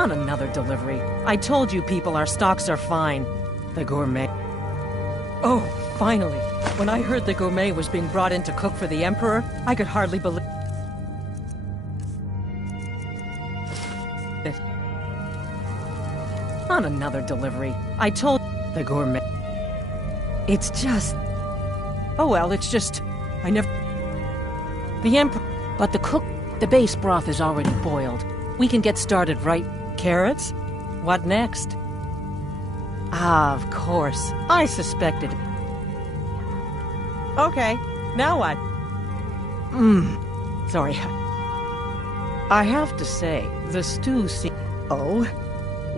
On another delivery. I told you people our stocks are fine. The gourmet. Oh, finally. When I heard the gourmet was being brought in to cook for the Emperor, I could hardly believe it. On another delivery. I told the gourmet. It's just... Oh well, it's just... I never... The Emperor... But the base broth is already boiled. We can get started, right? Carrots? What next? Ah, of course. I suspected. Okay, now what? Sorry. I have to say, the stew Oh?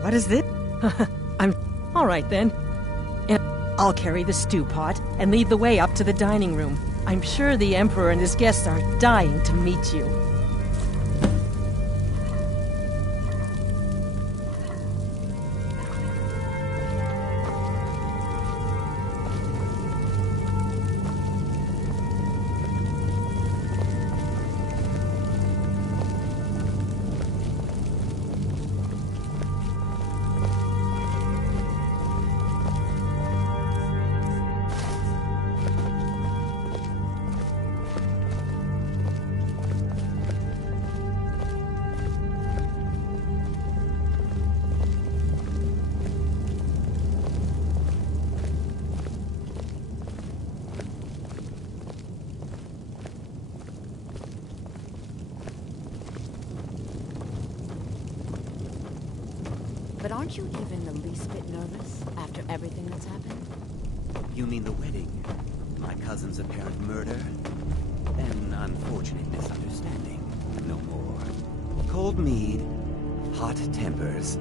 What is this? I'm... All right, then. I'll carry the stew pot and lead the way up to the dining room. I'm sure the Emperor and his guests are dying to meet you. But aren't you even the least bit nervous after everything that's happened? You mean the wedding? My cousin's apparent murder? An unfortunate misunderstanding. No more. Cold mead, hot tempers.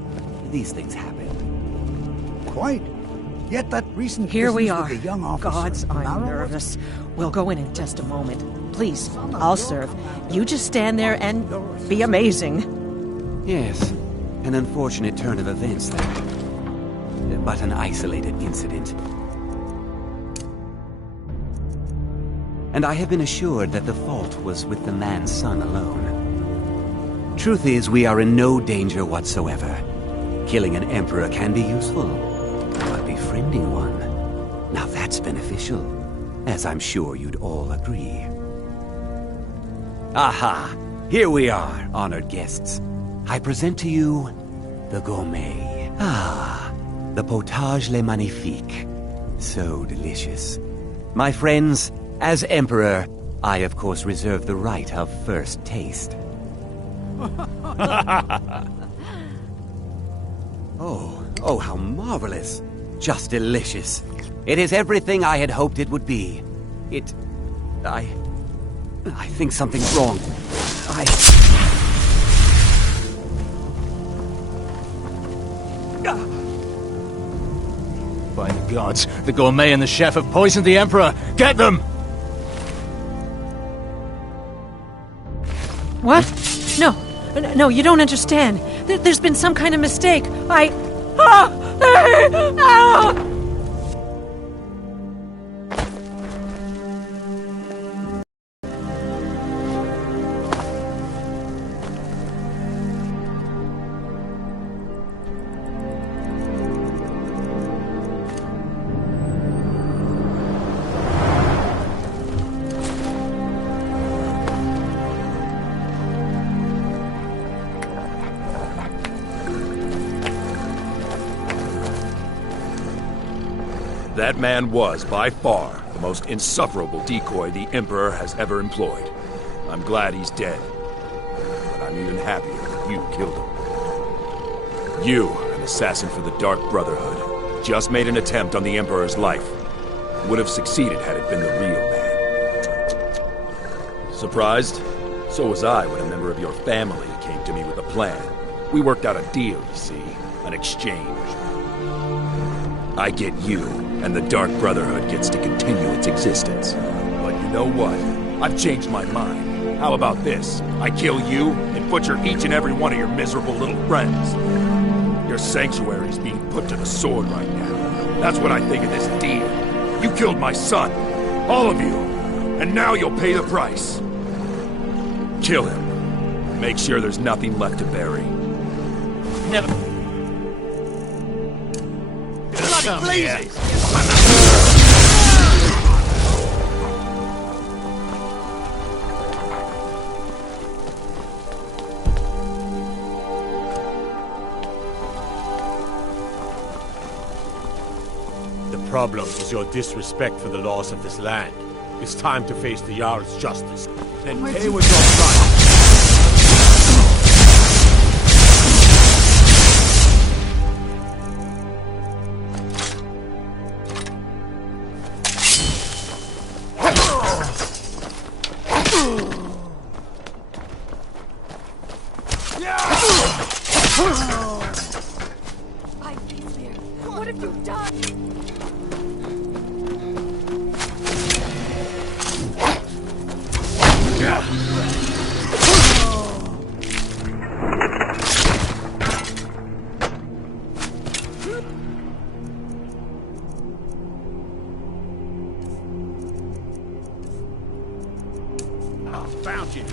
These things happen. Quite. Yet that recent Here we business are. with the young officer, Gods, I'm Narrow- nervous. We'll go in just a moment. Please, I'll serve. You just stand there and be amazing. Yes. An unfortunate turn of events, then. But an isolated incident. And I have been assured that the fault was with the man's son alone. Truth is, we are in no danger whatsoever. Killing an emperor can be useful, but befriending one, now that's beneficial, as I'm sure you'd all agree. Aha! Here we are, honored guests. I present to you the gourmet. Ah, the potage le magnifique. So delicious. My friends, as Emperor, I of course reserve the right of first taste. Oh, how marvelous. Just delicious. It is everything I had hoped it would be. I think something's wrong. By the gods, the gourmet and the chef have poisoned the Emperor! Get them! What? No, you don't understand. There's been some kind of mistake. That man was, by far, the most insufferable decoy the Emperor has ever employed. I'm glad he's dead. But I'm even happier that you killed him. You, an assassin for the Dark Brotherhood, just made an attempt on the Emperor's life. Would have succeeded had it been the real man. Surprised? So was I when a member of your family came to me with a plan. We worked out a deal, you see. An exchange. I get you, and the Dark Brotherhood gets to continue its existence. But you know what? I've changed my mind. How about this? I kill you, and butcher each and every one of your miserable little friends. Your sanctuary is being put to the sword right now. That's what I think of this deal. You killed my son. All of you. And now you'll pay the price. Kill him. Make sure there's nothing left to bury. never... Bloody blazes! The problem is your disrespect for the laws of this land. It's time to face the Jarl's justice. Then pay with your blood. What have you done? Found you.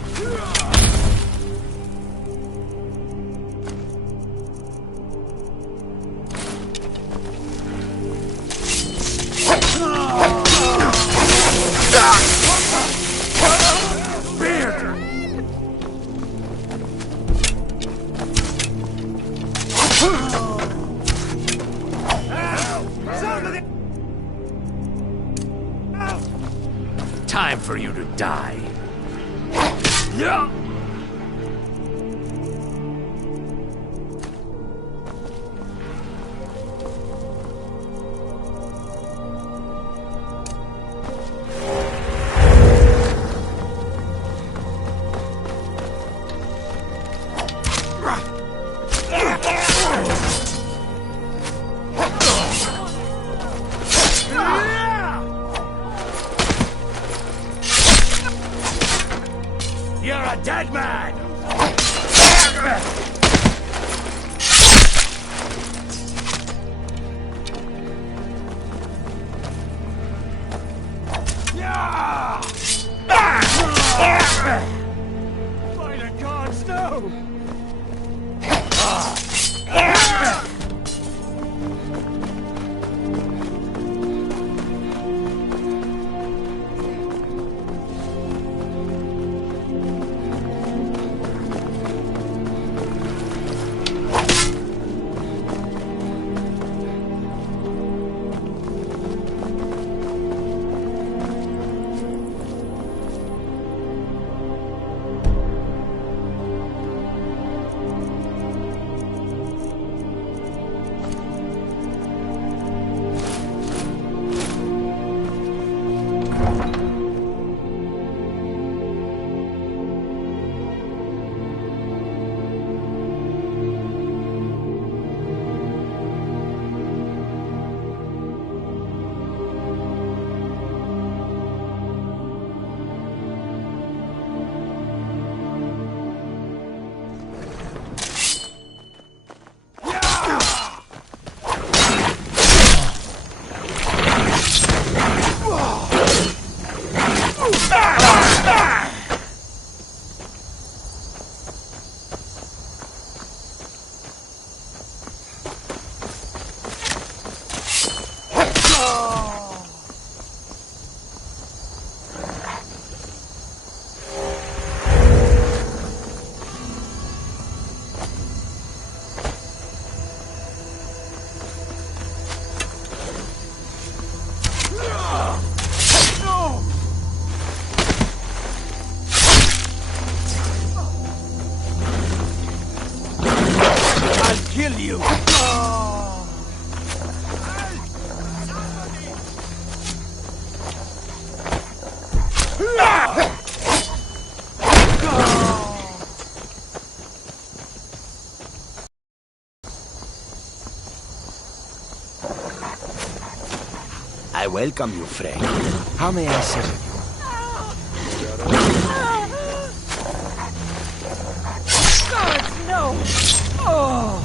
Time for you to die. You're a dead man! By the gods, no! Kill you! I welcome you, friend. How may I serve you? God, no! Oh!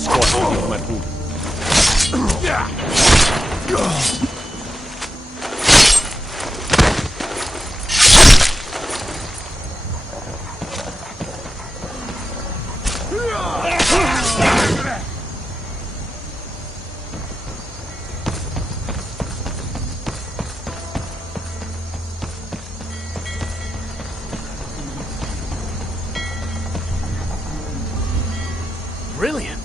escort me to my booth. Brilliant.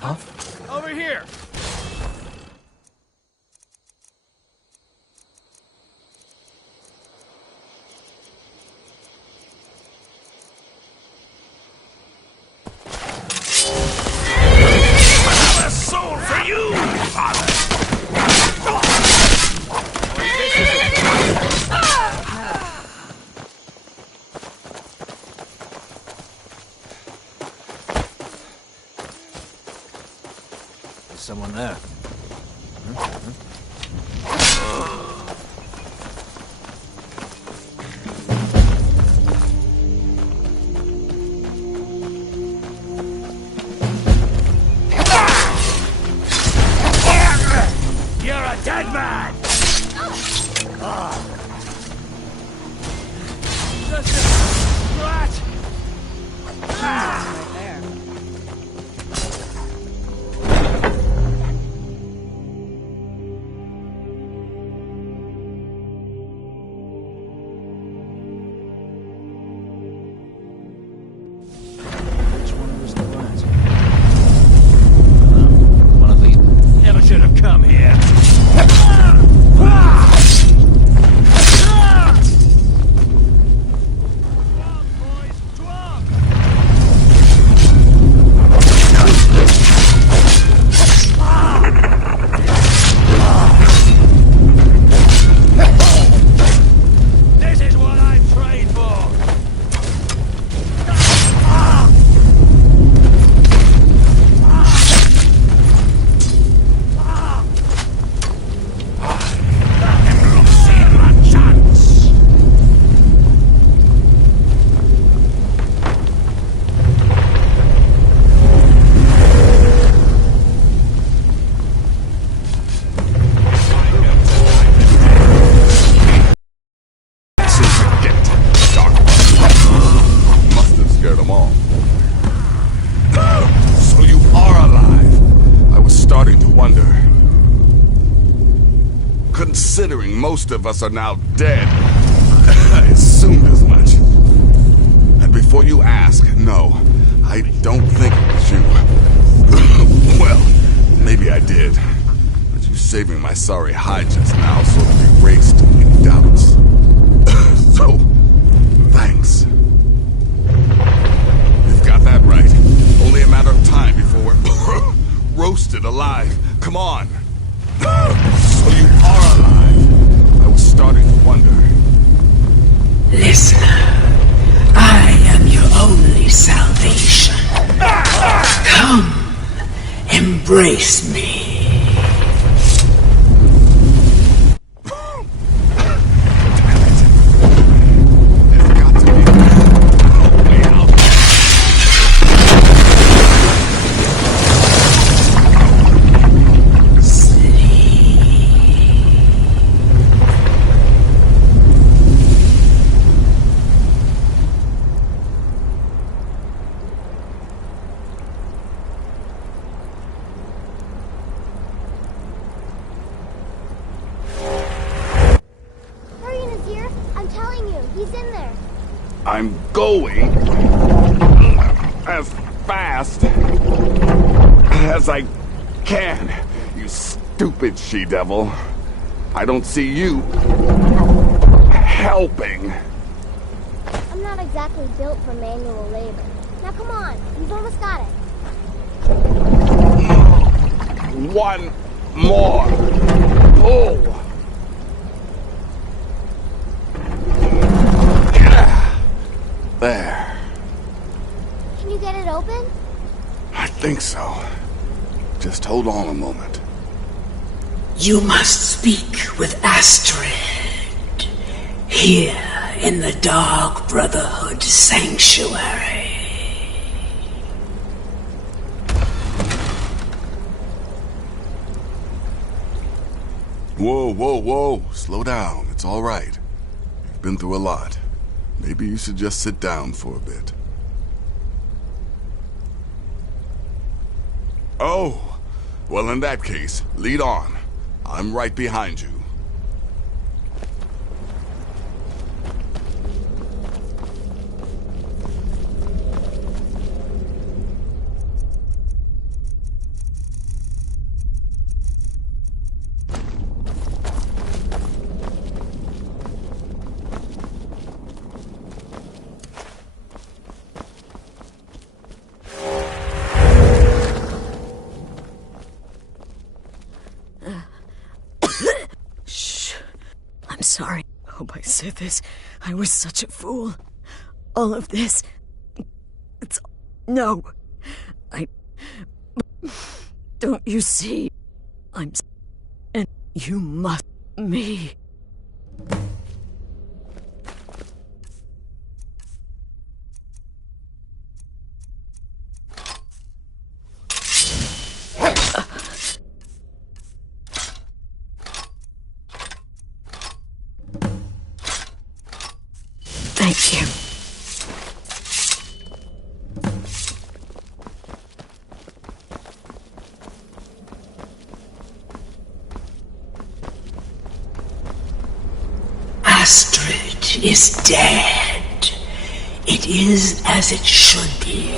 Huh? Over here! A soul for you, father! There's someone there. You're a dead man! Just a rat! Right there. Which one was the rat? One of these. Never should have come here. This is what I prayed for. Must have scared them all. So you are alive. I was starting to wonder. Considering most of us are now dead, I assumed as much. And before you ask, no, I don't think it was you. Well, maybe I did. But you saving my sorry hide just now sort of erased any doubts. So, thanks. You've got that right. Only a matter of time before we're roasted alive. Come on. So you are alive. I was starting to wonder. Listener, I am your only salvation. Come, embrace me. There's got to be a way out. I'm going as fast as I can, you stupid she-devil. I don't see you helping. I'm not exactly built for manual labor. Now come on, you've almost got it. One more pull. There. Can you get it open? I think so. Just hold on a moment. You must speak with Astrid. Here in the Dark Brotherhood Sanctuary. Whoa, whoa, whoa. Slow down. It's all right. You've been through a lot. Maybe you should just sit down for a bit. Oh, well, in that case, lead on. I'm right behind you. I'm sorry. I hope I said this. I was such a fool. All of this... It's... No. Don't you see? And you must... Me. Thank you. Astrid is dead. It is as it should be.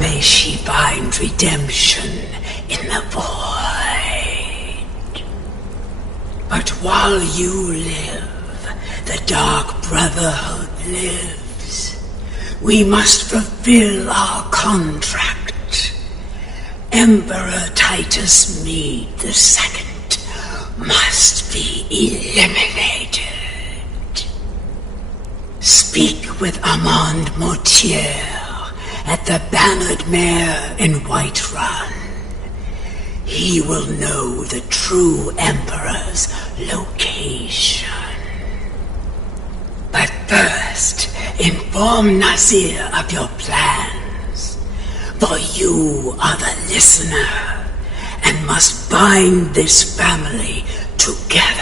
May she find redemption in the void. But while you live, the Dark Brotherhood lives. We must fulfill our contract. Emperor Titus Mede II must be eliminated. Speak with Armand Mortier at the Bannered Mare in Whiterun. He will know the true Emperor's location. But first, inform Nazir of your plans. For you are the listener, and must bind this family together.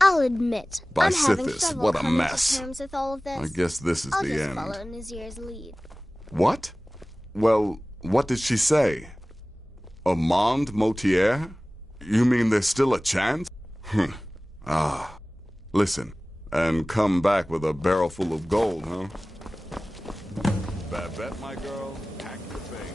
I'll admit, I'm having Sithis, trouble what a coming mess. to terms with all of this. I guess this is I'll the just end. follow Nazir's lead. What? Well, what did she say? Armand Mortier? You mean there's still a chance? Listen, and come back with a barrel full of gold, huh? Babette, my girl, pack your things.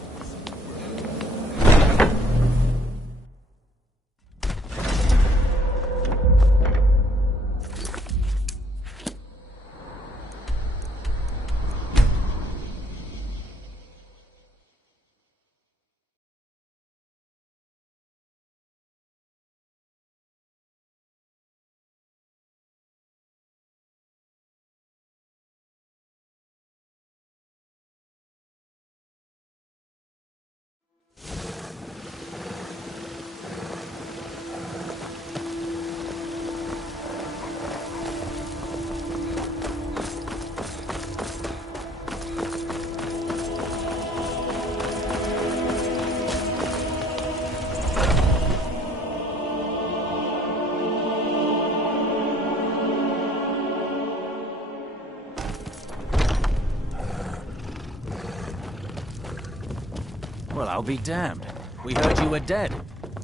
I'll be damned. We heard you were dead.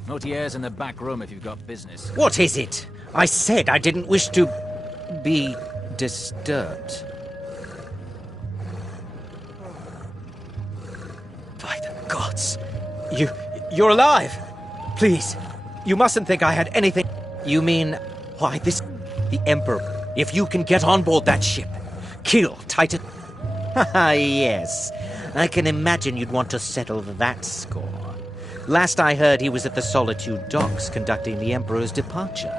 Nautier's in the back room if you've got business. What is it? I said I didn't wish to be disturbed. By the gods! You're alive! Please, you mustn't think I had anything... You mean, why this... The Emperor. If you can get on board that ship, kill Titan... Haha, yes. I can imagine you'd want to settle that score. Last I heard, he was at the Solitude docks conducting the Emperor's departure.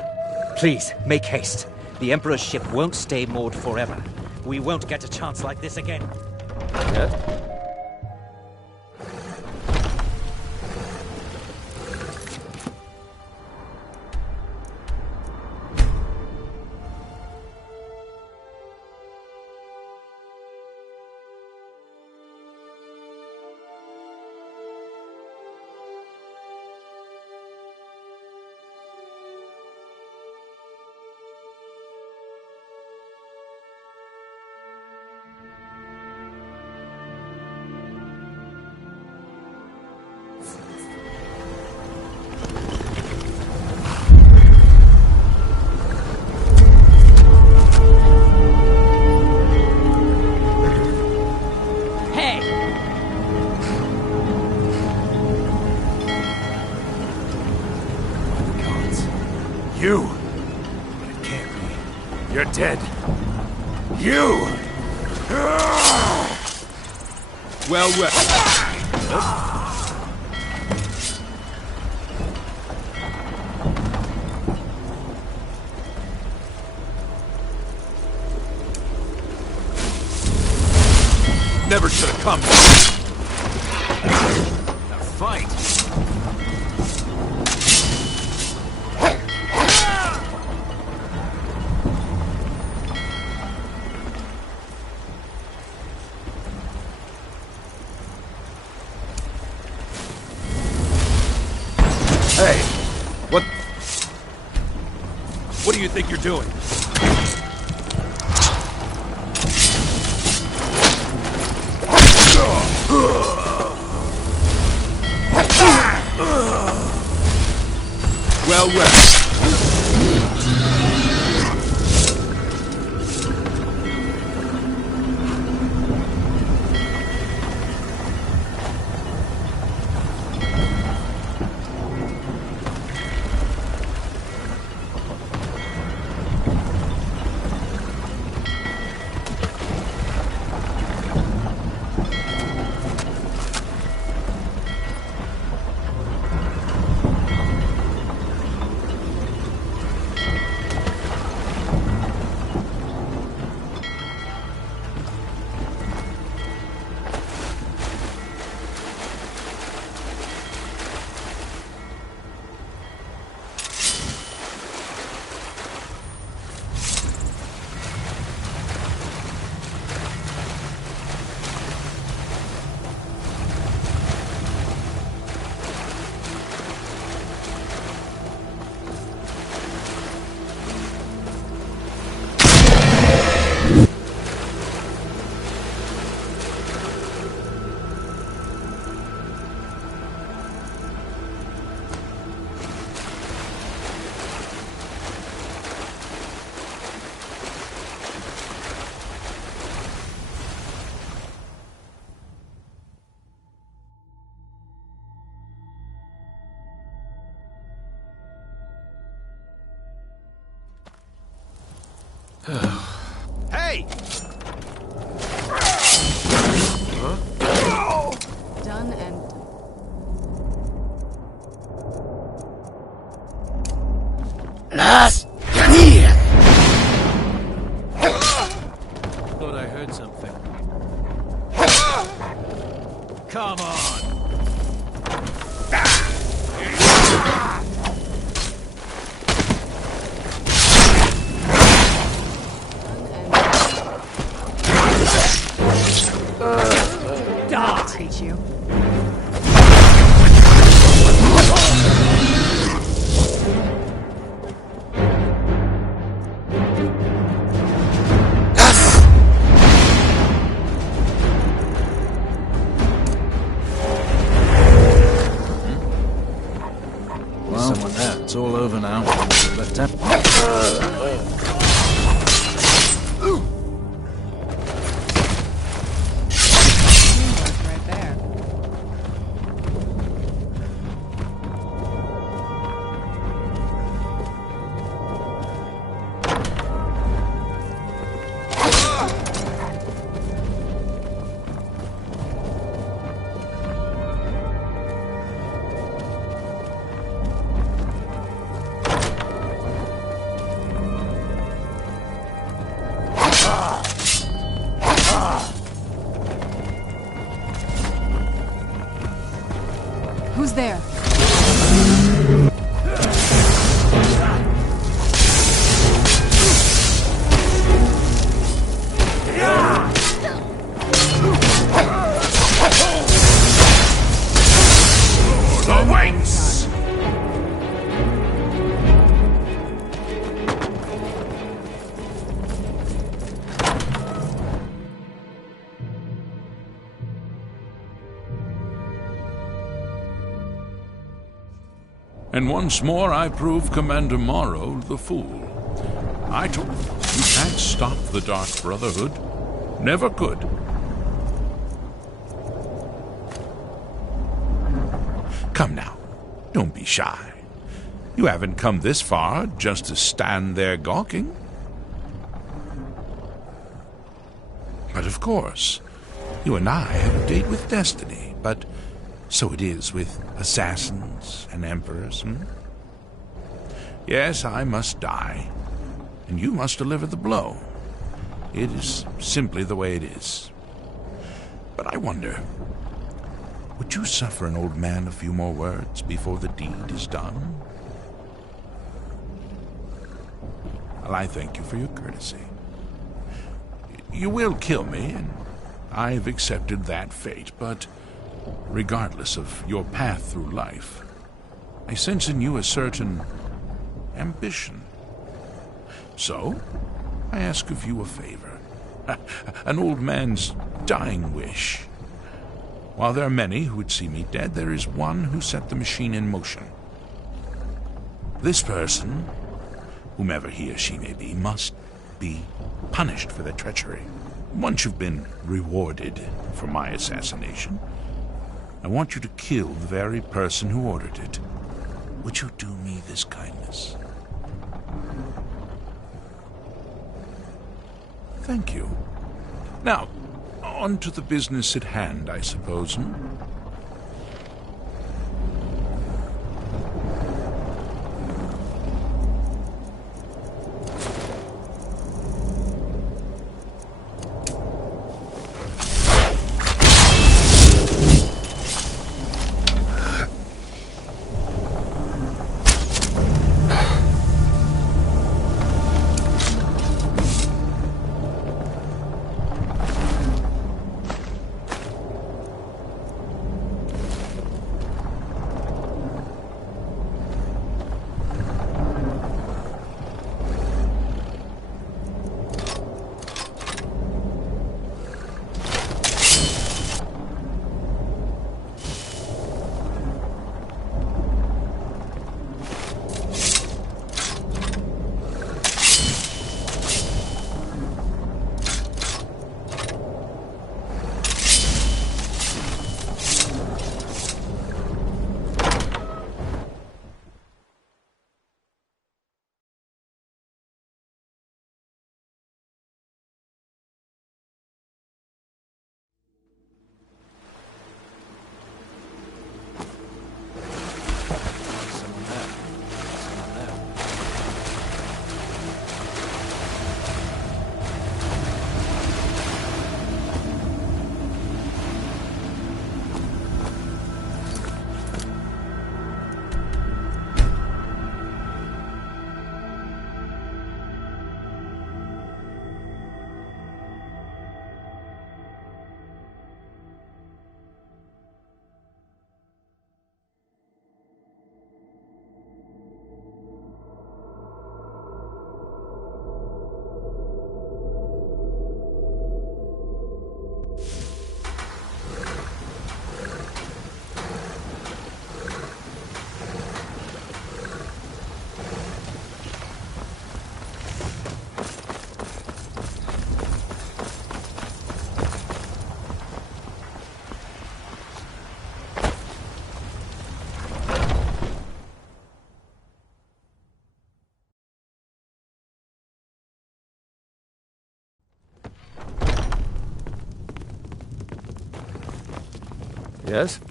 Please, make haste. The Emperor's ship won't stay moored forever. We won't get a chance like this again. You! But it can't be. You're dead. You! Well. Never should have come. Now fight. Hey, what do you think you're doing? Well. Hey! Huh? Done and... Last here. Thought I heard something. Come on! I'll teach you. It's all over now. Lieutenant. Right there. Who's there? The wings! And once more I prove Commander Morrow the fool. I told you can't stop the Dark Brotherhood. Never could. Come now, don't be shy. You haven't come this far just to stand there gawking. But of course, you and I have a date with destiny, but so it is with assassins and emperors, Yes, I must die, and you must deliver the blow. It is simply the way it is. But I wonder, would you suffer an old man a few more words before the deed is done? Well, I thank you for your courtesy. You will kill me, and I've accepted that fate, but regardless of your path through life, I sense in you a certain ambition. So, I ask of you a favor. An old man's dying wish. While there are many who would see me dead, there is one who set the machine in motion. This person, whomever he or she may be, must be punished for their treachery. Once you've been rewarded for my assassination, I want you to kill the very person who ordered it. Would you do me this kindness? Thank you. Now, on to the business at hand, I suppose, Yes?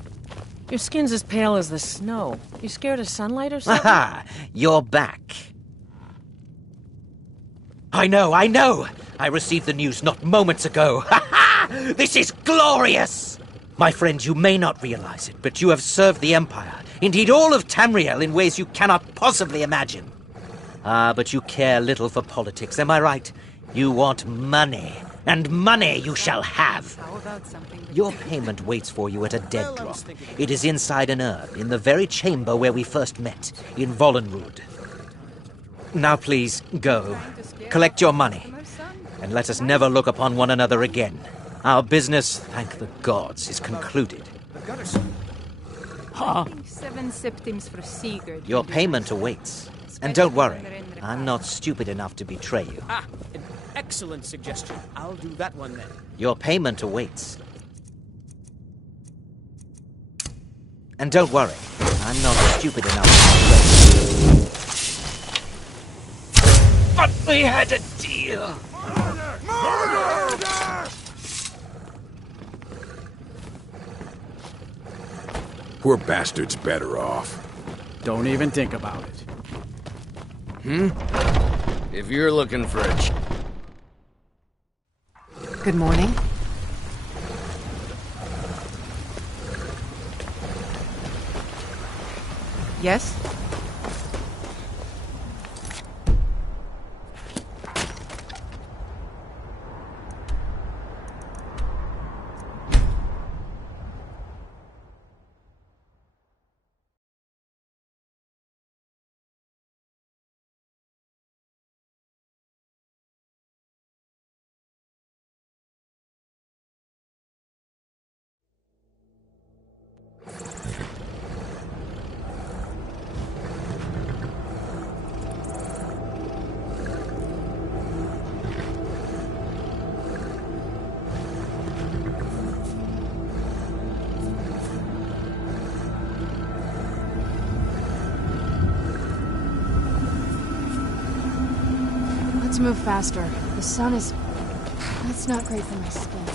Your skin's as pale as the snow. You scared of sunlight or something? Aha! You're back. I know! I received the news not moments ago. Ha ha! This is glorious! My friend, you may not realize it, but you have served the Empire, indeed all of Tamriel, in ways you cannot possibly imagine. Ah, but you care little for politics, am I right? You want money, and money you shall have. Your payment waits for you at a dead drop. It is inside an urn, in the very chamber where we first met, in Vollenrud. Now please, go. Collect your money, and let us never look upon one another again. Our business, thank the gods, is concluded. Huh? 7 septims for Sigurd. Your payment awaits. And don't worry, I'm not stupid enough to betray you. Ah, an excellent suggestion. I'll do that one then. Your payment awaits. And don't worry, I'm not stupid enough to betray you. But we had a deal! Poor bastard's better off. Don't even think about it. If you're looking for a Good morning. Yes? Let's move faster. The sun is... That's not great for my skin.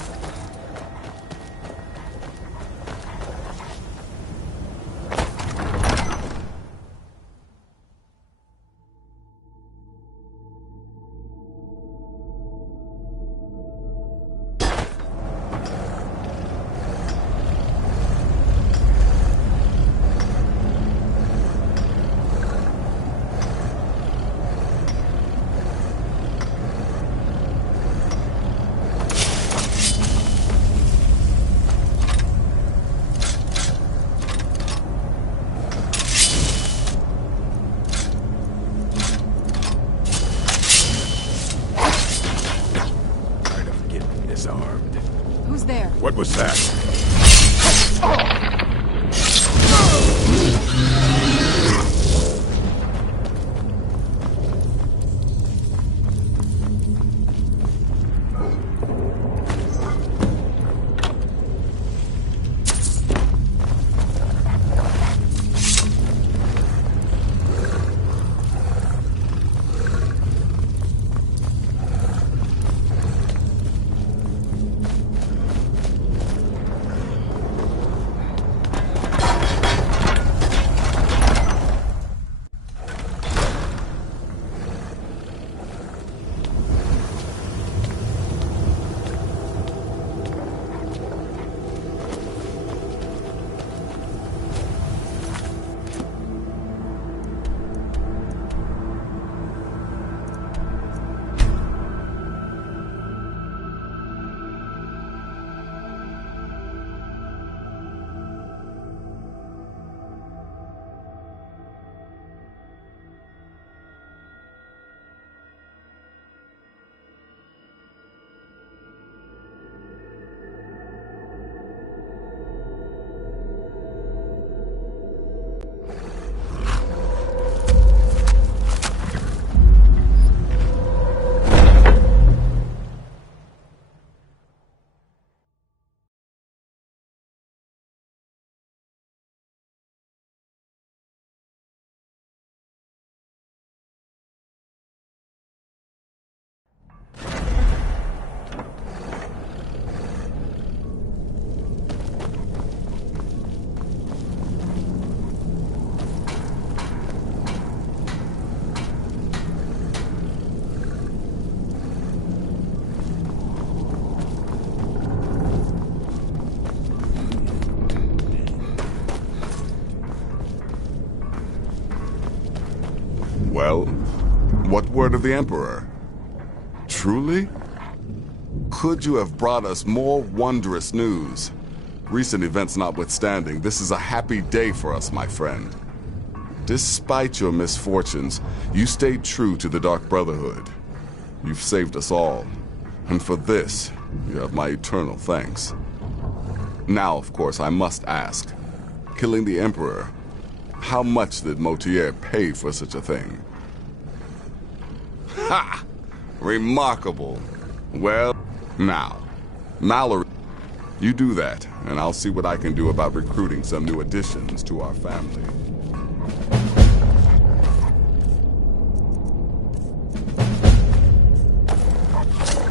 Well, what word of the Emperor? Truly? Could you have brought us more wondrous news? Recent events notwithstanding, this is a happy day for us, my friend. Despite your misfortunes, you stayed true to the Dark Brotherhood. You've saved us all, and for this, you have my eternal thanks. Now, of course, I must ask, killing the Emperor, how much did Motier pay for such a thing? Ha! Remarkable. Well, now, Mallory, you do that, and I'll see what I can do about recruiting some new additions to our family.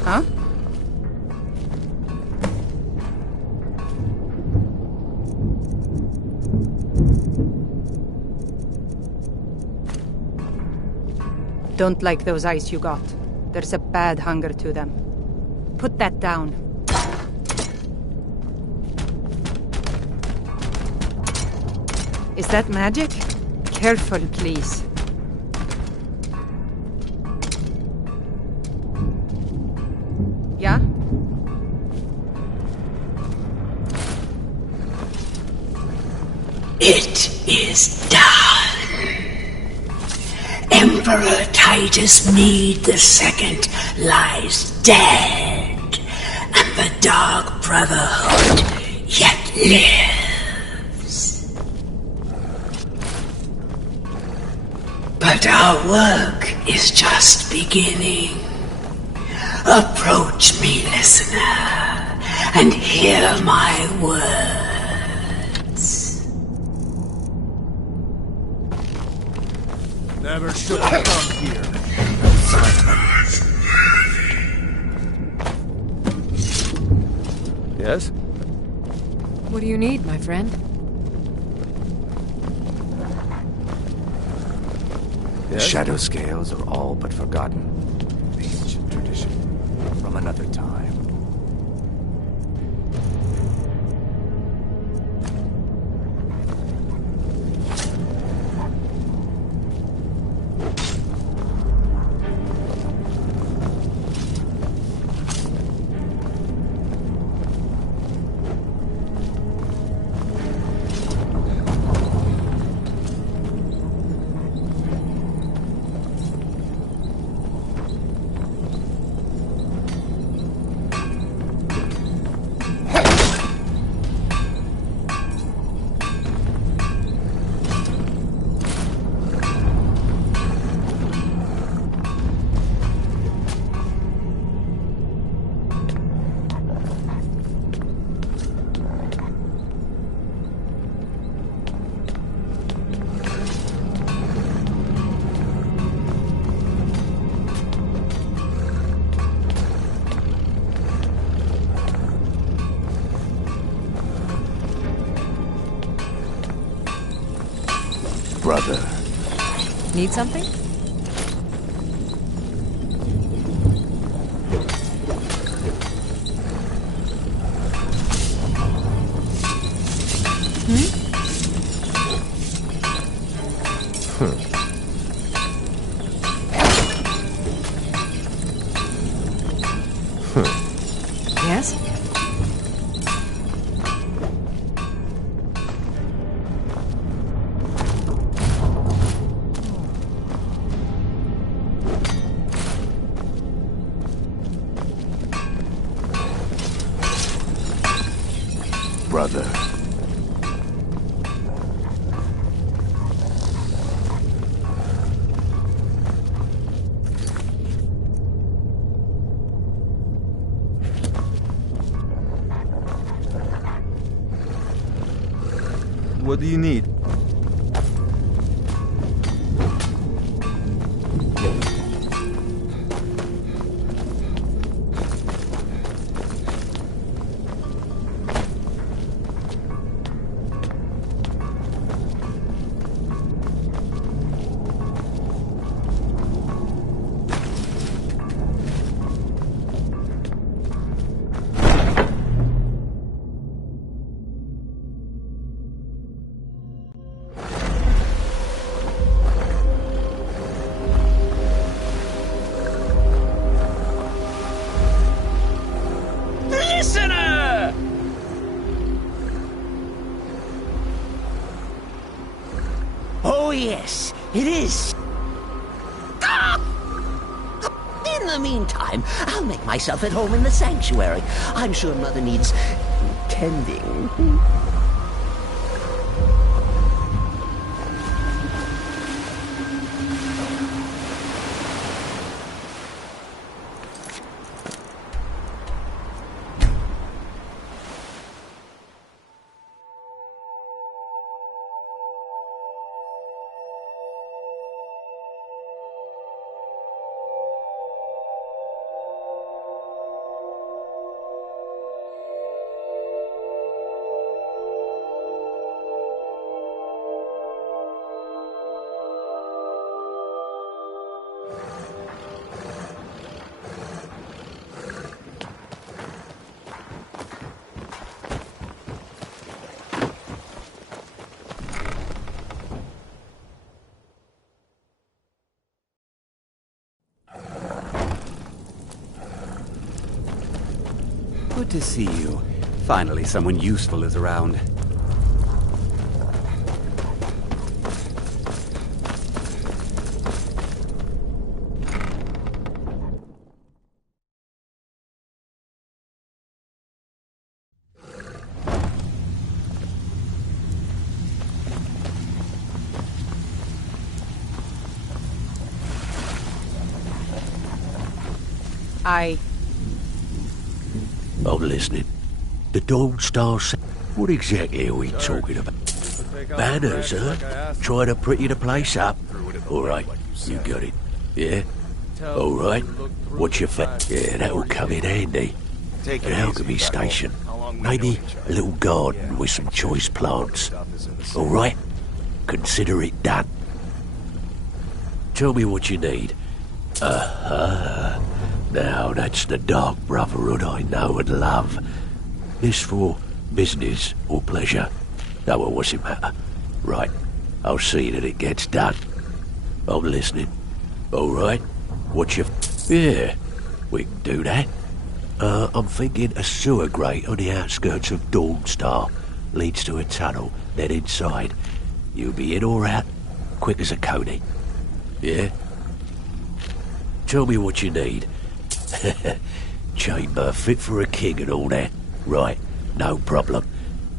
Huh? Don't like those eyes you got. There's a bad hunger to them. Put that down. Is that magic? Careful, please. Yeah? It is done. Emperor Titus Mede II lies dead, and the Dark Brotherhood yet lives. But our work is just beginning. Approach me, listener, and hear my words. Never should have come here. Yes? What do you need, my friend? The shadow scales are all but forgotten. Ancient tradition from another time. Brother. Need something? Yes? Brother. What do you need? yes, it is. In the meantime, I'll make myself at home in the sanctuary. I'm sure Mother needs tending. Good to see you. Finally, someone useful is around. I'm listening. The Dawnstar. What exactly are we talking about? Banners, huh? Trying to pretty the place up. All right, you got it. Yeah? All right. What's your Yeah, that'll come in handy. An alchemy station. Maybe a little garden with some choice plants. All right? Consider it done. Tell me what you need. Now that's the Dark Brotherhood I know and love. This for business or pleasure? No, well, what's it matter? Right, I'll see that it gets done. I'm listening. All right, what's your... Yeah, we can do that. I'm thinking a sewer grate on the outskirts of Dawnstar. Leads to a tunnel, then inside. You'll be in or out, quick as a coney. Yeah? Tell me what you need. Chamber fit for a king and all that. Right, no problem.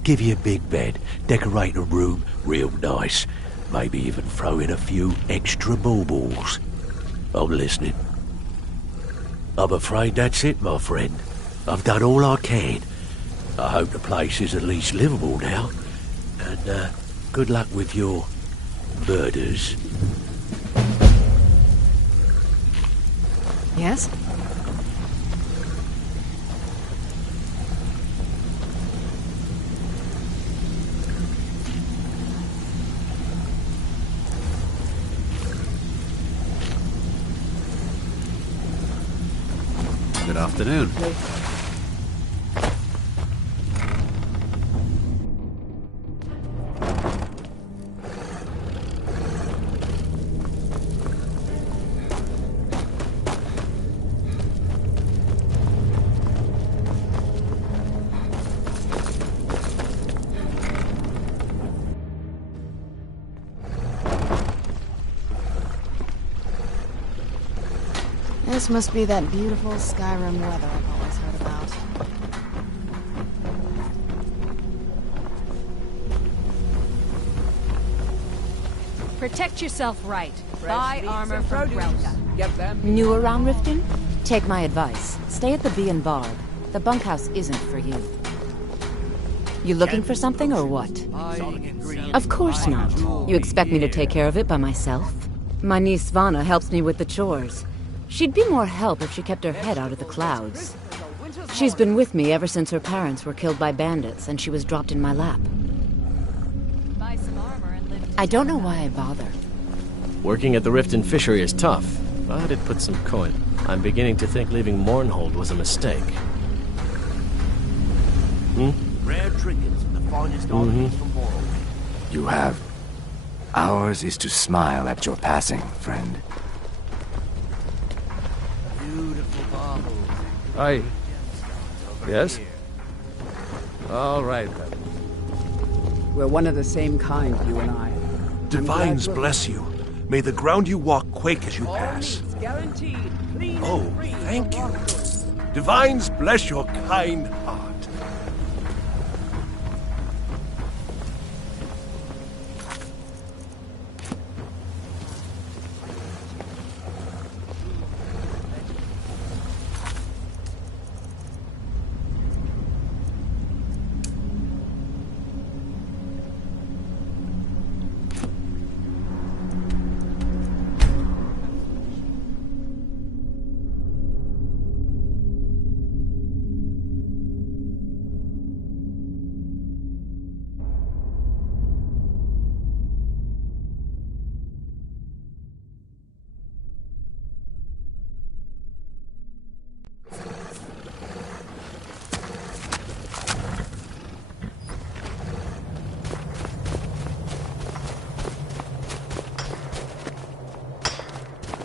Give you a big bed, decorate a room real nice. Maybe even throw in a few extra baubles. I'm listening. I'm afraid that's it, my friend. I've done all I can. I hope the place is at least livable now. And good luck with your murders. Yes? Good afternoon. This must be that beautiful Skyrim weather I've always heard about. Protect yourself right. Buy armor from Relka. New around Riften? Take my advice. Stay at the Bee and Barb. The bunkhouse isn't for you. You looking for something or what? Of course not. You expect me to take care of it by myself? My niece Svana helps me with the chores. She'd be more help if she kept her head out of the clouds. She's been with me ever since her parents were killed by bandits and she was dropped in my lap. I don't know why I bother. Working at the Riften fishery is tough, but it puts some coin. I'm beginning to think leaving Mournhold was a mistake. Rare trinkets and the finest ornaments from Mournhold. You have. Ours is to smile at your passing, friend. Aye. Yes? All right, then. We're one of the same kind, you and I. Divines bless you. May the ground you walk quake as you pass. Oh, thank you. Divines bless your kind heart.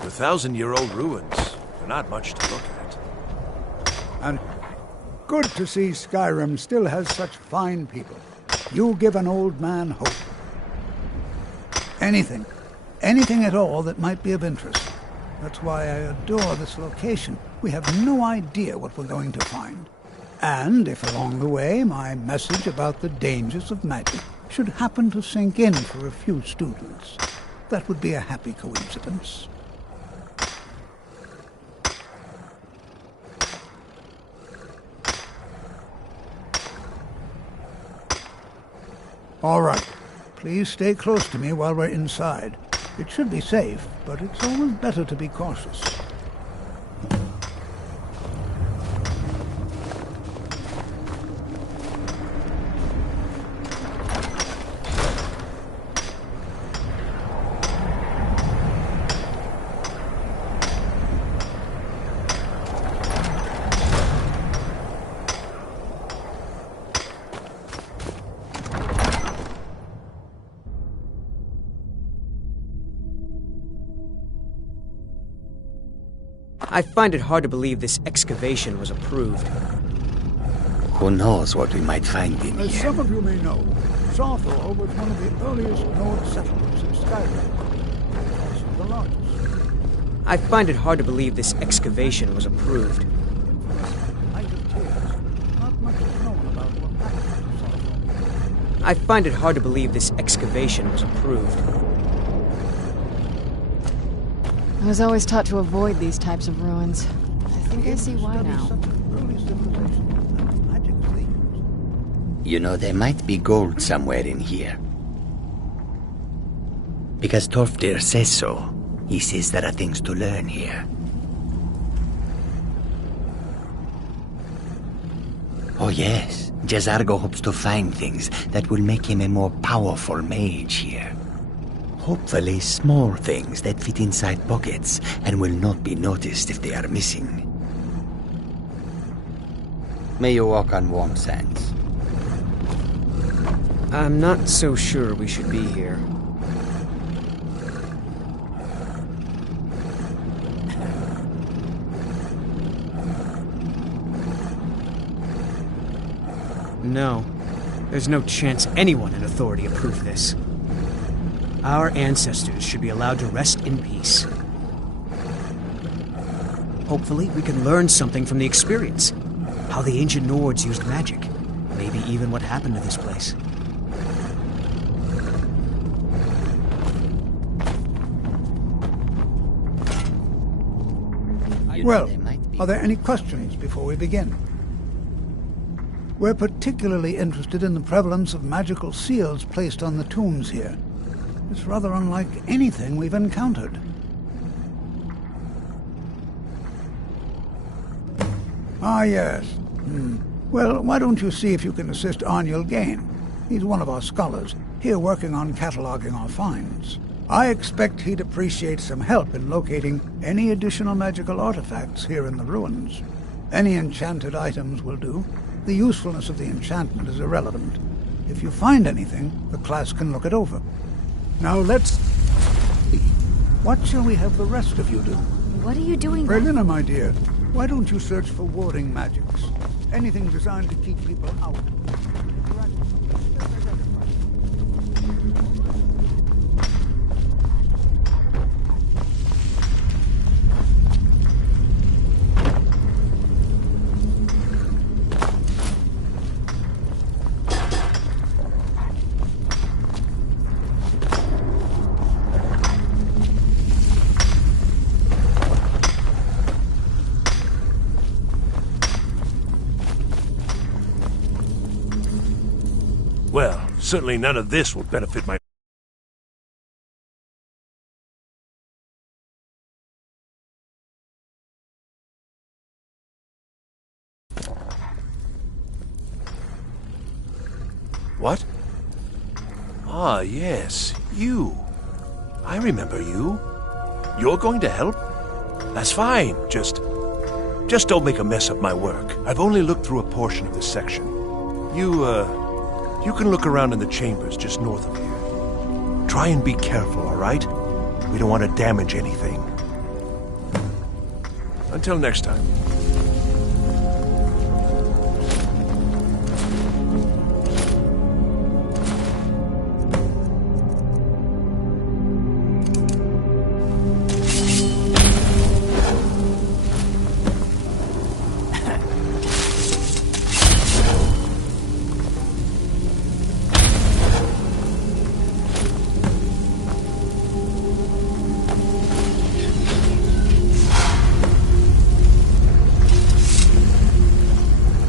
The 1,000-year-old ruins are not much to look at. And good to see Skyrim still has such fine people. You give an old man hope. Anything at all that might be of interest. That's why I adore this location. We have no idea what we're going to find. And if along the way my message about the dangers of magic should happen to sink in for a few students, that would be a happy coincidence. All right. Please stay close to me while we're inside. It should be safe, but it's always better to be cautious. I find it hard to believe this excavation was approved. Who knows what we might find in As here? some of you may know, Sawthor was one of the earliest Nord settlements in Skyrim. Also the largest. I find it hard to believe this excavation was approved. I find it hard to believe this excavation was approved. I was always taught to avoid these types of ruins. I think I see why now. You know, there might be gold somewhere in here. Because Torfdir says so. He says there are things to learn here. Oh yes, Jazargo hopes to find things that will make him a more powerful mage here. Hopefully small things that fit inside pockets and will not be noticed if they are missing. May you walk on warm sands. I'm not so sure we should be here. No. There's no chance anyone in authority approved this. Our ancestors should be allowed to rest in peace. Hopefully, we can learn something from the experience. How the ancient Nords used magic. Maybe even what happened to this place. Well, are there any questions before we begin? We're particularly interested in the prevalence of magical seals placed on the tombs here. It's rather unlike anything we've encountered. Ah, yes. Well, why don't you see if you can assist Arniel Gain? He's one of our scholars, here working on cataloging our finds. I expect he'd appreciate some help in locating any additional magical artifacts here in the ruins. Any enchanted items will do. The usefulness of the enchantment is irrelevant. If you find anything, the class can look it over. Now let's see. What shall we have the rest of you do? What are you doing? Berlina, my dear, why don't you search for warding magics? Anything designed to keep people out. Certainly none of this will benefit my... What? Ah, yes, you. I remember you. You're going to help? That's fine. Just don't make a mess of my work. I've only looked through a portion of this section. You can look around in the chambers just north of here. Try and be careful, all right? We don't want to damage anything. Until next time.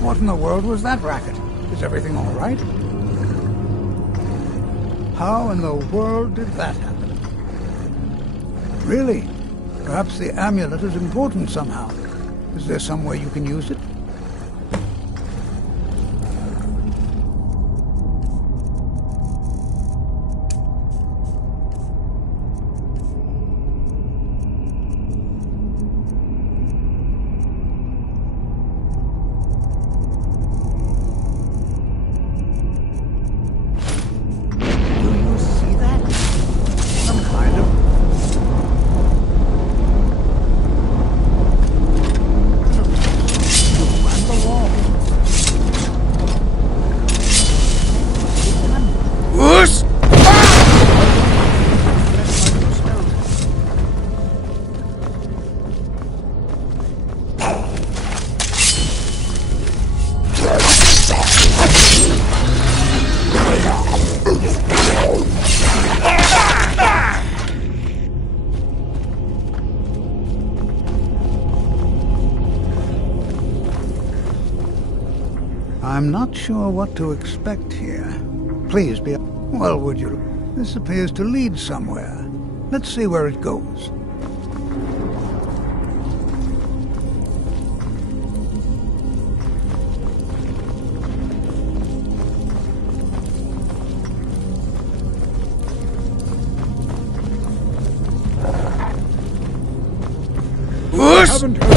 What in the world was that racket? Is everything all right? How in the world did that happen? Really? Perhaps the amulet is important somehow. Is there some way you can use it? I'm not sure what to expect here. Please be... Well, would you? This appears to lead somewhere. Let's see where it goes. I haven't heard...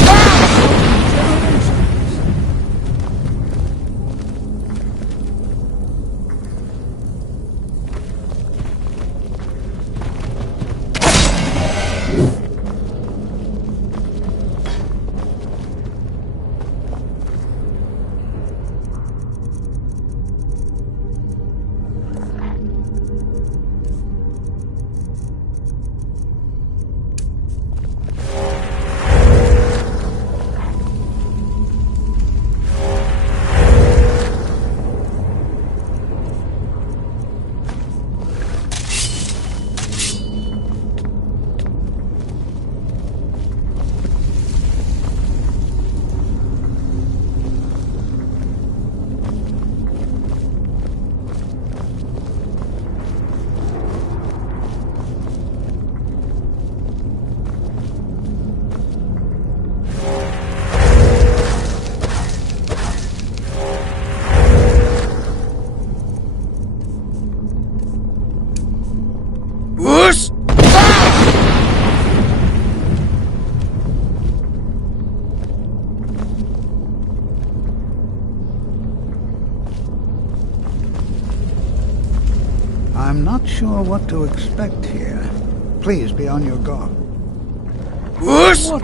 I'm not sure what to expect here. Please be on your guard. What?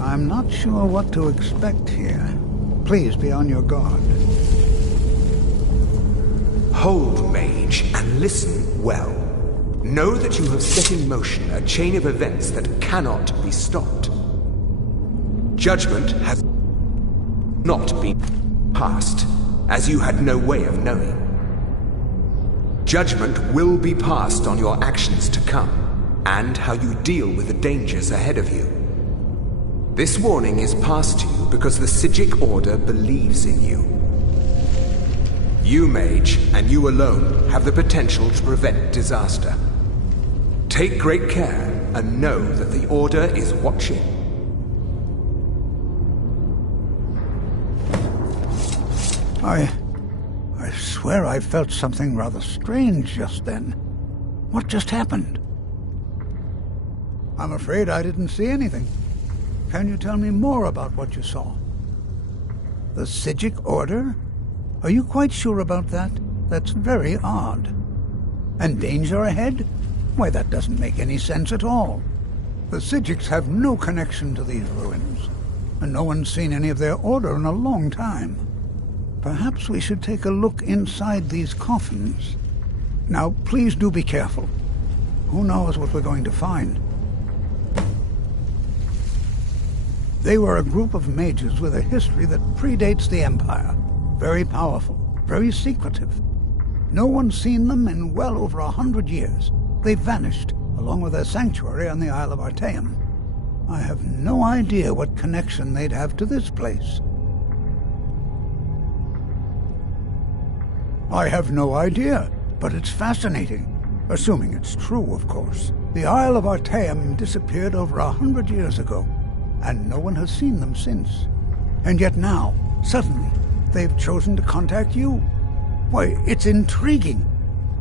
I'm not sure what to expect here. Please be on your guard. Hold, mage, and listen well. Know that you have set in motion a chain of events that cannot be stopped. Judgment has not been passed, as you had no way of knowing. Judgment will be passed on your actions to come, and how you deal with the dangers ahead of you. This warning is passed to you because the Psijic Order believes in you. You, Mage, and you alone, have the potential to prevent disaster. Take great care, and know that the Order is watching. I swear I felt something rather strange just then. What just happened? I'm afraid I didn't see anything. Can you tell me more about what you saw? The Psijic Order? Are you quite sure about that? That's very odd. And danger ahead? Why, that doesn't make any sense at all. The Psijics have no connection to these ruins, and no one's seen any of their order in a long time. Perhaps we should take a look inside these coffins. Now, please do be careful. Who knows what we're going to find? They were a group of mages with a history that predates the Empire. Very powerful, very secretive. No one's seen them in well over 100 years. They vanished, along with their sanctuary on the Isle of Artaeum. I have no idea what connection they'd have to this place. I have no idea, but it's fascinating. Assuming it's true, of course. The Isle of Artaeum disappeared over 100 years ago, and no one has seen them since. And yet now, suddenly, they've chosen to contact you. Why, it's intriguing.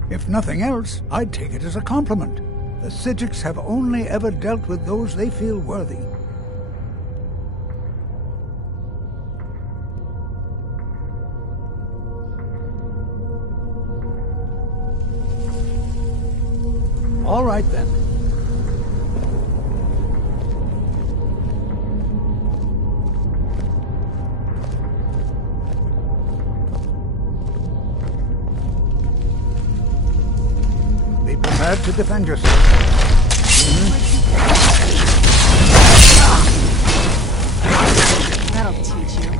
If nothing else, I'd take it as a compliment. The Psijics have only ever dealt with those they feel worthy. All right, then. Be prepared to defend yourself. That'll teach you.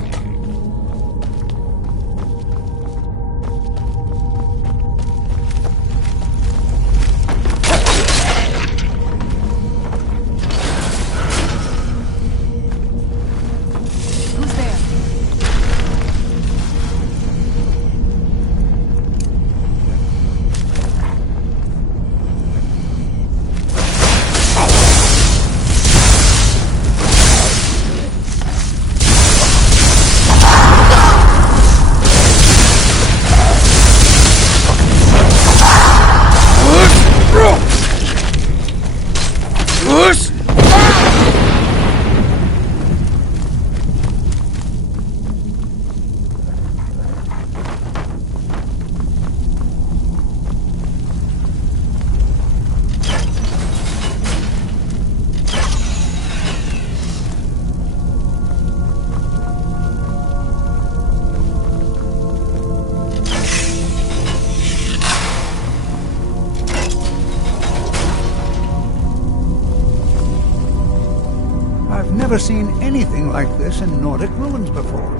Never seen anything like this in Nordic ruins before.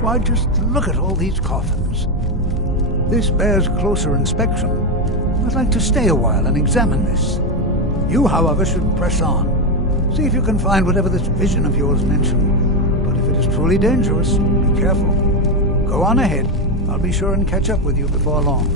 Why, just look at all these coffins. This bears closer inspection. I'd like to stay a while and examine this. You, however, should press on. See if you can find whatever this vision of yours mentioned. But if it is truly dangerous, be careful. Go on ahead. I'll be sure and catch up with you before long.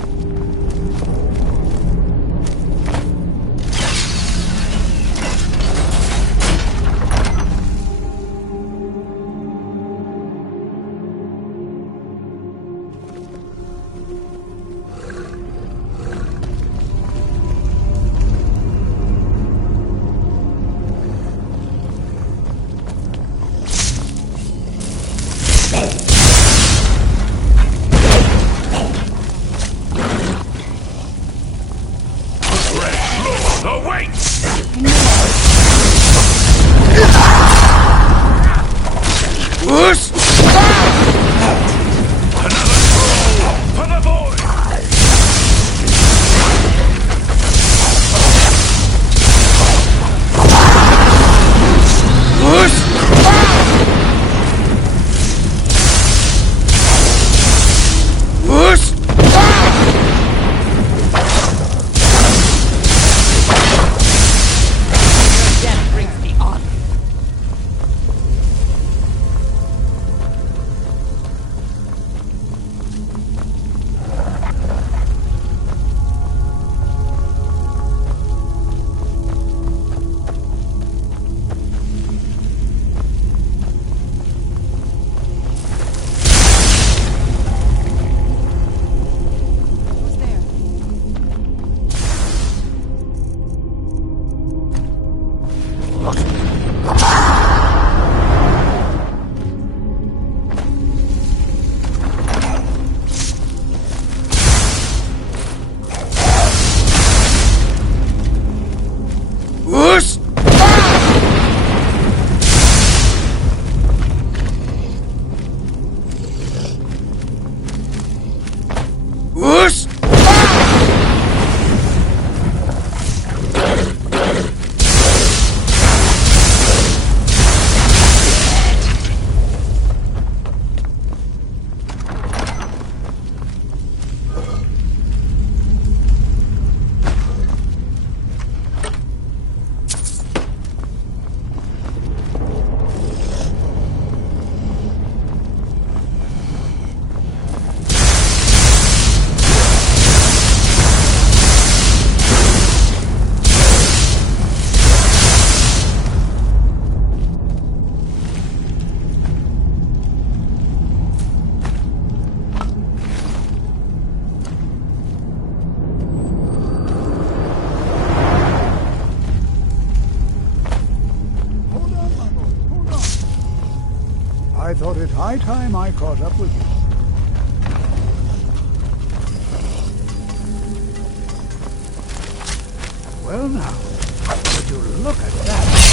thought it high time I caught up with you. Well now, would you look at that?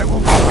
I will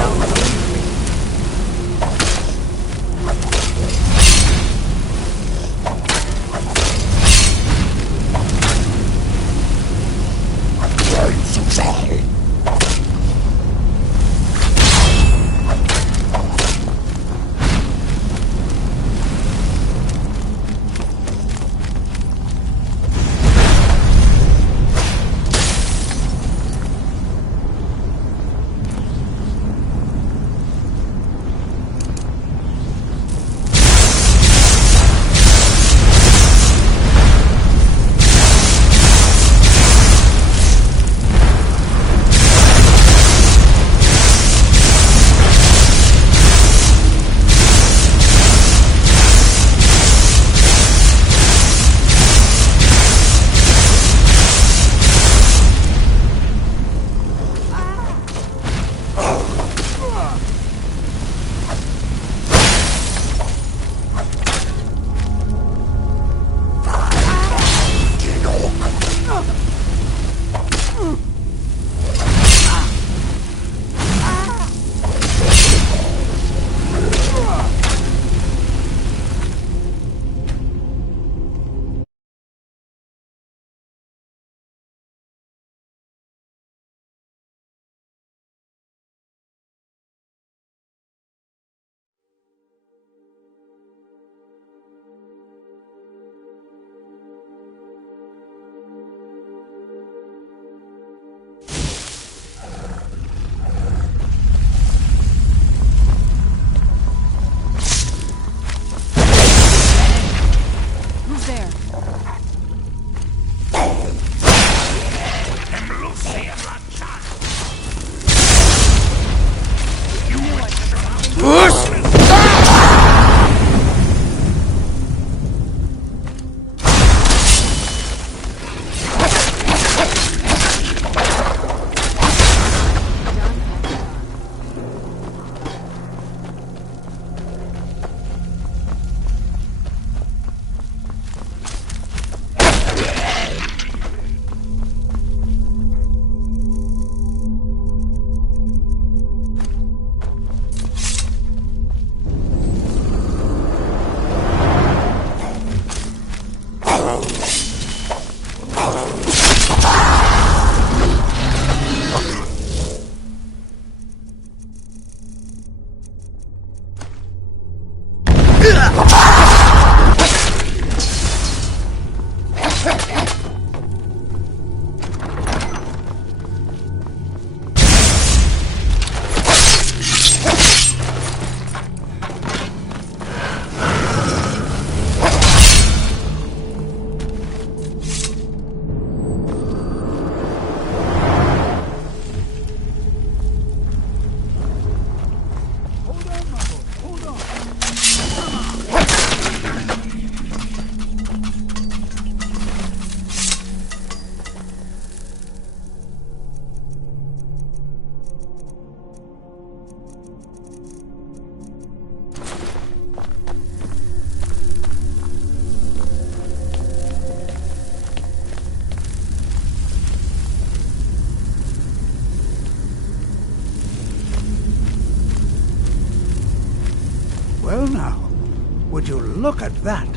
Would you look at that?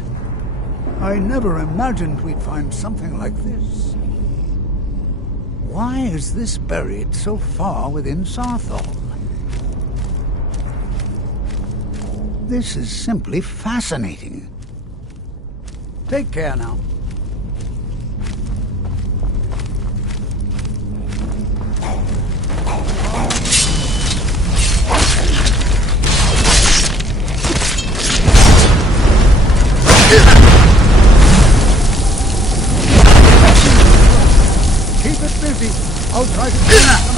I never imagined we'd find something like this. Why is this buried so far within Saarthal? This is simply fascinating. Take care now. Keep it busy. I'll try to do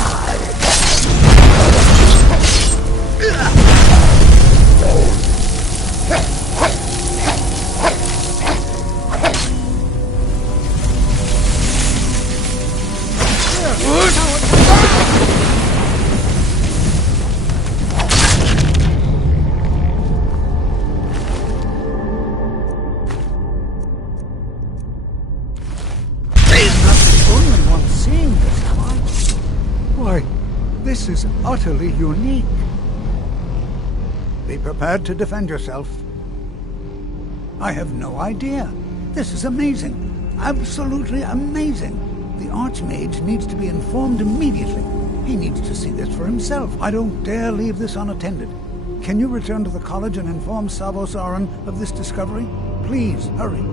This is utterly unique. Be prepared to defend yourself. I have no idea. This is amazing. Absolutely amazing. The Archmage needs to be informed immediately. He needs to see this for himself. I don't dare leave this unattended. Can you return to the college and inform Savos Aran of this discovery? Please, hurry.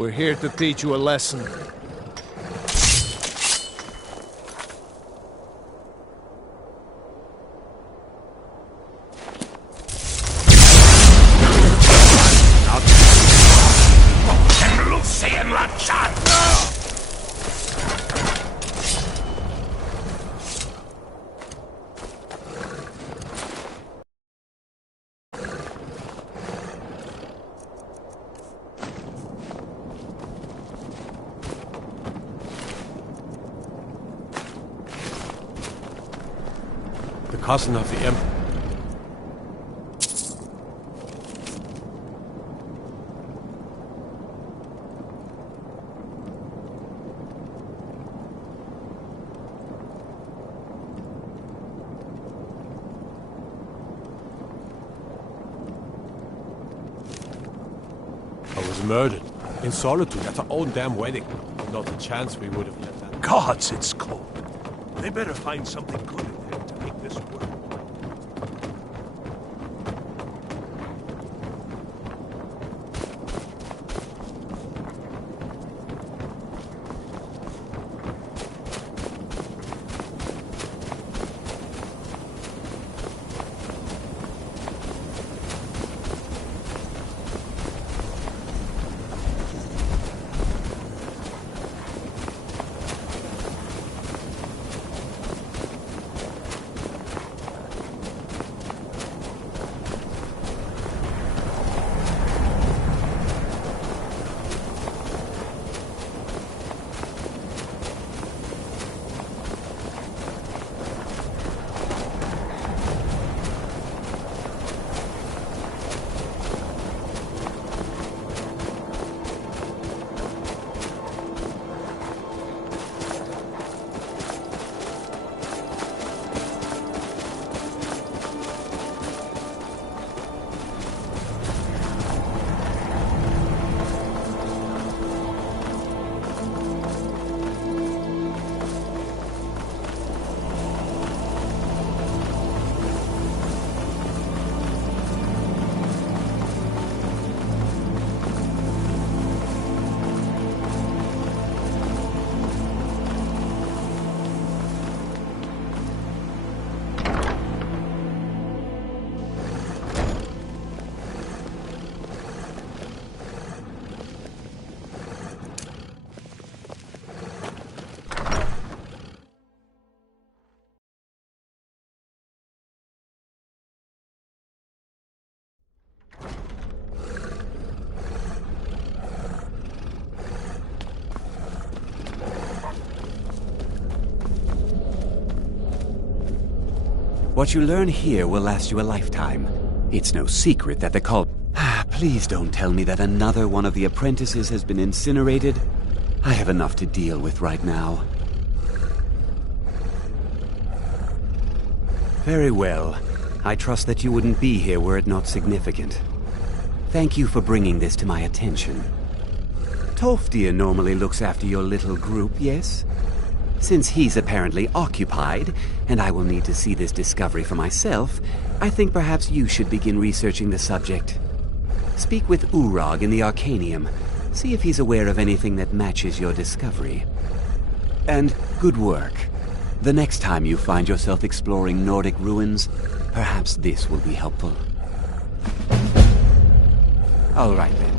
We're here to teach you a lesson. The cousin of the Emperor. I was murdered. In solitude at our own damn wedding. Not a chance we would have let that. Gods, it's cold. They better find something good in there to make this work. What you learn here will last you a lifetime. It's no secret that the cult... Please don't tell me that another one of the apprentices has been incinerated. I have enough to deal with right now. Very well. I trust that you wouldn't be here were it not significant. Thank you for bringing this to my attention. Tolfdir normally looks after your little group, yes? Since he's apparently occupied, and I will need to see this discovery for myself, I think perhaps you should begin researching the subject. Speak with Urag in the Arcanium. See if he's aware of anything that matches your discovery. And good work. The next time you find yourself exploring Nordic ruins, perhaps this will be helpful. All right then.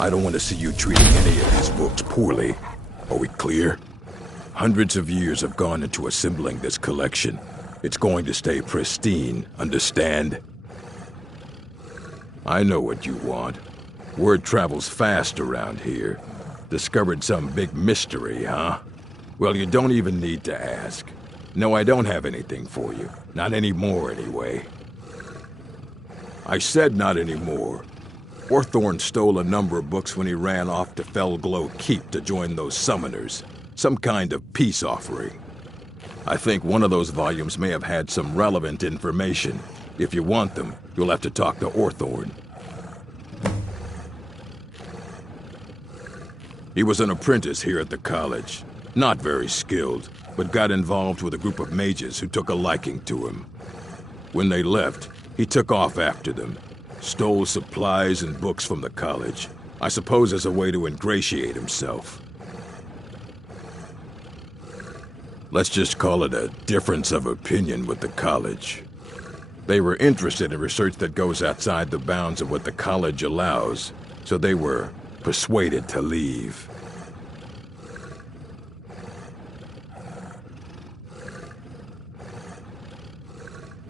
I don't want to see you treating any of these books poorly. Are we clear? Hundreds of years have gone into assembling this collection. It's going to stay pristine, understand? I know what you want. Word travels fast around here. Discovered some big mystery, huh? Well, you don't even need to ask. No, I don't have anything for you. Not anymore, anyway. I said not anymore. Orthorn stole a number of books when he ran off to Felglow Keep to join those summoners. Some kind of peace offering. I think one of those volumes may have had some relevant information. If you want them, you'll have to talk to Orthorn. He was an apprentice here at the college. Not very skilled, but got involved with a group of mages who took a liking to him. When they left, he took off after them. Stole supplies and books from the college. I suppose as a way to ingratiate himself. Let's just call it a difference of opinion with the college. They were interested in research that goes outside the bounds of what the college allows, so they were persuaded to leave.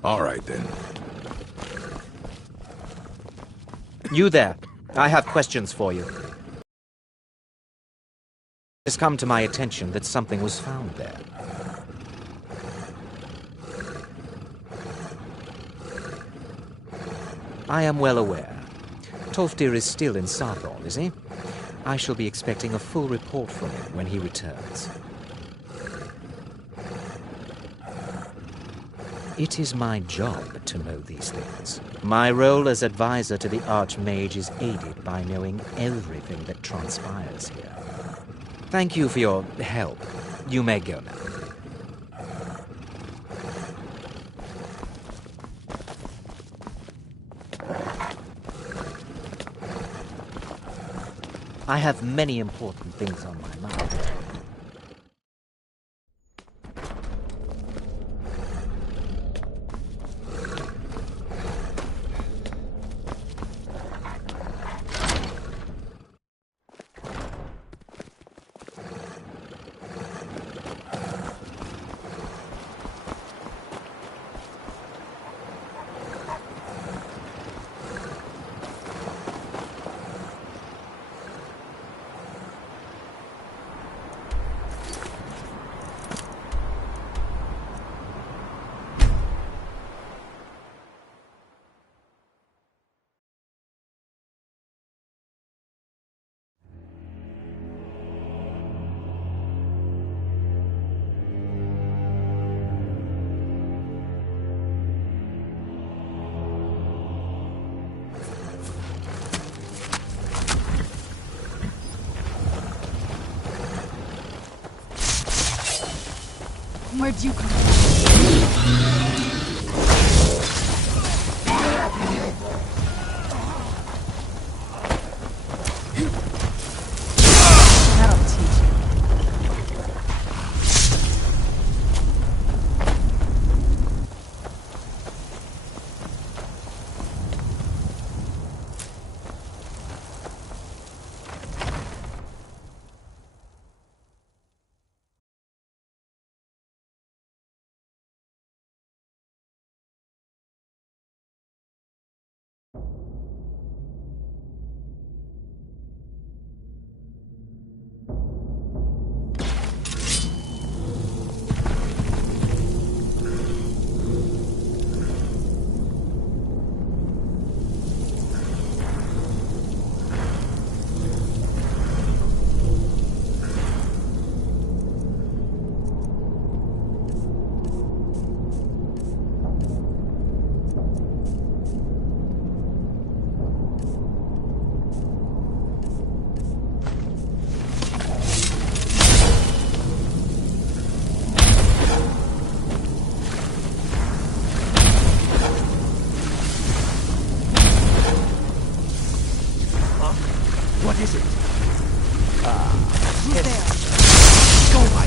All right, then. You there. I have questions for you. It's come to my attention that something was found there. I am well aware. Tolfdir is still in Sarthorn, is he? I shall be expecting a full report from him when he returns. It is my job to know these things. My role as advisor to the Archmage is aided by knowing everything that transpires here. Thank you for your help. You may go now. I have many important things on my mind. Where'd you come from? What is it? Who's there? Go, my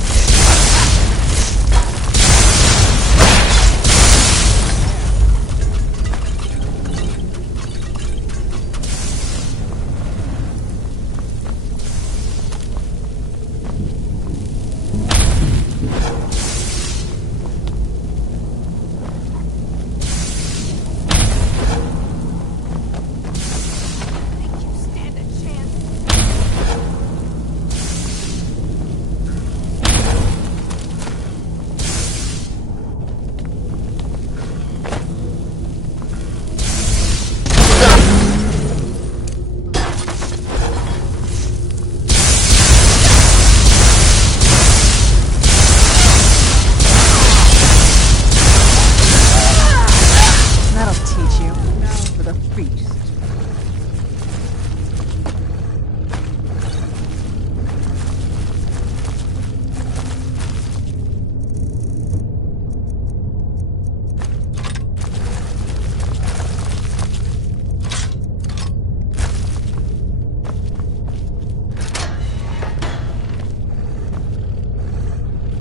feast.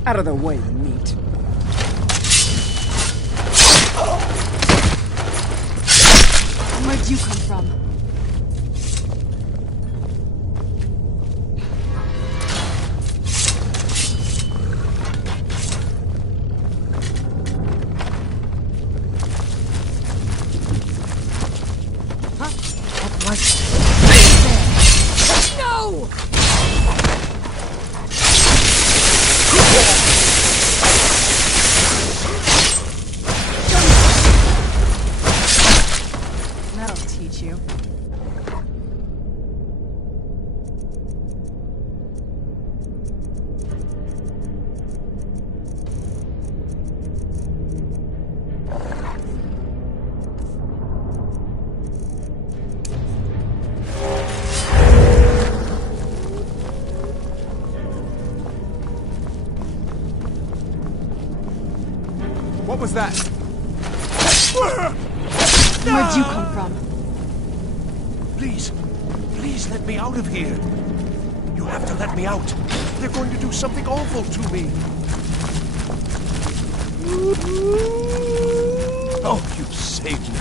Out of the way, meat. Where'd you come from? Huh? What? No! That'll teach you. What was that? Where'd you come from? Please, please let me out of here. You have to let me out. They're going to do something awful to me. Oh, you saved me.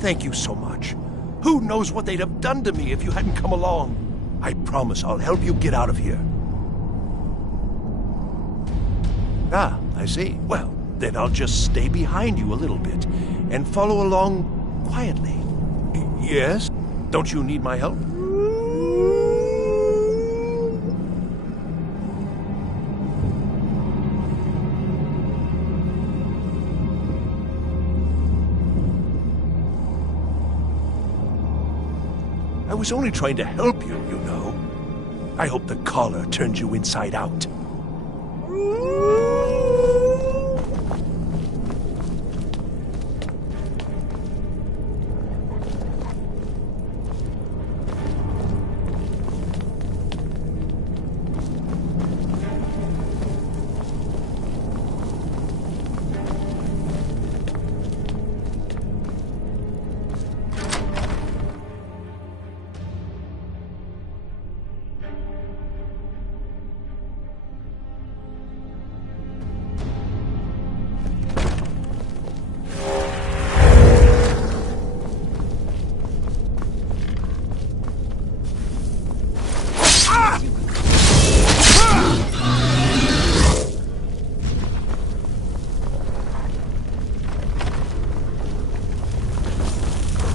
Thank you so much. Who knows what they'd have done to me if you hadn't come along. I promise I'll help you get out of here. Ah, I see. Well, then I'll just stay behind you a little bit and follow along quietly. Yes? Don't you need my help? I was only trying to help you, you know. I hope the collar turns you inside out.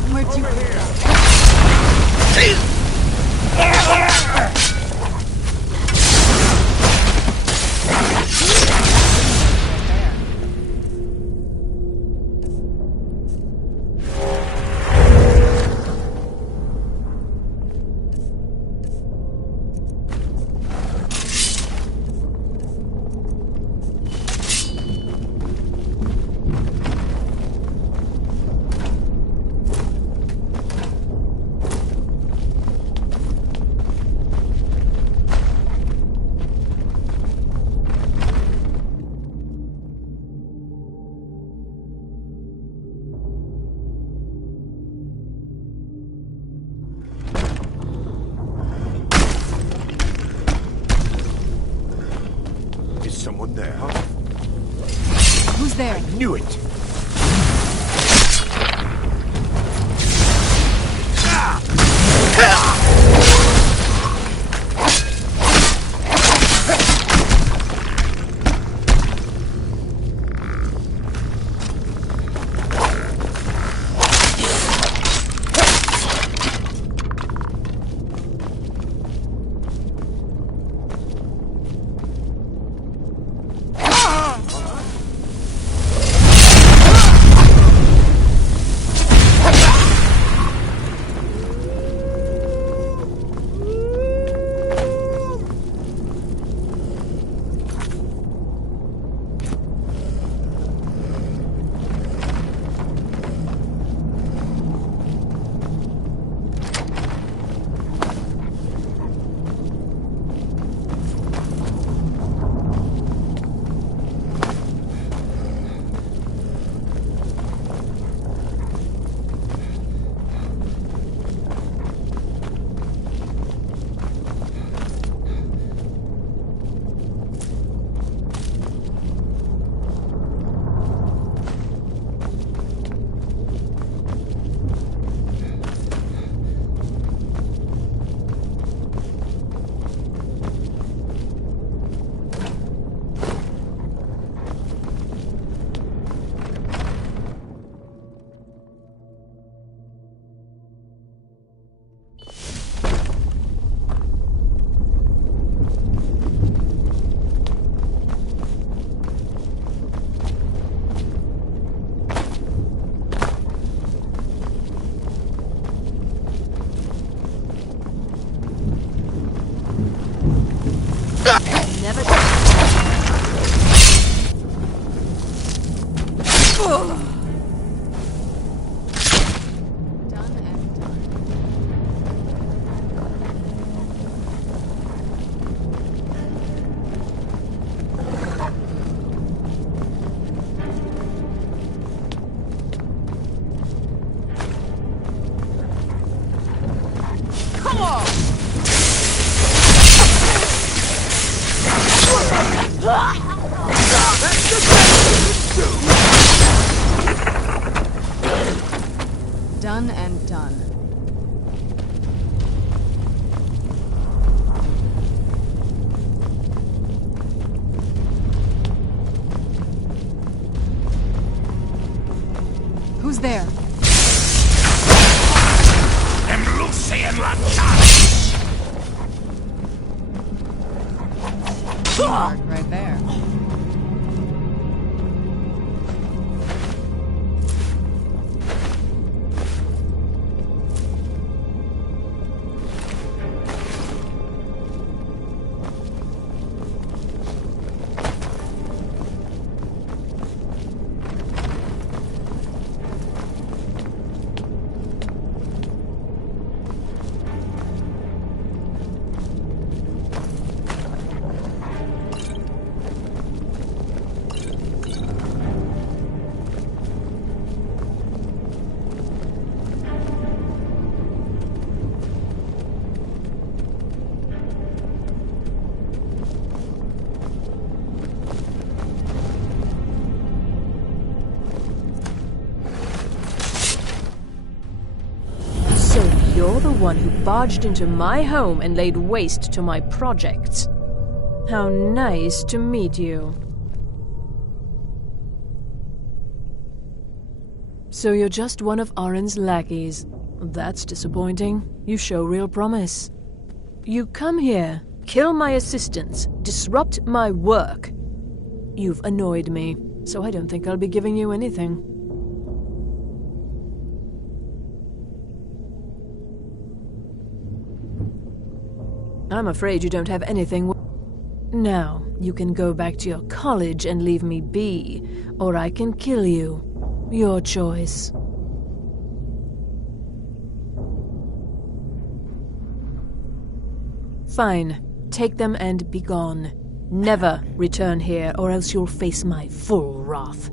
Where'd you come Someone there? Who's there? I knew it! Never. Come on! That's the best you can do! Done and done. Who's there? Mark right there. You're the one who barged into my home and laid waste to my projects. How nice to meet you. So you're just one of Arin's lackeys. That's disappointing. You show real promise. You come here, kill my assistants, disrupt my work. You've annoyed me, so I don't think I'll be giving you anything. I'm afraid you don't have anything. Now, you can go back to your college and leave me be, or I can kill you. Your choice. Fine. Take them and be gone. Never return here, or else you'll face my full wrath.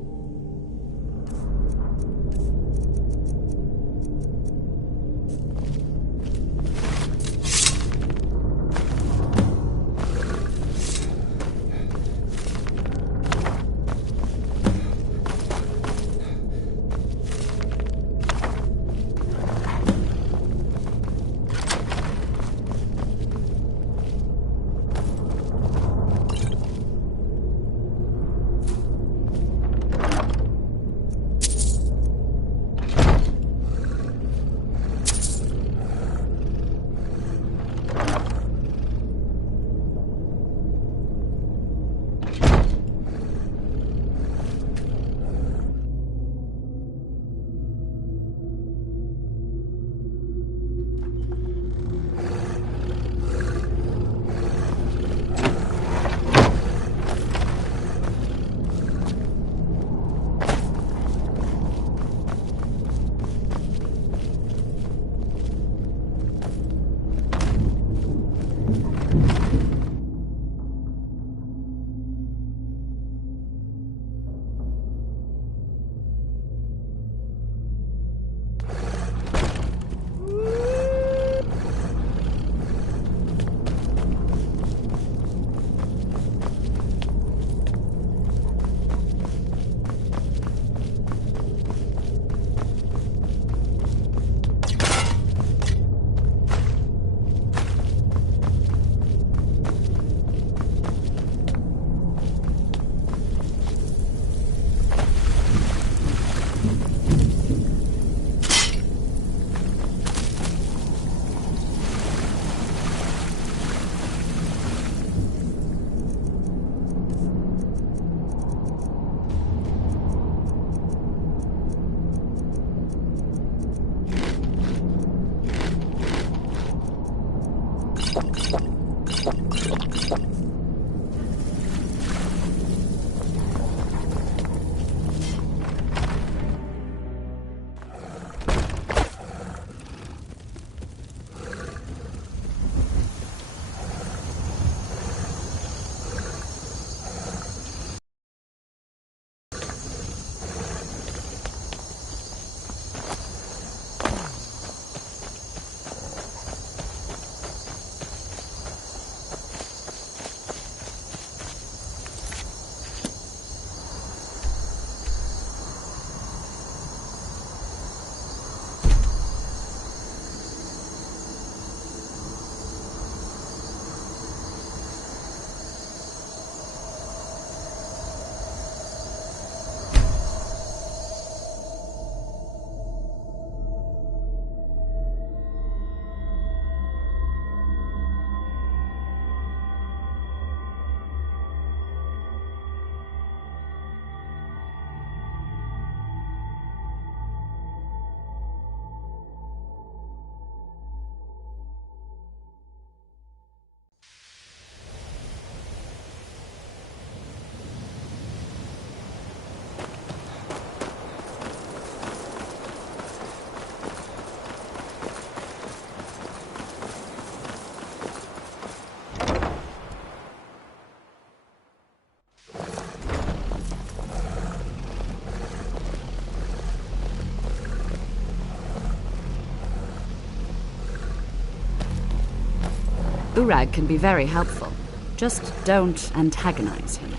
Urag can be very helpful. Just don't antagonize him.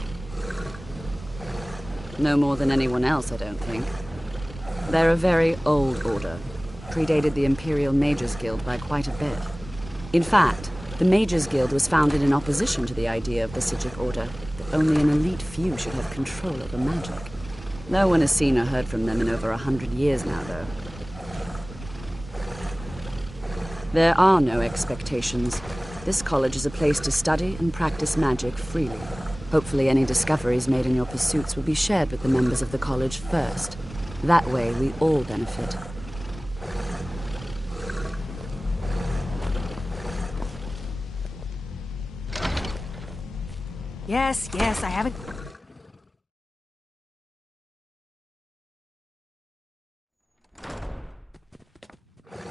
No more than anyone else, I don't think. They're a very old order. Predated the Imperial Mages Guild by quite a bit. In fact, the Mages Guild was founded in opposition to the idea of the Psijic Order, that only an elite few should have control over magic. No one has seen or heard from them in over 100 years now, though. There are no expectations. This college is a place to study and practice magic freely. Hopefully any discoveries made in your pursuits will be shared with the members of the college first. That way, we all benefit. Yes, I haven't...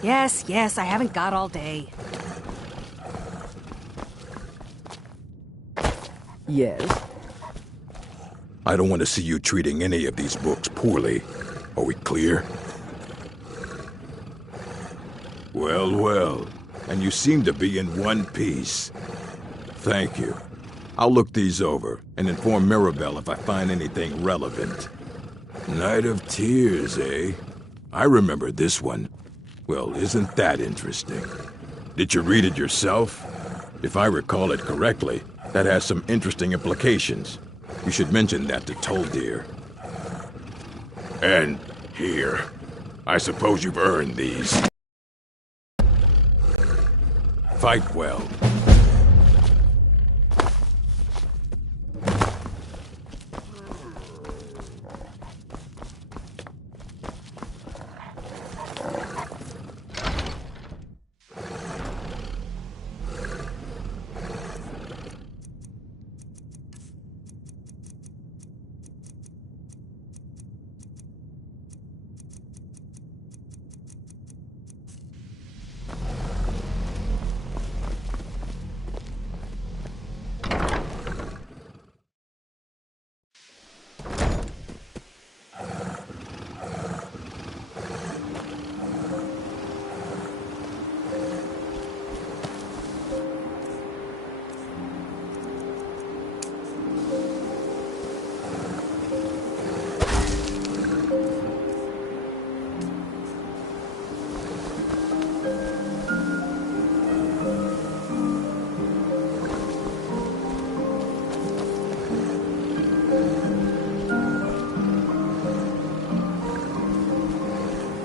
Yes, I haven't got all day. Yes? I don't want to see you treating any of these books poorly. Are we clear? Well. And you seem to be in one piece. Thank you. I'll look these over and inform Mirabelle if I find anything relevant. Night of Tears, eh? I remember this one. Well, isn't that interesting? Did you read it yourself? If I recall it correctly, that has some interesting implications. You should mention that to Toldir. And here. I suppose you've earned these. Fight well.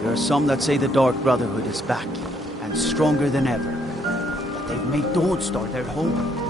There are some that say the Dark Brotherhood is back, and stronger than ever. But they've made Dawnstar their home.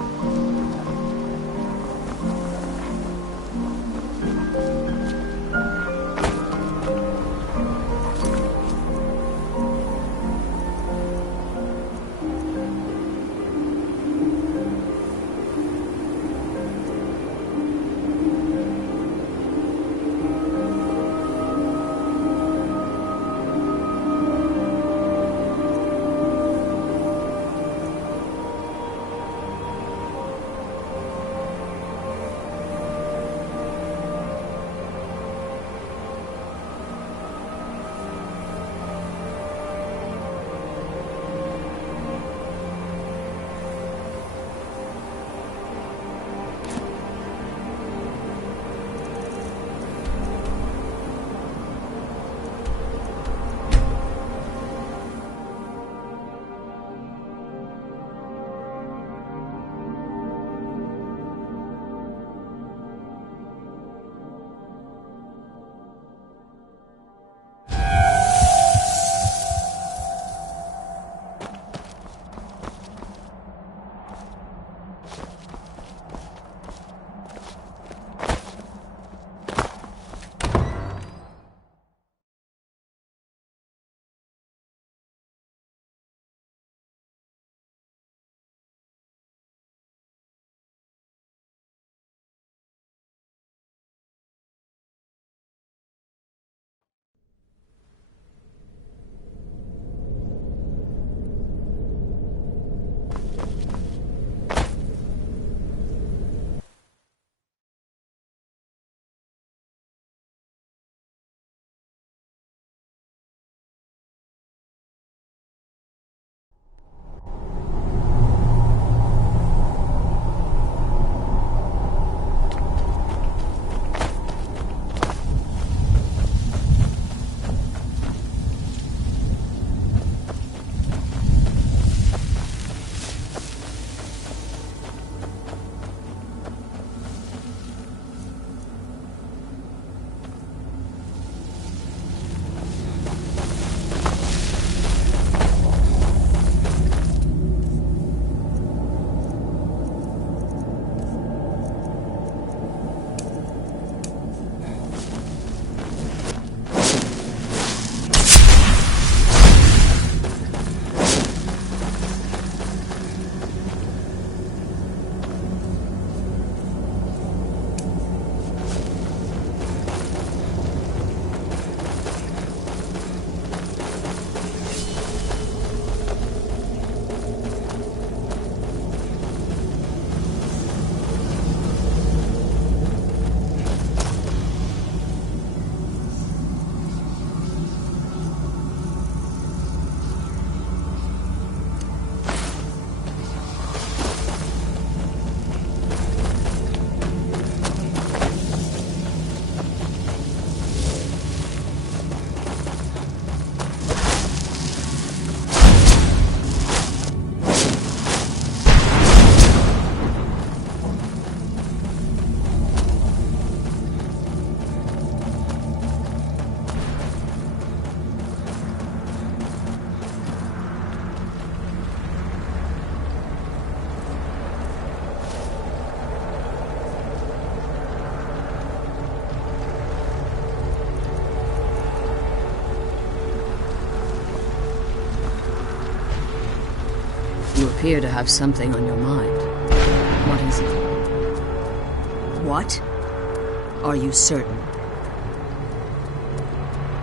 You appear to have something on your mind. What is it? What? Are you certain?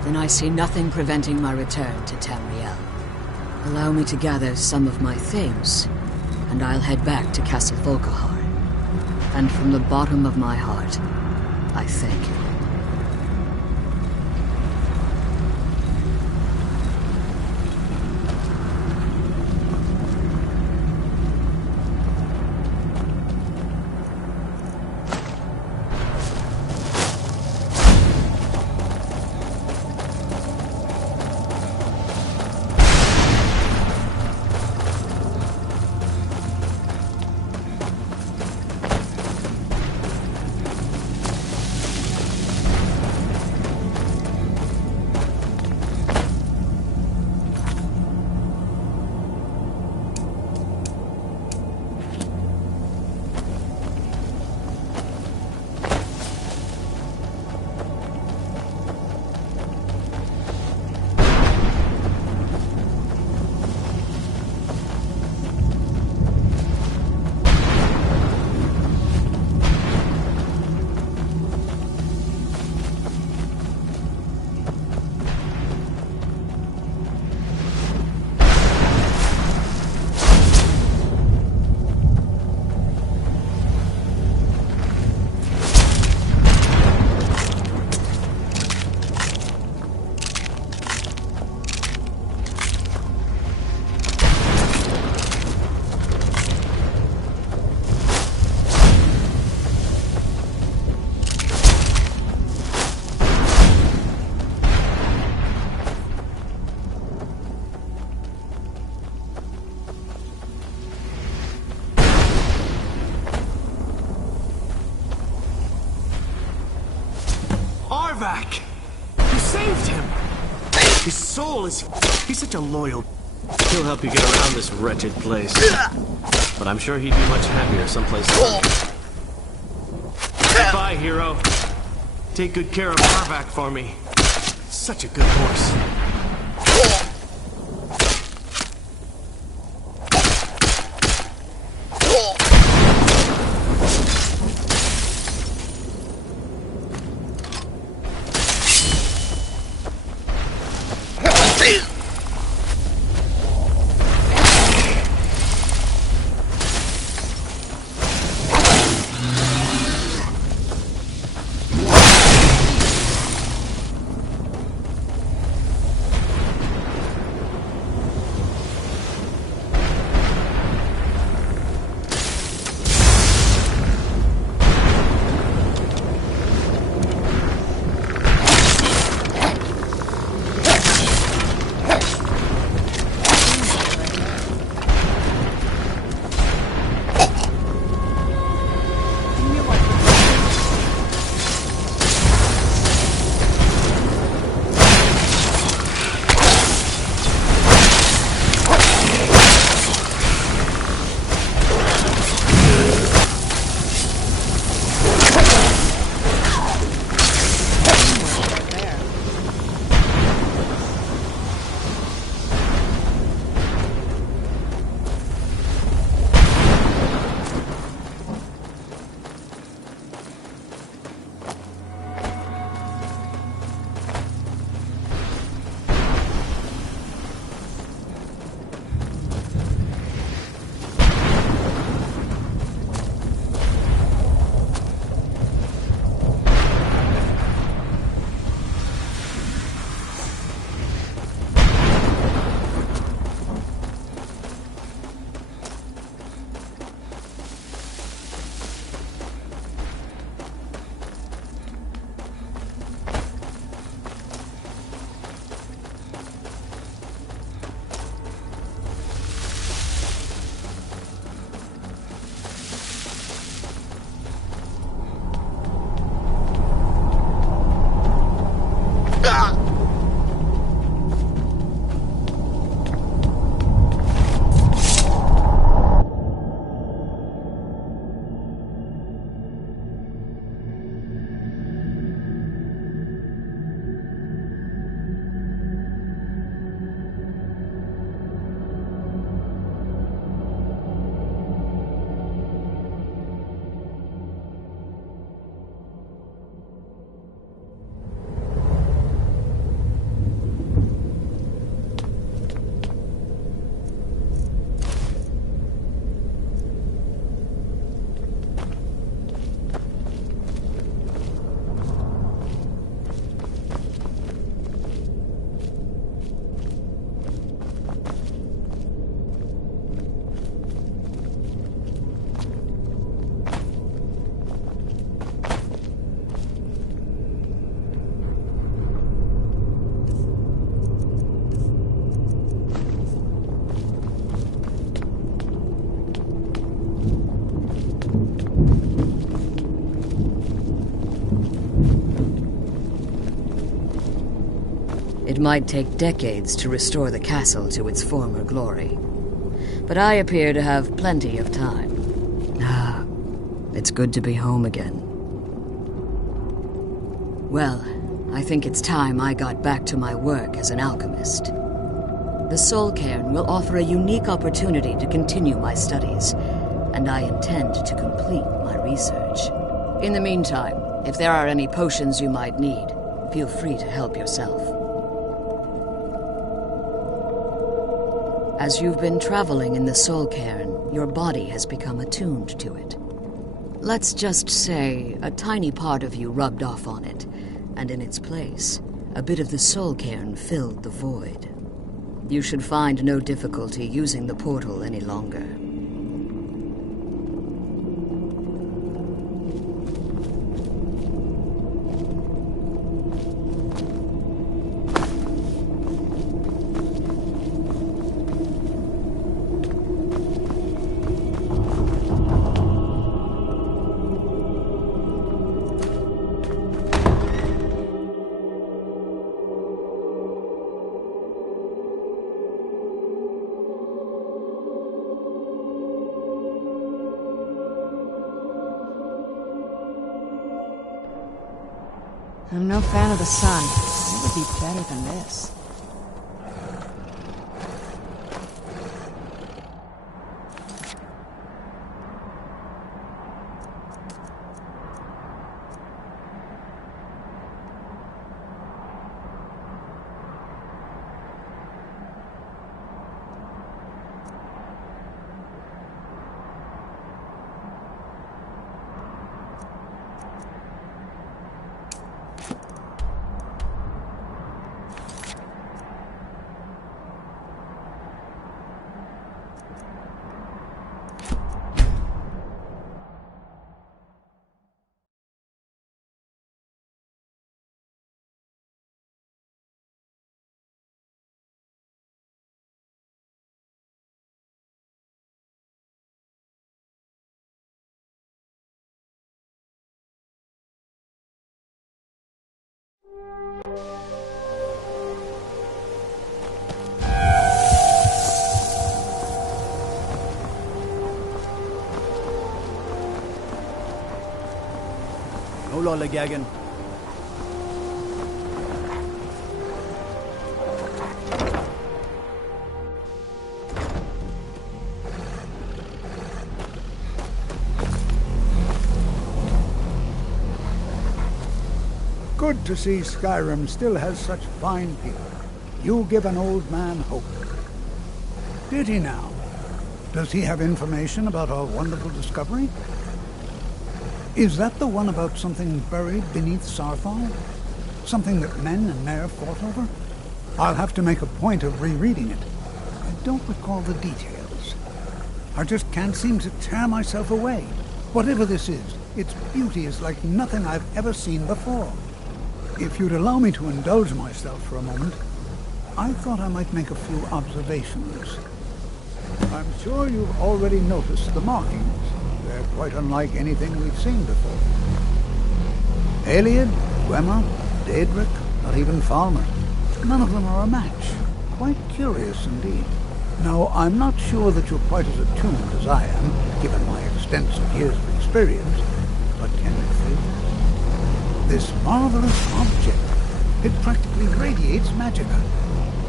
Then I see nothing preventing my return to Tamriel. Allow me to gather some of my things, and I'll head back to Castle Volkihar. And from the bottom of my heart, I thank you. Arvak! You saved him! His soul is... He's such a loyal... He'll help you get around this wretched place. But I'm sure he'd be much happier someplace else. Goodbye, hero. Take good care of Arvak for me. Such a good horse. It might take decades to restore the castle to its former glory. But I appear to have plenty of time. Ah, it's good to be home again. Well, I think it's time I got back to my work as an alchemist. The Soul Cairn will offer a unique opportunity to continue my studies, and I intend to complete my research. In the meantime, if there are any potions you might need, feel free to help yourself. As you've been traveling in the Soul Cairn, your body has become attuned to it. Let's just say a tiny part of you rubbed off on it, and in its place, a bit of the Soul Cairn filled the void. You should find no difficulty using the portal any longer. I'm no fan of the sun. It would be better than this. No lollygagging. Good to see Skyrim still has such fine people. You give an old man hope. Did he now? Does he have information about our wonderful discovery? Is that the one about something buried beneath Saarthal? Something that men and Mare fought over? I'll have to make a point of rereading it. I don't recall the details. I just can't seem to tear myself away. Whatever this is, its beauty is like nothing I've ever seen before. If you'd allow me to indulge myself for a moment, I thought I might make a few observations. I'm sure you've already noticed the markings. They're quite unlike anything we've seen before. Ayleid, Dwemer, Daedric, not even Falmer. None of them are a match. Quite curious indeed. Now, I'm not sure that you're quite as attuned as I am, given my extensive years of experience, but can you feel this marvelous object? It practically radiates magicka,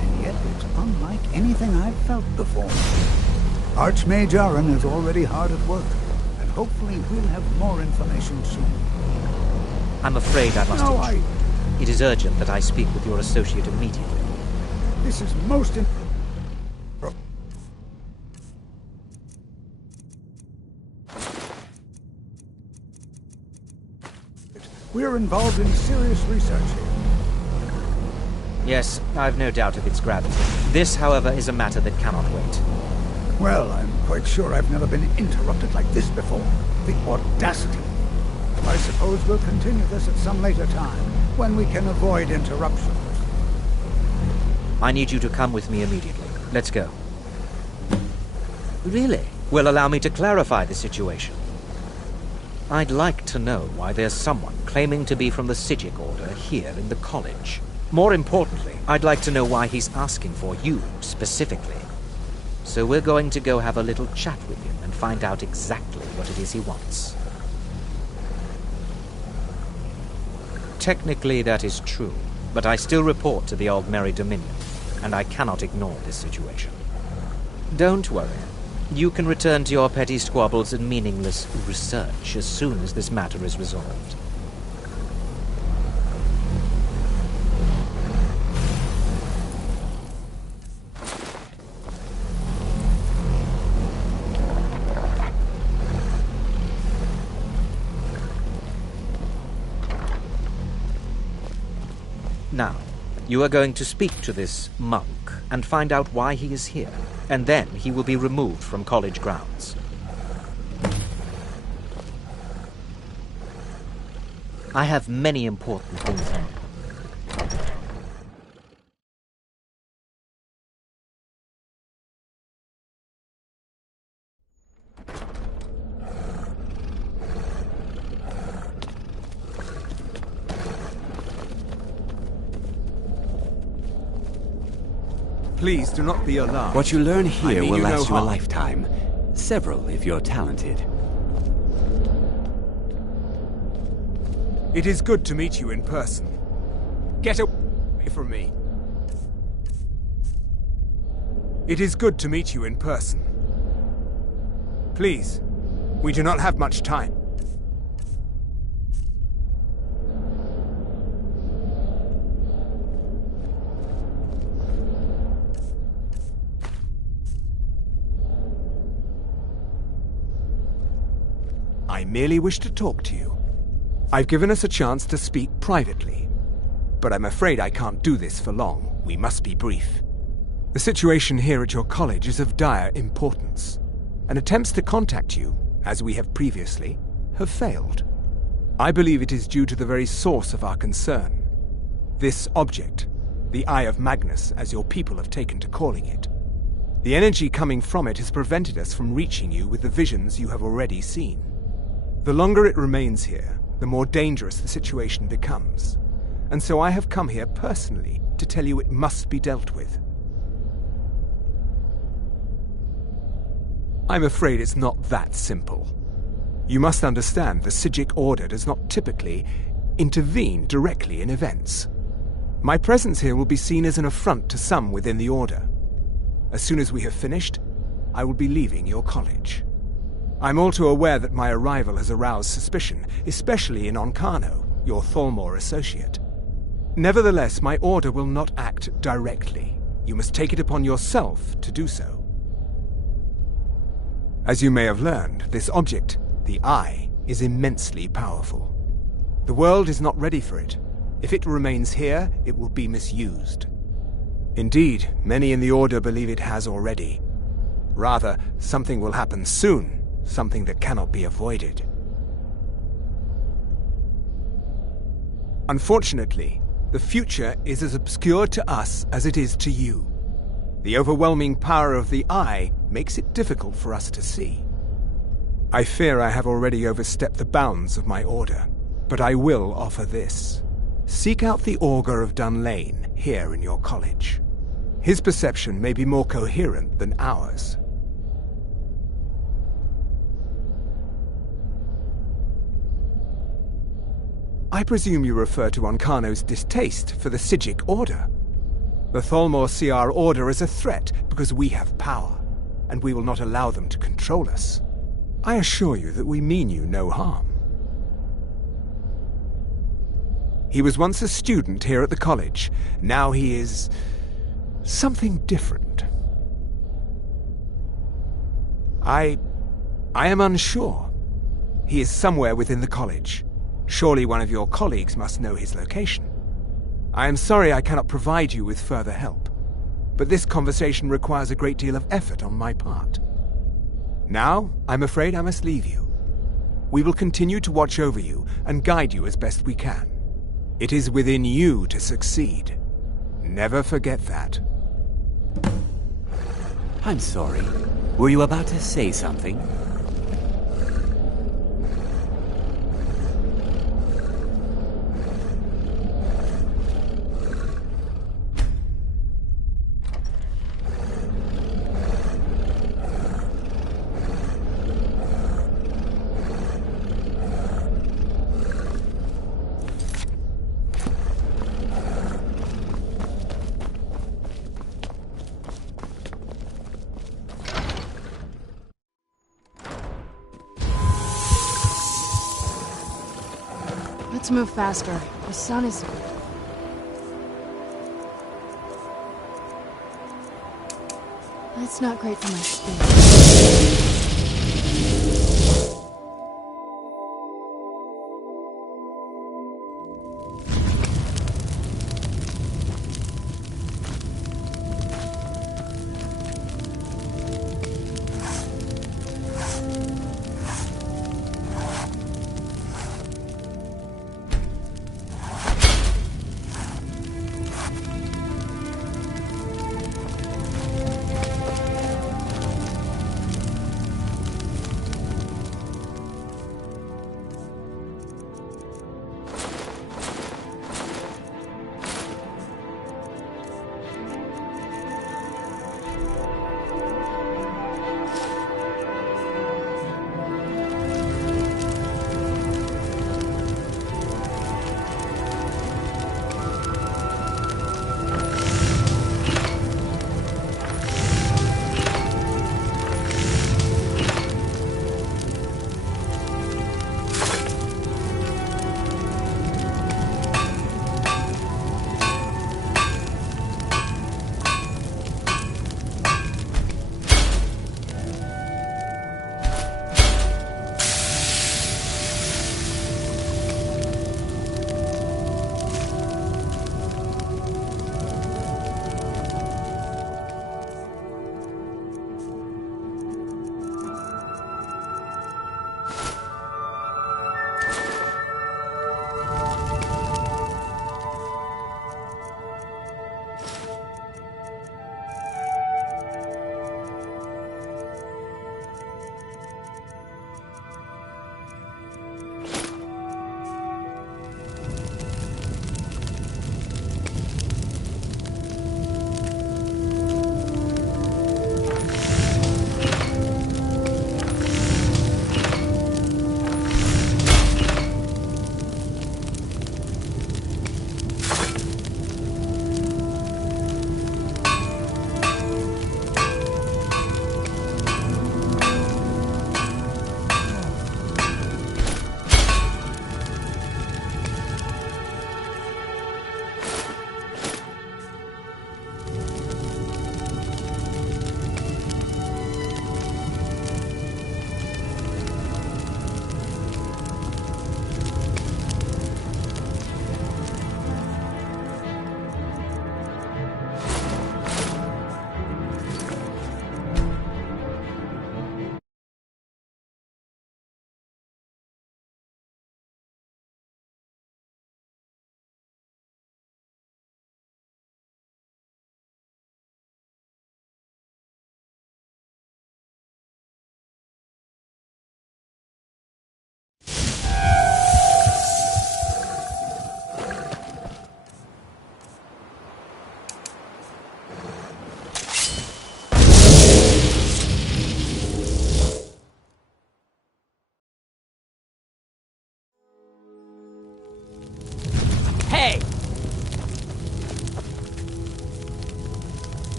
and yet it's unlike anything I've felt before. Archmage Aaron is already hard at work, and hopefully we'll have more information soon. I'm afraid I must intrude. It is urgent that I speak with your associate immediately. This is most We're involved in serious research here. Yes, I've no doubt of its gravity. This, however, is a matter that cannot wait. Well, I'm quite sure I've never been interrupted like this before. The audacity. I suppose we'll continue this at some later time, when we can avoid interruptions. I need you to come with me immediately. Let's go. Really? Well, allow me to clarify the situation. I'd like to know why there's someone claiming to be from the Psijic Order here in the college. More importantly, I'd like to know why he's asking for you, specifically. So we're going to go have a little chat with him and find out exactly what it is he wants. Technically, that is true, but I still report to the Aldmeri Dominion, and I cannot ignore this situation. Don't worry. You can return to your petty squabbles and meaningless research as soon as this matter is resolved. Now, you are going to speak to this monk and find out why he is here, and then he will be removed from college grounds. I have many important things on. Please do not be alarmed. What you learn here will last you a harm. lifetime. Several, if you're talented. It is good to meet you in person. Get away from me. It is good to meet you in person. Please, we do not have much time. I merely wish to talk to you. I've given us a chance to speak privately, but I'm afraid I can't do this for long. We must be brief. The situation here at your college is of dire importance, and attempts to contact you, as we have previously, have failed. I believe it is due to the very source of our concern. This object, the Eye of Magnus, as your people have taken to calling it. The energy coming from it has prevented us from reaching you with the visions you have already seen. The longer it remains here, the more dangerous the situation becomes. And so I have come here personally to tell you it must be dealt with. I'm afraid it's not that simple. You must understand the Psijic Order does not typically intervene directly in events. My presence here will be seen as an affront to some within the Order. As soon as we have finished, I will be leaving your college. I'm all too aware that my arrival has aroused suspicion, especially in Onkano, your Thalmor associate. Nevertheless, my order will not act directly. You must take it upon yourself to do so. As you may have learned, this object, the Eye, is immensely powerful. The world is not ready for it. If it remains here, it will be misused. Indeed, many in the Order believe it has already. Rather, something will happen soon. Something that cannot be avoided. Unfortunately, the future is as obscure to us as it is to you. The overwhelming power of the Eye makes it difficult for us to see. I fear I have already overstepped the bounds of my order, but I will offer this. Seek out the Augur of Dunlane here in your college. His perception may be more coherent than ours. I presume you refer to Onkano's distaste for the Psijic Order. The Thalmor see our order as a threat because we have power, and we will not allow them to control us. I assure you that we mean you no harm. He was once a student here at the college. Now he is something different. I am unsure. He is somewhere within the college. Surely one of your colleagues must know his location. I am sorry I cannot provide you with further help, but this conversation requires a great deal of effort on my part. Now, I'm afraid I must leave you. We will continue to watch over you and guide you as best we can. It is within you to succeed. Never forget that. I'm sorry. Were you about to say something? Let's move faster. The sun is... That's not great for my skin.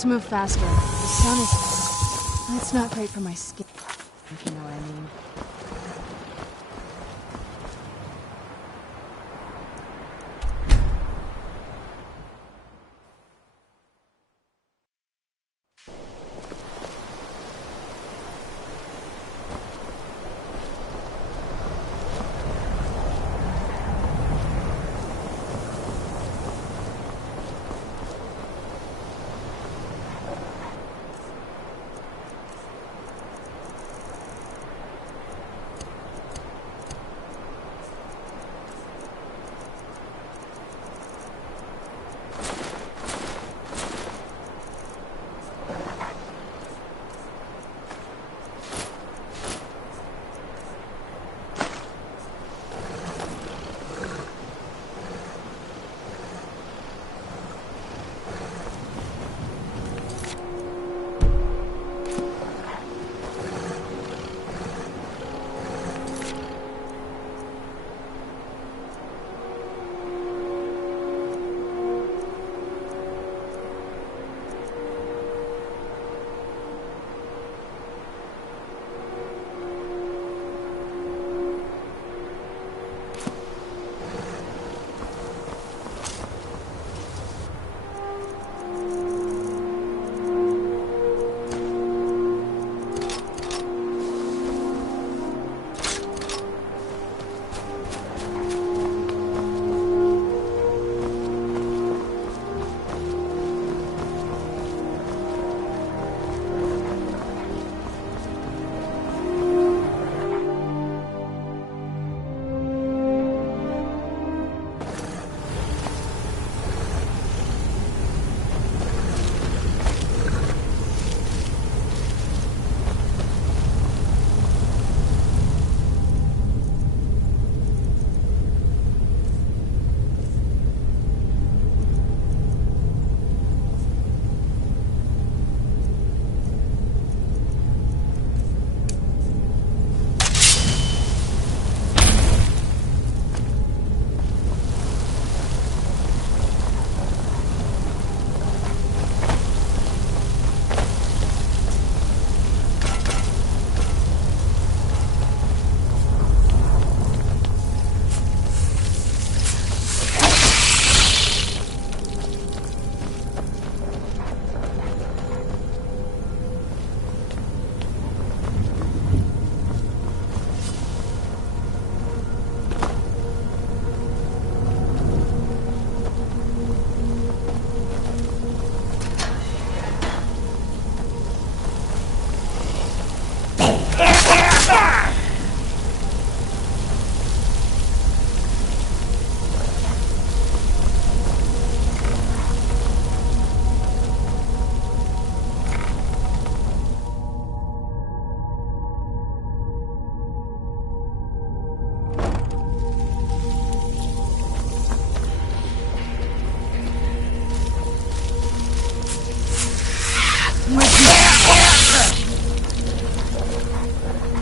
Let's move faster. The sun is... It's not great for my skin, if you know what I mean.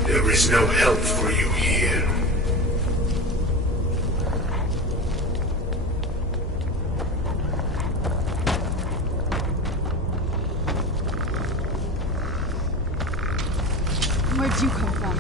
There is no help for you here. Where'd you come from?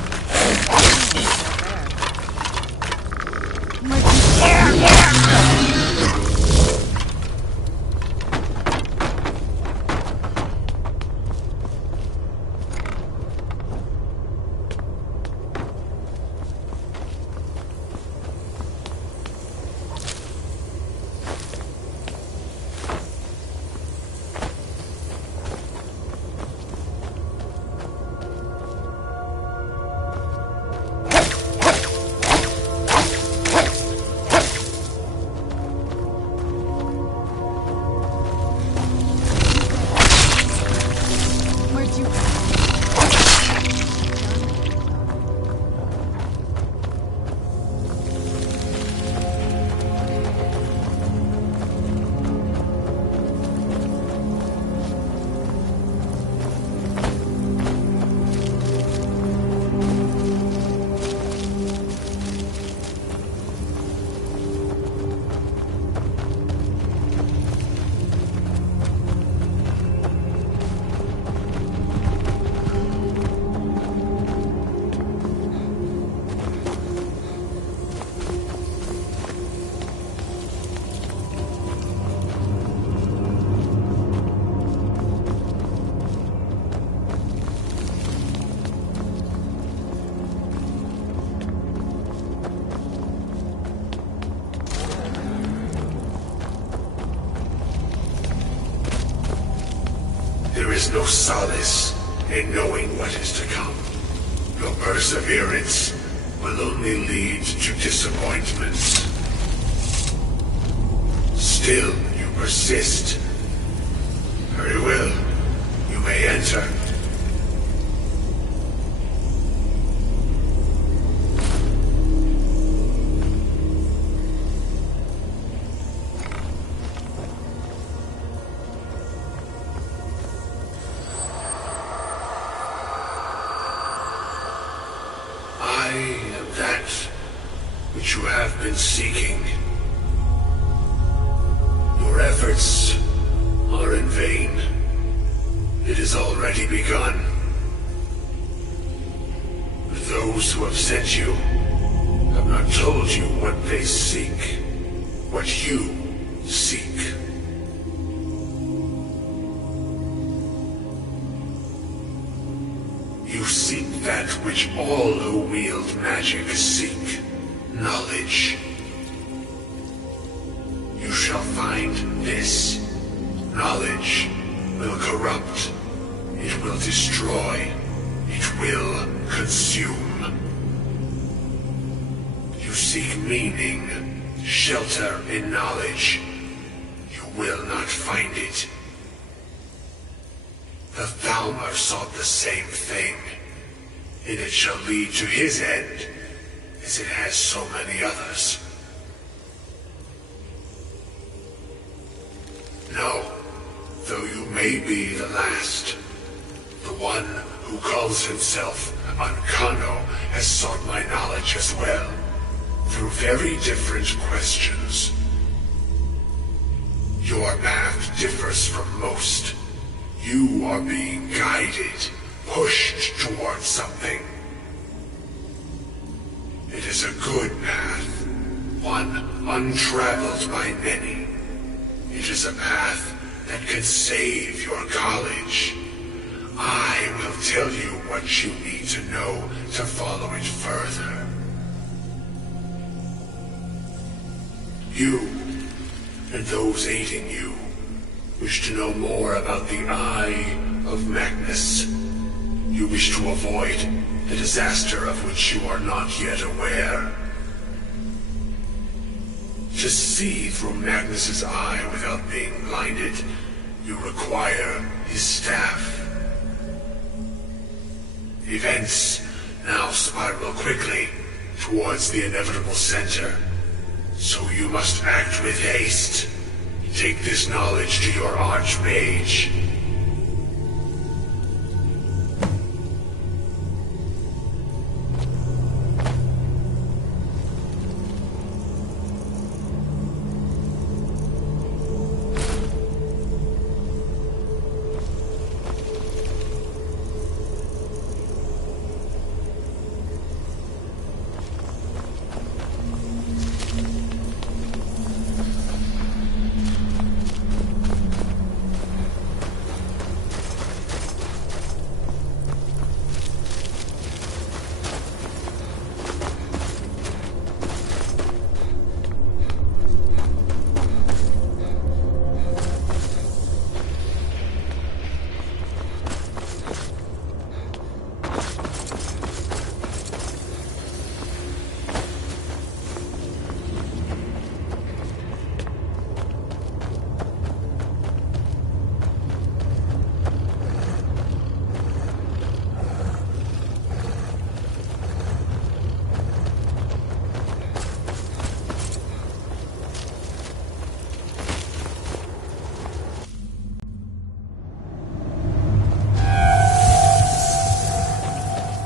is no solace in knowing what is to come. Your perseverance will only lead to disappointment. Still, you persist. Very well. You may enter. I am that which you have been seeking. Your efforts are in vain. It has already begun. Those who have sent you have not told you what they seek, what you seek. You seek that which all who wield magic seek, knowledge. You shall find this. Knowledge will corrupt. It will destroy. It will consume. You seek meaning, shelter in knowledge. You will not find it. The Thalmor sought the same thing, and it shall lead to his end, as it has so many others. No, though you may be the last, the one who calls himself Ancano has sought my knowledge as well, through very different questions. Your path differs from most. You are being guided, pushed towards something. It is a good path, one untraveled by many. It is a path that can save your college. I will tell you what you need to know to follow it further. You, and those aiding you, wish to know more about the Eye of Magnus. You wish to avoid the disaster of which you are not yet aware. To see through Magnus's eye without being blinded, you require his staff. Events now spiral quickly towards the inevitable center, so you must act with haste. Take this knowledge to your Archmage.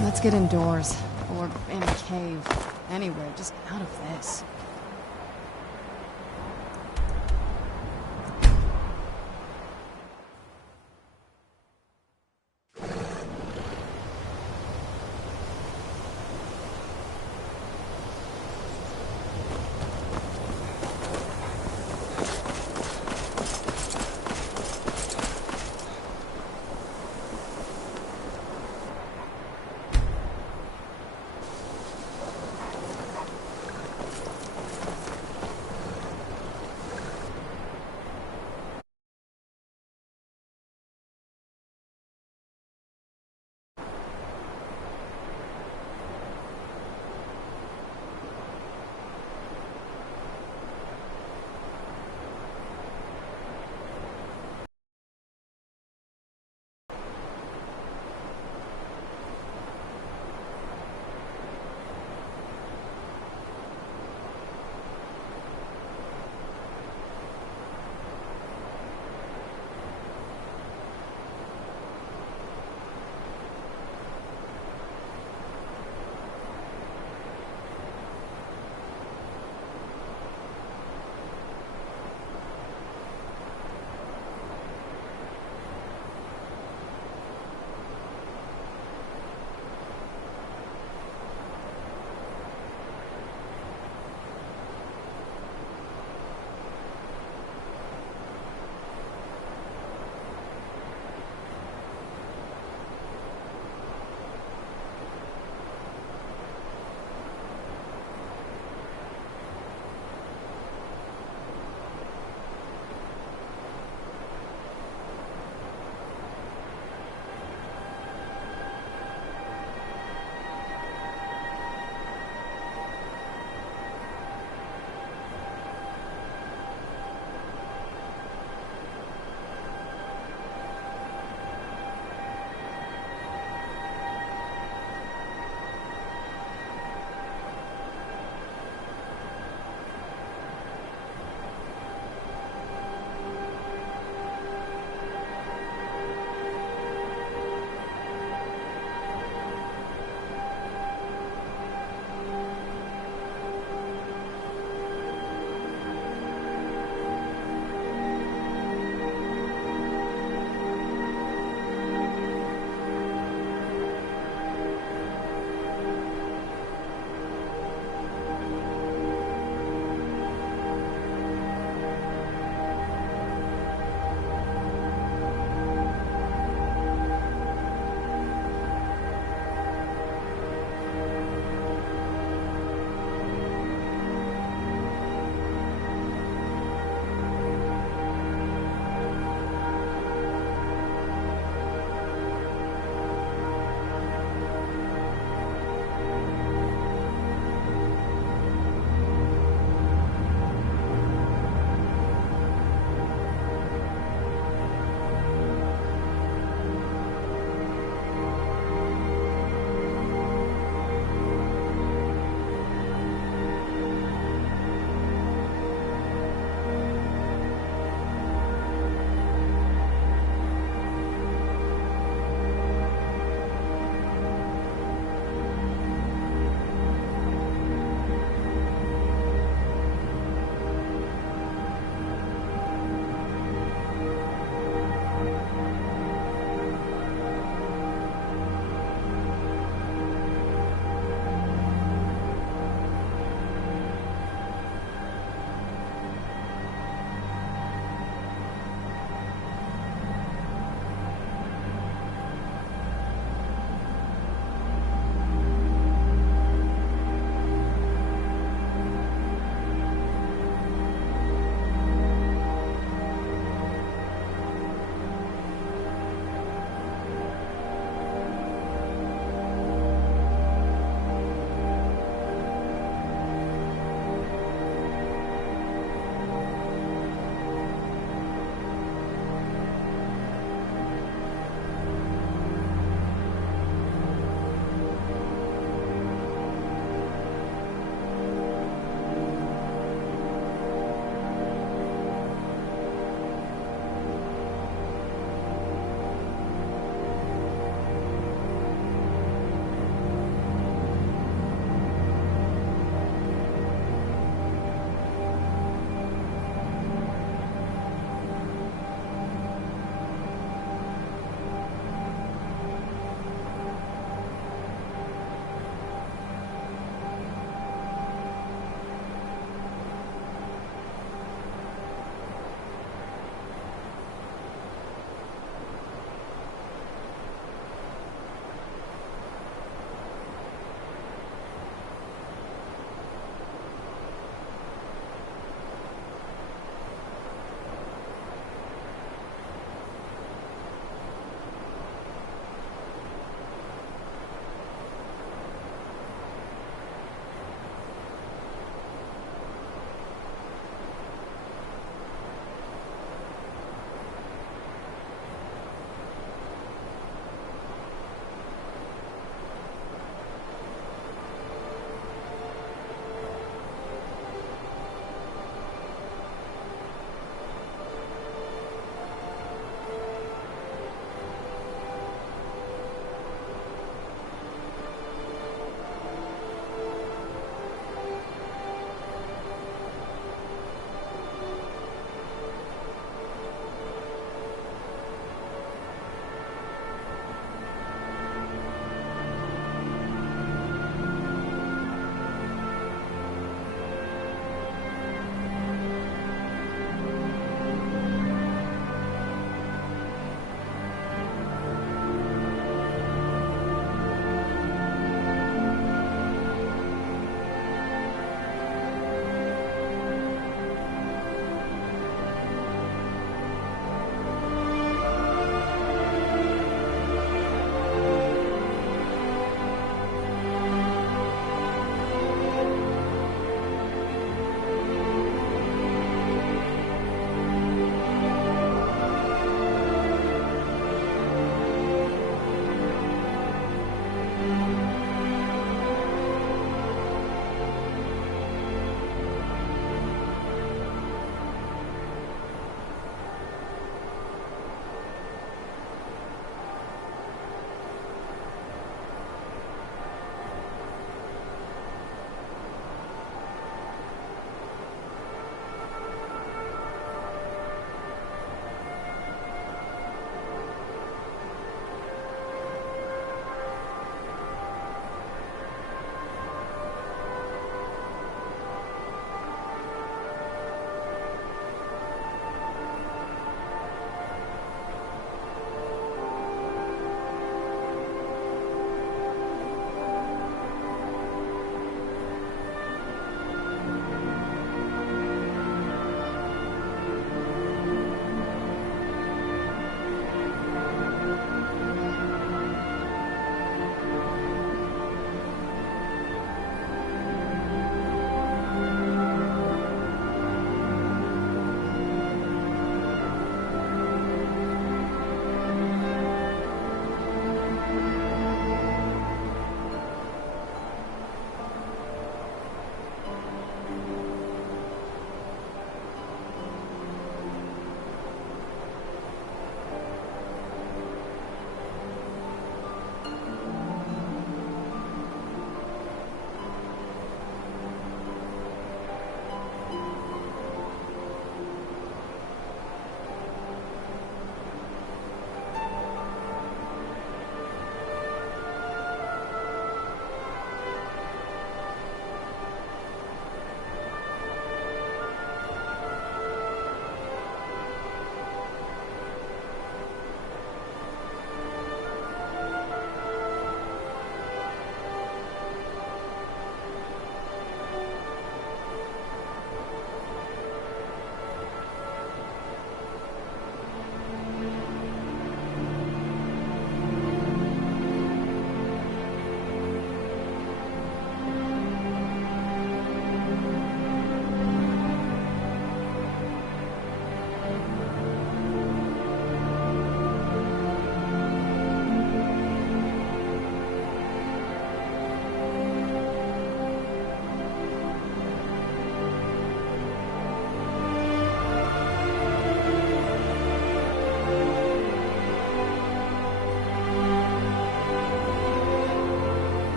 Let's get indoors. Or in a cave. Anywhere, just out of this.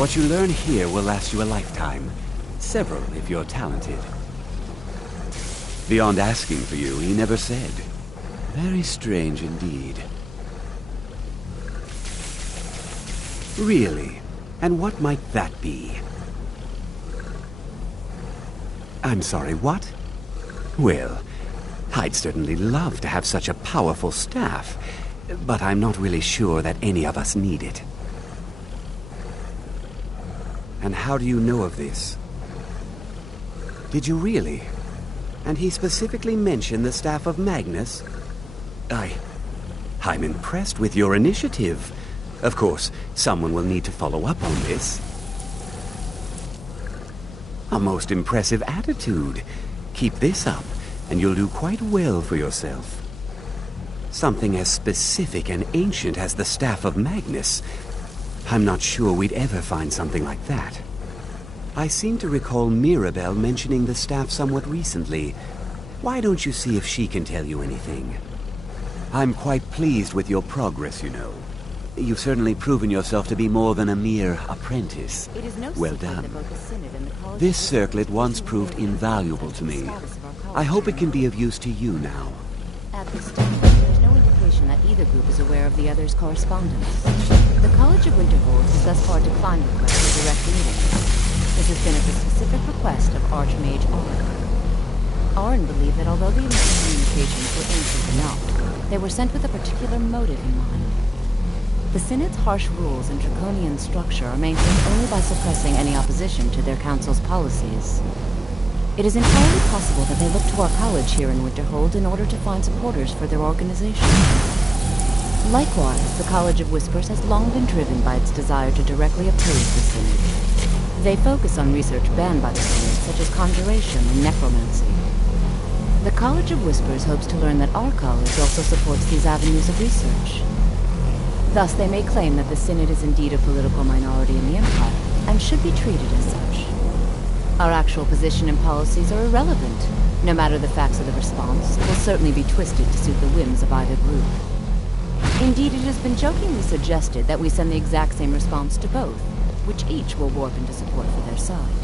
What you learn here will last you a lifetime. Several, if you're talented. Beyond asking for you, he never said. Very strange indeed. Really? And what might that be? I'm sorry, what? Well, I'd certainly love to have such a powerful staff, but I'm not really sure that any of us need it. And how do you know of this? Did you really? And he specifically mentioned the staff of Magnus? I'm impressed with your initiative. Of course, someone will need to follow up on this. A most impressive attitude. Keep this up, and you'll do quite well for yourself. Something as specific and ancient as the staff of Magnus. I'm not sure we'd ever find something like that. I seem to recall Mirabelle mentioning the staff somewhat recently. Why don't you see if she can tell you anything? I'm quite pleased with your progress, you know. You've certainly proven yourself to be more than a mere apprentice. Well done. This circlet once proved invaluable to me. I hope it can be of use to you now. At this time, there is no indication that either group is aware of the other's correspondence. The College of Winterhold has thus far declined requests for direct meetings. This has been at the specific request of Archmage Arn. Arn believed that although the initial communications were ancient enough, they were sent with a particular motive in mind. The Synod's harsh rules and draconian structure are maintained only by suppressing any opposition to their council's policies. It is entirely possible that they look to our college here in Winterhold in order to find supporters for their organization. Likewise, the College of Whispers has long been driven by its desire to directly oppose the Synod. They focus on research banned by the Synod, such as conjuration and necromancy. The College of Whispers hopes to learn that our college also supports these avenues of research. Thus, they may claim that the Synod is indeed a political minority in the Empire, and should be treated as such. Our actual position and policies are irrelevant. No matter the facts of the response, it will certainly be twisted to suit the whims of either group. Indeed, it has been jokingly suggested that we send the exact same response to both, which each will warp into support for their side.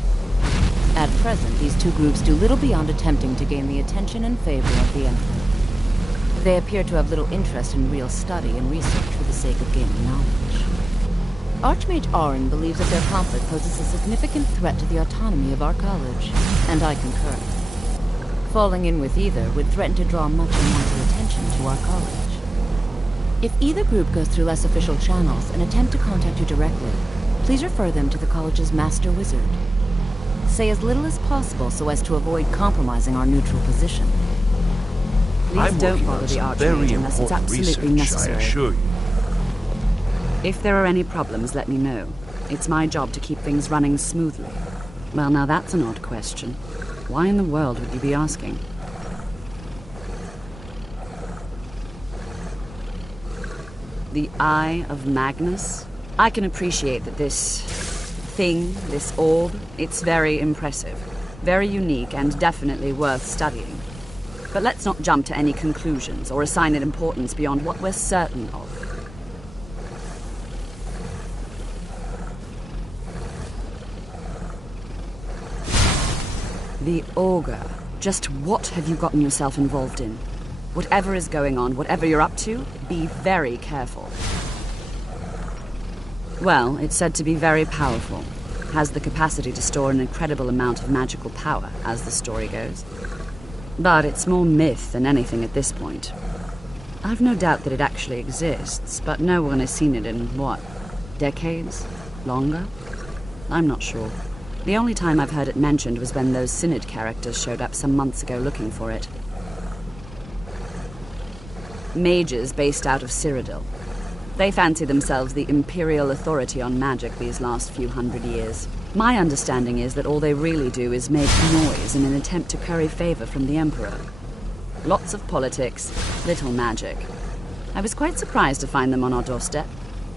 At present, these two groups do little beyond attempting to gain the attention and favor of the Emperor. They appear to have little interest in real study and research for the sake of gaining knowledge. Archmage Arn believes that their conflict poses a significant threat to the autonomy of our college, and I concur. Falling in with either would threaten to draw much unwanted attention to our college. If either group goes through less official channels and attempt to contact you directly, please refer them to the college's Master Wizard. Say as little as possible so as to avoid compromising our neutral position. Please don't bother the Archmage unless it's absolutely necessary. I assure you. If there are any problems, let me know. It's my job to keep things running smoothly. Well, now that's an odd question. Why in the world would you be asking? The Eye of Magnus? I can appreciate that this thing, this orb, it's very impressive. Very unique and definitely worth studying. But let's not jump to any conclusions or assign it importance beyond what we're certain of. The Augur. Just what have you gotten yourself involved in? Whatever is going on, whatever you're up to, be very careful. Well, it's said to be very powerful. Has the capacity to store an incredible amount of magical power, as the story goes. But it's more myth than anything at this point. I've no doubt that it actually exists, but no one has seen it in, what, decades? Longer? I'm not sure. The only time I've heard it mentioned was when those Synod characters showed up some months ago looking for it. Mages based out of Cyrodiil. They fancy themselves the imperial authority on magic these last few hundred years. My understanding is that all they really do is make noise in an attempt to curry favor from the Emperor. Lots of politics, little magic. I was quite surprised to find them on our doorstep.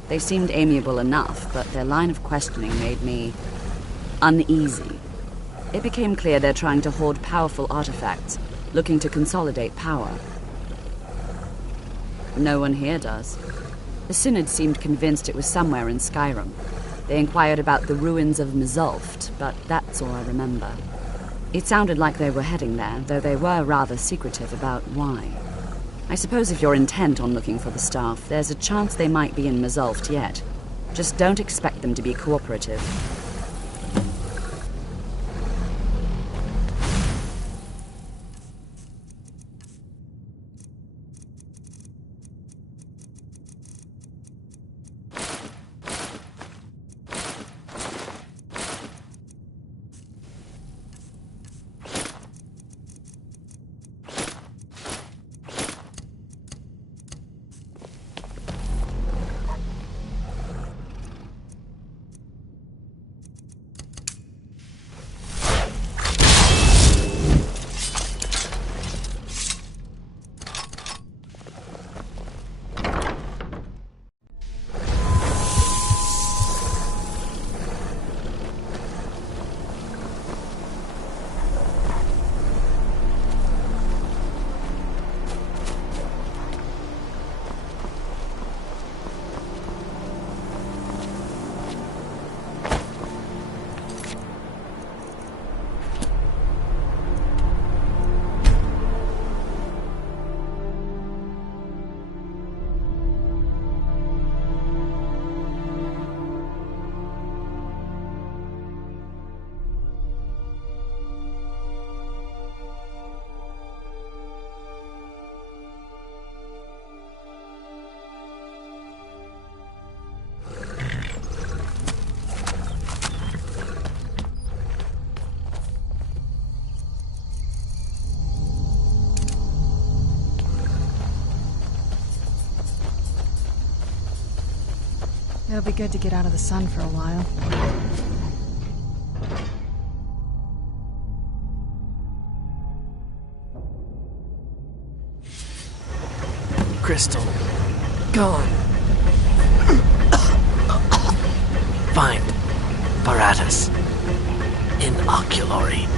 They seemed amiable enough, but their line of questioning made me uneasy. It became clear they're trying to hoard powerful artifacts, looking to consolidate power. No one here does. The Synod seemed convinced it was somewhere in Skyrim. They inquired about the ruins of Mzulft, but that's all I remember. It sounded like they were heading there, though they were rather secretive about why. I suppose if you're intent on looking for the staff, there's a chance they might be in Mzulft yet. Just don't expect them to be cooperative. It'll be good to get out of the sun for a while. Crystal. Gone. Find Paratus in Oculory.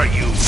for you!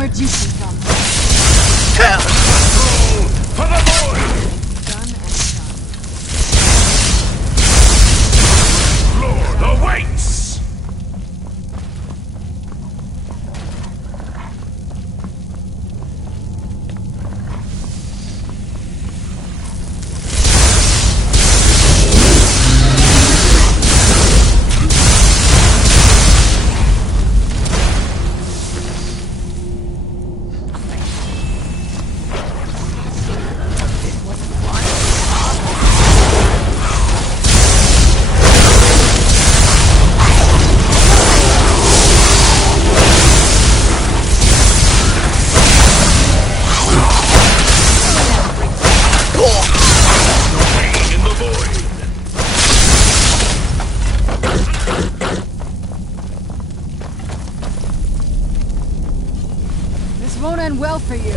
Where'd you come from? For the void! Lord awaits! well for you.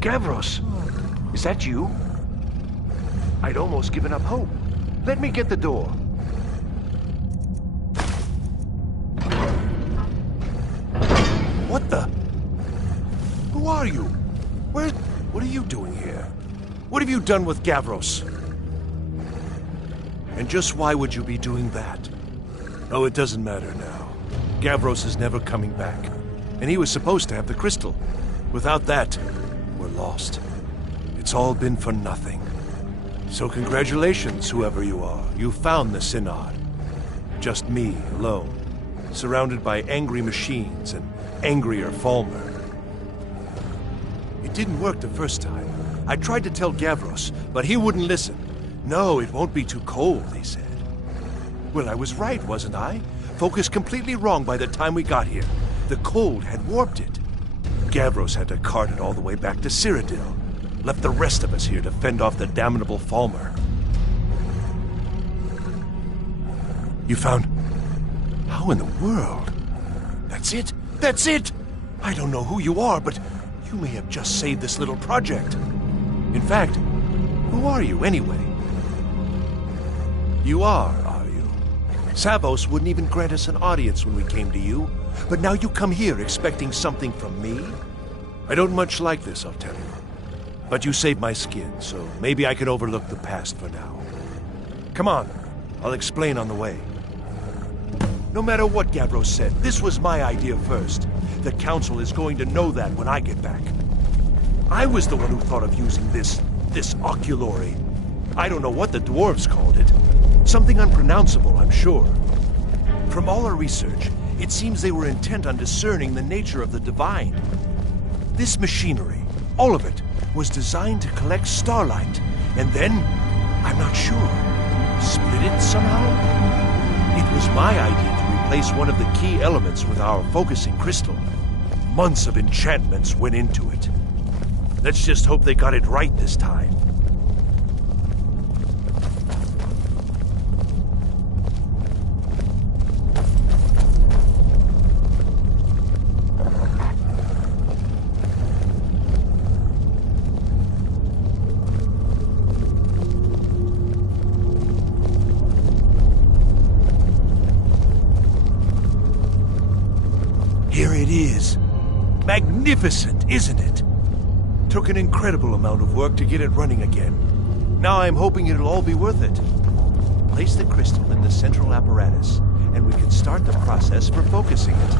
Gavros, is that you? I'd almost given up hope. Let me get the door. What the? Who are you? What are you doing here? What have you done with Gavros? And just why would you be doing that? Oh, it doesn't matter now. Gavros is never coming back. And he was supposed to have the crystal. Without that, we're lost. It's all been for nothing. So congratulations, whoever you are. You found the Synod. Just me, alone. Surrounded by angry machines and angrier Falmer. It didn't work the first time. I tried to tell Gavros, but he wouldn't listen. No, it won't be too cold, they said. Well, I was right, wasn't I? Focused completely wrong by the time we got here. The cold had warped it. Gavros had to cart it all the way back to Cyrodiil. Left the rest of us here to fend off the damnable Falmer. You found... How in the world? That's it? That's it! I don't know who you are, but you may have just saved this little project. In fact, who are you anyway? You are you? Savos wouldn't even grant us an audience when we came to you, but now you come here expecting something from me? I don't much like this, I'll tell you. But you saved my skin, so maybe I can overlook the past for now. Come on, I'll explain on the way. No matter what Gavros said, this was my idea first. The Council is going to know that when I get back. I was the one who thought of using this oculory. I don't know what the dwarves called it. Something unpronounceable, I'm sure. From all our research, it seems they were intent on discerning the nature of the divine. This machinery, all of it, was designed to collect starlight, and then, I'm not sure, split it somehow? It was my idea to replace one of the key elements with our focusing crystal. Months of enchantments went into it. Let's just hope they got it right this time. Here it is. Magnificent, isn't it? Took an incredible amount of work to get it running again. Now I'm hoping it'll all be worth it. Place the crystal in the central apparatus, and we can start the process for focusing it.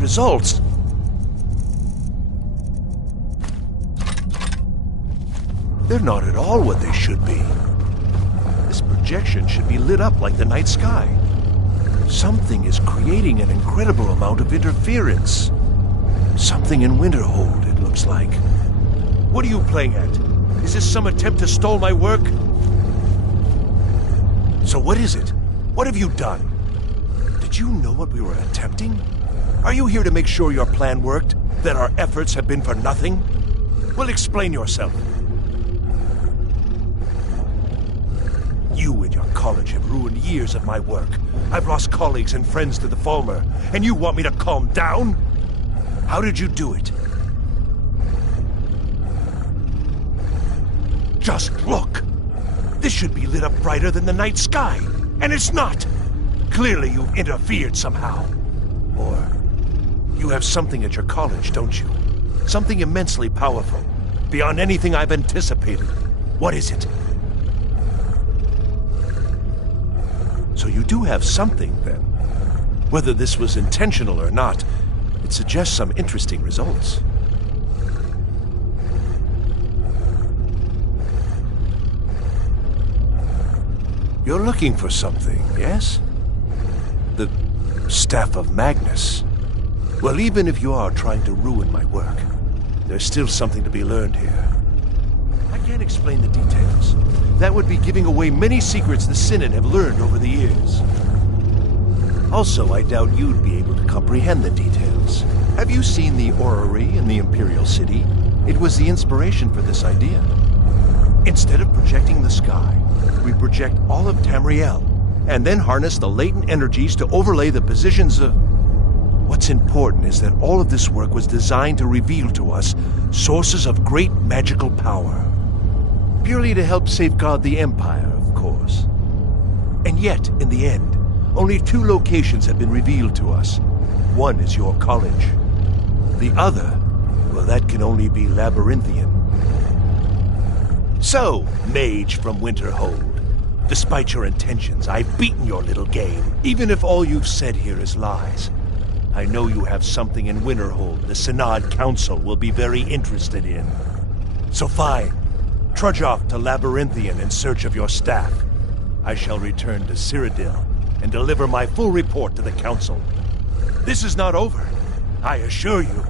results. They're not at all what they should be. This projection should be lit up like the night sky. Something is creating an incredible amount of interference. Something in Winterhold, it looks like. What are you playing at? Is this some attempt to stall my work? So what is it? What have you done? Did you know what we were attempting? Are you here to make sure your plan worked? That our efforts have been for nothing? Well, explain yourself. You and your college have ruined years of my work. I've lost colleagues and friends to the Falmer, and you want me to calm down? How did you do it? Just look! This should be lit up brighter than the night sky, and it's not! Clearly you've interfered somehow. Or you have something at your college, don't you? Something immensely powerful, beyond anything I've anticipated. What is it? So you do have something, then. Whether this was intentional or not, it suggests some interesting results. You're looking for something, yes? The Staff of Magnus. Well, even if you are trying to ruin my work, there's still something to be learned here. I can't explain the details. That would be giving away many secrets the Synod have learned over the years. Also, I doubt you'd be able to comprehend the details. Have you seen the orrery in the Imperial City? It was the inspiration for this idea. Instead of projecting the sky, we project all of Tamriel, and then harness the latent energies to overlay the positions of... What's important is that all of this work was designed to reveal to us sources of great magical power. Purely to help safeguard the Empire, of course. And yet, in the end, only 2 locations have been revealed to us. One is your college. The other, well, that can only be Labyrinthian. So, mage from Winterhold, despite your intentions, I've beaten your little game, even if all you've said here is lies. I know you have something in Winterhold the Synod Council will be very interested in. So fine. Trudge off to Labyrinthian in search of your staff. I shall return to Cyrodiil and deliver my full report to the Council. This is not over, I assure you.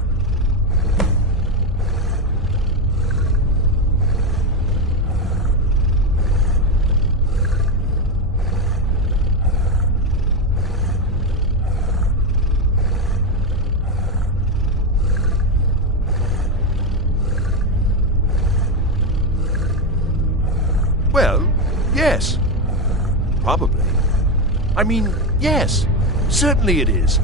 Well, yes. Probably. I mean, yes. Certainly it is.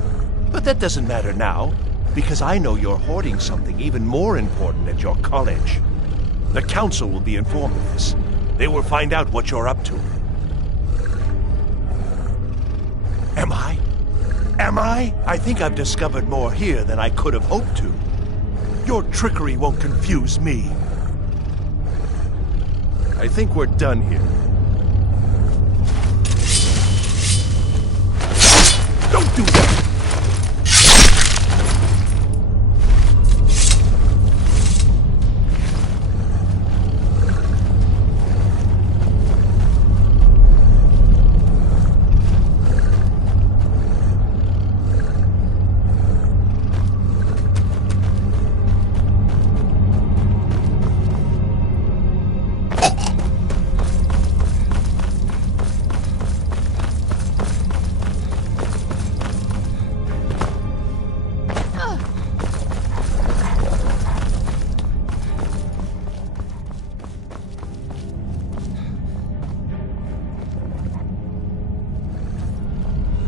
But that doesn't matter now, because I know you're hoarding something even more important at your college. The Council will be informed of this. They will find out what you're up to. Am I? Am I? I think I've discovered more here than I could have hoped to. Your trickery won't confuse me. I think we're done here. Don't do that!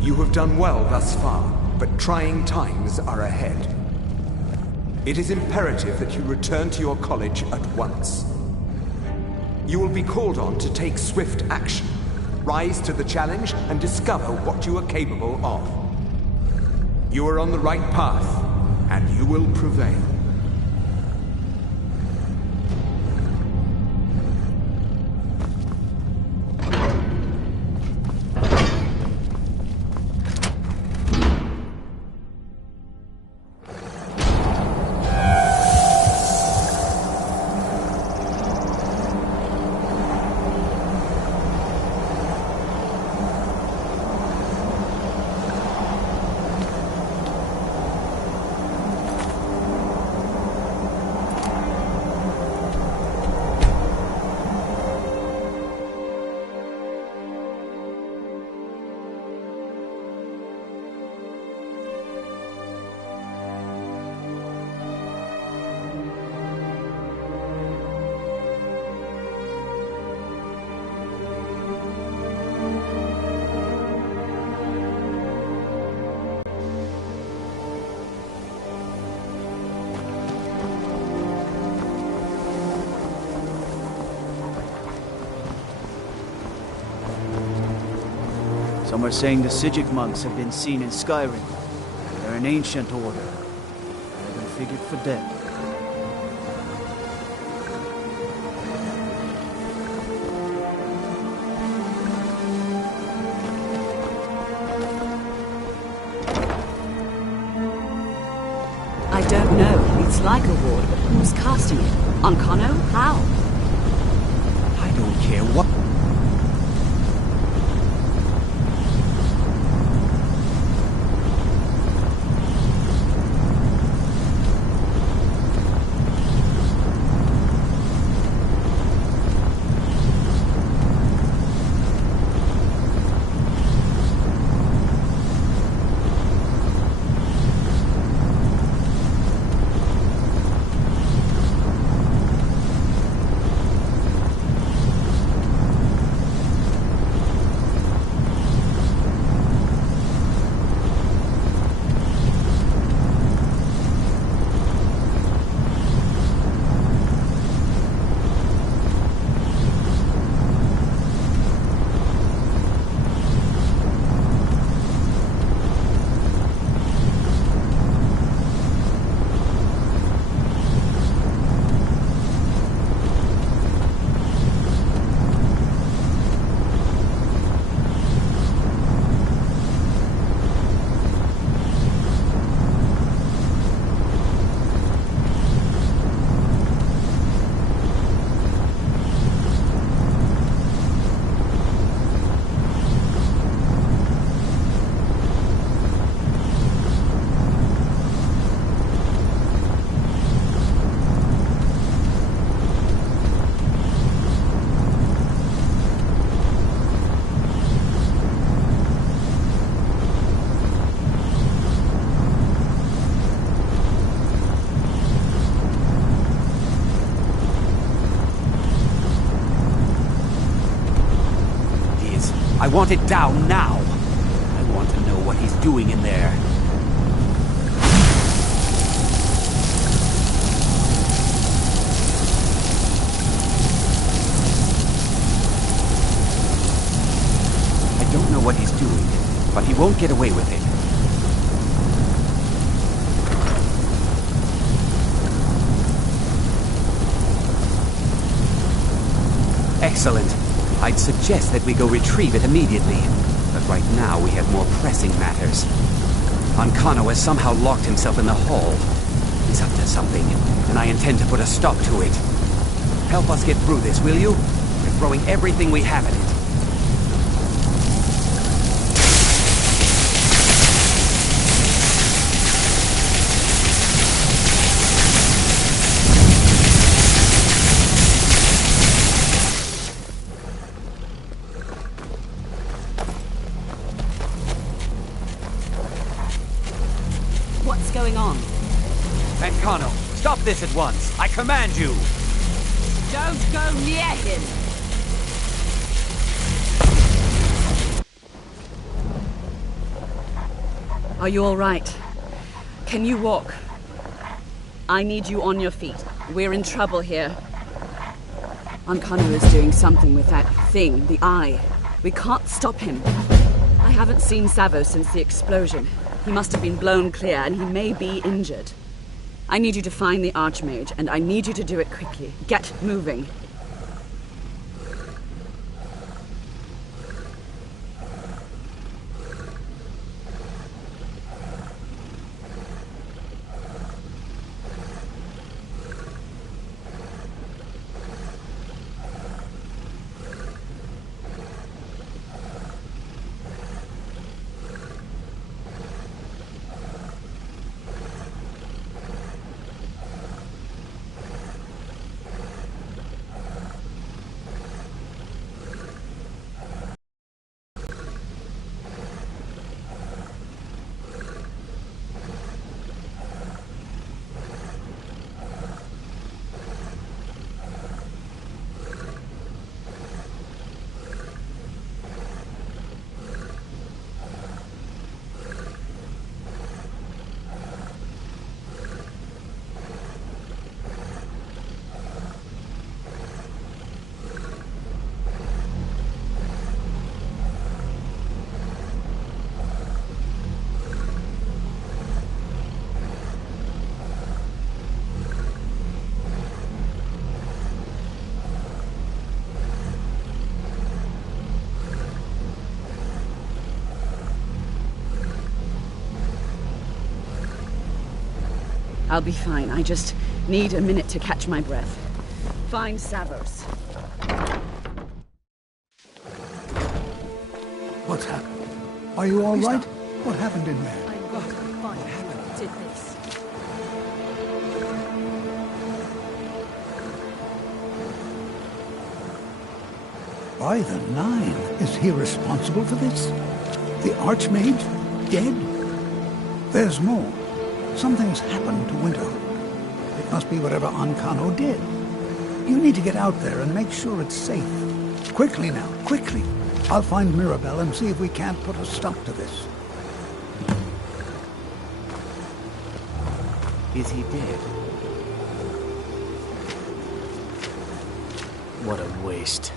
You have done well thus far, but trying times are ahead. It is imperative that you return to your college at once. You will be called on to take swift action, rise to the challenge, and discover what you are capable of. You are on the right path, and you will prevail. Some are saying the Psijic monks have been seen in Skyrim. They're an ancient order. They've been figured for dead. I don't know. It's like a ward, but who's casting it? Ancano? How? I don't care what... I want it down now. I want to know what he's doing in there. I don't know what he's doing, but he won't get away with it. Excellent. I'd suggest that we go retrieve it immediately. But right now we have more pressing matters. Ancano has somehow locked himself in the hall. He's up to something, and I intend to put a stop to it. Help us get through this, will you? We're throwing everything we have at it. What's going on? Ancano, stop this at once! I command you! Don't go near him! Are you all right? Can you walk? I need you on your feet. We're in trouble here. Ancano is doing something with that thing, the eye. We can't stop him. I haven't seen Savo since the explosion. He must have been blown clear, and he may be injured. I need you to find the Archmage, and I need you to do it quickly. Get moving. I'll be fine. I just need a minute to catch my breath. Find Savos. What's happened? Are you all right? What happened in there? Did this. By the Nine, is he responsible for this? The Archmage dead? There's more. Something's happened to Winterhold. It must be whatever Ancano did. You need to get out there and make sure it's safe. Quickly now, quickly. I'll find Mirabelle and see if we can't put a stop to this. Is he dead? What a waste.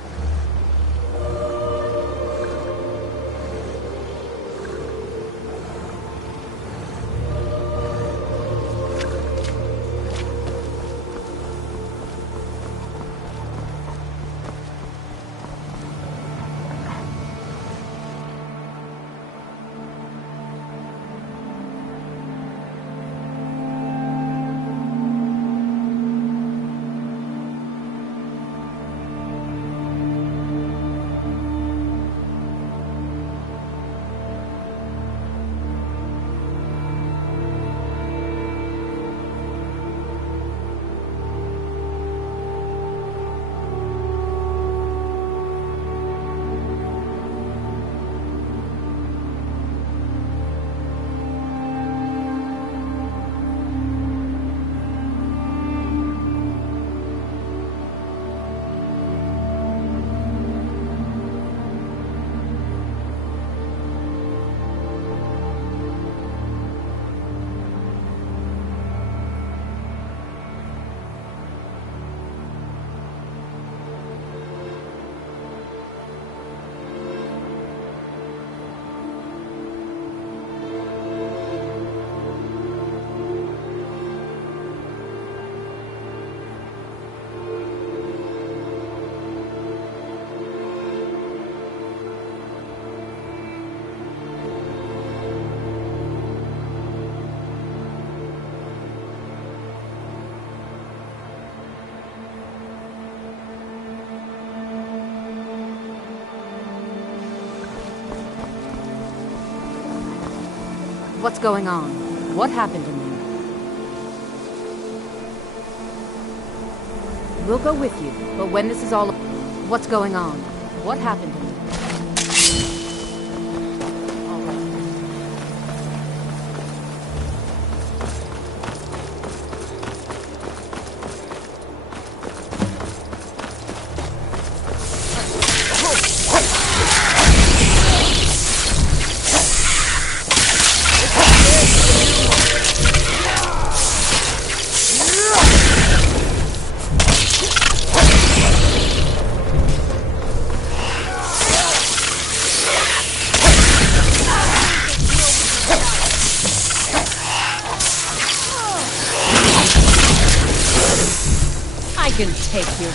What's going on? What happened in there? We'll go with you, but when this is all... What's going on? What happened in there? I can take you.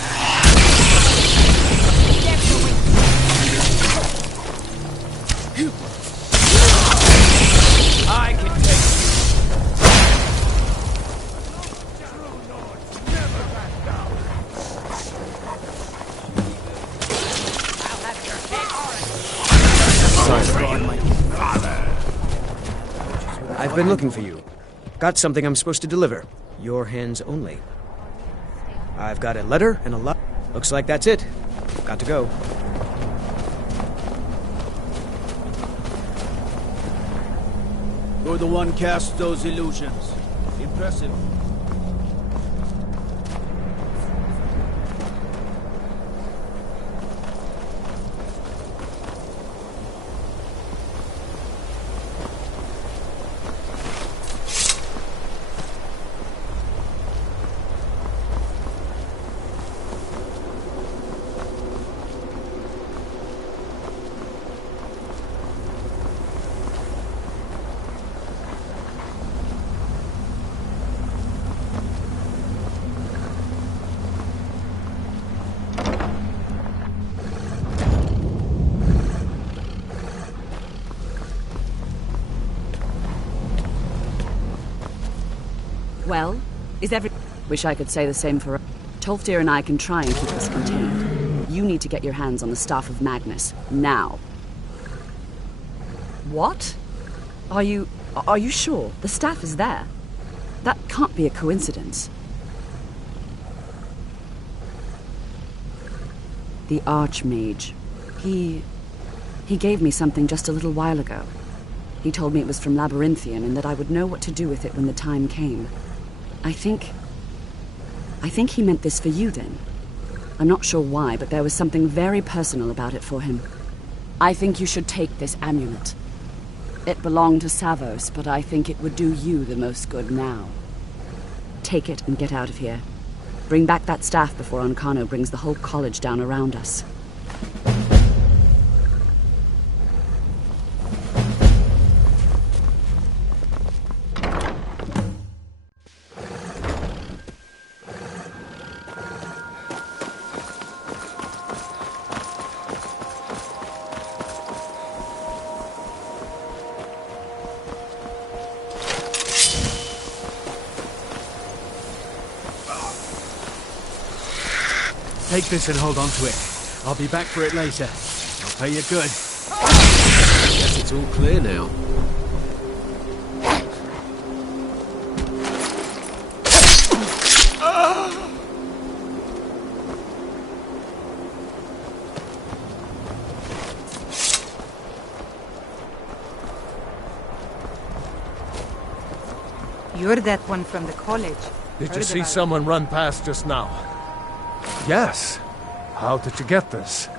I can take you. I've been looking for you. Got something I'm supposed to deliver. Your hands only. I've got a letter and a lot. Looks like that's it. Got to go. You're the one cast those illusions. Impressive. Well, is every... Wish I could say the same for... Tolfdir and I can try and keep this contained. You need to get your hands on the Staff of Magnus, now. What? Are you sure? The staff is there. That can't be a coincidence. The Archmage. He gave me something just a little while ago. He told me it was from Labyrinthian and that I would know what to do with it when the time came. I think he meant this for you then. I'm not sure why, but there was something very personal about it for him. I think you should take this amulet. It belonged to Savos, but I think it would do you the most good now. Take it and get out of here. Bring back that staff before Ancano brings the whole college down around us. Take this and hold on to it. I'll be back for it later. I'll pay you good. Guess it's all clear now. You're that one from the college. Did you see someone run past just now? Yes. How did you get this?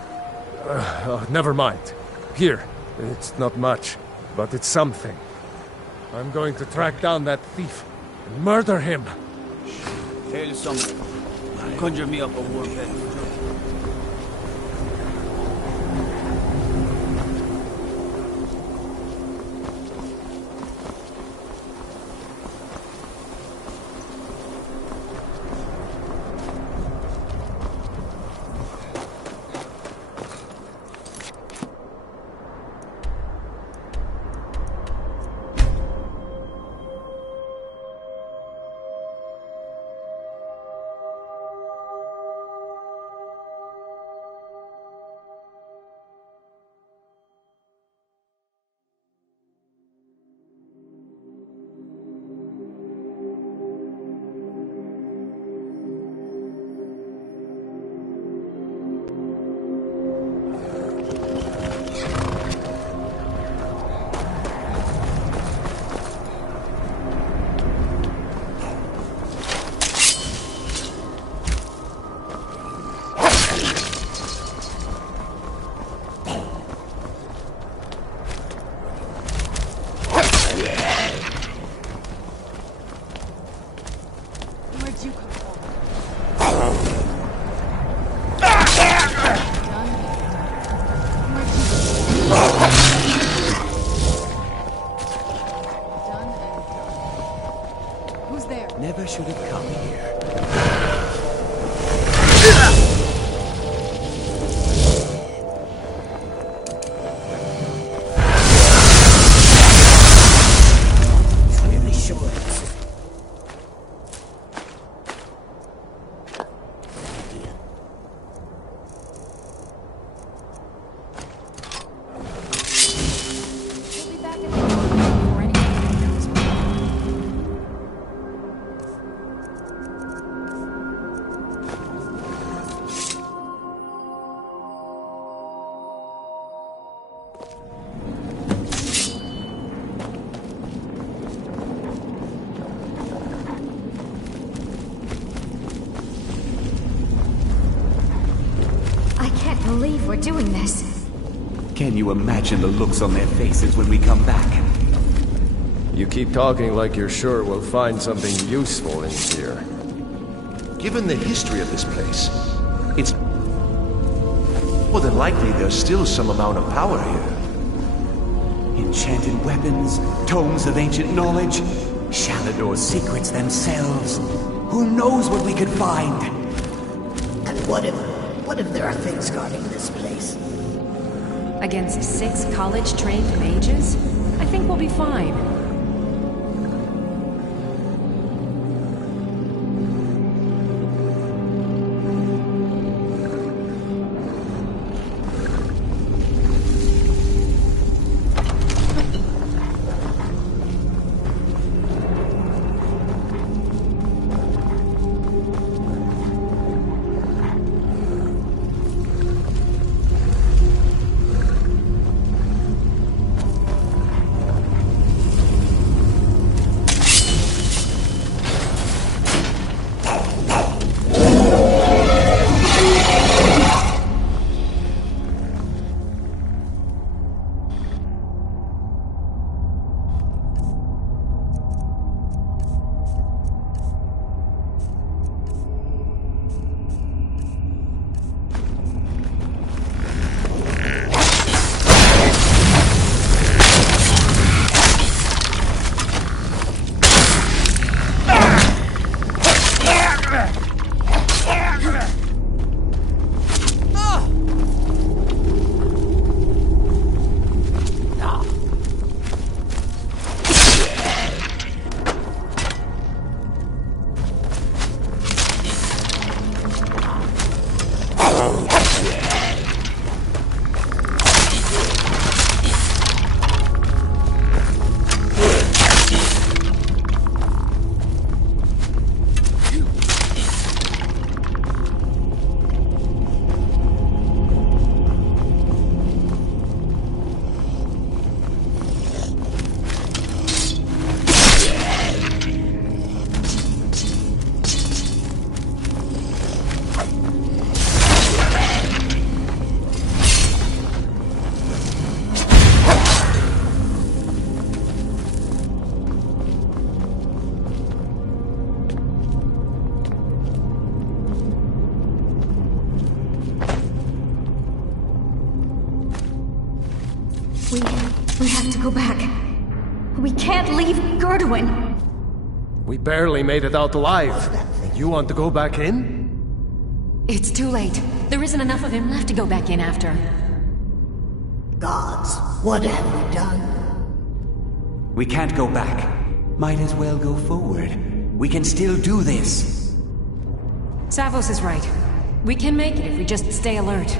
Never mind. Here. It's not much, but it's something. I'm going to track down that thief and murder him. Hail someone. Conjure me up a war bed. Never should have come here. Really sure. We're doing this. Can you imagine the looks on their faces when we come back? You keep talking like you're sure we'll find something useful in here. Given the history of this place, it's more than likely there's still some amount of power here. Enchanted weapons, tomes of ancient knowledge, Shalador's secrets themselves. Who knows what we could find? And what if there are things guarding this place? Against 6 college-trained mages? I think we'll be fine. We have to go back. We can't leave Gerduin. We barely made it out alive. You want to go back in? It's too late. There isn't enough of him left to go back in after. Gods, what have we done? We can't go back. Might as well go forward. We can still do this. Savos is right. We can make it if we just stay alert.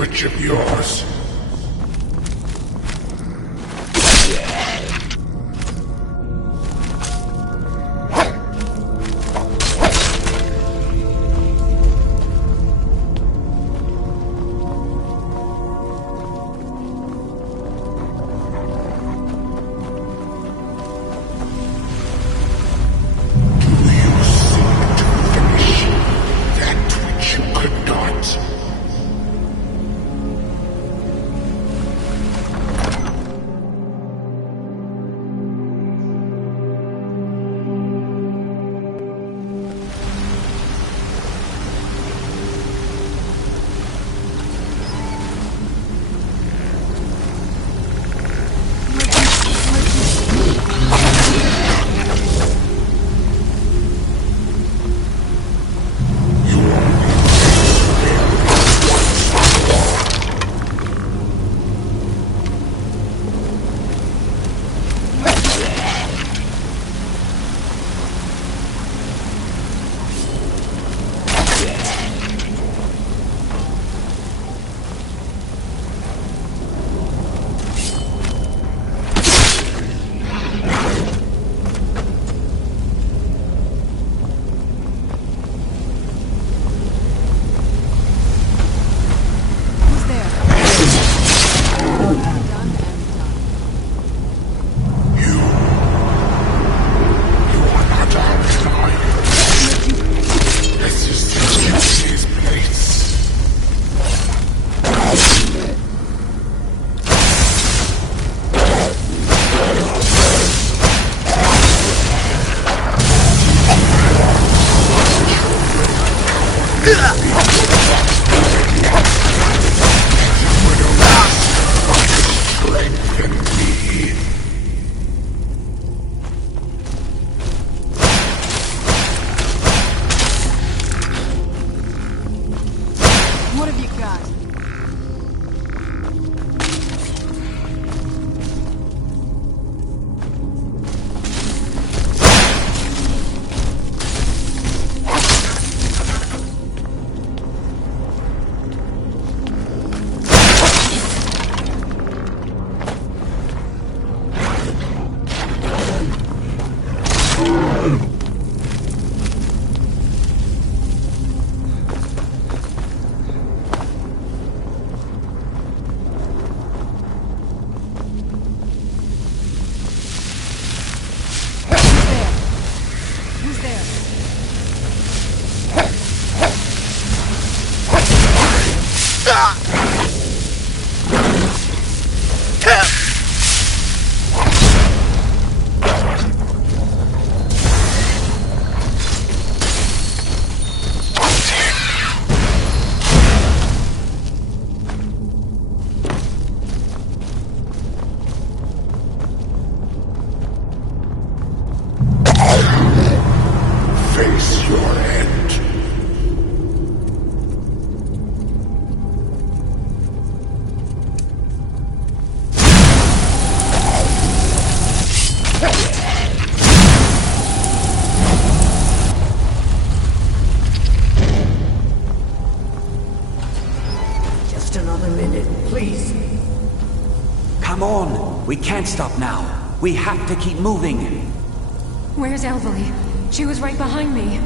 language of yours. face your end. Just another minute, please. Come on! We can't stop now. We have to keep moving. Where's Elvely? She was right behind me.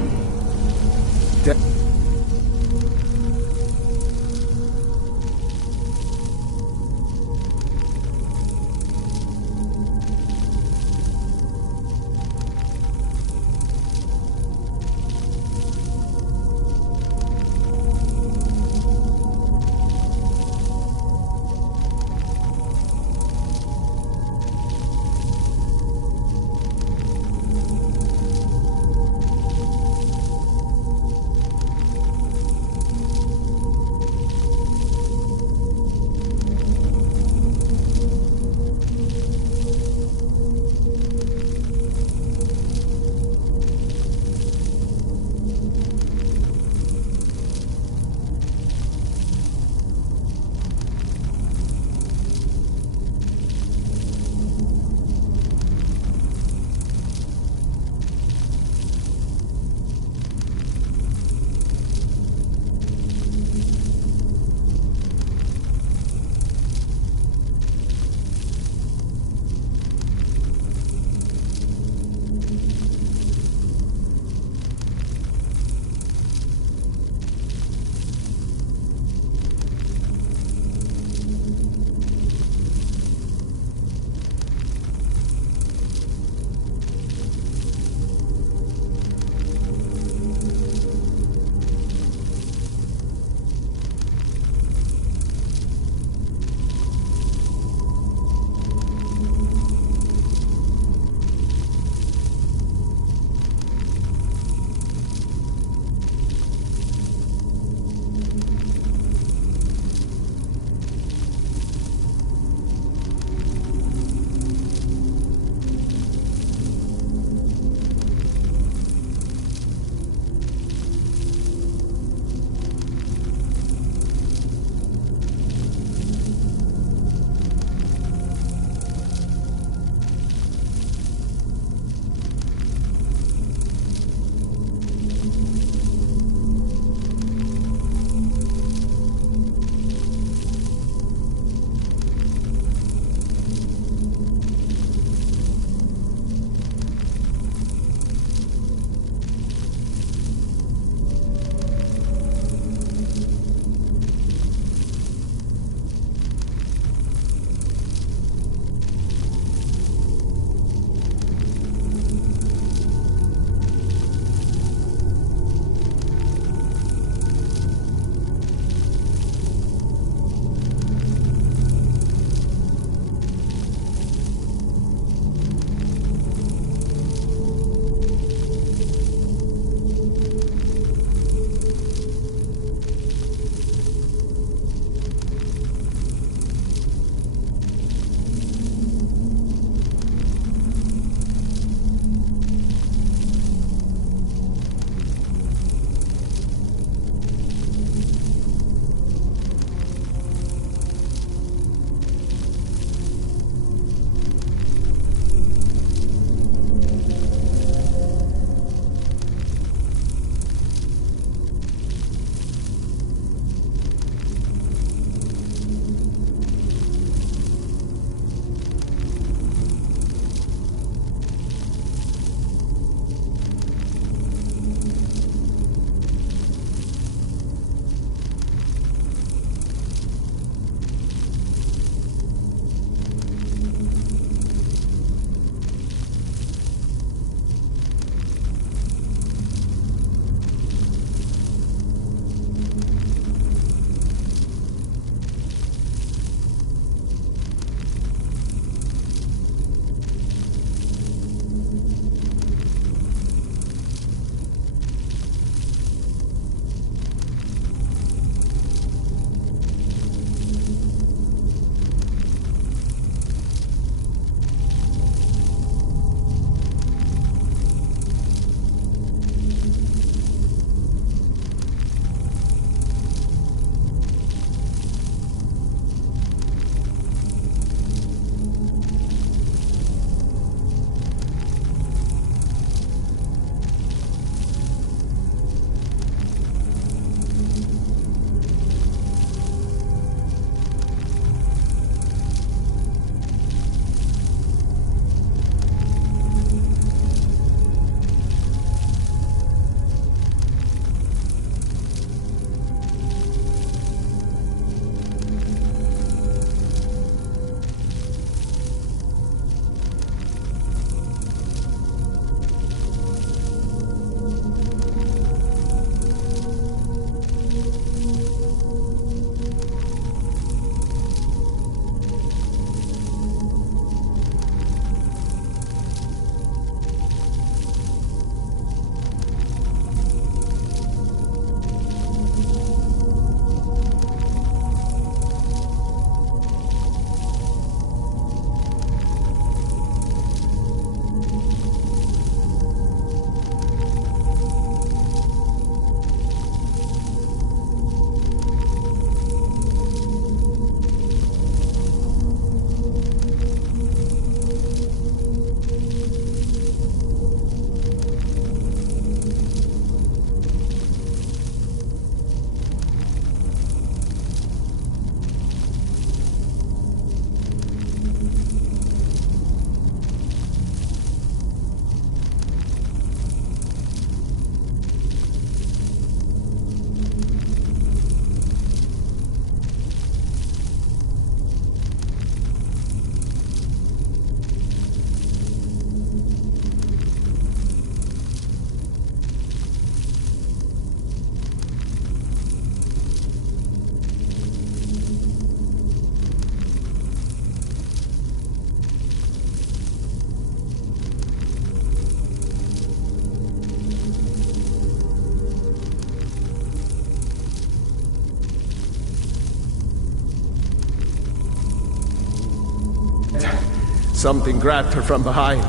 Something grabbed her from behind.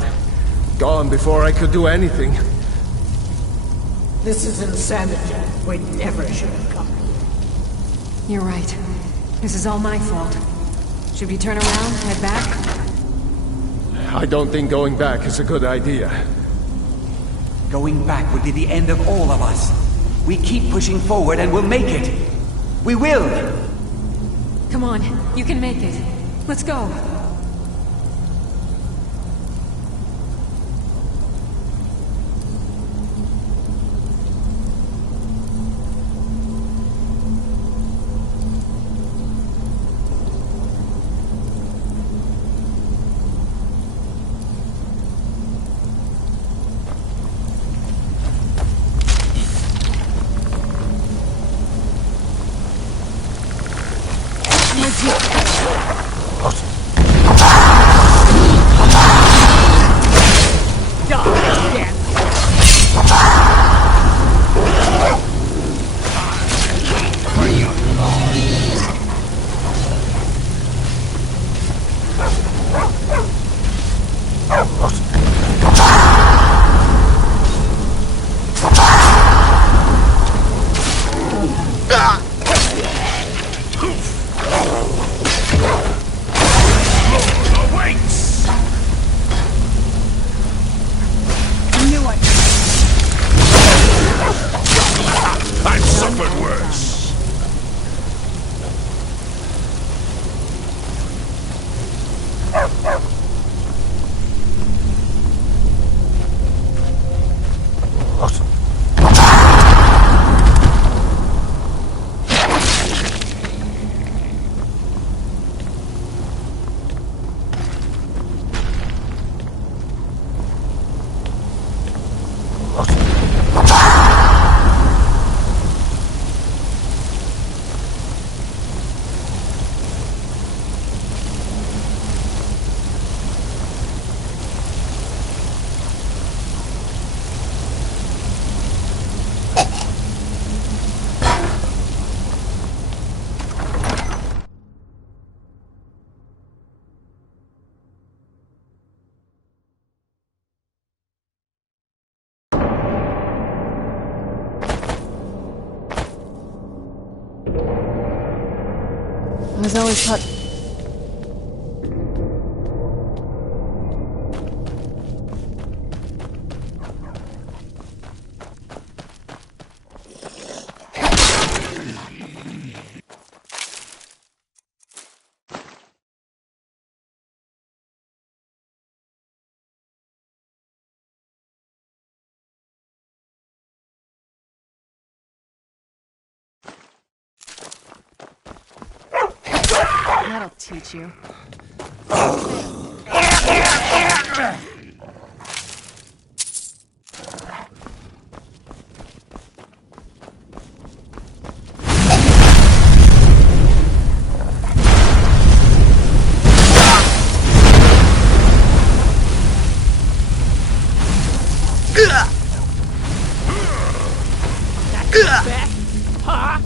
Gone before I could do anything. This is insanity. We never should have come. You're right. This is all my fault. Should we turn around, head back? I don't think going back is a good idea. Going back would be the end of all of us. We keep pushing forward and we'll make it. We will! Come on, you can make it. Let's go. I was always taught... That'll teach you. Huh?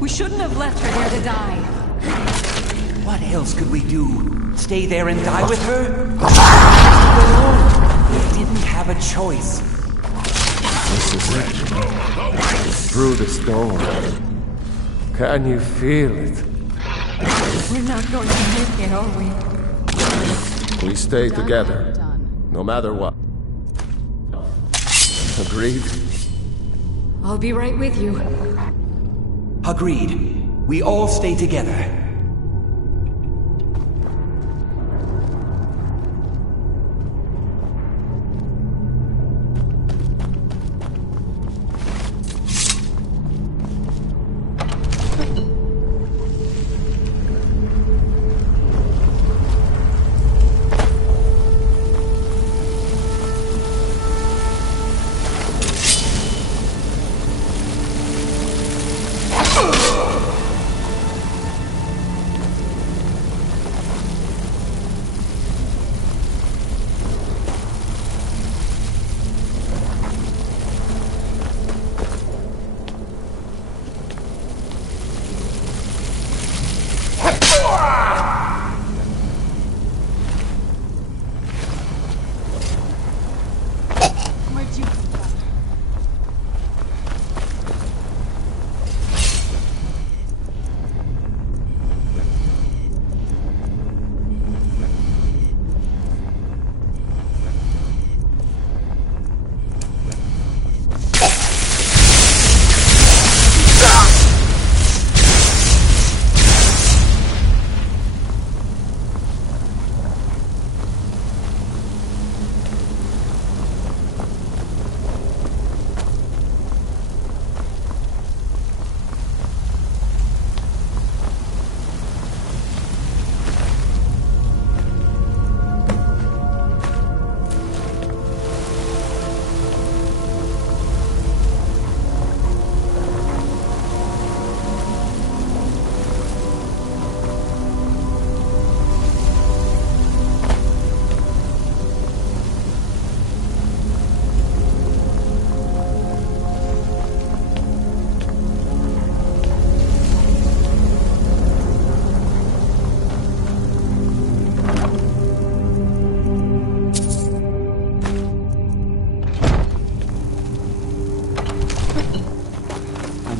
We shouldn't have left her here to die. What else could we do? Stay there and die with her? We didn't have a choice. This is it. Through this door. Can you feel it? We're not going to make it, are we? We stay together, no matter what. Agreed? I'll be right with you. Agreed. We all stay together.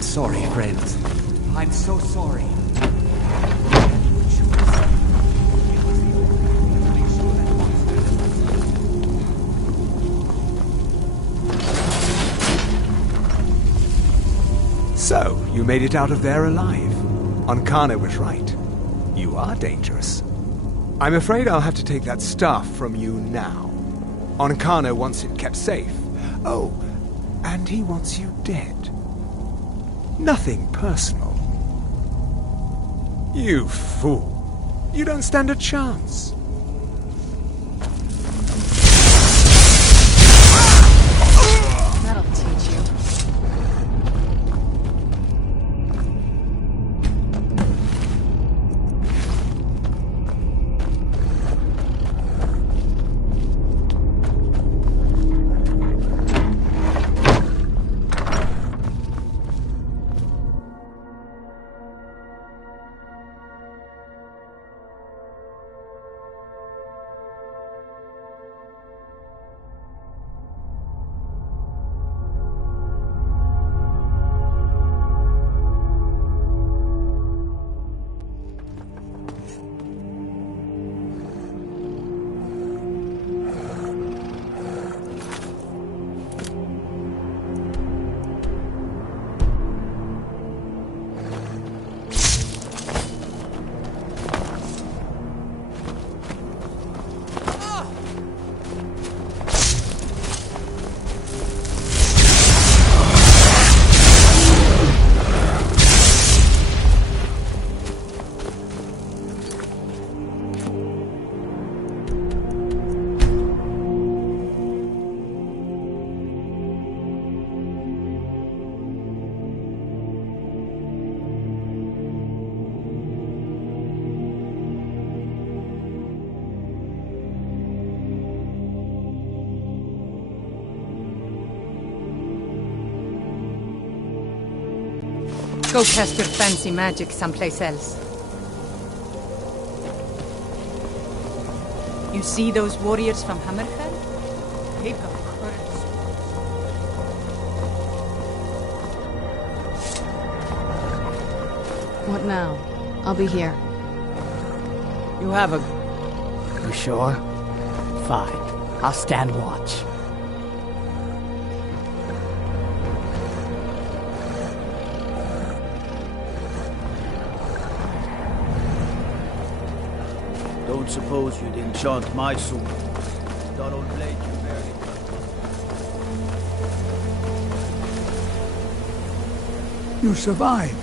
Sorry, friends. I'm so sorry. So, you made it out of there alive. Ancana was right. You are dangerous. I'm afraid I'll have to take that staff from you now. Ancana wants it kept safe. Oh, and he wants you dead. Nothing personal. You fool. You don't stand a chance. That'll teach you. Go test your fancy magic someplace else. You see those warriors from Hammerfell? They've got courage. What now? I'll be here. You have a... You sure? Fine. I'll stand watch. Don't suppose you'd enchant my sword. That old blade you barely... You survived.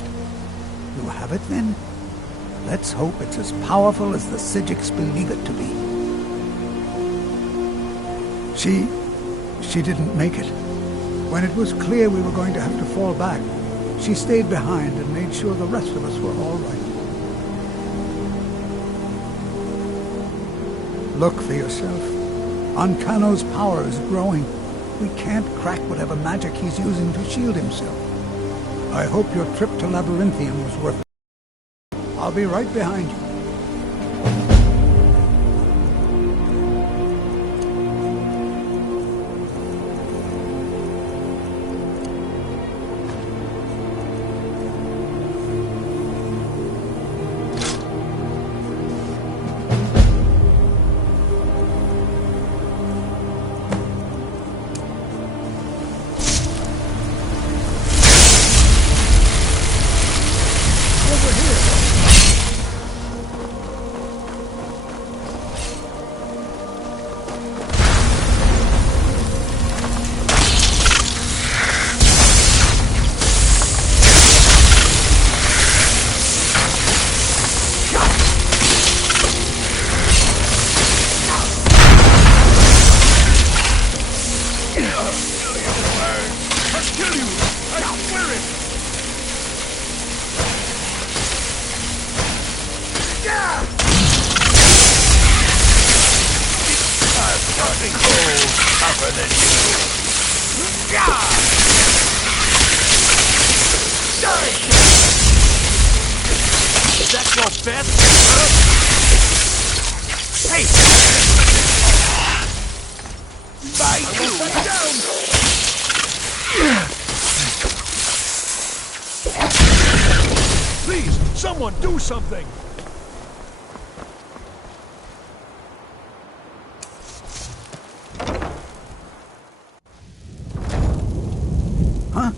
You have it then? Let's hope it's as powerful as the Psijics believe it to be. She didn't make it. When it was clear we were going to have to fall back, she stayed behind and made sure the rest of us were all right. Look for yourself. Ancano's power is growing. We can't crack whatever magic he's using to shield himself. I hope your trip to Labyrinthium was worth it. I'll be right behind you. Is that your best? Hey! Bite you! Down! Please, someone do something! Huh?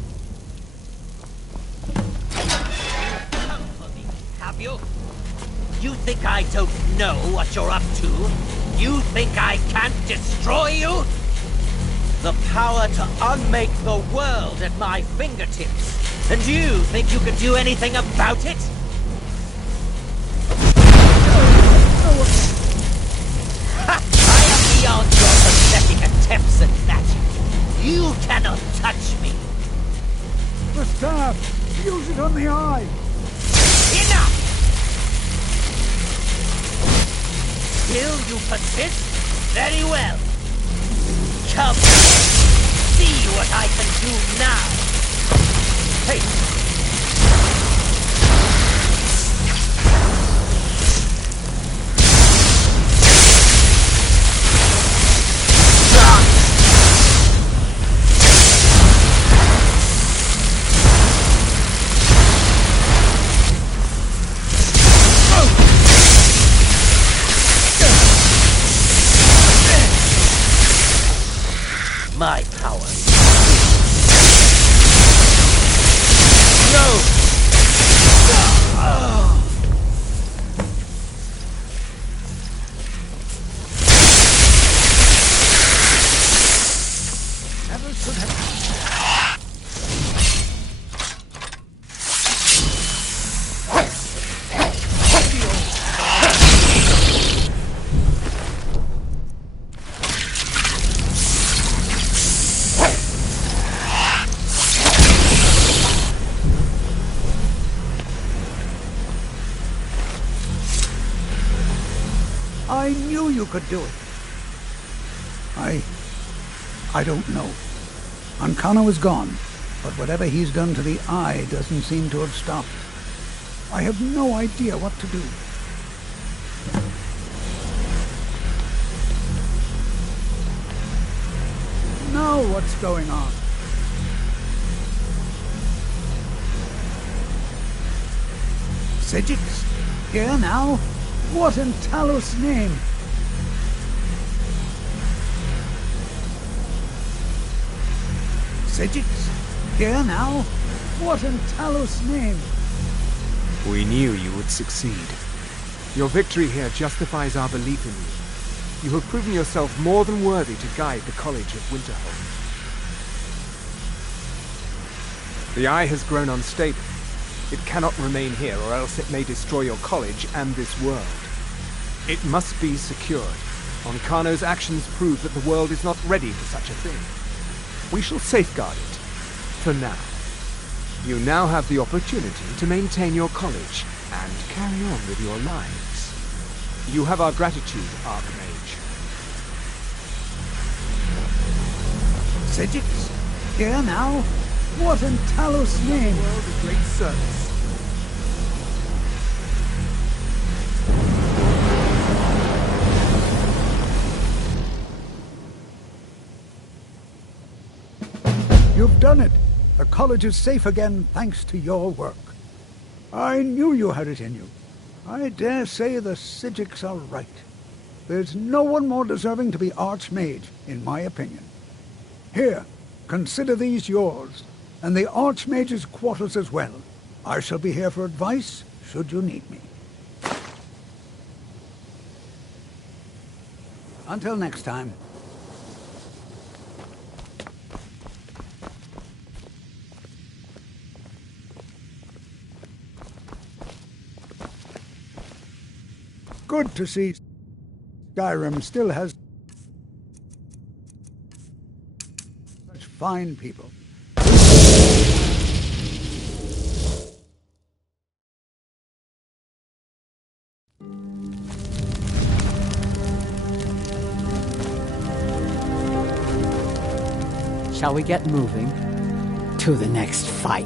Have you? You think I don't know what you're up to? You think I can't destroy you? The power to unmake the world at my fingertips. And you think you can do anything about it? Ha! I am beyond your pathetic attempts at magic. You cannot touch me. The staff! Use it on the eye! Enough! Still you persist? Very well. Come, see what I can do now. Hey! My power. No! Never should have... I knew you could do it. I don't know. Ancano is gone. but whatever he's done to the Eye doesn't seem to have stopped. I have no idea what to do. Now what's going on? Psijics? Here now? What in Talos' name? Psijics? Here now? What in Talos' name? We knew you would succeed. Your victory here justifies our belief in you. You have proven yourself more than worthy to guide the College of Winterhold. The Eye has grown unstable. It cannot remain here, or else it may destroy your college and this world. It must be secured. Onkano's actions prove that the world is not ready for such a thing. We shall safeguard it, for now. You now have the opportunity to maintain your college and carry on with your lives. You have our gratitude, Archmage. Psijics? Here now? What in Talos' name? World a great service. You've done it. The college is safe again thanks to your work. I knew you had it in you. I dare say the Psijics are right. There's no one more deserving to be Archmage, in my opinion. Here, consider these yours, and the Archmage's quarters as well. I shall be here for advice, should you need me. Until next time. Good to see Skyrim still has such fine people. Shall we get moving to the next fight?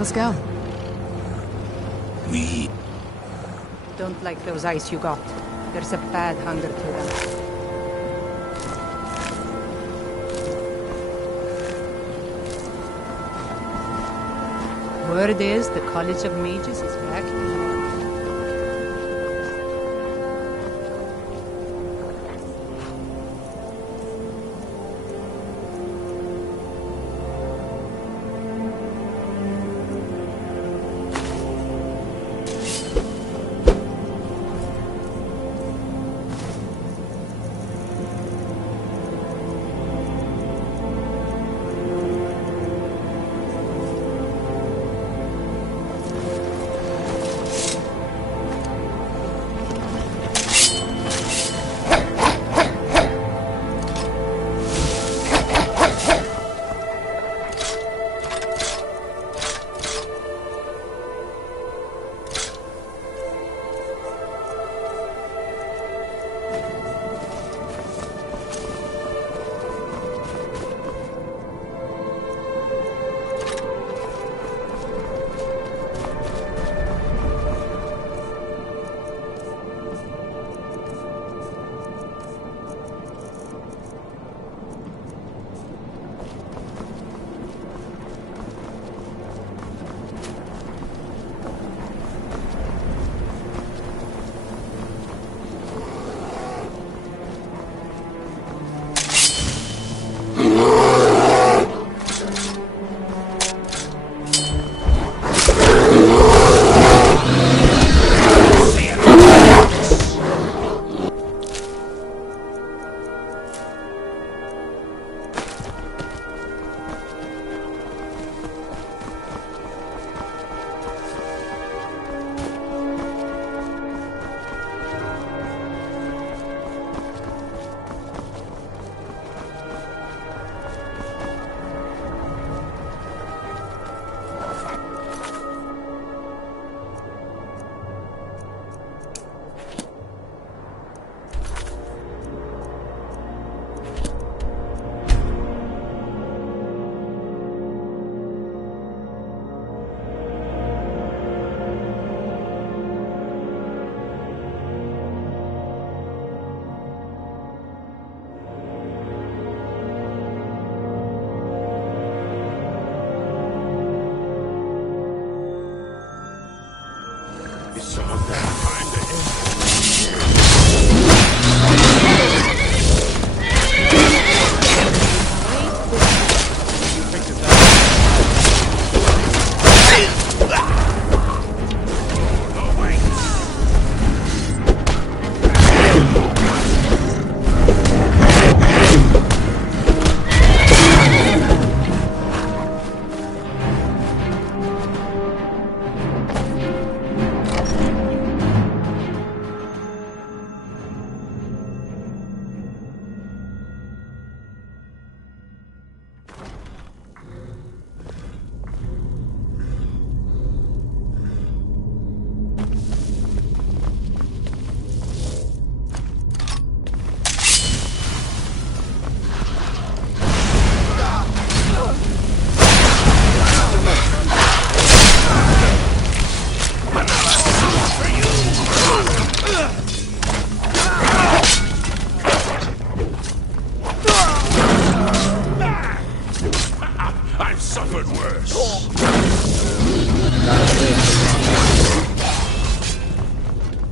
Let's go. We... Don't like those eyes you got. There's a bad hunger to them. Word is the College of Mages is back in work.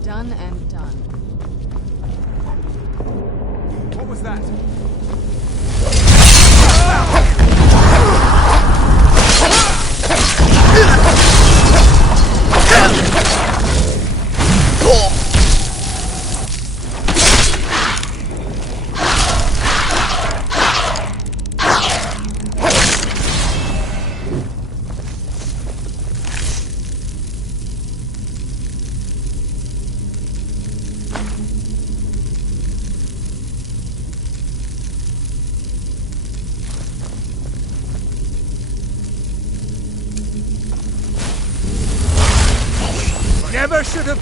Done and done. What was that? Never should have...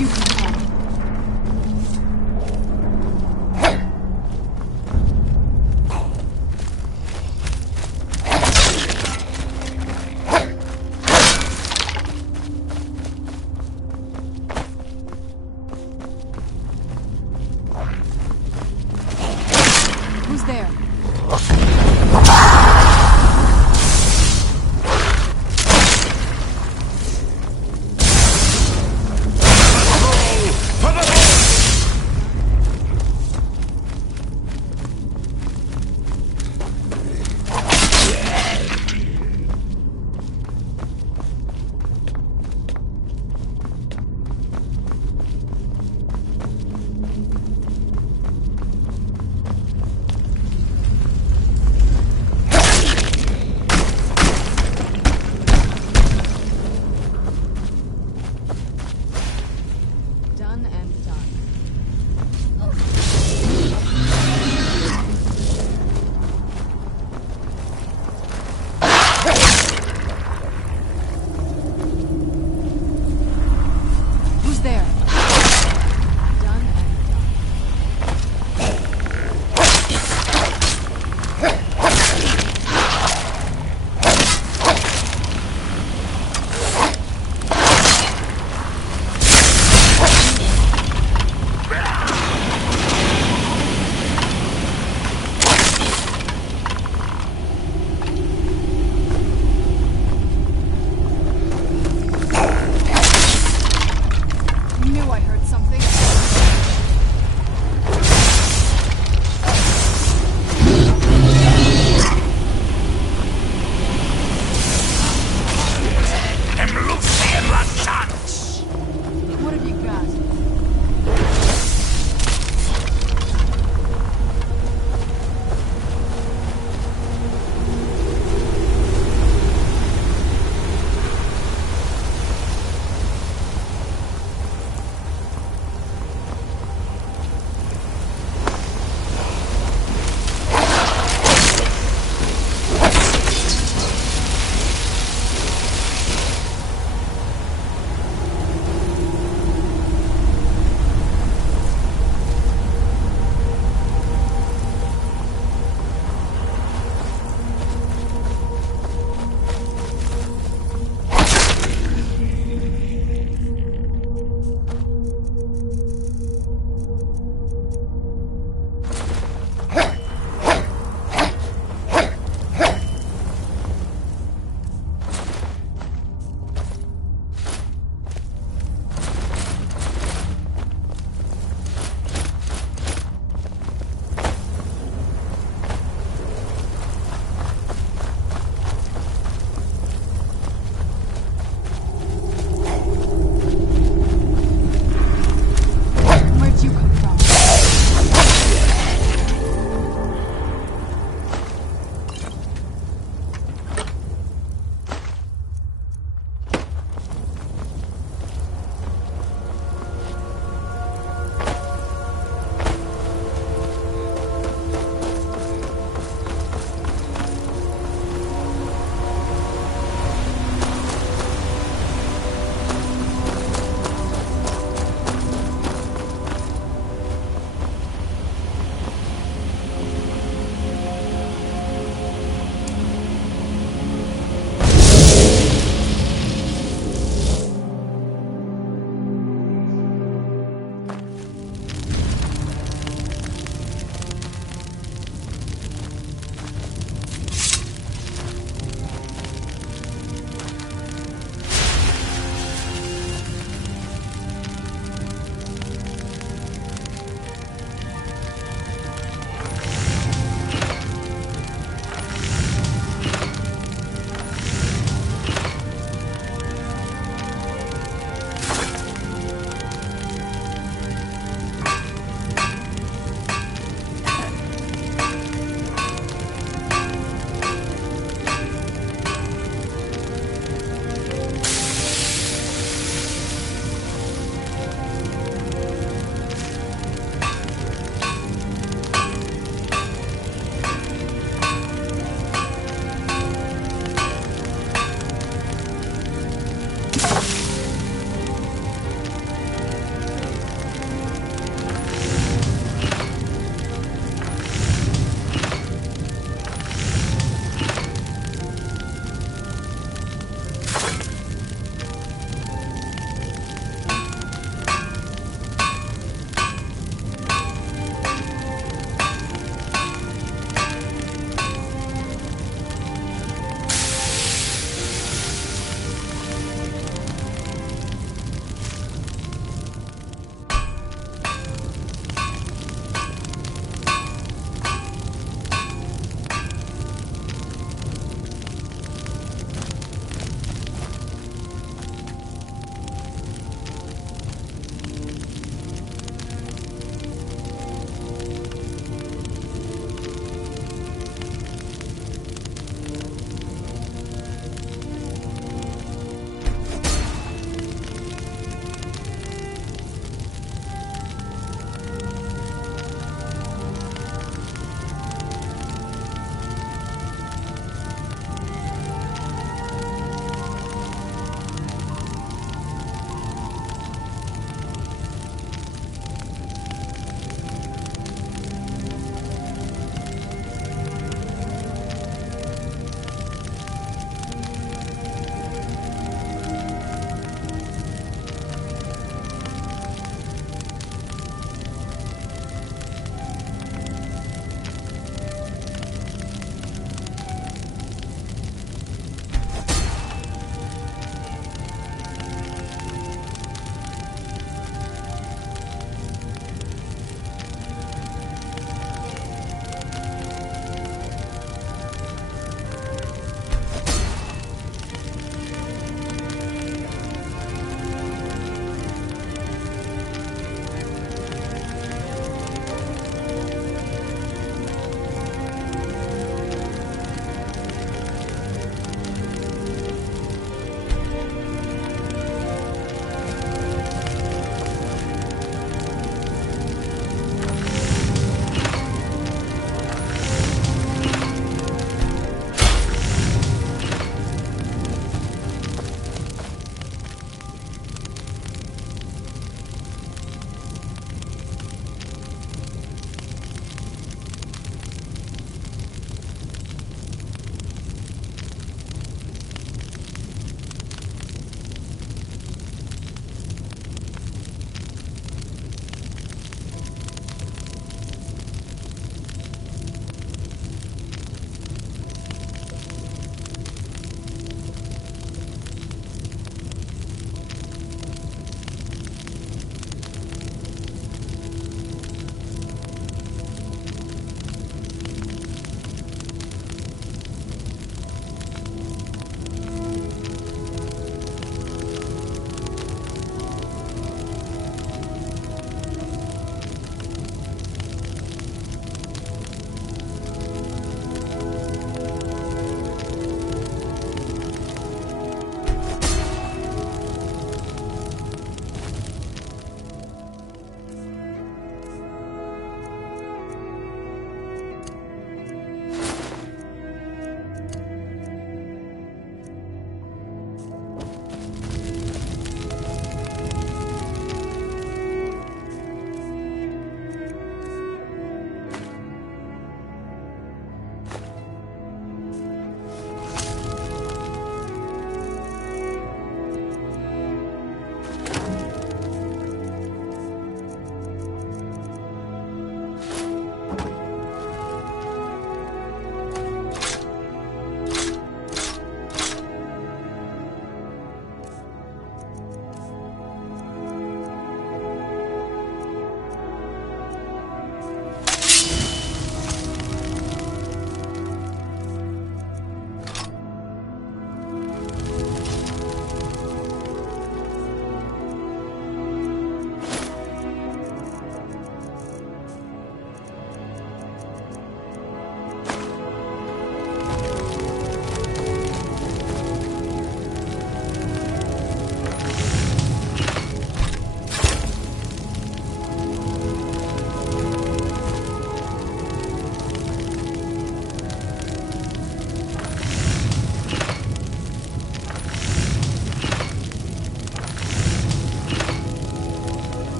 you can. Who's there?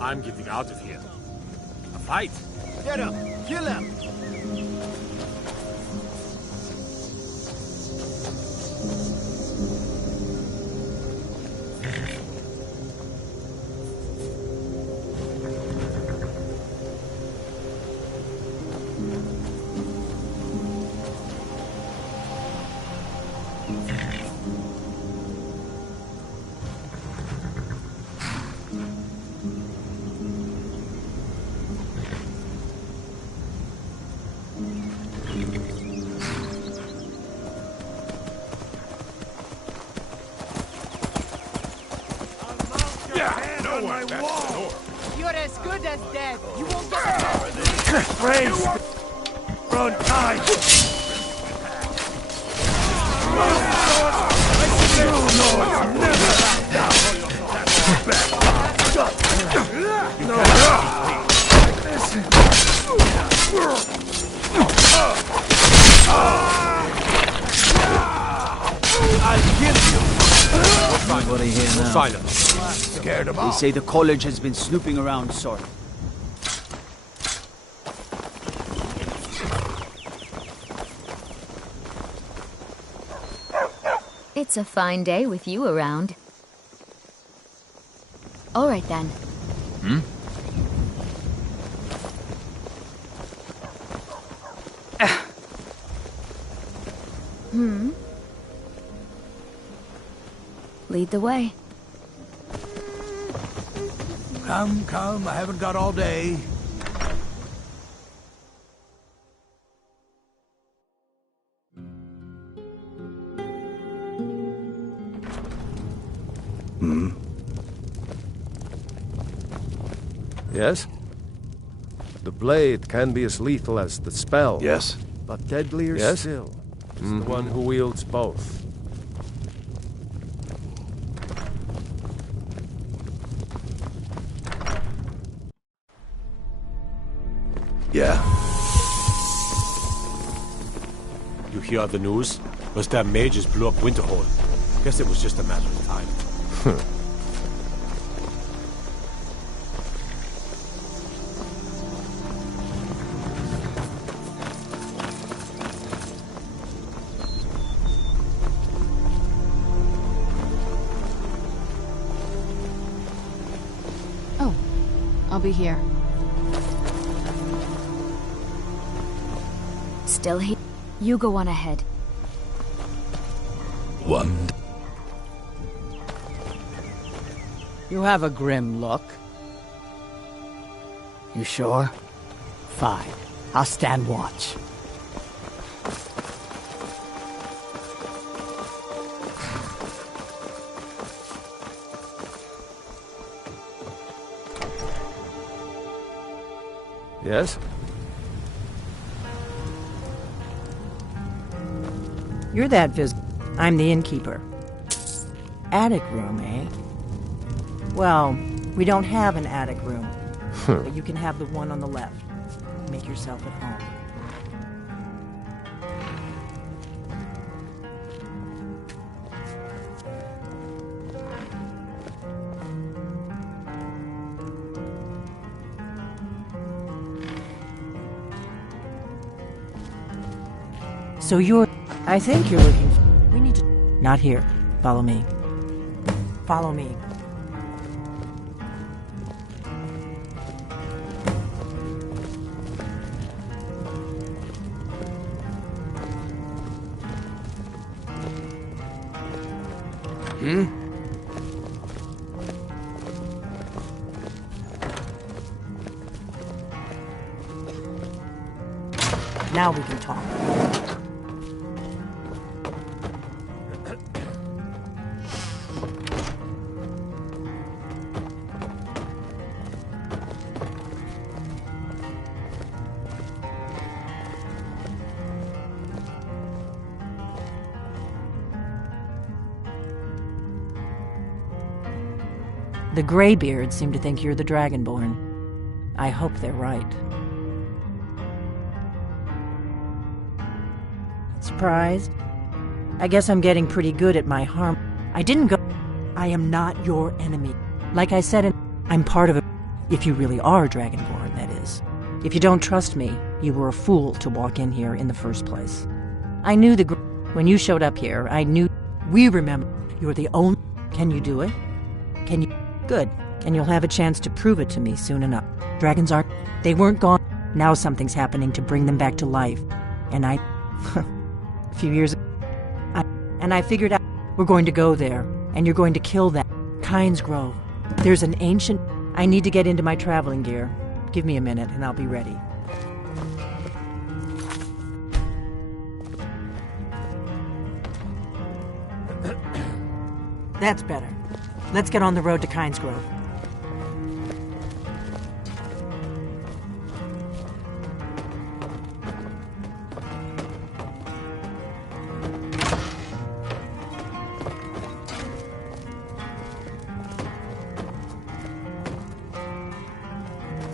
I'm getting out of here. A fight? Get him! Kill him! You're as good as dead. You won't get away. Praise! Run, die! I'll kill you! Nobody here now. Silence. Scared them off. They say the college has been snooping around, sir. It's a fine day with you around. All right, then. Lead the way. Come, come, I haven't got all day. Yes? The blade can be as lethal as the spell. Yes. But deadlier still. It's the one who wields both. Yeah. You hear the news? Was that mages blew up Winterhold. Guess it was just a matter of time. Oh, I'll be here. Still here? You go on ahead. You have a grim look. You sure? Fine. I'll stand watch. Yes? You're that I'm the innkeeper. Attic room, eh? Well, we don't have an attic room. But you can have the one on the left. Make yourself at home. So I think you're looking for... We need to... Not here. Follow me. Follow me. Now we can talk. The Greybeards seem to think you're the Dragonborn. I hope they're right. Surprised? I guess I'm getting pretty good at my harm. I didn't go... I am not your enemy. Like I said, I'm part of it. If you really are Dragonborn, that is. If you don't trust me, you were a fool to walk in here in the first place. I knew when you showed up here, I knew we remember you're the only... Can you do it? Can you? Good. And you'll have a chance to prove it to me soon enough. Dragons aren't... They weren't gone. Now something's happening to bring them back to life. And I... a few years ago... I figured out we're going to go there. And you're going to kill that. Kynes Grove. There's an ancient... I need to get into my traveling gear. Give me a minute and I'll be ready. That's better. Let's get on the road to Kynes Grove.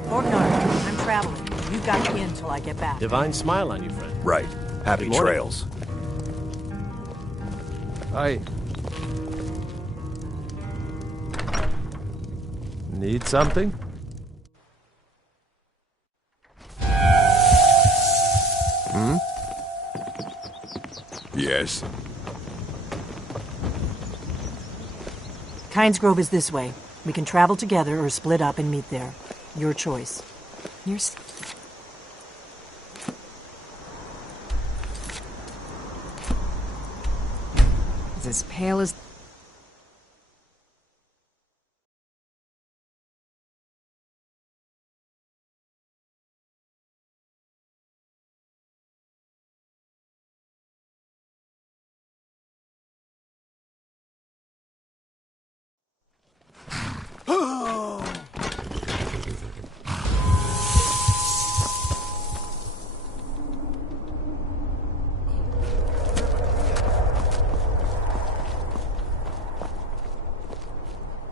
Borgnard, I'm traveling. You've got to in till I get back. Divine smile on you, friend. Right. Happy trails. I... Need something? Hmm? Yes. Kynes Grove is this way. We can travel together or split up and meet there. Your choice. You're... It's as pale as...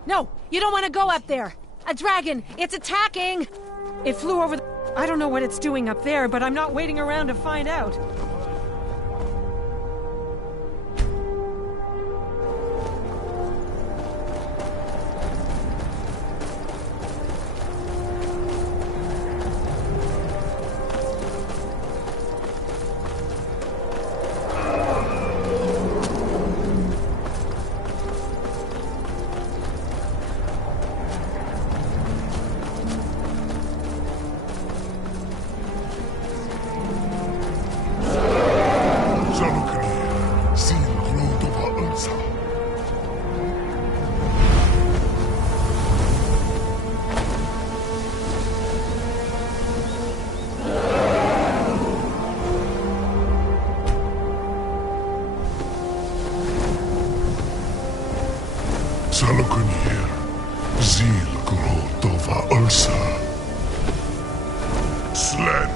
No! You don't want to go up there! A dragon! It's attacking! It flew over the... I don't know what it's doing up there, but I'm not waiting around to find out. Salokunir, Zil Grotova Ursa. Slen.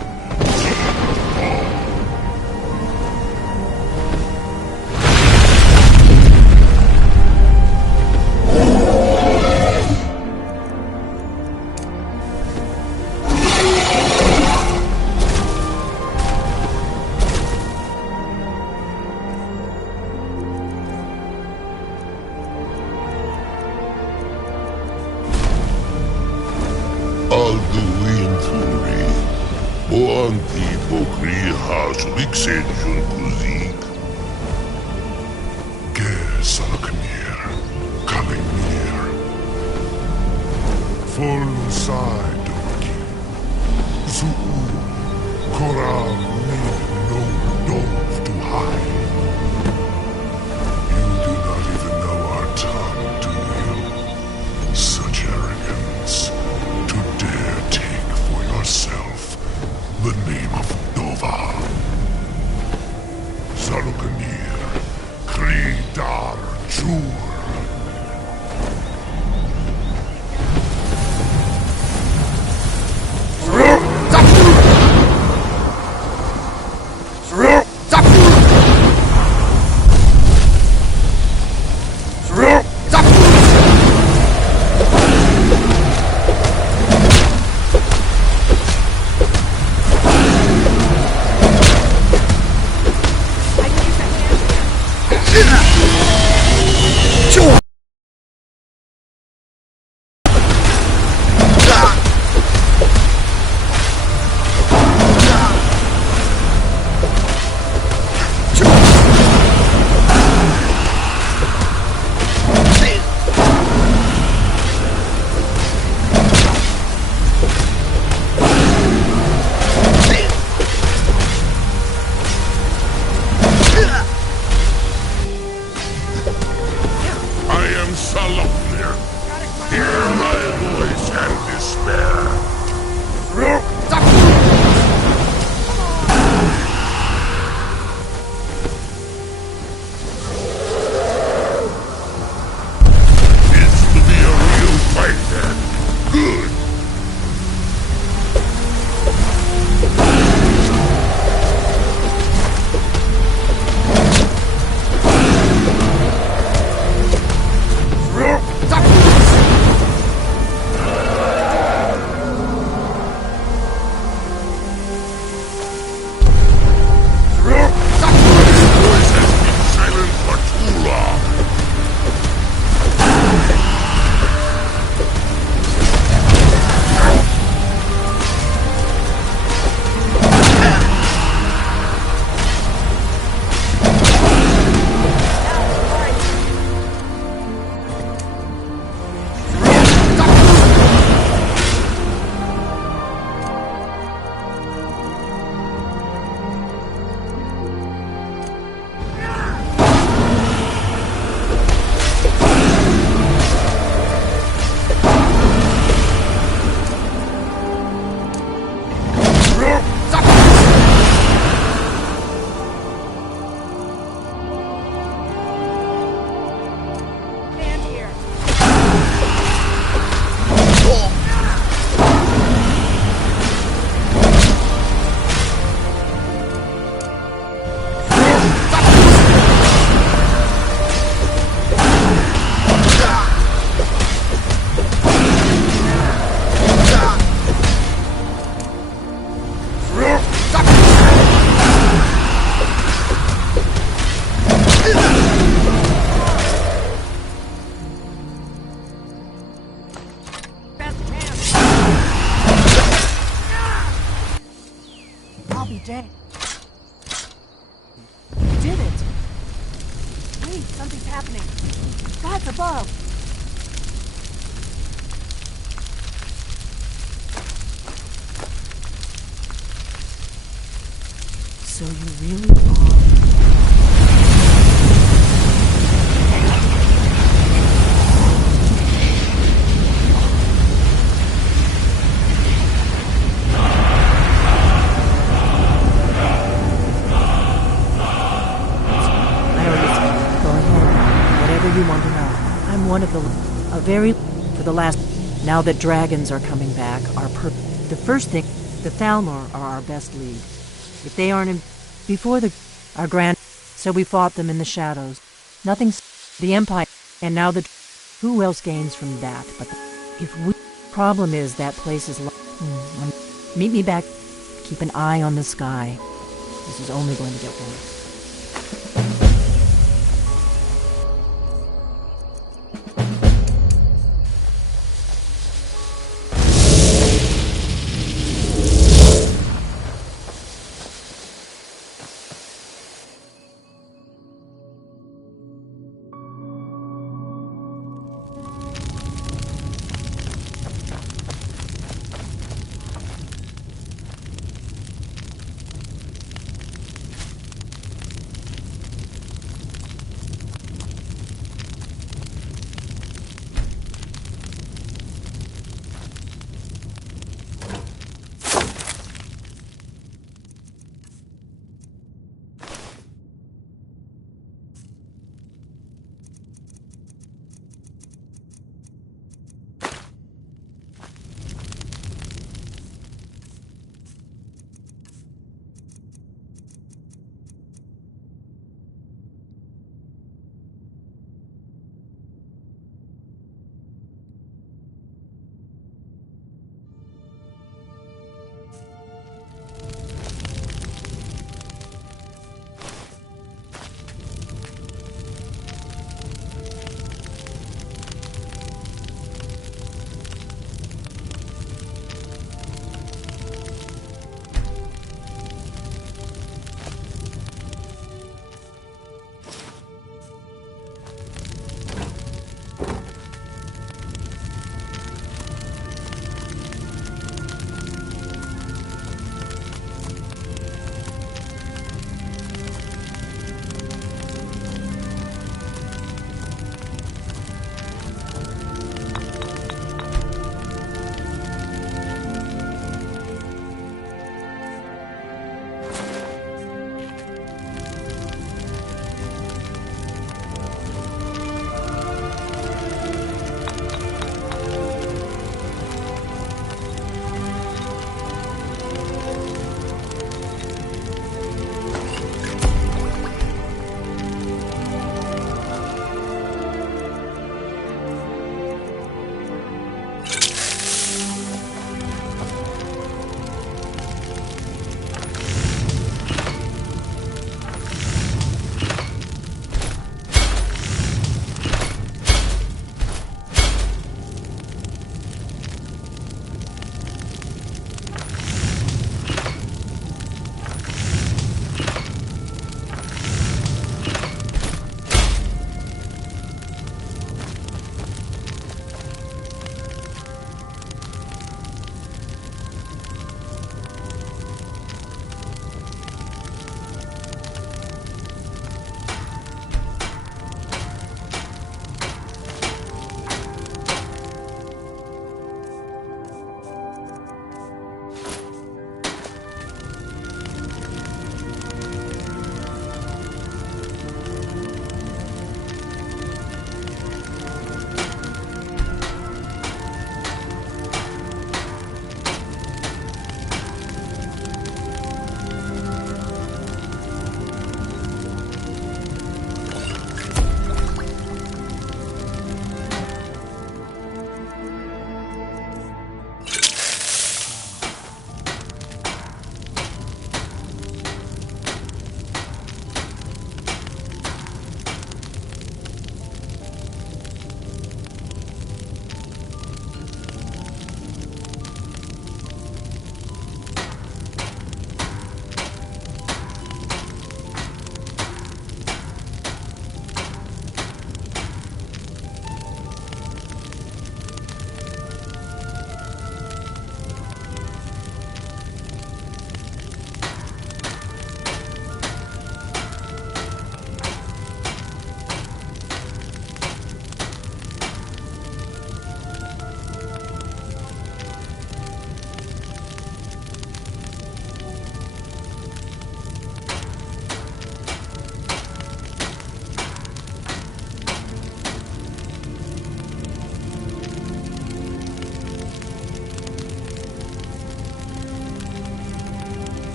Alduin Turi, Boanti Bokri Hasliksen Junkuzik, Ger Salaknir, Kalimir, Full Side Dorki, Zuu, Koral Min no Dove to hide. You do not even know our tongue, do you? Such arrogance. Dare take for yourself the name of Dova. Salukanir, Kridar Jur. Alofnir. Hear my voice and despair. It's to be a real fight then. Good. Dang. You did it! Wait, something's happening. God's above! So you really are... One of for the last, now that dragons are coming back, the first thing, the Thalmor are our best lead. If they aren't before our grand, so we fought them in the shadows. Nothing's, the Empire, and now who else gains from that? But problem is that place is, meet me back, keep an eye on the sky. This is only going to get worse.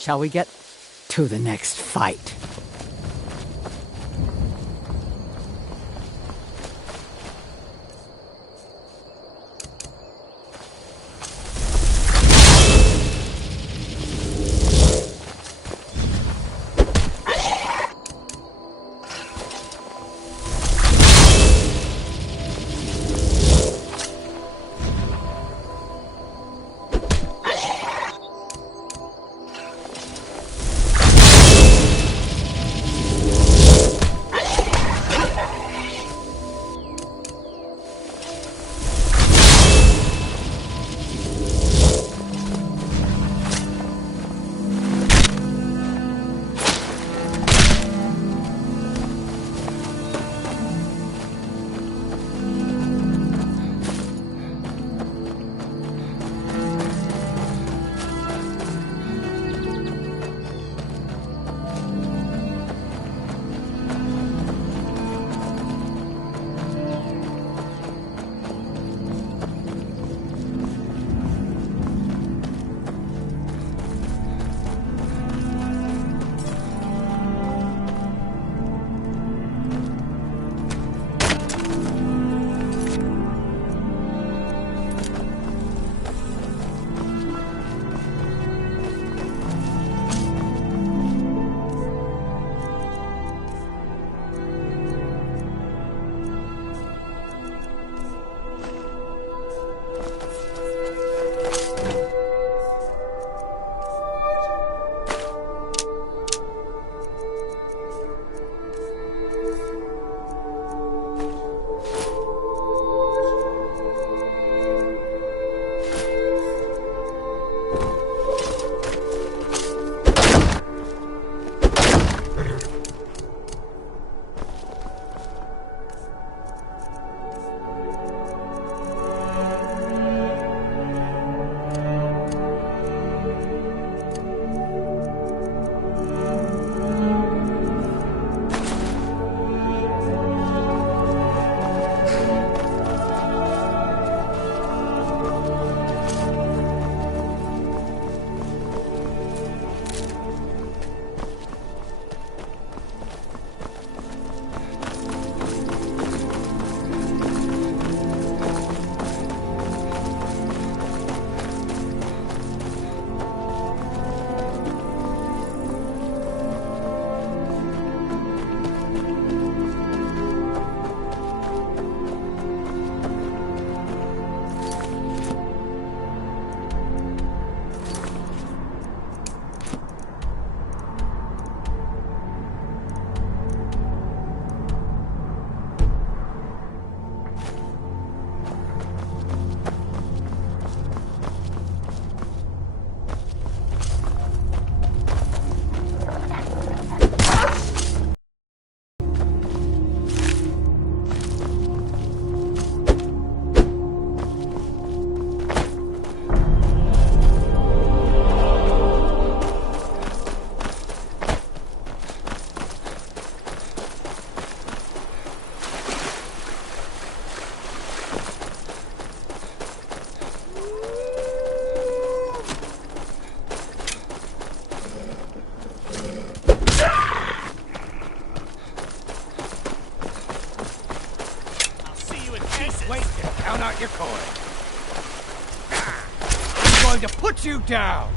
Shall we get to the next fight? Your coin. I'm going to put you down.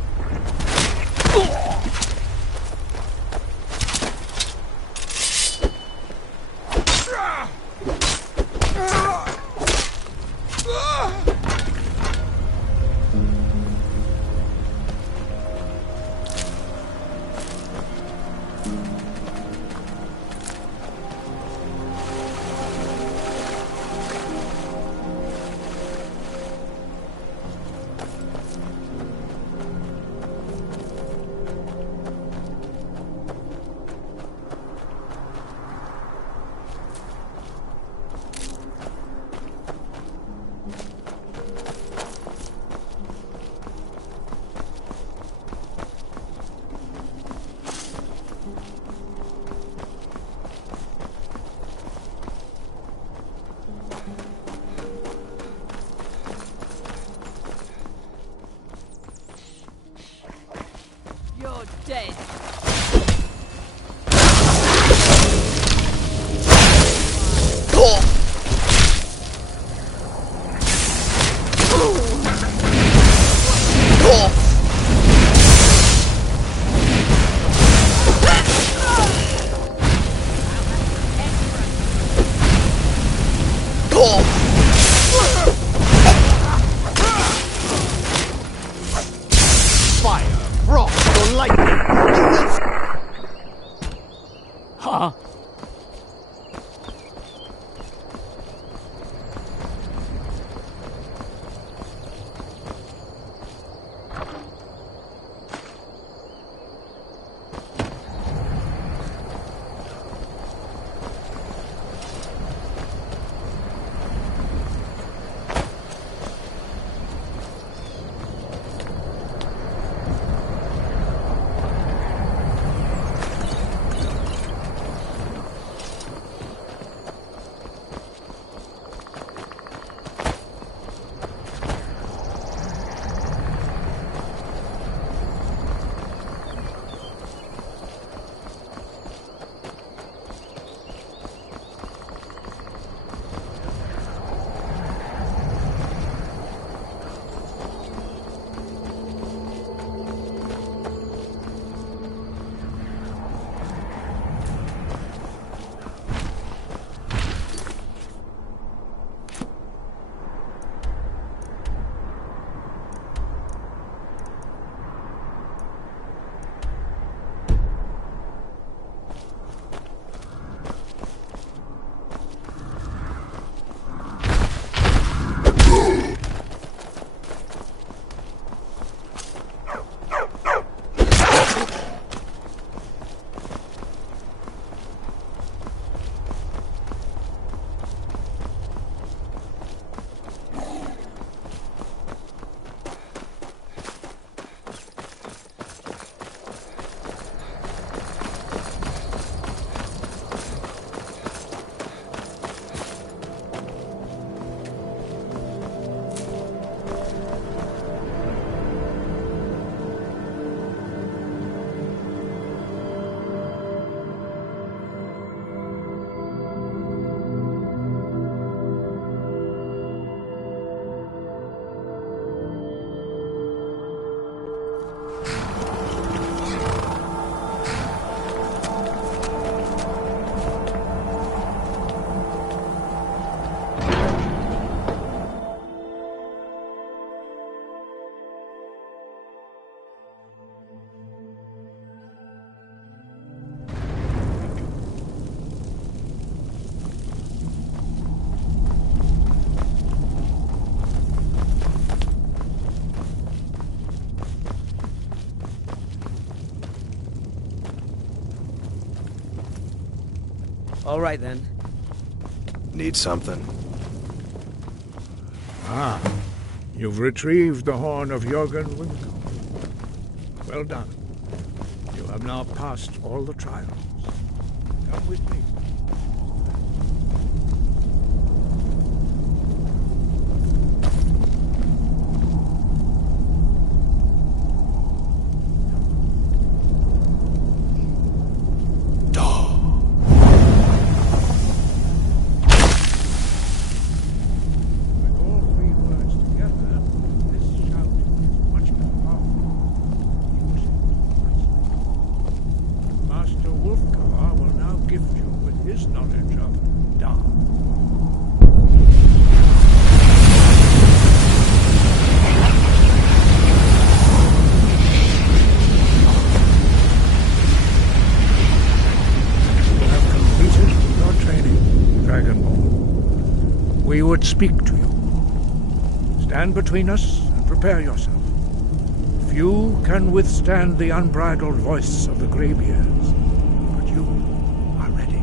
All right, then. Need something. Ah, you've retrieved the horn of Jürgen Windhelm. Well done. You have now passed all the trials. Come with me. We would speak to you. Stand between us and prepare yourself. Few can withstand the unbridled voice of the Greybeards, but you are ready.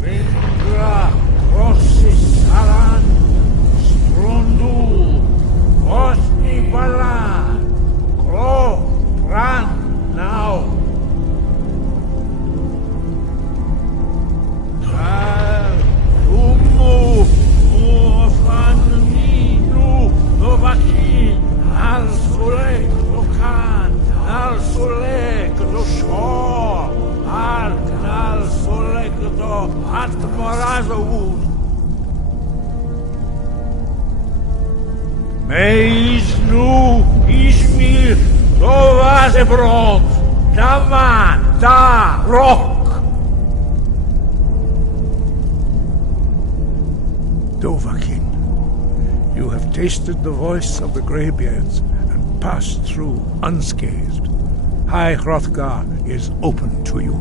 Vingra, Rossis, Aran, Strondul, Osni Bala, Klo, Pran, now. Meis nu Ishmir Dovazebrot Daman Da Rock Dovahkiin, you have tasted the voice of the Greybeards and passed through unscathed. High Hrothgar is open to you.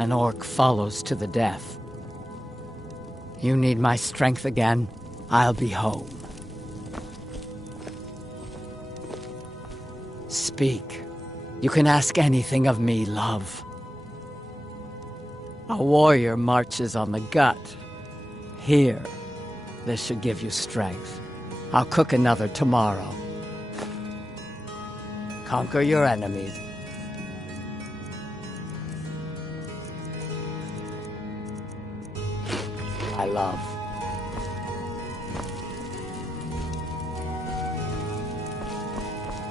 An orc follows to the death. You need my strength again, I'll be home. Speak. You can ask anything of me, love. A warrior marches on the gut. Here, this should give you strength. I'll cook another tomorrow. Conquer your enemies. I love.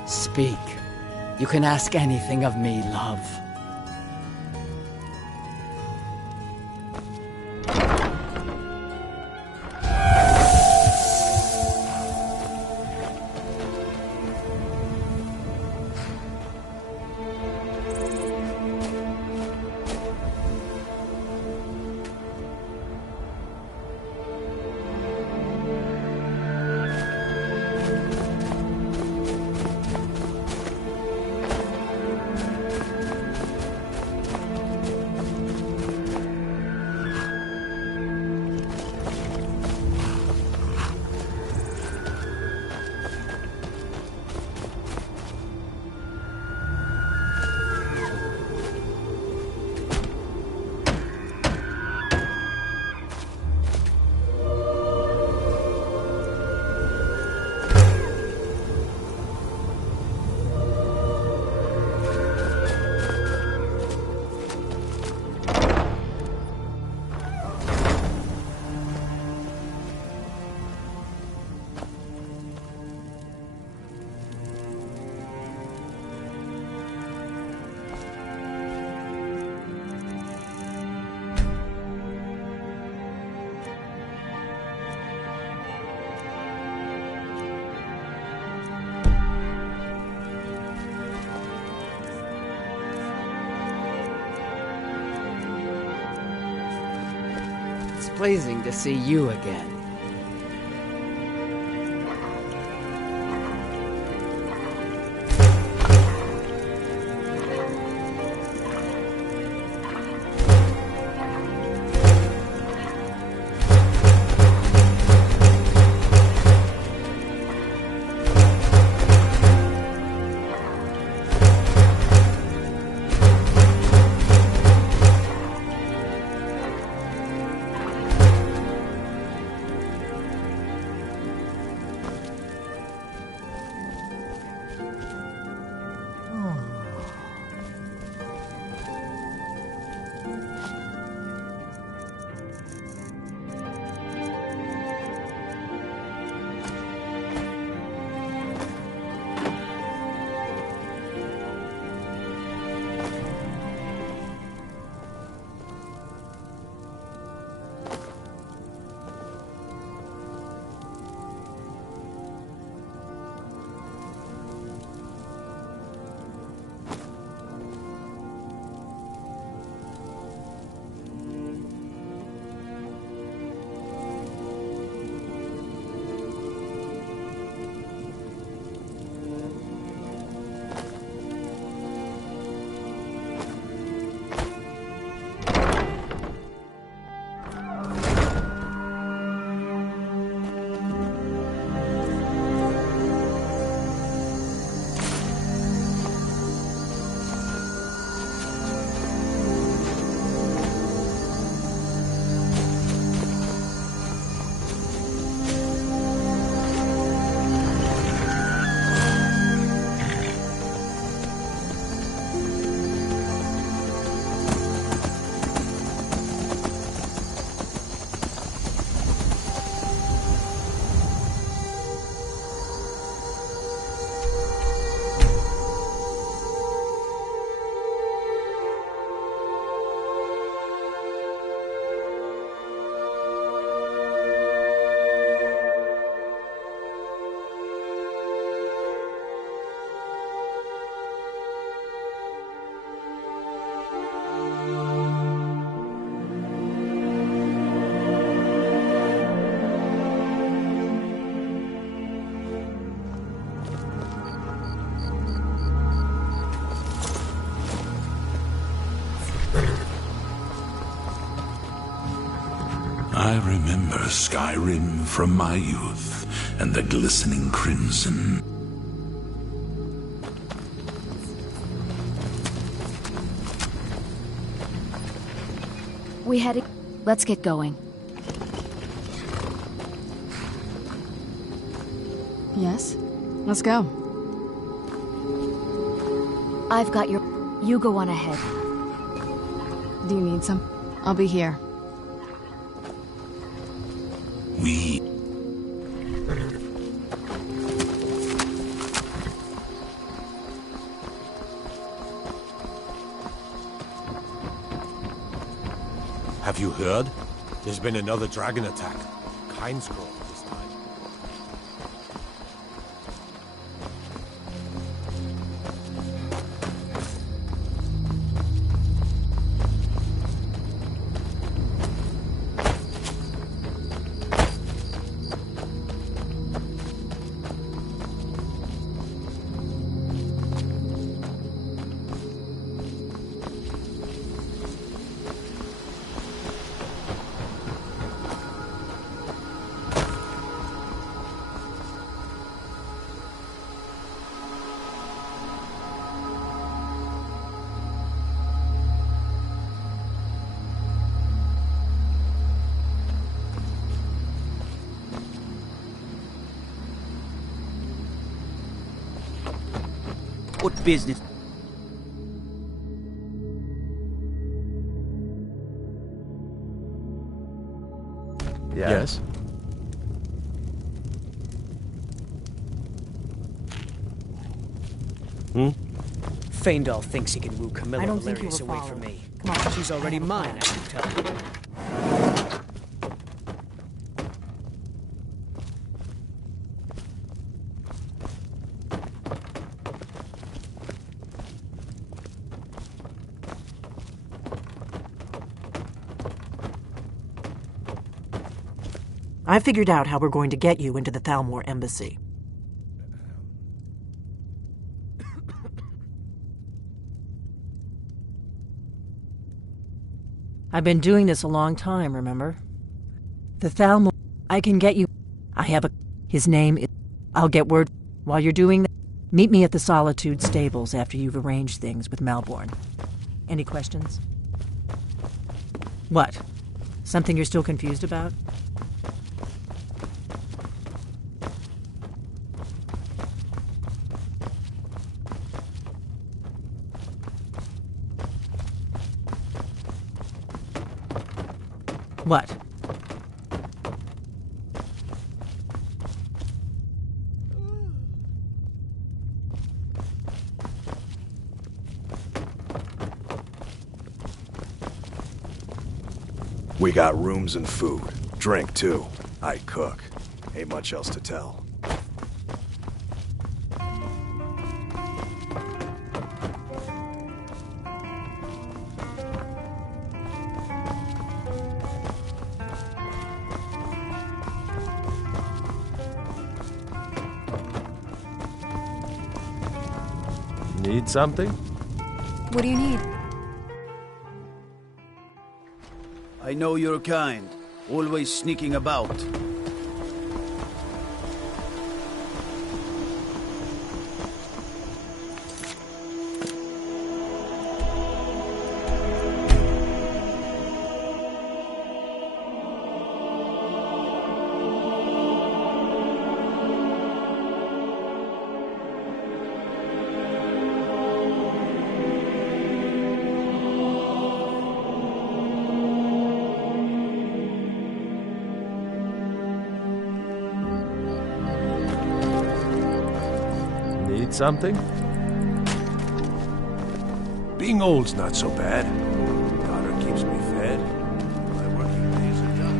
Speak. You can ask anything of me, love. It's pleasing to see you again. I remember Skyrim from my youth, and the glistening crimson. We had it. Let's get going. Yes? Let's go. I've got your... You go on ahead. Do you need some? I'll be here. We... Have you heard? There's been another dragon attack. Kynesgrove this time. What business? Yes? Faendal thinks he can woo Camilla I don't think you Valerius were away from following. me. Come on. She's already mine, I can tell. I figured out how we're going to get you into the Thalmor embassy. I've been doing this a long time, remember? The Thalmor... I can get you... I have a... His name is... I'll get word... While you're doing that, meet me at the Solitude Stables after you've arranged things with Malborn. Any questions? What? Something you're still confused about? What? We got rooms and food. Drink, too. I cook. Ain't much else to tell. Need something? What do you need? I know your kind. Always sneaking about. Something? Being old's not so bad. Daughter keeps me fed. My working days are done.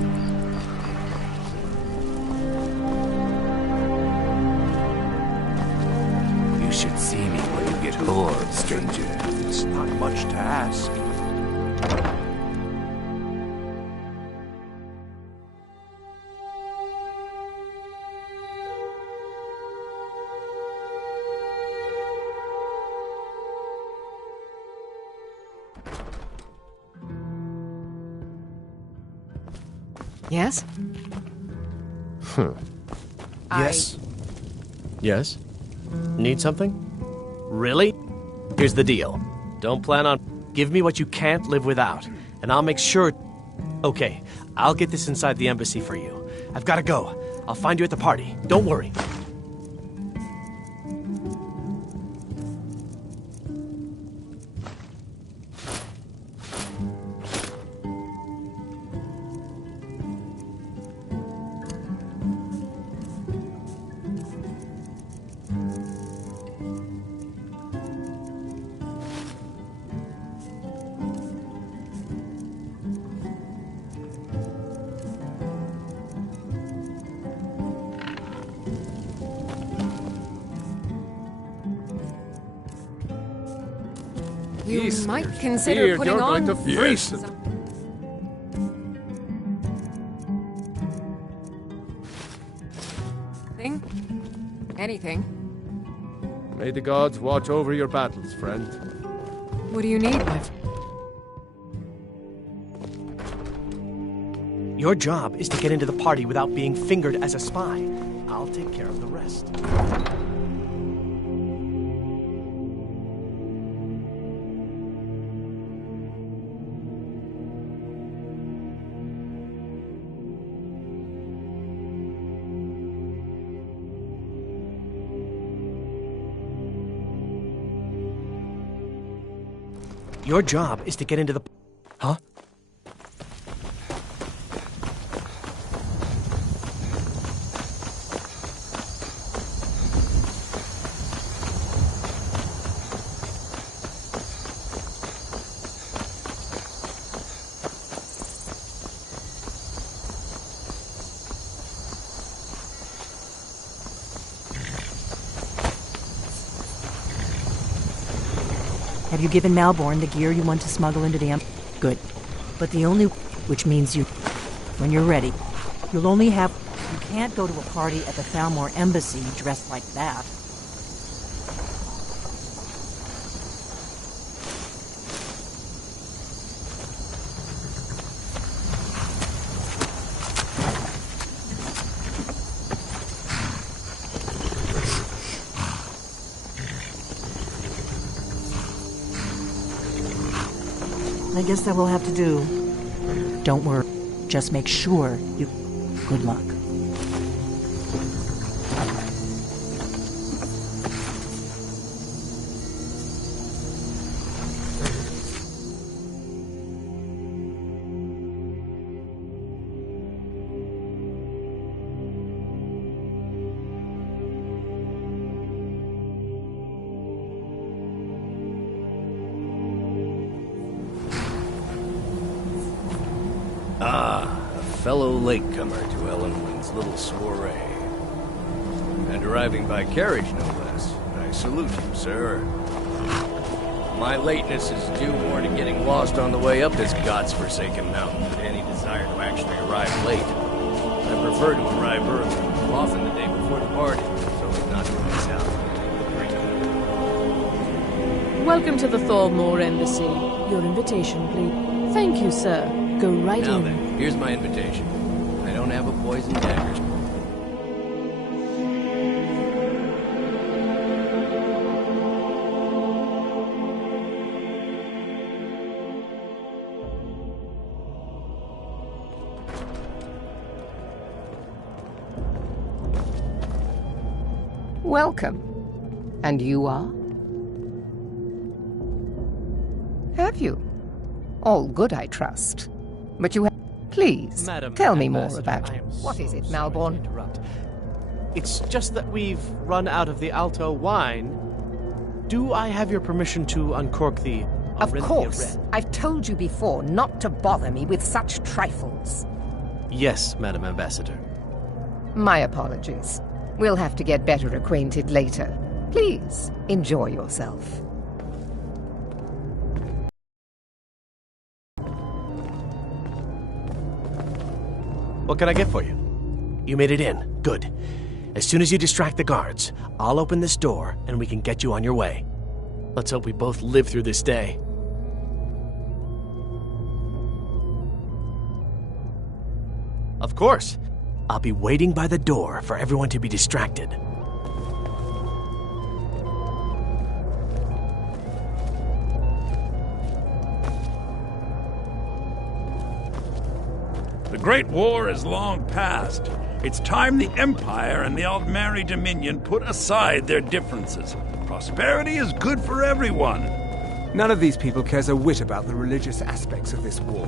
You should see me when you get old, stranger. It's not much to ask. Yes? Yes. Yes? Need something? Really? Here's the deal. Don't plan on... Give me what you can't live without, and I'll make sure... Okay, I'll get this inside the embassy for you. I've gotta go. I'll find you at the party. Don't worry. You might consider putting you're on... going to freeze. Anything? May the gods watch over your battles, friend. What do you need, my... Your job is to get into the party without being fingered as a spy. I'll take care of the rest. Your job is to get into the... Huh? Have you given Malborn the gear you want to smuggle into the Good. But the only... which means you... When you're ready, you'll only have... You can't go to a party at the Thalmor Embassy dressed like that. I guess that will have to do. Don't worry. Just make sure you... Good luck. A fellow latecomer to Ellenwyn's little soiree. And arriving by carriage, no less. I salute you, sir. My lateness is due more to getting lost on the way up this god's-forsaken mountain than any desire to actually arrive late. I prefer to arrive early, often the day before the party, so as not to miss out. Welcome to the Thalmor Embassy. Your invitation, please. Thank you, sir. Go right Now in. then, here's my invitation. I don't have a poison dagger. Welcome. And you are? Have you? All good, I trust. But you have... Please, Madam tell me more Ambassador, about I it. am What is it, so Malborn? sorry to interrupt. It's just that we've run out of the Alto wine. Do I have your permission to uncork the... Of Orinthia course. Red? I've told you before not to bother me with such trifles. Yes, Madam Ambassador. My apologies. We'll have to get better acquainted later. Please, enjoy yourself. What can I get for you? You made it in. Good. As soon as you distract the guards, I'll open this door and we can get you on your way. Let's hope we both live through this day. Of course. I'll be waiting by the door for everyone to be distracted. The Great War is long past. It's time the Empire and the Aldmeri Dominion put aside their differences. Prosperity is good for everyone. None of these people cares a whit about the religious aspects of this war.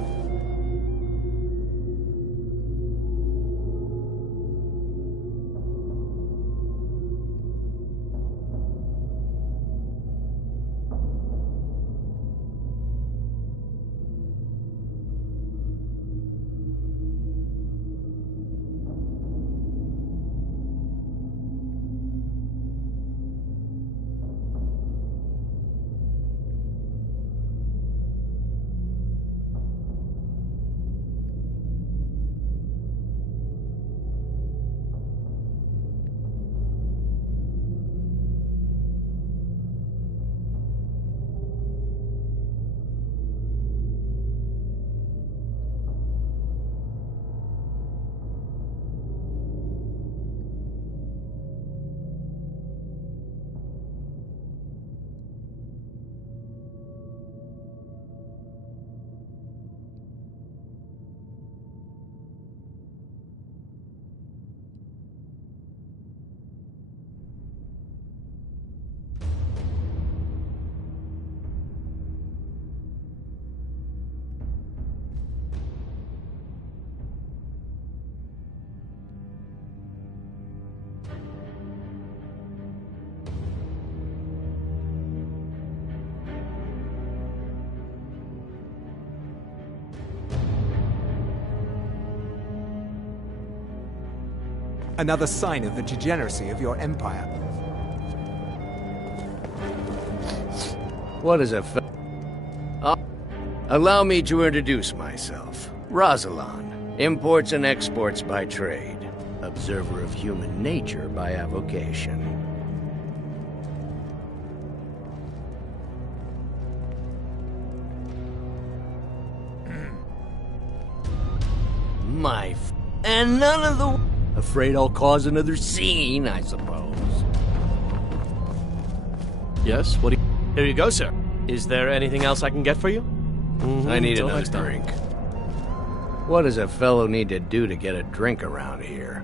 Another sign of the degeneracy of your empire. What is a allow me to introduce myself. Rosalan, imports and exports by trade. Observer of human nature by avocation. And none of the... Afraid I'll cause another scene, I suppose. Yes, what do you... Here you go, sir. Is there anything else I can get for you? I need another drink. What does a fellow need to do to get a drink around here?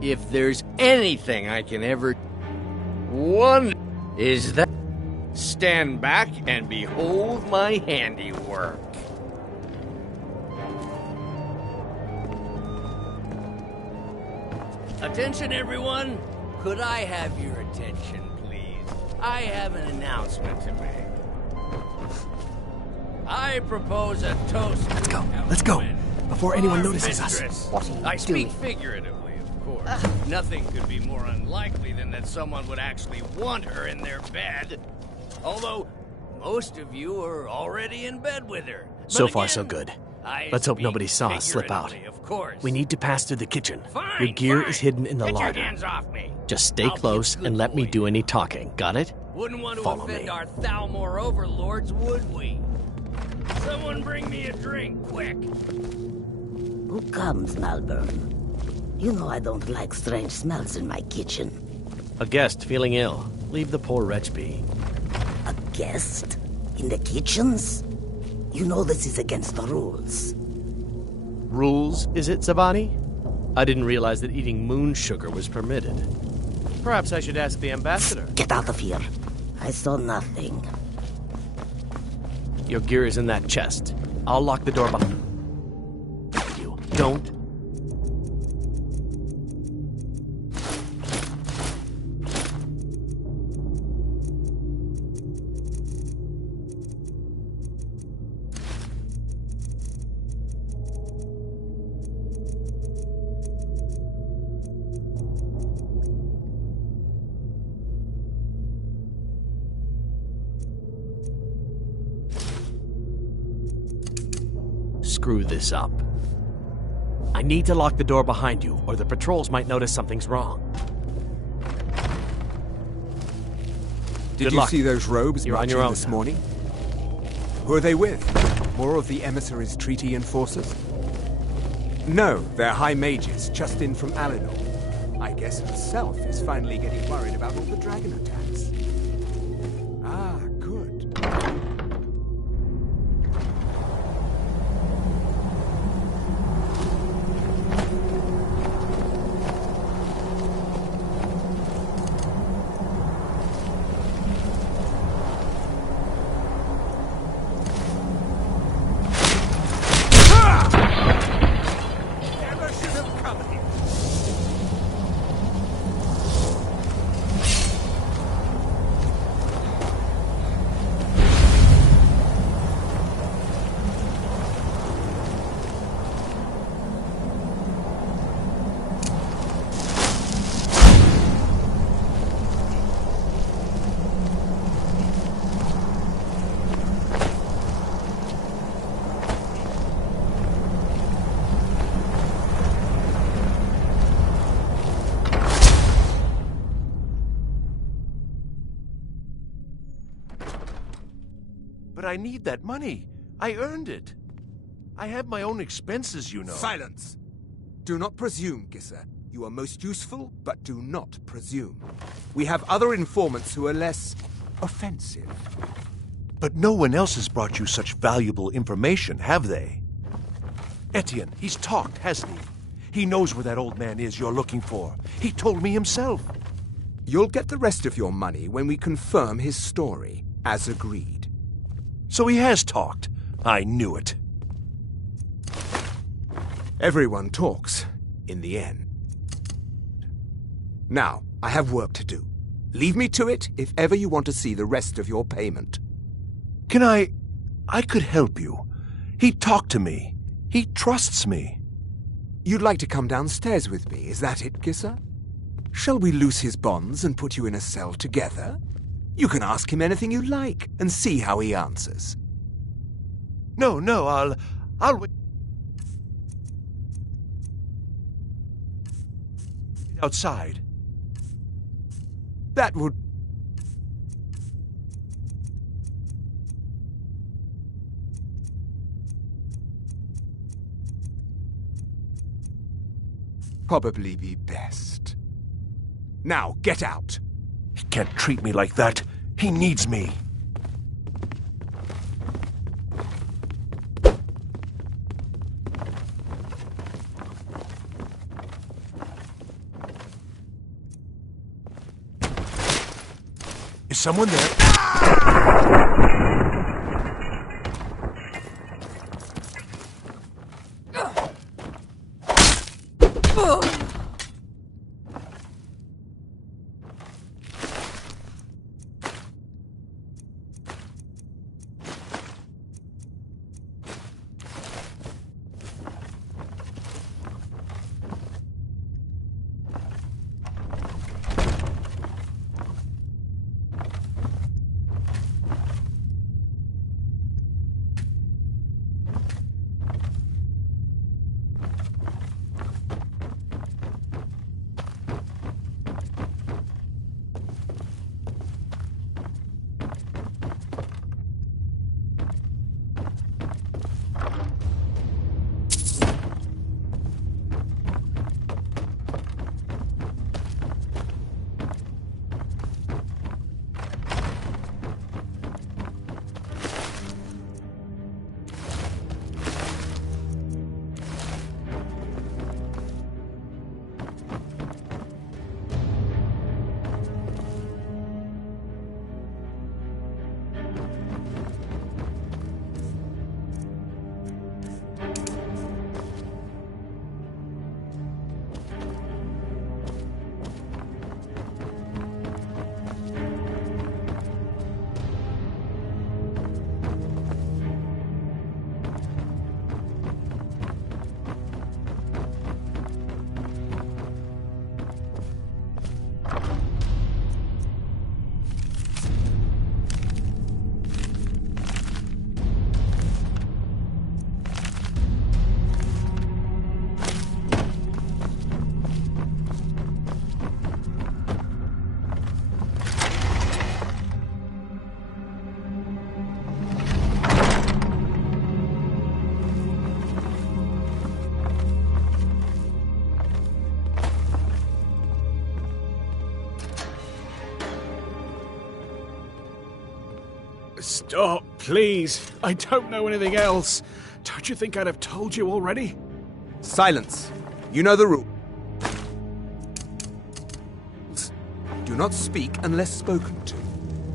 If there's anything I can ever... One is that... Stand back and behold my handiwork. Attention, everyone. Could I have your attention, please? I have an announcement to make. I propose a toast. Let's go. Before anyone notices us. What are you I speak figuratively, of course. Nothing could be more unlikely than that someone would actually want her in their bed. Although, most of you are already in bed with her. But So far, again, so good. I Let's hope speak nobody saw us slip out. figuratively, Of course. We need to pass through the kitchen. Fine, Your gear fine. is hidden in the Get your larder. hands off me. Just stay I'll be a close good and let me boy. do any talking. Got it? Wouldn't want to Follow offend me. our Thalmor overlords, would we? Someone bring me a drink, quick. Who comes, Malvern? You know I don't like strange smells in my kitchen. A guest feeling ill. Leave the poor wretch be. A guest? In the kitchens? You know this is against the rules. Rules, is it, Zabani? I didn't realize that eating moon sugar was permitted. Perhaps I should ask the ambassador. Get out of here. I saw nothing. Your gear is in that chest. I'll lock the door behind you. Don't. screw this up. I need to lock the door behind you, or the patrols might notice something's wrong. Did Good you luck. see those robes You're on marching your own this now. morning? Who are they with? More of the emissaries' treaty enforcers? No, they're high mages, just in from Alinor. I guess himself is finally getting worried about all the dragon attacks. Ah, good. Never should have come here. But I need that money. I earned it. I have my own expenses, you know. Silence! Do not presume, Gisser. You are most useful, but do not presume. We have other informants who are less offensive. But no one else has brought you such valuable information, have they? Etienne, he's talked, hasn't he? He knows where that old man is you're looking for. He told me himself. You'll get the rest of your money when we confirm his story, as agreed. So he has talked. I knew it. Everyone talks, in the end. Now, I have work to do. Leave me to it if ever you want to see the rest of your payment. Can I could help you. He talked to me. He trusts me. You'd like to come downstairs with me, is that it, Gisser? Shall we loose his bonds and put you in a cell together? You can ask him anything you like and see how he answers. No, I'll wait. Outside. That would... probably be best. Now, get out! He can't treat me like that. He needs me. Is someone there? Stop, please. I don't know anything else. Don't you think I'd have told you already? Silence. You know the rule. Do not speak unless spoken to.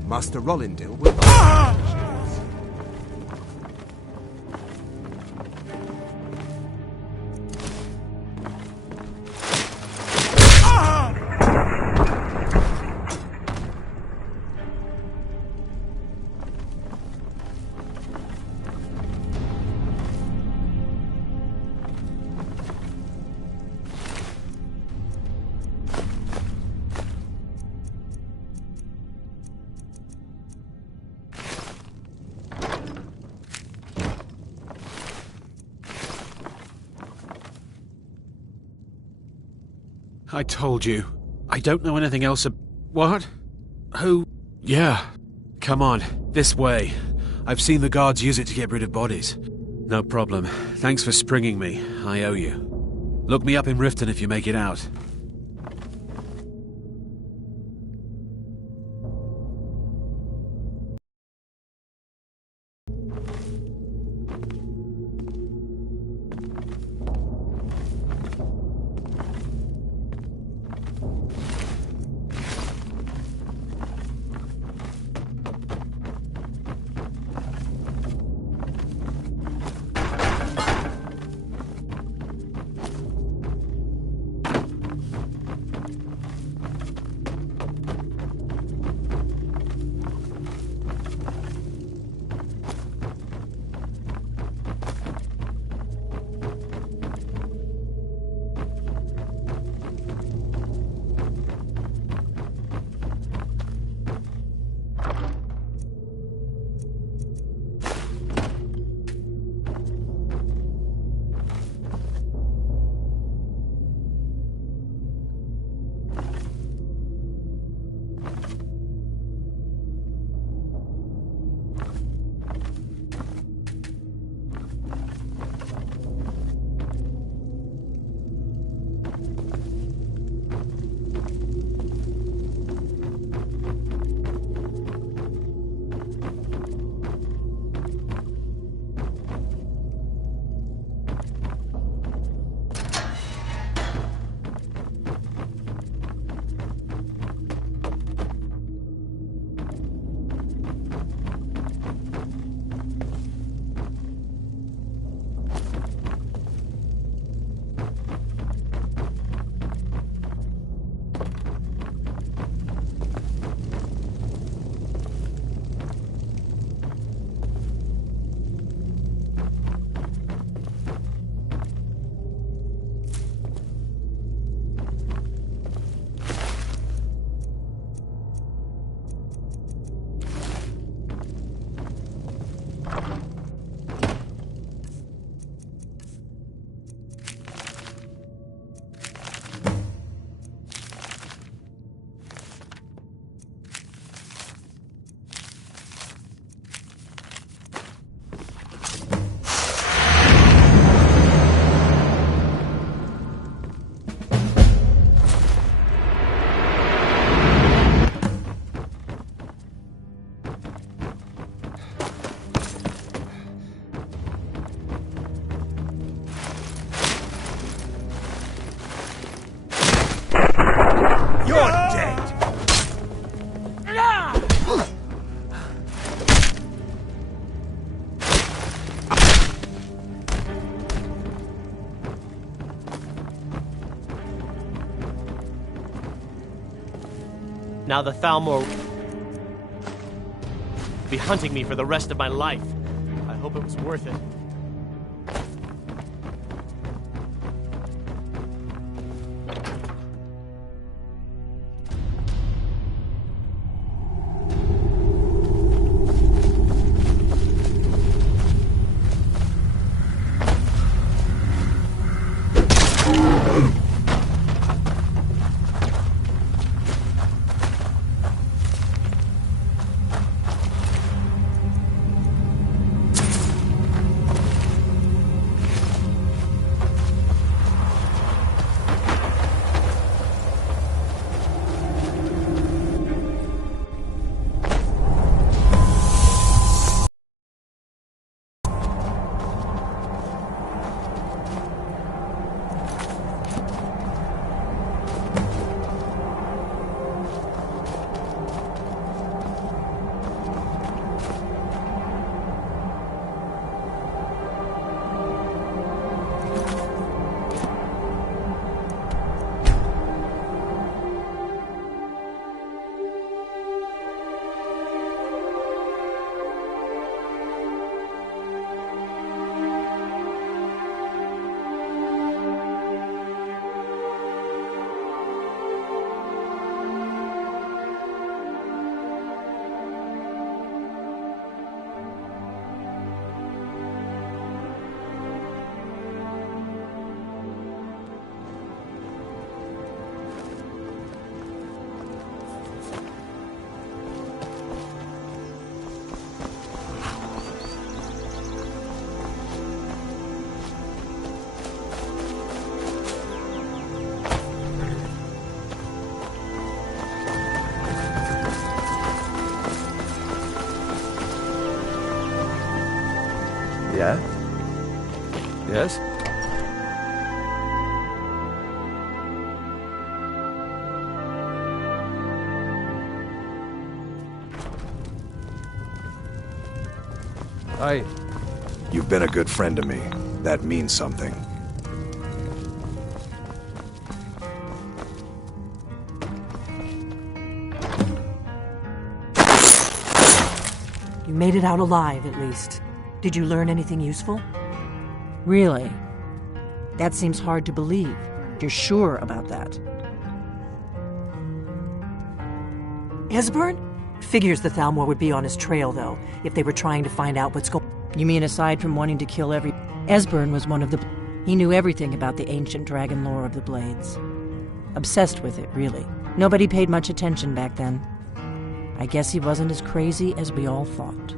Master Rollindil will... I told you. I don't know anything else What? Who? Yeah. Come on, this way. I've seen the guards use it to get rid of bodies. No problem. Thanks for springing me. I owe you. Look me up in Riften if you make it out. Now the Thalmor will be hunting me for the rest of my life. I hope it was worth it. Yeah? Yes? Hi. You've been a good friend to me. That means something. You made it out alive, at least. Did you learn anything useful? Really? That seems hard to believe. You're sure about that? Esbern? Figures the Thalmor would be on his trail, though, if they were trying to find out what's going on. You mean aside from wanting to kill every... Esbern was one of the... He knew everything about the ancient dragon lore of the Blades. Obsessed with it, really. Nobody paid much attention back then. I guess he wasn't as crazy as we all thought.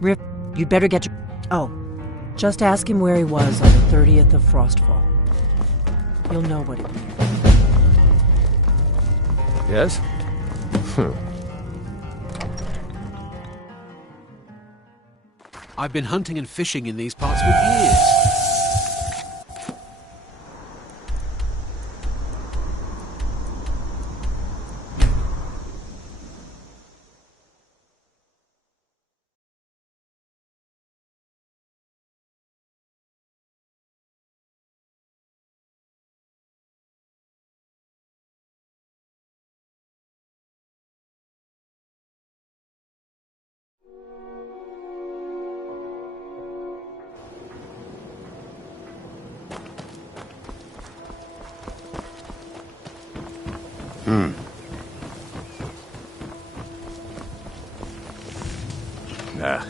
Riff, you'd better get your... Oh, just ask him where he was on the 30th of Frostfall. You'll know what it means. Yes? I've been hunting and fishing in these parts for years. Nah.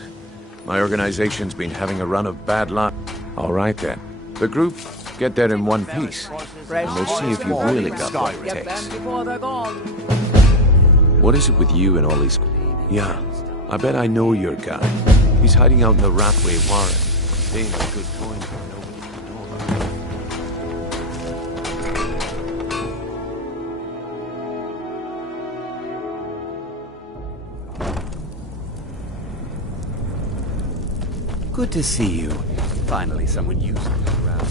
My organization's been having a run of bad luck. All right, then. The group, get there in one piece. And we'll see if you've really got what it takes. What is it with you and all these... Yeah, I bet I know your guy. He's hiding out in the Ratway Warren. Paying a good coin for nobody to know about. Good to see you. Finally, someone useful around.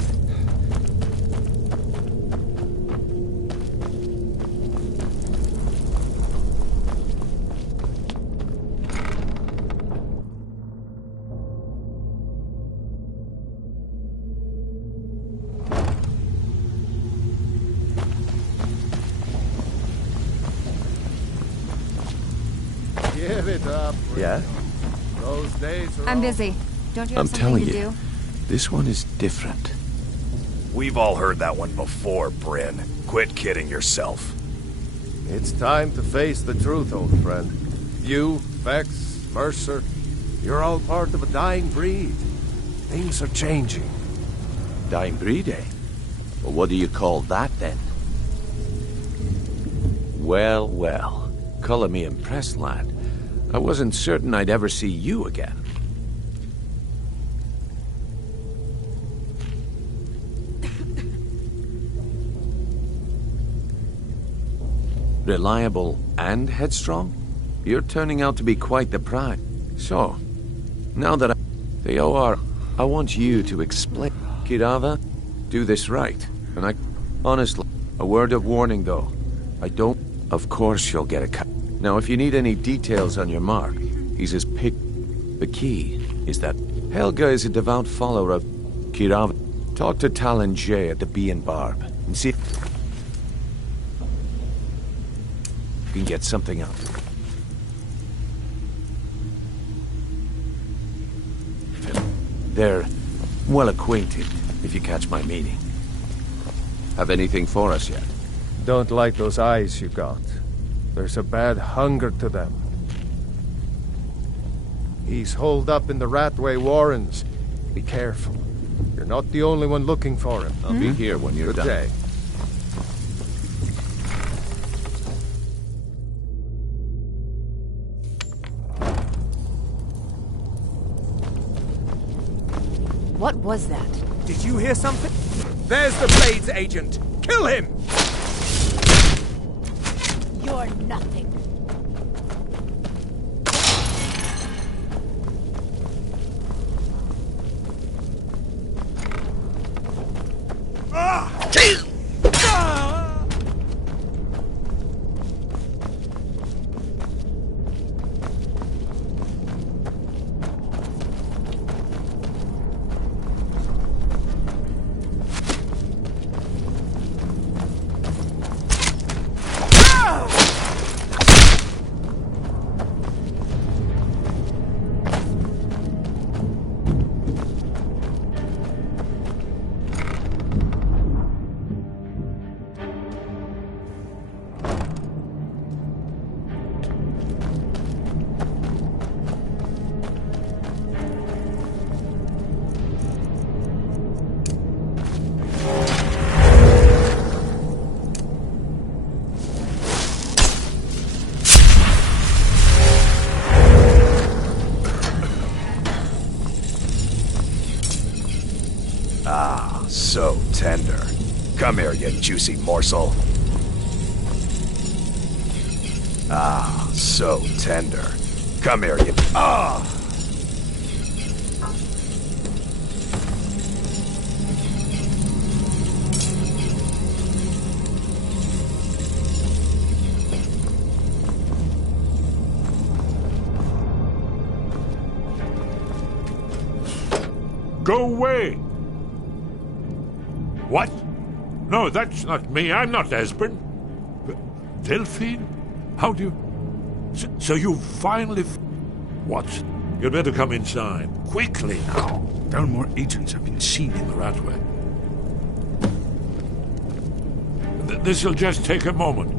Give it up. Yeah? Those days are I'm busy. Don't you have I'm something telling to you, do? this one is different. We've all heard that one before, Bryn. Quit kidding yourself. It's time to face the truth, old friend. You, Vex, Mercer, you're all part of a dying breed. Things are changing. Dying breed, eh? Well, what do you call that, then? Well, well. Color me impressed, lad. I wasn't certain I'd ever see you again. Reliable and headstrong? You're turning out to be quite the pride. So, now that they are, I want you to explain. Kirava, do this right. And honestly, a word of warning though. I don't... Of course you'll get a cut. Now if you need any details on your mark, he's his pick. The key is that Helga is a devout follower of Kirava. Talk to Talon J at the Bee and Barb and see if you can get something out. They're well acquainted, if you catch my meaning. Have anything for us yet? Don't like those eyes you got. There's a bad hunger to them. He's holed up in the Ratway Warrens. Be careful. You're not the only one looking for him. I'll be here when you're done. Day. What was that? Did you hear something? There's the Blades agent! Kill him! You're nothing. So tender. Come here, you juicy morsel. Ah, so tender. Come here, you... Ah! Go away! What? No, that's not me. I'm not Esbern. Delphine? How do you... So you finally... What? You'd better come inside. Quickly now. Dalmor agents have been seen in the Ratway. This'll just take a moment.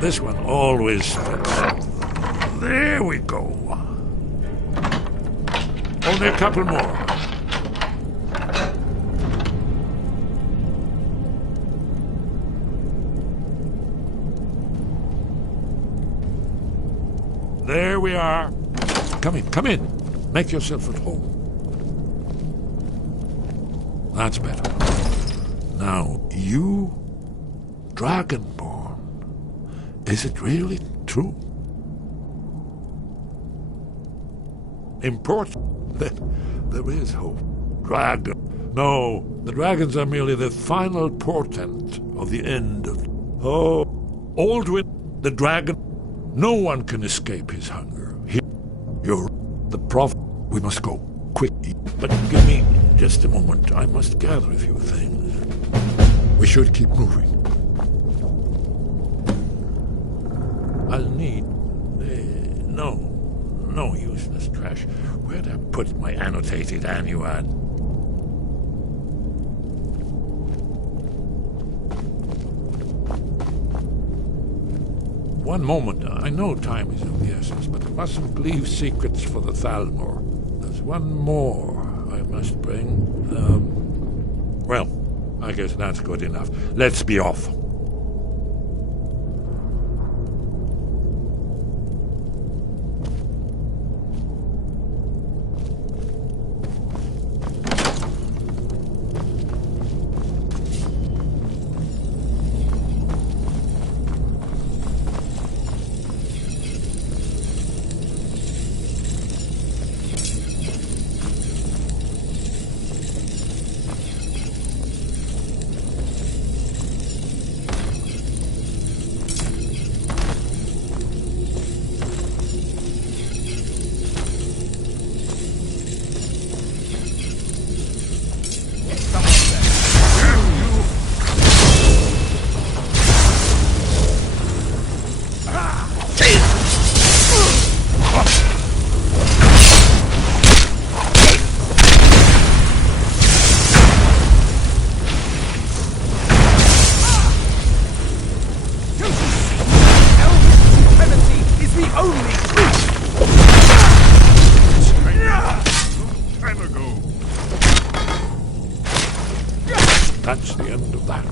This one always fits. There we go. Only a couple more. There we are. Come in, come in. Make yourself at home. That's better. Now, you, Dragonborn, is it really true? Important. There is hope. Dragon. No, the dragons are merely the final portent of the end of... Oh, Aldwin, the dragon. No one can escape his hunger. You're the prophet. We must go. Quick. But give me just a moment. I must gather a few things. We should keep moving. I'll need... No useless trash. Where'd I put my annotated annuad? One moment. I know time is of the essence, but mustn't leave secrets for the Thalmor. There's one more I must bring. Well, I guess that's good enough. Let's be off. That's the end of that.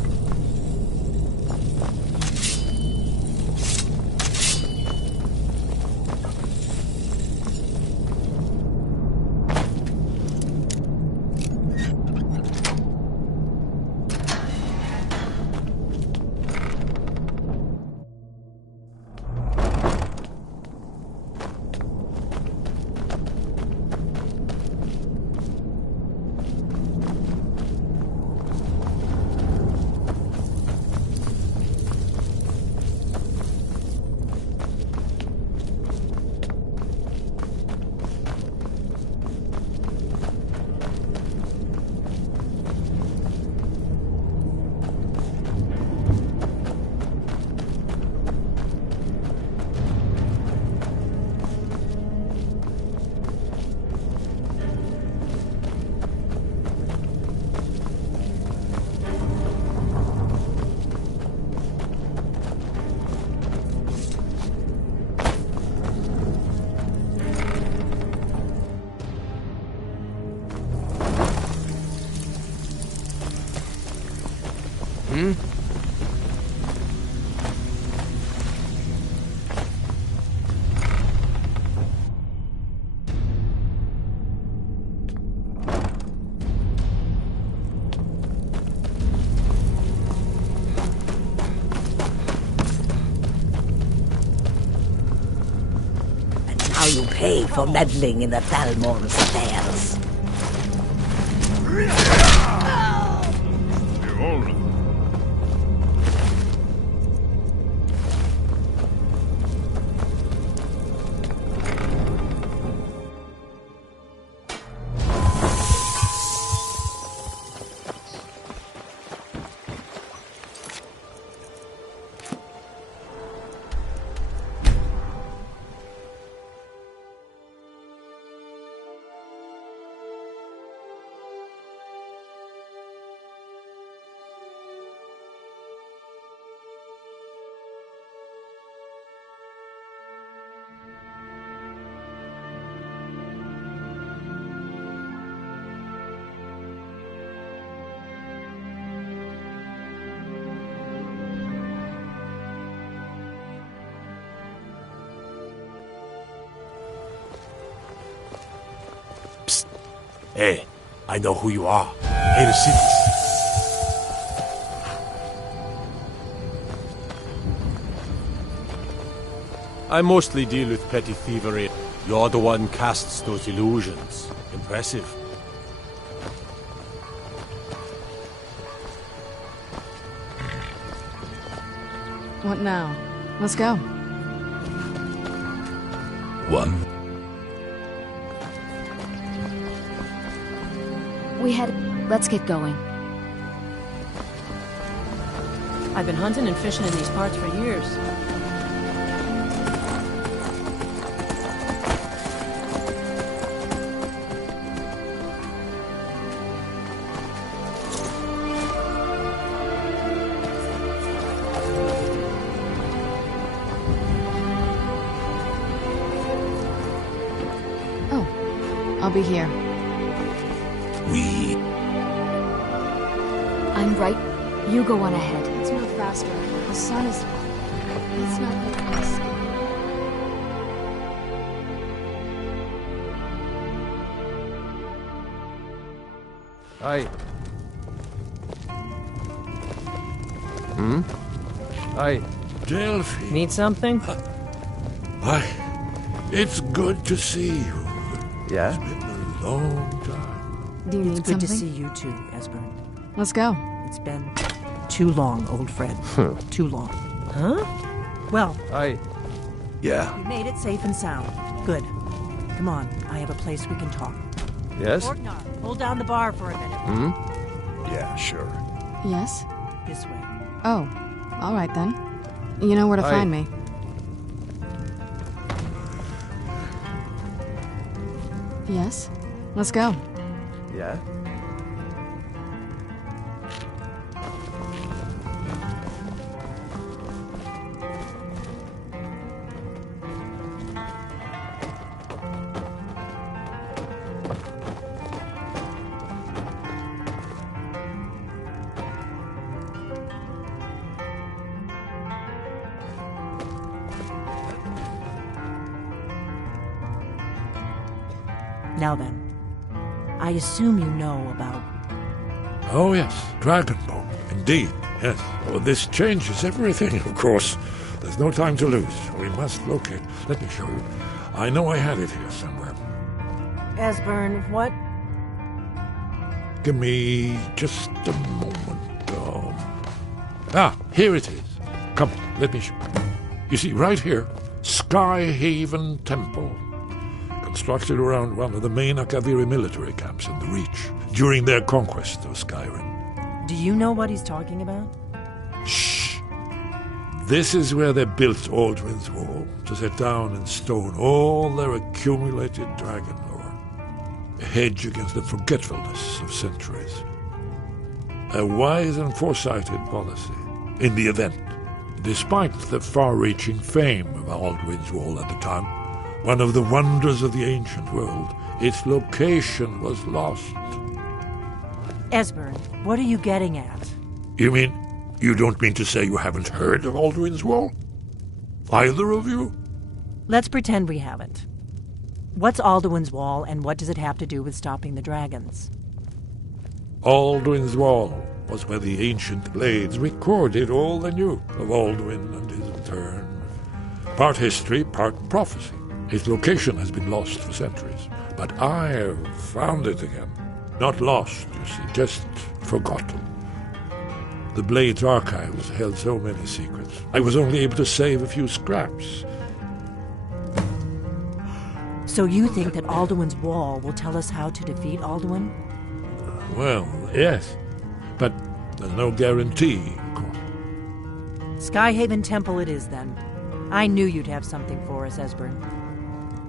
Now you pay for meddling in the Thalmor's affairs. Hey, I know who you are. Hey, the cities. I mostly deal with petty thievery. You're the one casts those illusions. Impressive. What now? Let's go. One. Let's get going. I've been hunting and fishing in these parts for years. Oh, I'll be here. I'm right. You go on ahead. Let's move faster. The sun is... It's not good for us. Aye. Aye. Delphi. Need something? Why, it's good to see you. Yeah? It's been a long time. Do you need It's good something? to see you too, Esbern. Let's go. It's been too long, old friend. Too long. Huh? Well, Aye. Yeah. we made it safe and sound. Good. Come on, I have a place we can talk. Yes? Orgnar, hold down the bar for a minute. Yeah, sure. Yes? This way. Oh, all right then. You know where to Aye. find me. Yes? Let's go. Yeah? Now then, I assume you know about... Oh, yes. Dragonbone. Indeed, yes. Well, this changes everything, of course. There's no time to lose. We must locate. Let me show you. I know I had it here somewhere. Esbern, what? Give me just a moment. Here it is. Come, let me show you. You see, right here, Skyhaven Temple. Constructed around one of the main Akaviri military camps in the Reach during their conquest of Skyrim. Do you know what he's talking about? Shh! This is where they built Aldrin's Wall, to set down in stone all their accumulated dragon lore. A hedge against the forgetfulness of centuries. A wise and foresighted policy, in the event. Despite the far-reaching fame of Aldrin's Wall at the time, one of the wonders of the ancient world, its location was lost. Esbern, what are you getting at? You mean You don't mean to say you haven't heard of Alduin's Wall? Either of you? Let's pretend we haven't. What's Alduin's Wall, and what does it have to do with stopping the dragons? Alduin's Wall was where the ancient blades recorded all they knew of Alduin and his return. Part history, part prophecy. His location has been lost for centuries, but I have found it again. Not lost, you see, just forgotten. The Blades archives held so many secrets. I was only able to save a few scraps. So you think that Alduin's Wall will tell us how to defeat Alduin? Well, yes, but there's no guarantee, of course. Skyhaven Temple it is, then. I knew you'd have something for us, Esbern.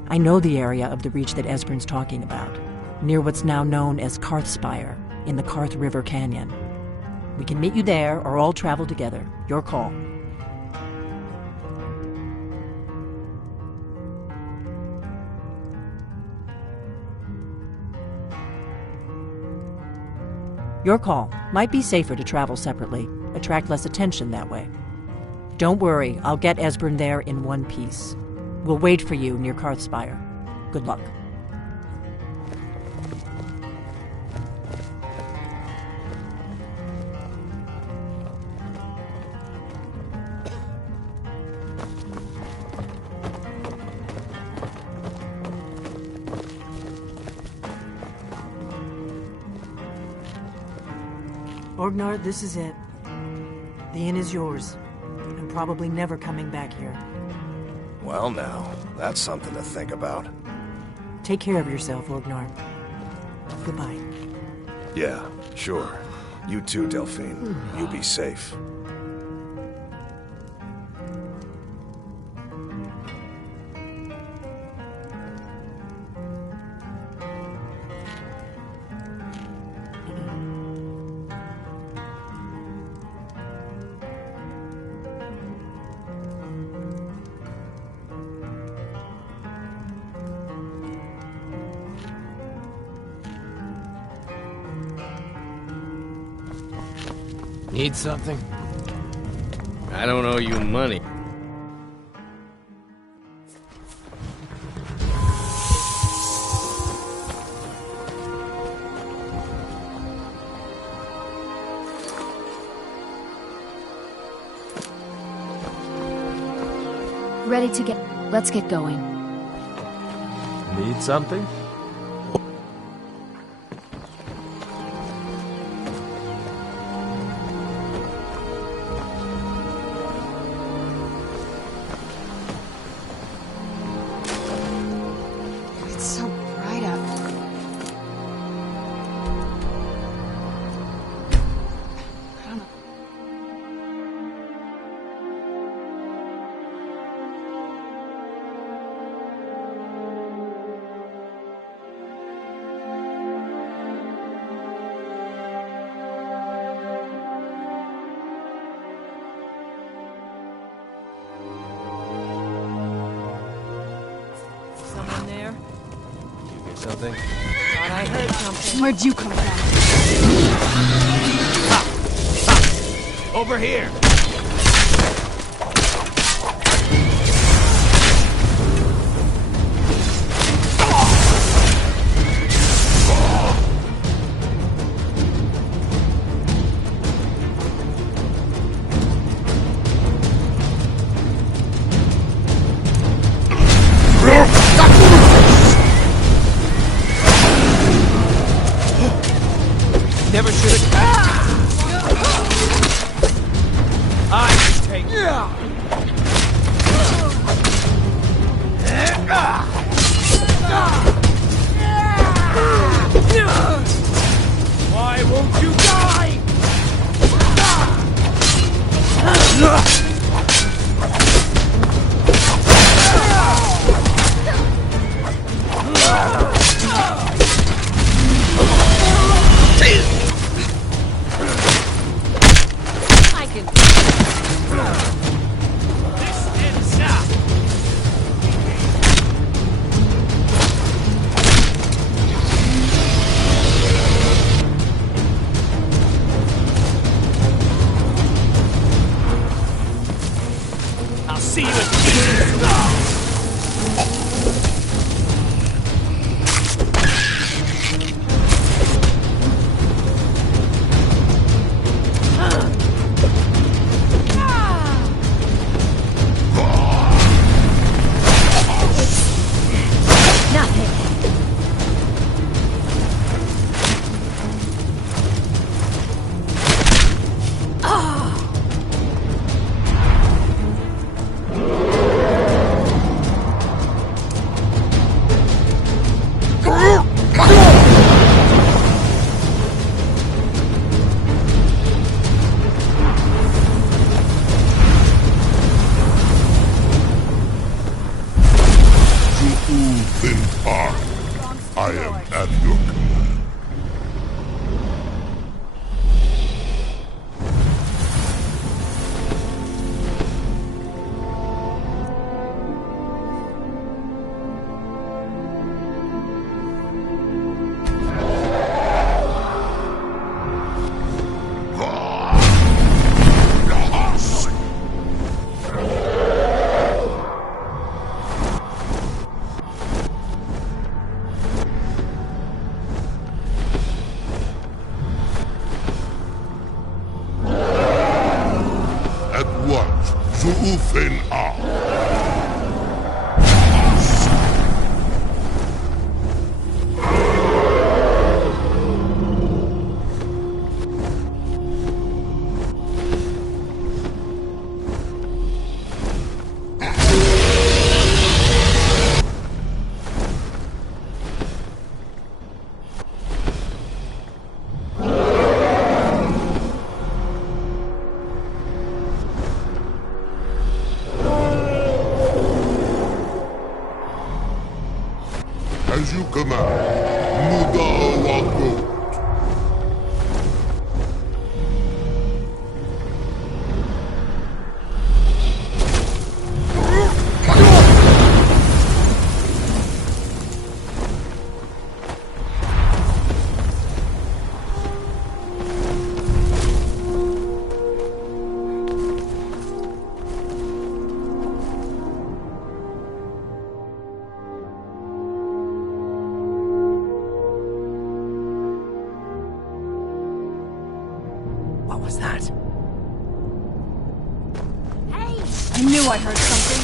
I know the area of the Reach that Esbern's talking about, near what's now known as Karthspire, in the Karth River Canyon. We can meet you there, or all travel together. Your call. Your call. Might be safer to travel separately. Attract less attention that way. Don't worry, I'll get Esbern there in one piece. We'll wait for you near Karthspire. Good luck. Orgnar, this is it. The inn is yours. I'm probably never coming back here. Well now, that's something to think about. Take care of yourself, Orgnar. Goodbye. Yeah, sure. You too, Delphine. You be safe. Need something? I don't owe you money. Ready to get... Let's get going. Need something? Something? Thought I heard something. Where'd you come from? Over here! Never should have. I just take. Why won't you die? What was that? I knew I heard something.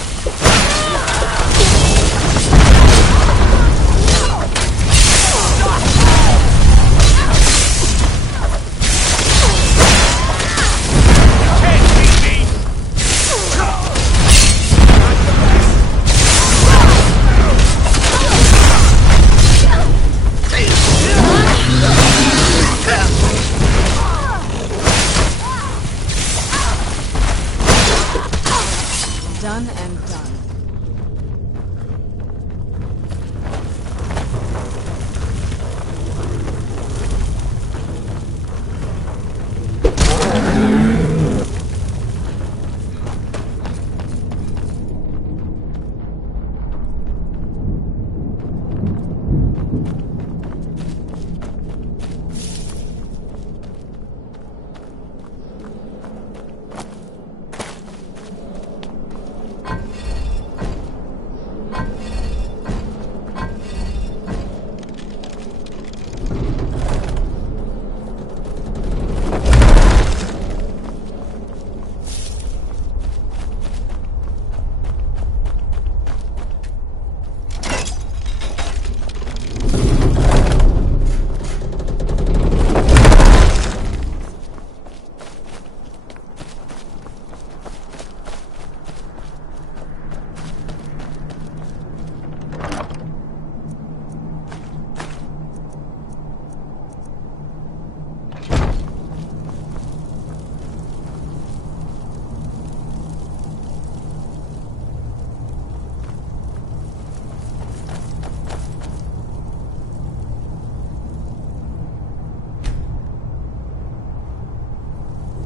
Done and done.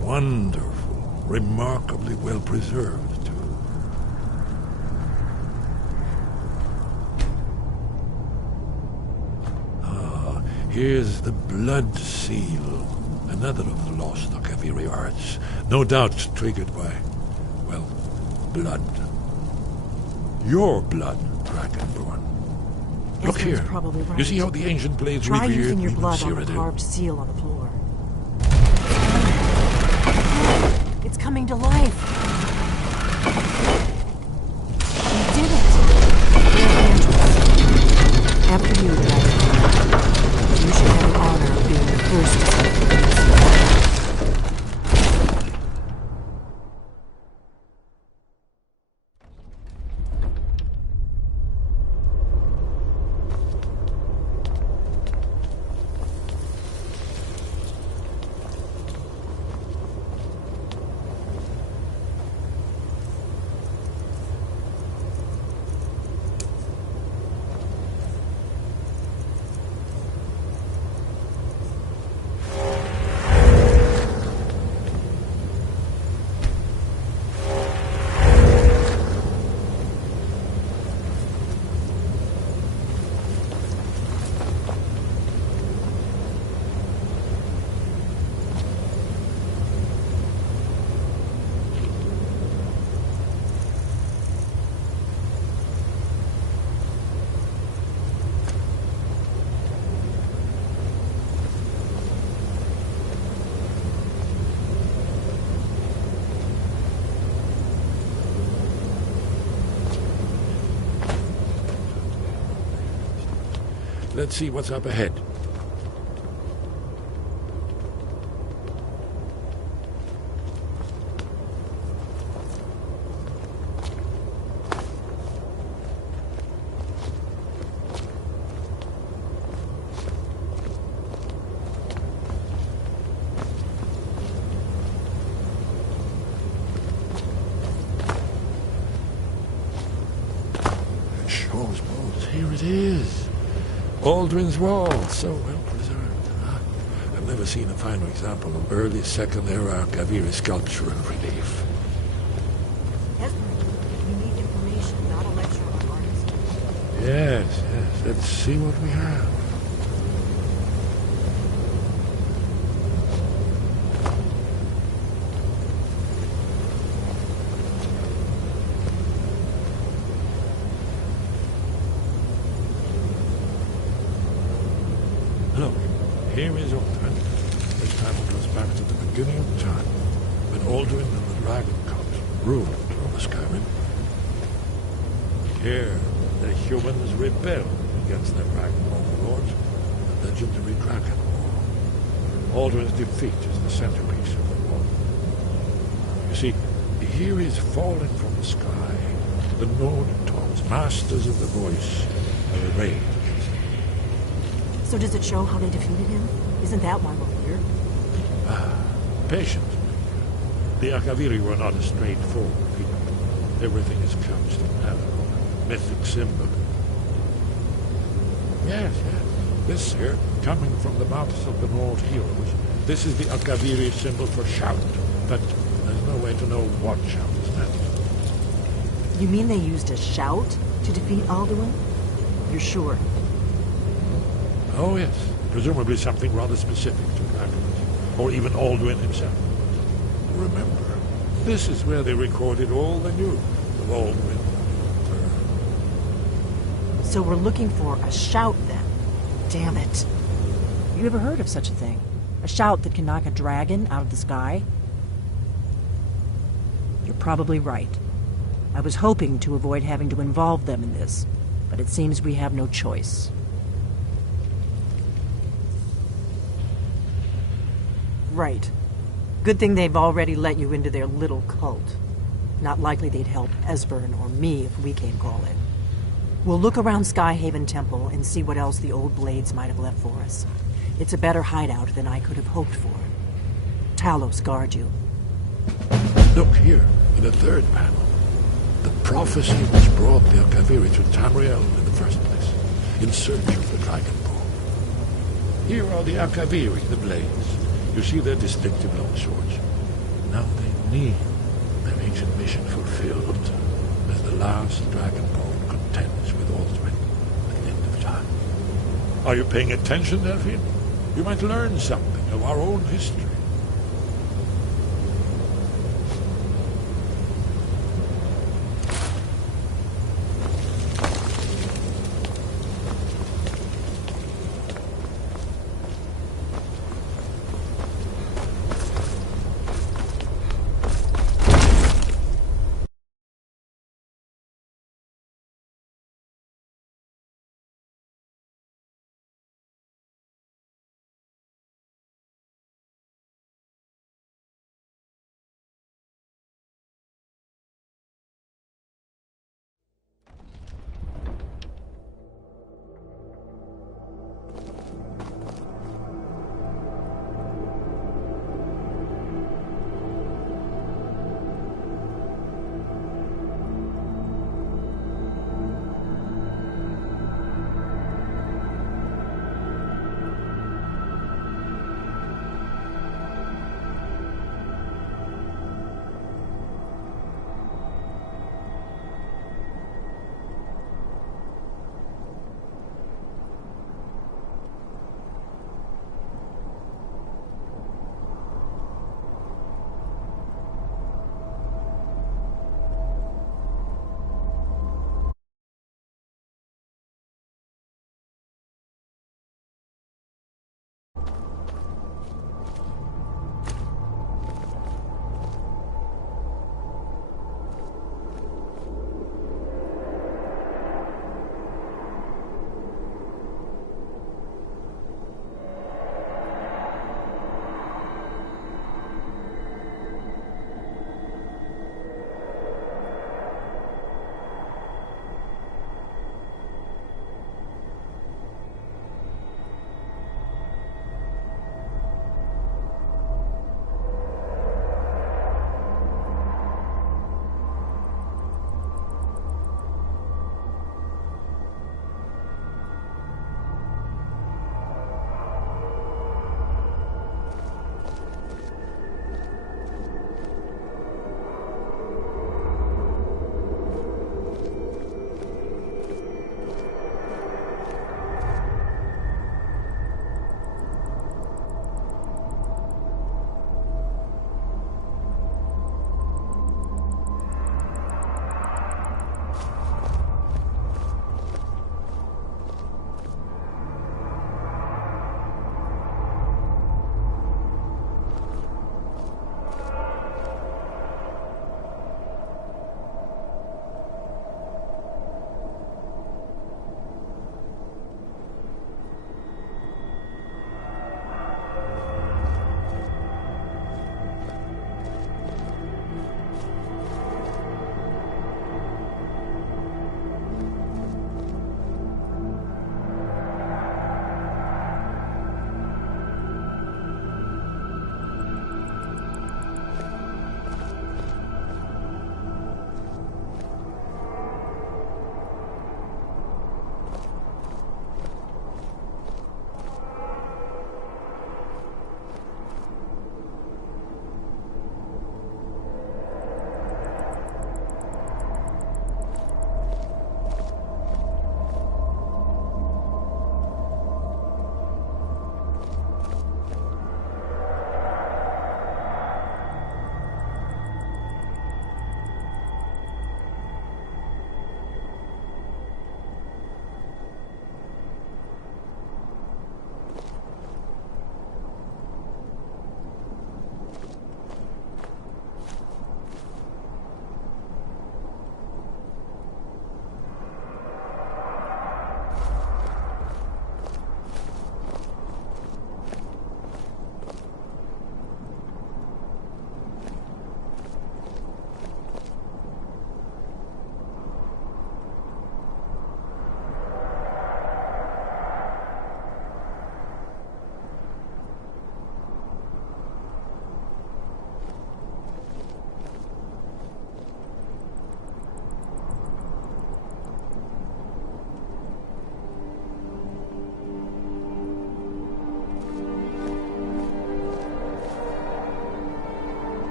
Wonderful. Remarkably well preserved, too. Ah, here's the Blood Seal. Another of the lost Akaviri arts. No doubt triggered by, well, blood. Your blood, Dragonborn. Look Ezra's here. probably right. You see how the ancient blades Try revered using your even blood on the Cyrodiil? carved seal on the floor. It's coming to life. You did it. After you, Dragon. You should have the honor of being the first to set the Let's see what's up ahead. Shaw's Bolt, here it is. Aldrin's Wall, so well preserved. I've never seen a finer example of early Second Era Akaviri sculptural relief. You need information, not a lecture on artists. Yes, yes. Let's see what we have. Look, here is Aldrin. time goes back to the beginning of time, when Alduin and the Dragon Cult ruled over Skyrim. Here, the humans rebelled against their dragon overlords, the legendary Dragon War. Alduin's defeat is the centerpiece of the war. You see, here is falling from the sky. The Nord-Toms, masters of the voice, are arrayed against him. So does it show how they defeated him? Isn't that why we're here? Patience. The Akaviri were not a straightforward people. Everything is couched in metaphor, mythic symbol. Yes. This here, coming from the mouths of the Nord heroes, this is the Akaviri symbol for shout, but there's no way to know what shout is meant. You mean they used a shout to defeat Alduin? You're sure? Oh yes, presumably something rather specific to dragons, or even Alduin himself. Remember, this is where they recorded all the news of Alduin. So we're looking for a shout then. Damn it. You ever heard of such a thing? A shout that can knock a dragon out of the sky? You're probably right. I was hoping to avoid having to involve them in this, but it seems we have no choice. Right. Good thing they've already let you into their little cult. Not likely they'd help Esbern or me if we came calling. We'll look around Skyhaven Temple and see what else the old blades might have left for us. It's a better hideout than I could have hoped for. Talos guard you. Look here, in the third panel. The prophecy which brought the Akaviri to Tamriel in the first place, in search of the Dragon Ball. Here are the Akaviri, the blades. You see their distinctive long swords. Now they need their ancient mission fulfilled as the last Dragonborn contends with Alduin at the end of time. Are you paying attention, Delphine? You might learn something of our own history.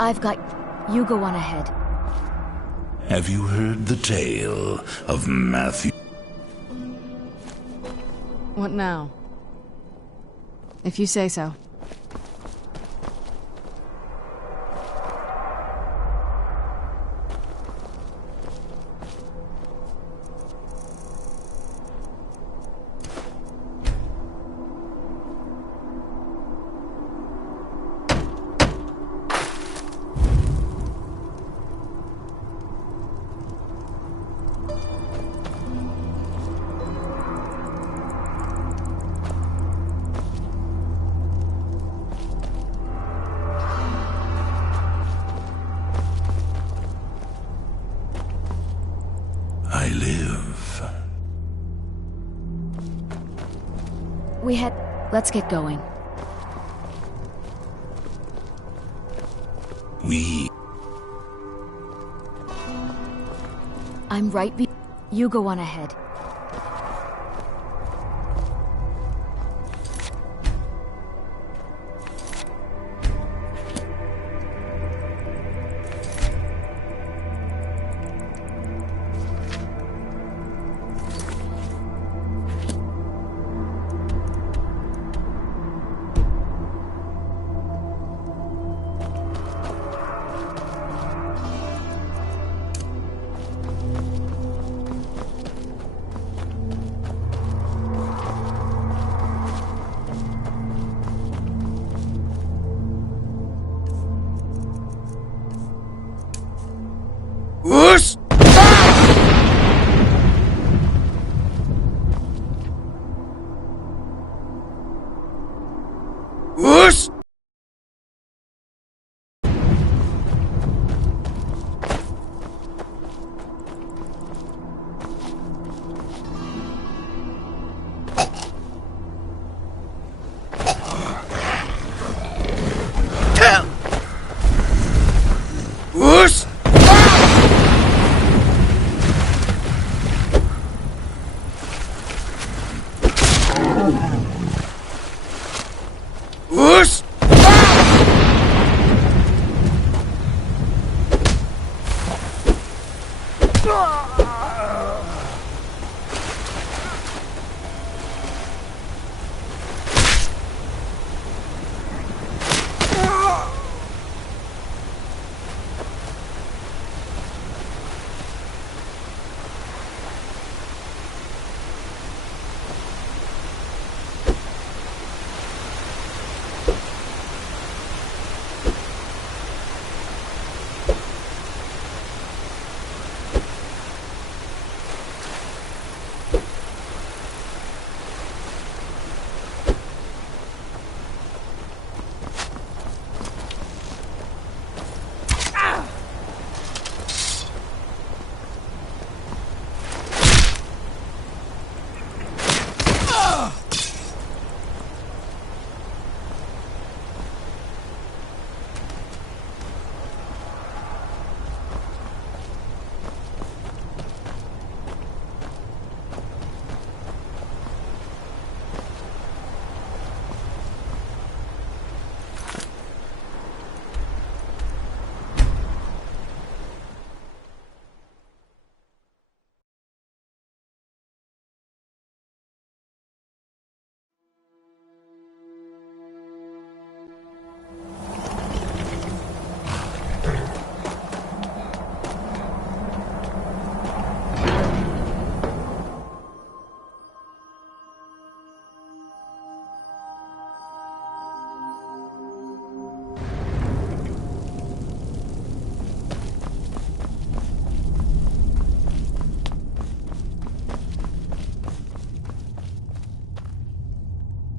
I've got... You go on ahead. Have you heard the tale of Matthew? What now? If you say so. I live. Let's get going. I'm right You go on ahead. Whoosh! Whoosh! Whoosh! Whoosh!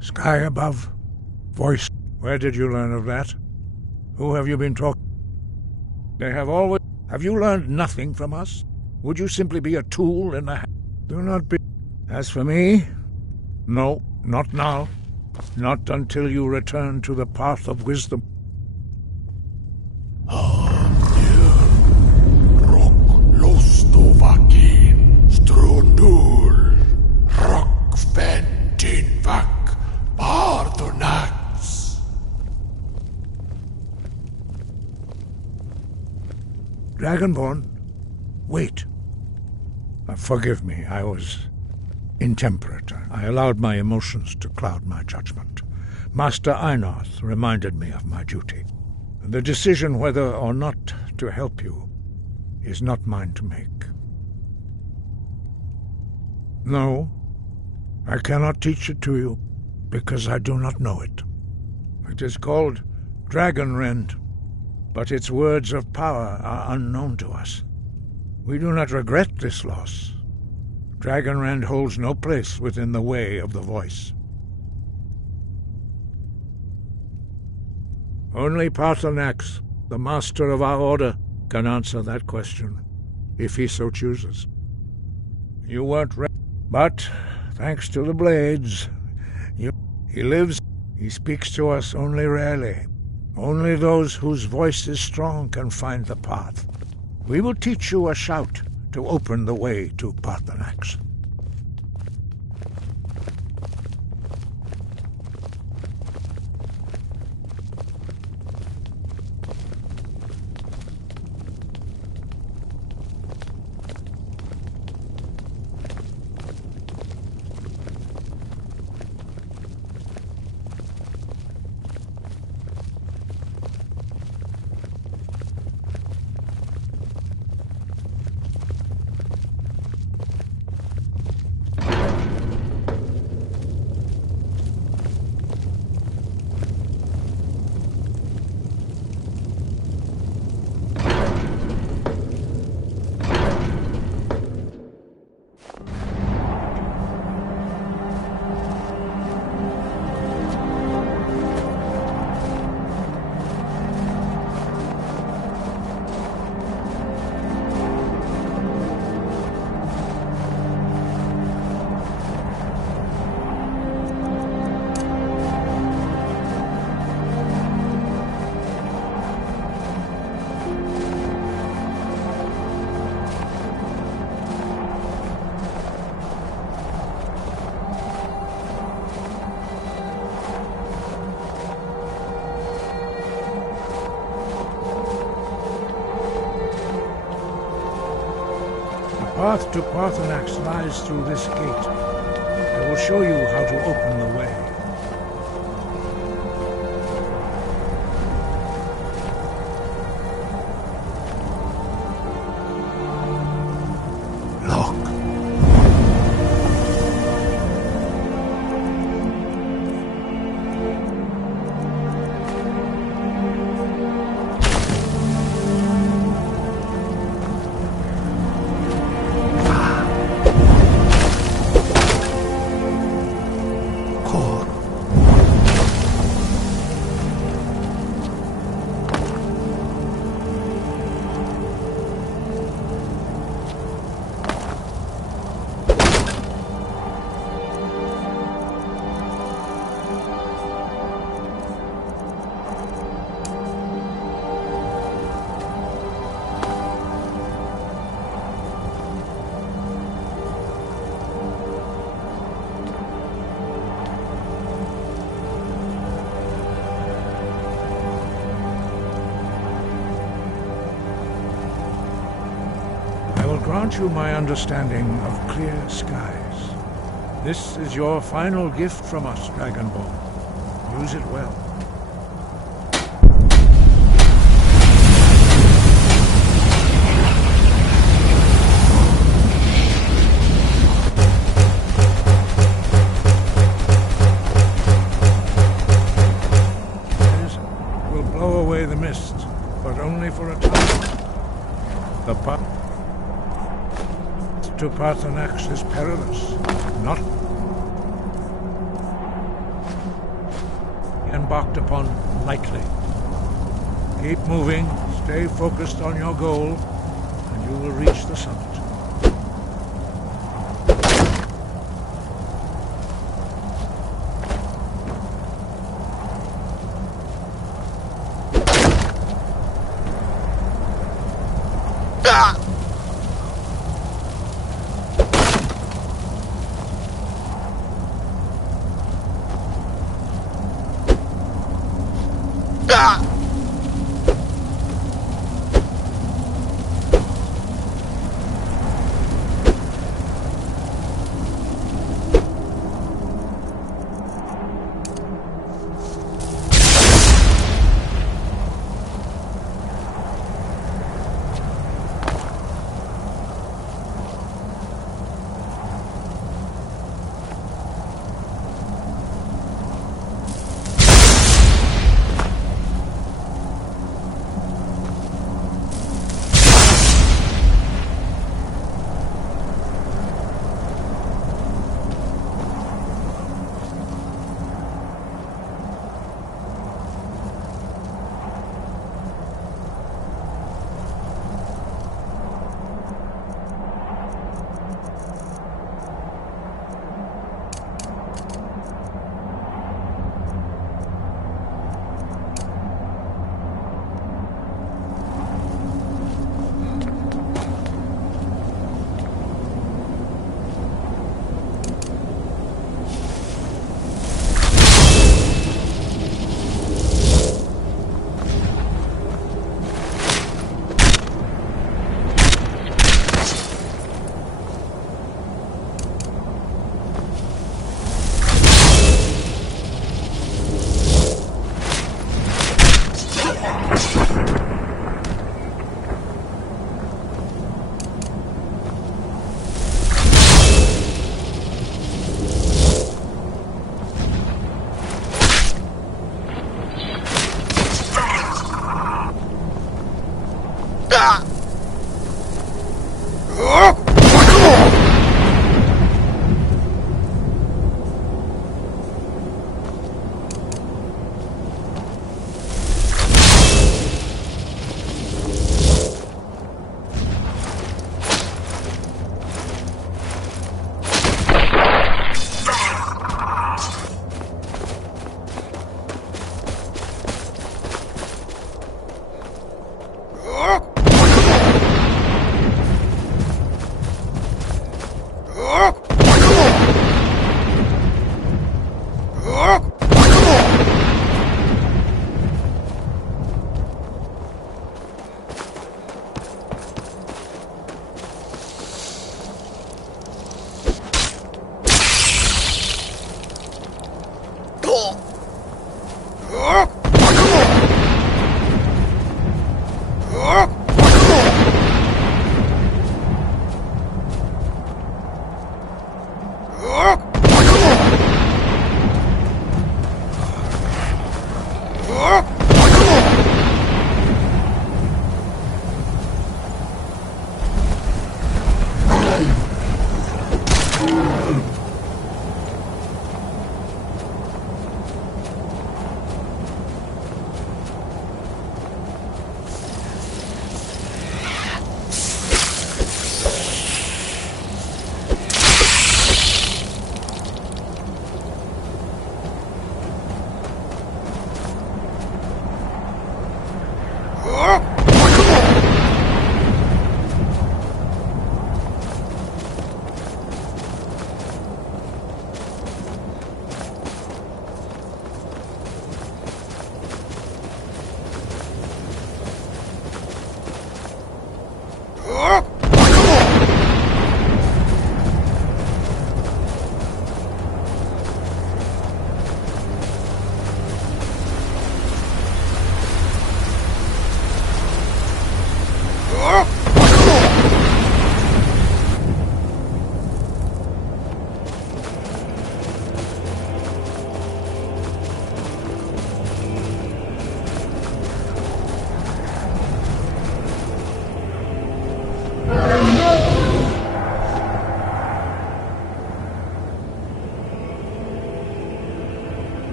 Sky above. Voice. Where did you learn of that? Who have you been talking? They have always... Have you learned nothing from us? Would you simply be a tool in the... Do not be... As for me... No, not now. Not until you return to the path of wisdom. Lostovakin, Strundur, Rockventinvak, Bardonax. Dragonborn, wait. Forgive me, I was intemperate. I allowed my emotions to cloud my judgment. Master Einarth reminded me of my duty. The decision whether or not to help you is not mine to make. No, I cannot teach it to you, because I do not know it. It is called Dragonrend, but its words of power are unknown to us. We do not regret this loss. Dragonrend holds no place within the way of the voice. Only Paarthurnax, the master of our order, can answer that question, if he so chooses. You weren't ready, but thanks to the blades, he lives. He speaks to us only rarely. Only those whose voice is strong can find the path. We will teach you a shout to open the way to Paarthurnax. The path to Paarthurnax lies through this gate. I will show you how to open the way. Grant you my understanding of clear skies. This is your final gift from us, Dragonborn. Use it well. Will blow away the mist, but only for a time. The path to Paarthurnax is perilous, not embarked upon lightly. Keep moving, stay focused on your goal, and you will reach the summit.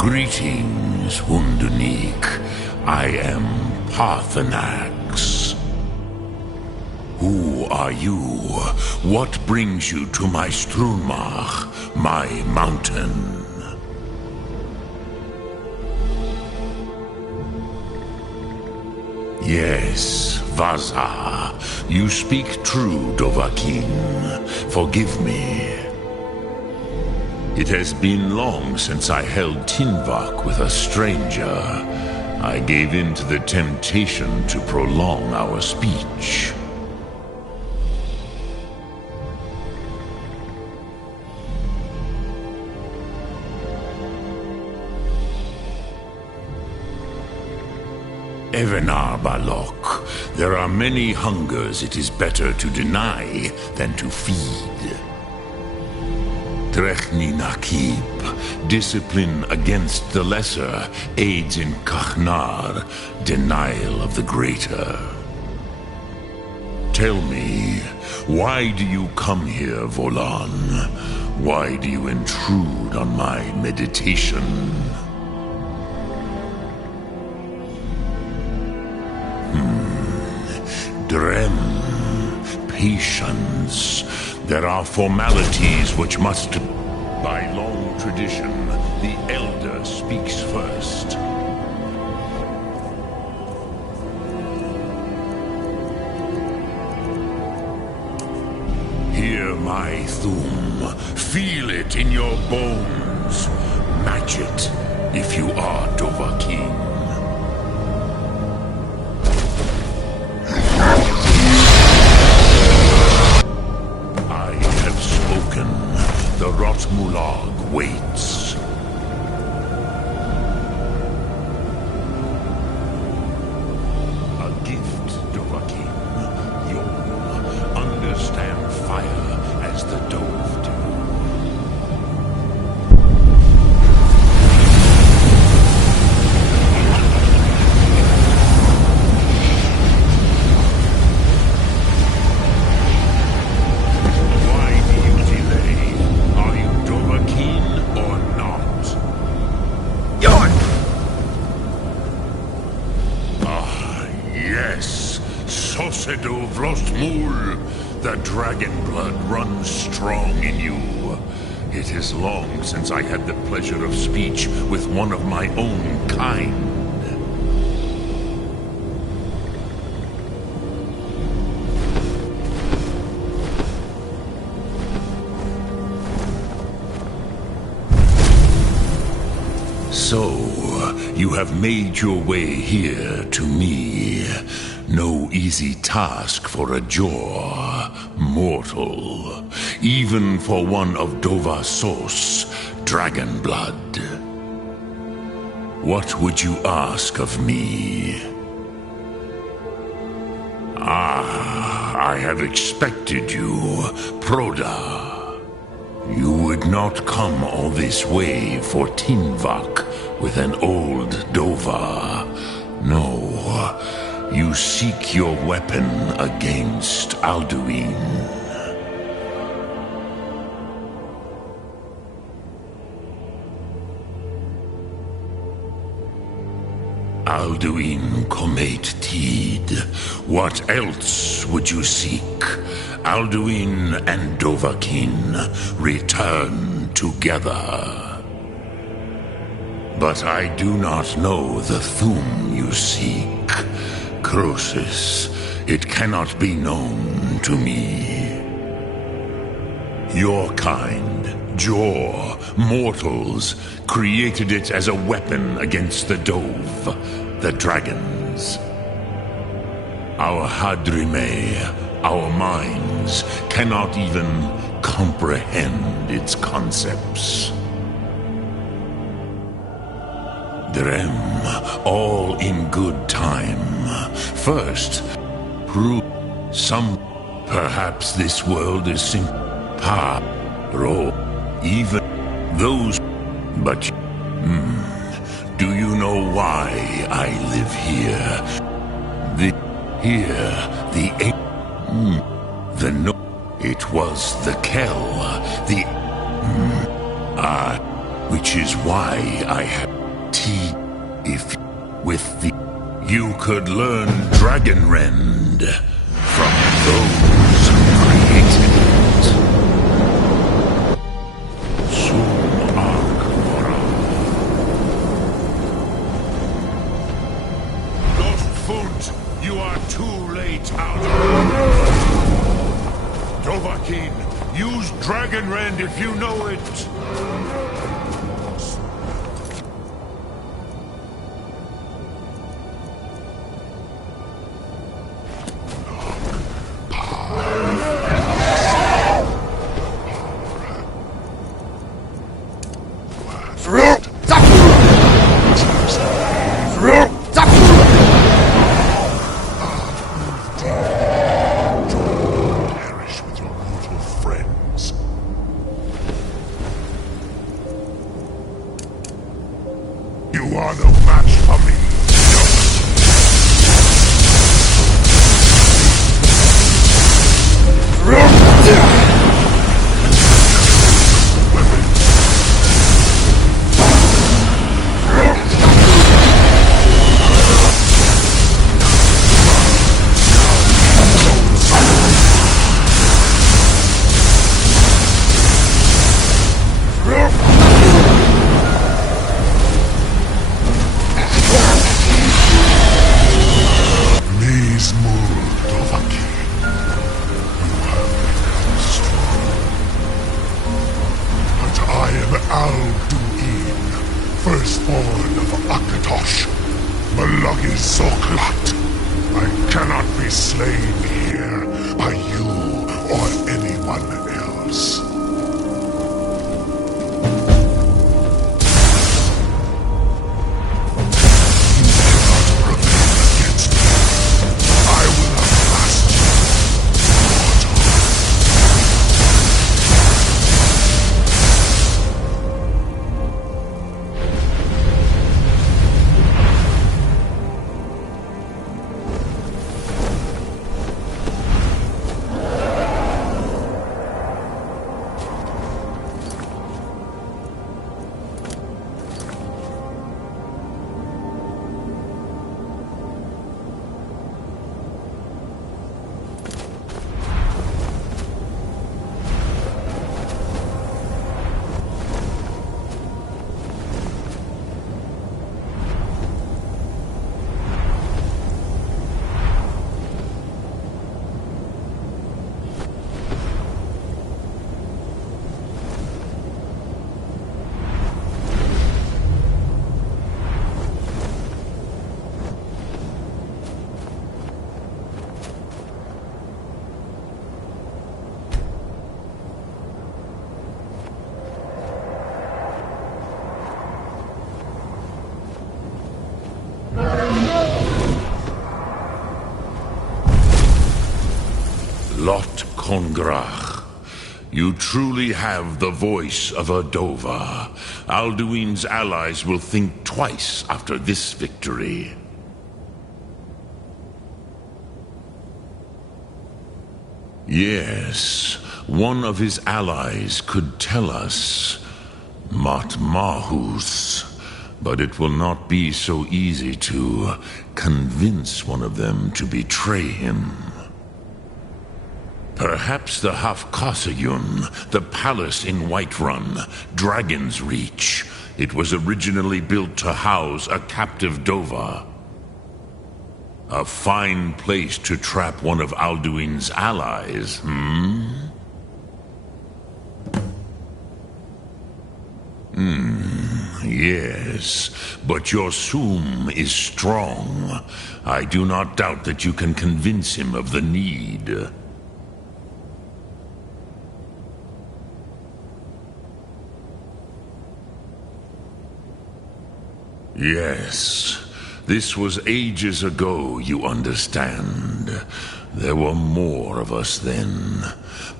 Greetings, Wunderneek. I am Paarthurnax. Who are you? What brings you to my Strunmach, my mountain? Yes, Vaza. You speak true, Dovahkiin. Forgive me. It has been long since I held Tinvak with a stranger. I gave in to the temptation to prolong our speech. Evenar Balok, there are many hungers it is better to deny than to feed. Drechni Nakib, discipline against the lesser aids in Kachnar, denial of the greater. Tell me, why do you come here, Volan? Why do you intrude on my meditation? Drem, patience. There are formalities which must... By long tradition, the elder speaks first. Hear my Thum. Feel it in your bones. Match it if you are Dovahkiin. The Rotmulag waits. A gift, Dovahkiin. You'll understand fire as the Dove do. Sosedo Vrostmul, the dragon blood runs strong in you. It is long since I had the pleasure of speech with one of my own kind. So, you have made your way here to me. No easy task for a Jor, mortal, even for one of Dova Sos, dragon blood. What would you ask of me? I have expected you, Proda. You would not come all this way for Tinvak with an old Dova. No. You seek your weapon against Alduin. Alduin Comate Tid. What else would you seek? Alduin and Dovahkiin return together. But I do not know the Thum you seek. Croesus, it cannot be known to me. Your kind, Jor, mortals, created it as a weapon against the Dove, the dragons. Our Hadrime, our minds, cannot even comprehend its concepts. Drem, all in good time. First, prove some. Perhaps this world is ro, even those. But do you know why I live here? It was the Kell, which is why I have. with the... You could learn Dragonrend from those who created it. Sum Ark-Vora. Lord, you are too late out. Dovahkiin, use Dragonrend if you know it. Firstborn of Akatosh, Malagi Zoklat. I cannot be slain here by you or anyone else. Lot Kongrach, you truly have the voice of a Dova. Alduin's allies will think twice after this victory. Yes, one of his allies could tell us Matmahus, but it will not be so easy to convince one of them to betray him. Perhaps the Hafkasayun, the palace in Whiterun, Dragon's Reach. It was originally built to house a captive Dova. A fine place to trap one of Alduin's allies, Yes, but your Sum is strong. I do not doubt that you can convince him of the need. Yes, this was ages ago, you understand. There were more of us then.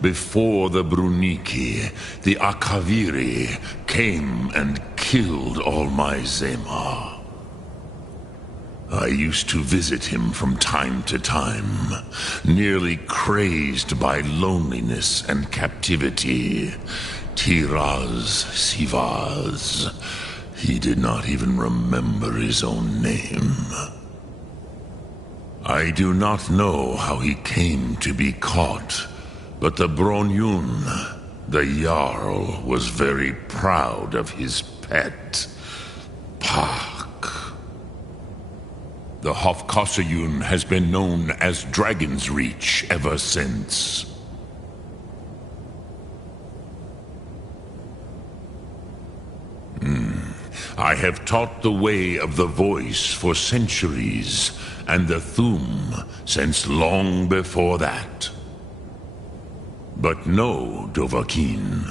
Before the Bruniki, the Akaviri came and killed all my Zema. I used to visit him from time to time, nearly crazed by loneliness and captivity. Tiraz Sivaz. He did not even remember his own name. I do not know how he came to be caught, but the Bronyun, the Jarl, was very proud of his pet, Pak. The Hofkosayun has been known as Dragon's Reach ever since. I have taught the way of the voice for centuries, and the Thu'um since long before that. But no, Dovahkiin.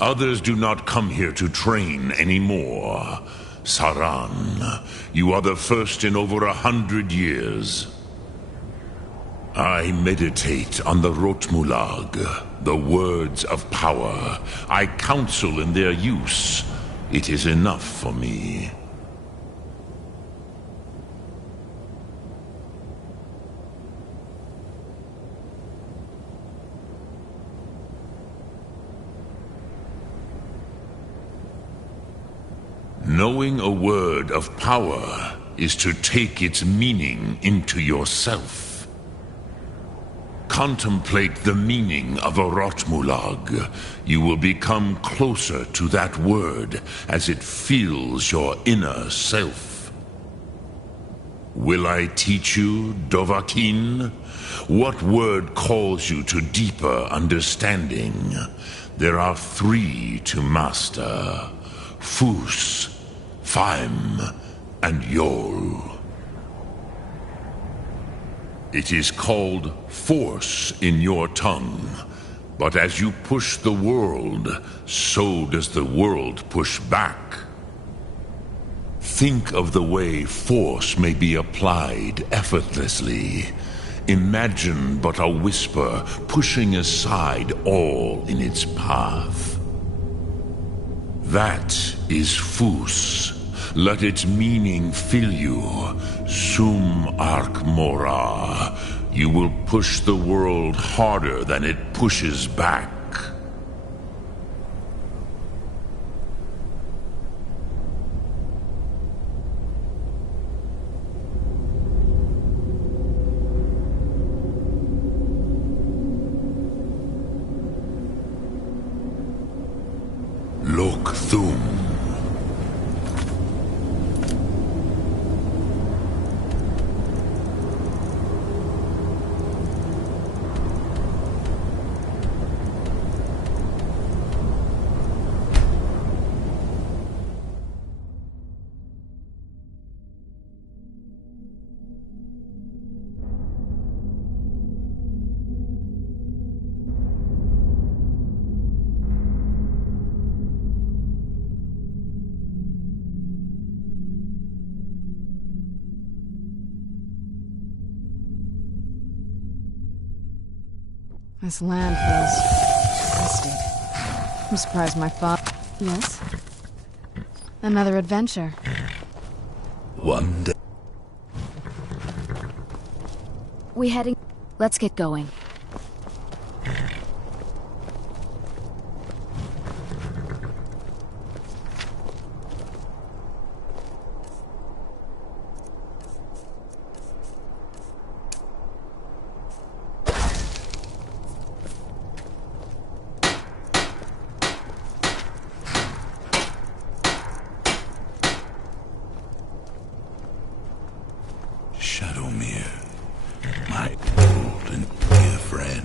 Others do not come here to train anymore. Saran, you are the first in over 100 years. I meditate on the Rotmulag, the words of power. I counsel in their use. It is enough for me. Knowing a word of power is to take its meaning into yourself. Contemplate the meaning of a Rotmulag. You will become closer to that word as it fills your inner self. Will I teach you, Dovahkiin? What word calls you to deeper understanding? There are 3 to master: Fus, Faim, and Yol. It is called force in your tongue, but as you push the world, so does the world push back. Think of the way force may be applied effortlessly. Imagine but a whisper pushing aside all in its path. That is Fus. Let its meaning fill you. Sum Ark Mora. You will push the world harder than it pushes back. Lok Thu'um. This land feels twisted. I'm surprised my father... Yes? Another adventure. One day. We heading... Let's get going. Shadowmere, my old and dear friend.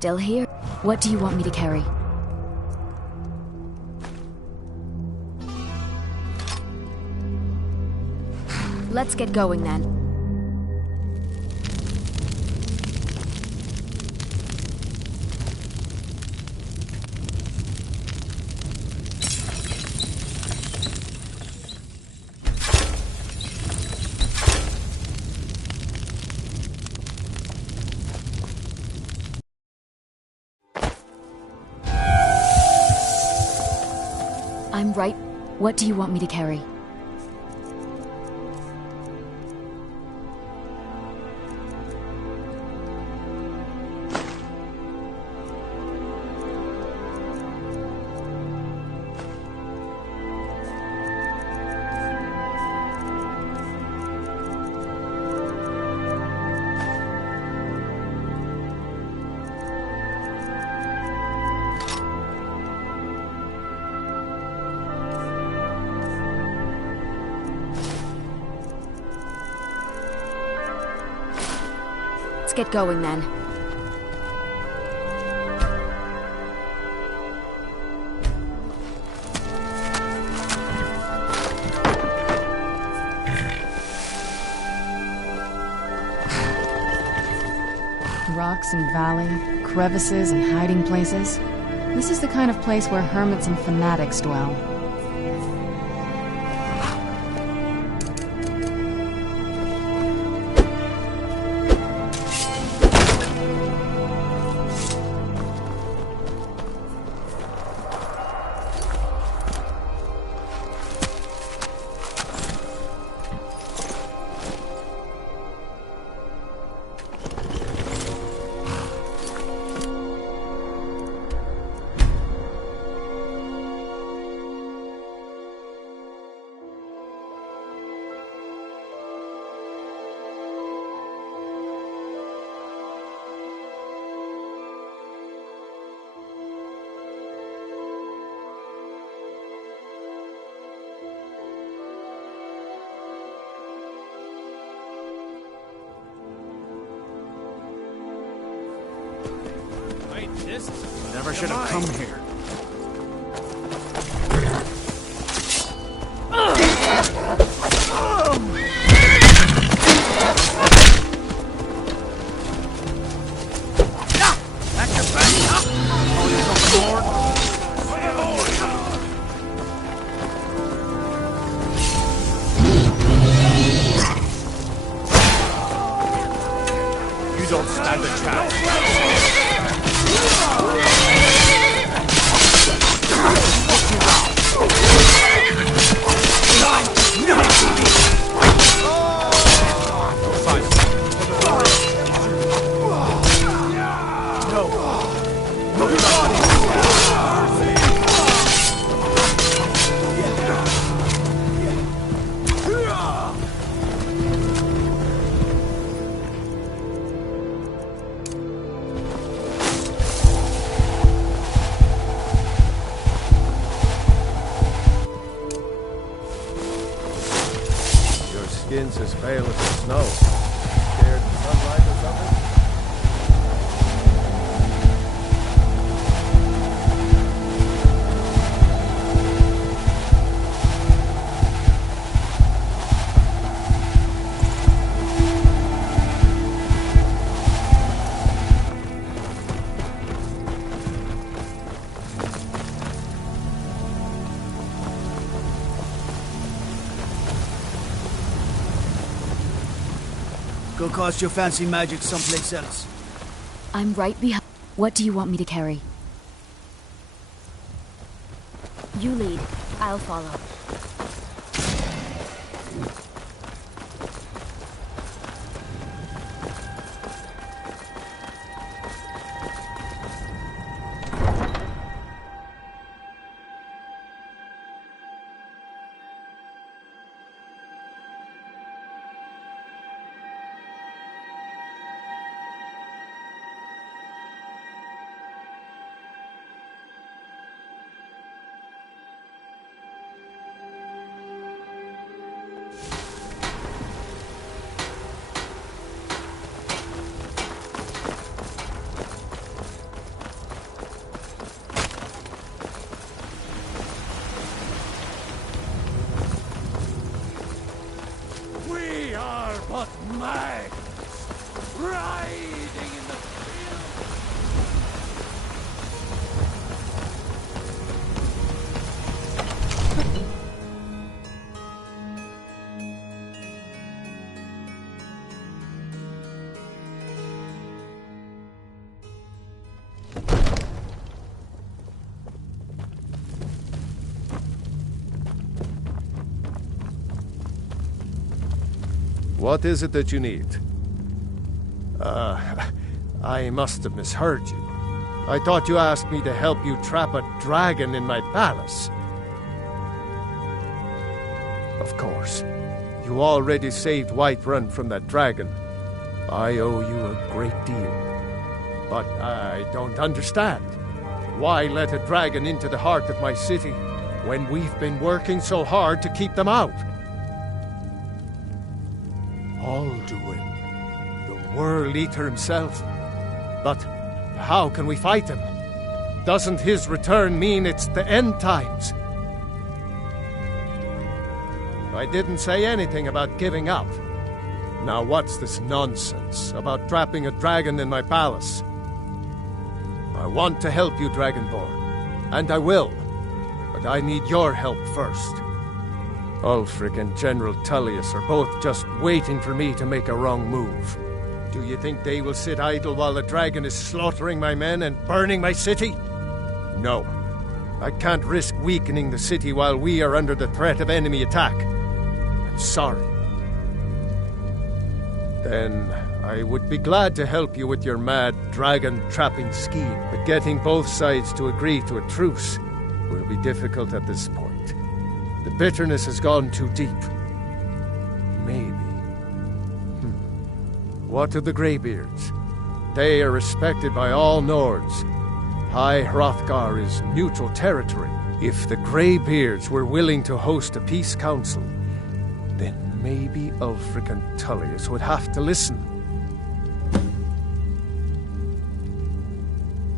still here? What do you want me to carry? Let's get going then. I'm right. What do you want me to carry? Let's get going then. Rocks and valley, crevices and hiding places. This is the kind of place where hermits and fanatics dwell. Never should have come here. You don't stand a chance. Skin's as pale as the snow. Scared of sunlight or something? Go cast your fancy magic someplace else. I'm right behind. What do you want me to carry? You lead. I'll follow. But mags riding in the What is it that you need? I must have misheard you. I thought you asked me to help you trap a dragon in my palace. Of course. You already saved Whiterun from that dragon. I owe you a great deal. But I don't understand. Why let a dragon into the heart of my city when we've been working so hard to keep them out? Alduin, the World Eater himself. But how can we fight him? Doesn't his return mean it's the end times? I didn't say anything about giving up. Now what's this nonsense about trapping a dragon in my palace? I want to help you, Dragonborn, and I will. But I need your help first. Ulfric and General Tullius are both just waiting for me to make a wrong move. Do you think they will sit idle while the dragon is slaughtering my men and burning my city? No. I can't risk weakening the city while we are under the threat of enemy attack. I'm sorry. Then I would be glad to help you with your mad dragon-trapping scheme, but getting both sides to agree to a truce will be difficult at this point. The bitterness has gone too deep. Maybe. What of the Greybeards? They are respected by all Nords. High Hrothgar is neutral territory. If the Greybeards were willing to host a peace council, then maybe Ulfric and Tullius would have to listen.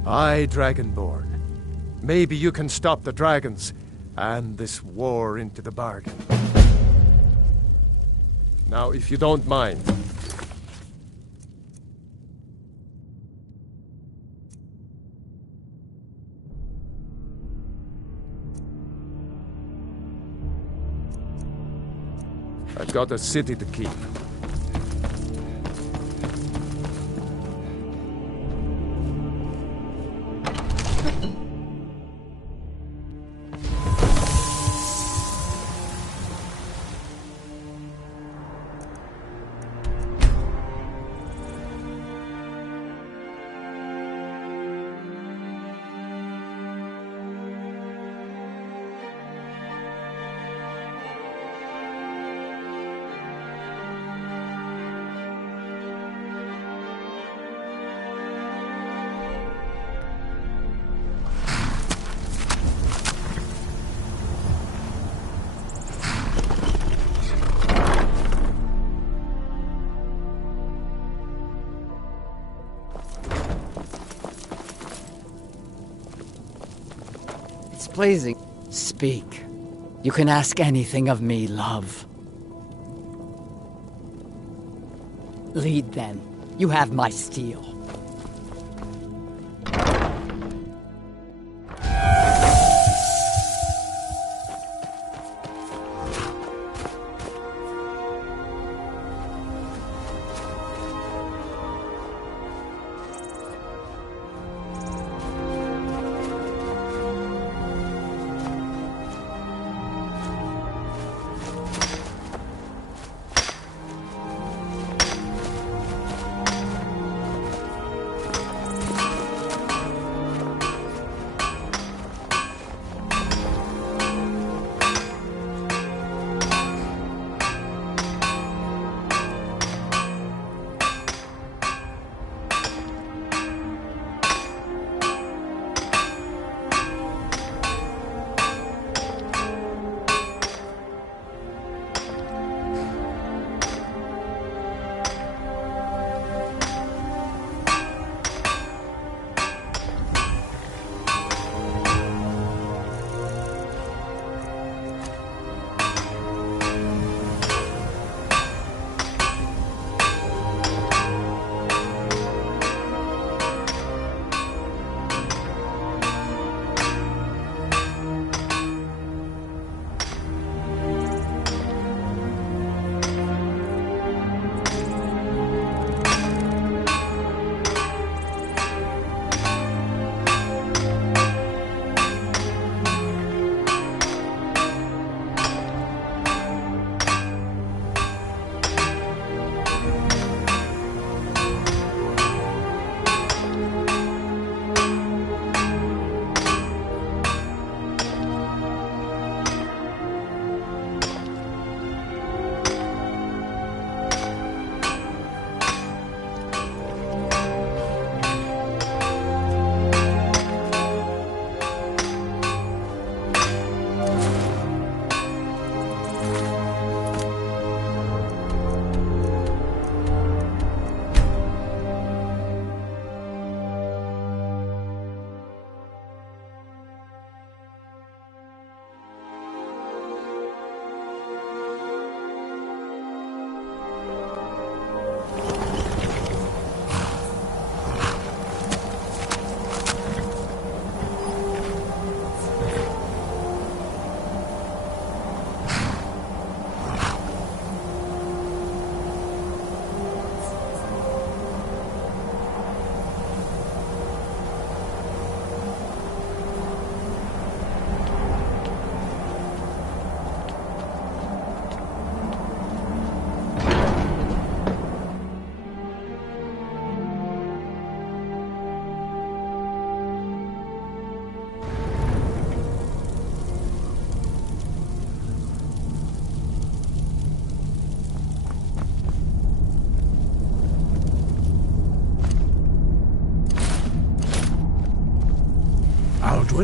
Aye, Dragonborn. Maybe you can stop the dragons, and this war into the bargain. Now, if you don't mind. I've got a city to keep. Pleasing. Speak. You can ask anything of me, love. Lead then. You have my steel.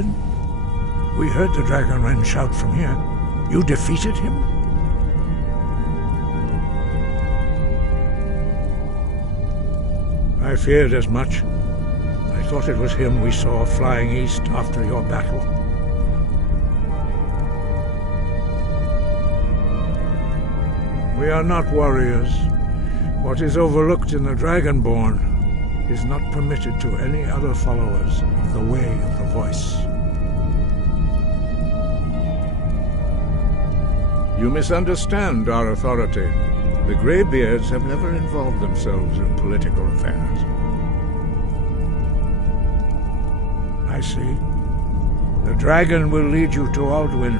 Alduin? We heard the Dragonren shout from here. You defeated him? I feared as much. I thought it was him we saw flying east after your battle. We are not warriors. What is overlooked in the Dragonborn is not permitted to any other followers of the Way of the Voice. You misunderstand our authority. The Greybeards have never involved themselves in political affairs. I see. The dragon will lead you to Alduin,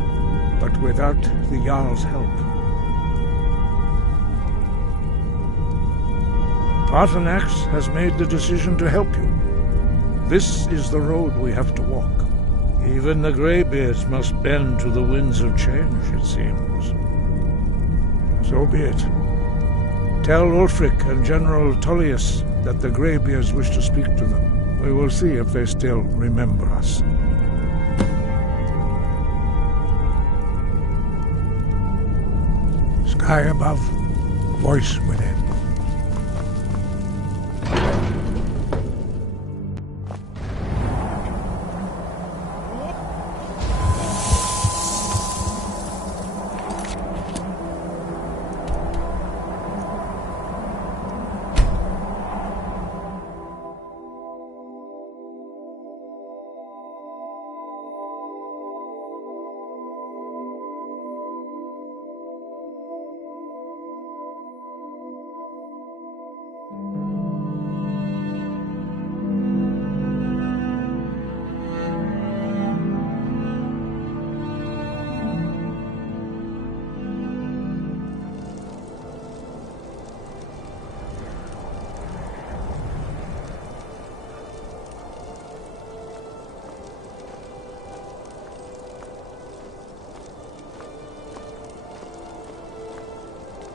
but without the Jarl's help. Paarthurnax has made the decision to help you. This is the road we have to walk. Even the Greybeards must bend to the winds of change, it seems. So be it. Tell Ulfric and General Tullius that the Greybeards wish to speak to them. We will see if they still remember us. Sky above, voice within.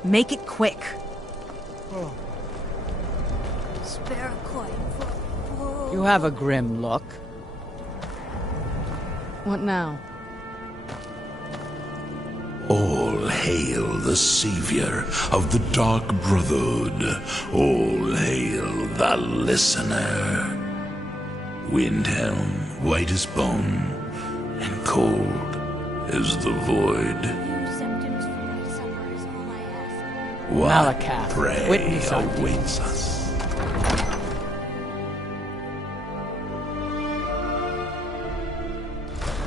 Make it quick. Spare a coin for... You have a grim look. What now? All hail the savior of the Dark Brotherhood. All hail the listener. Windhelm, white as bone, and cold as the void. What Malakath, prey witness our awaits us?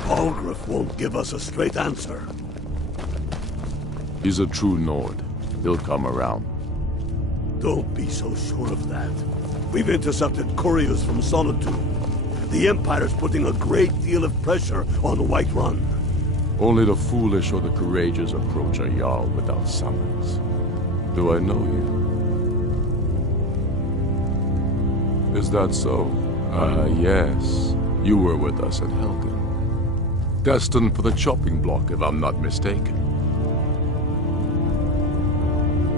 Algrif won't give us a straight answer. He's a true Nord. He'll come around. Don't be so sure of that. We've intercepted couriers from Solitude. The Empire's putting a great deal of pressure on Whiterun. Only the foolish or the courageous approach a Jarl without summons. Do I know you? Is that so? Yes. You were with us at Helgen. Destined for the chopping block, if I'm not mistaken.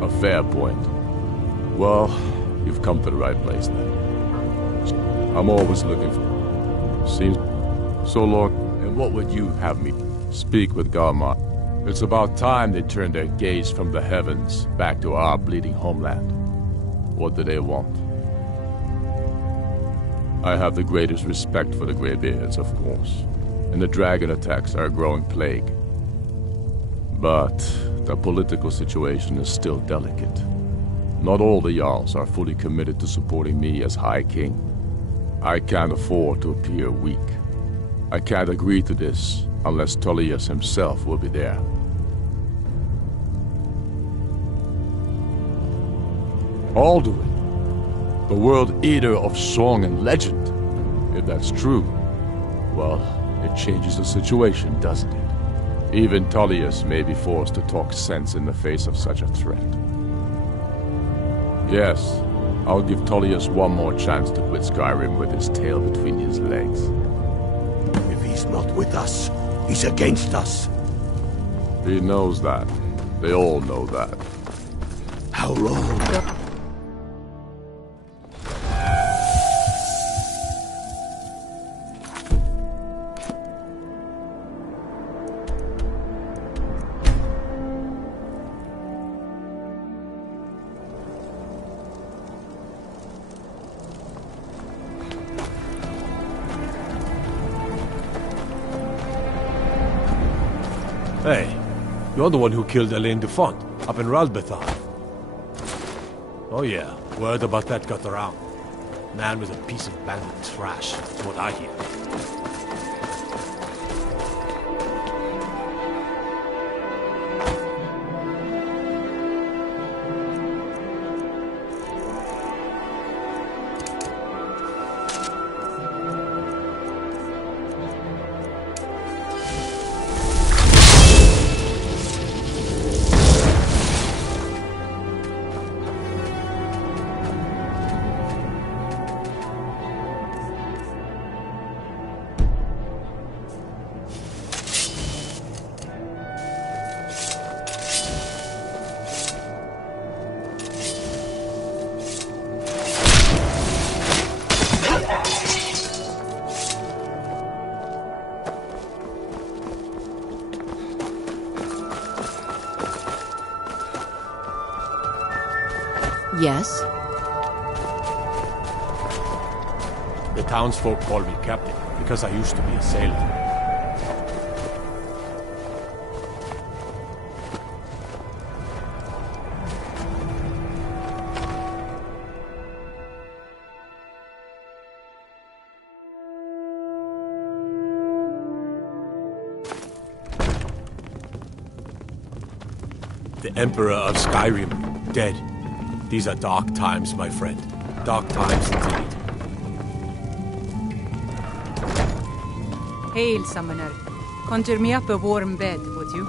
A fair point. Well, you've come to the right place then. I'm always looking for... Seems so long. And what would you have me speak with Garmar? It's about time they turned their gaze from the heavens back to our bleeding homeland. What do they want? I have the greatest respect for the Greybeards, of course, and the dragon attacks are a growing plague. But the political situation is still delicate. Not all the Jarls are fully committed to supporting me as High King. I can't afford to appear weak. I can't agree to this unless Tullius himself will be there. Alduin, the World Eater of song and legend. If that's true, well, it changes the situation, doesn't it? Even Tullius may be forced to talk sense in the face of such a threat. Yes, I'll give Tullius one more chance to quit Skyrim with his tail between his legs. If he's not with us, he's against us. He knows that. They all know that. How long? You're the one who killed Elaine Dufont up in Ralbethar. Oh yeah, word about that got around. Man was a piece of bandit trash, is what I hear. Yes? The townsfolk call me captain because I used to be a sailor. The Emperor of Skyrim, dead. These are dark times, my friend. Dark times indeed. Hail, summoner. Conjure me up a warm bed, would you?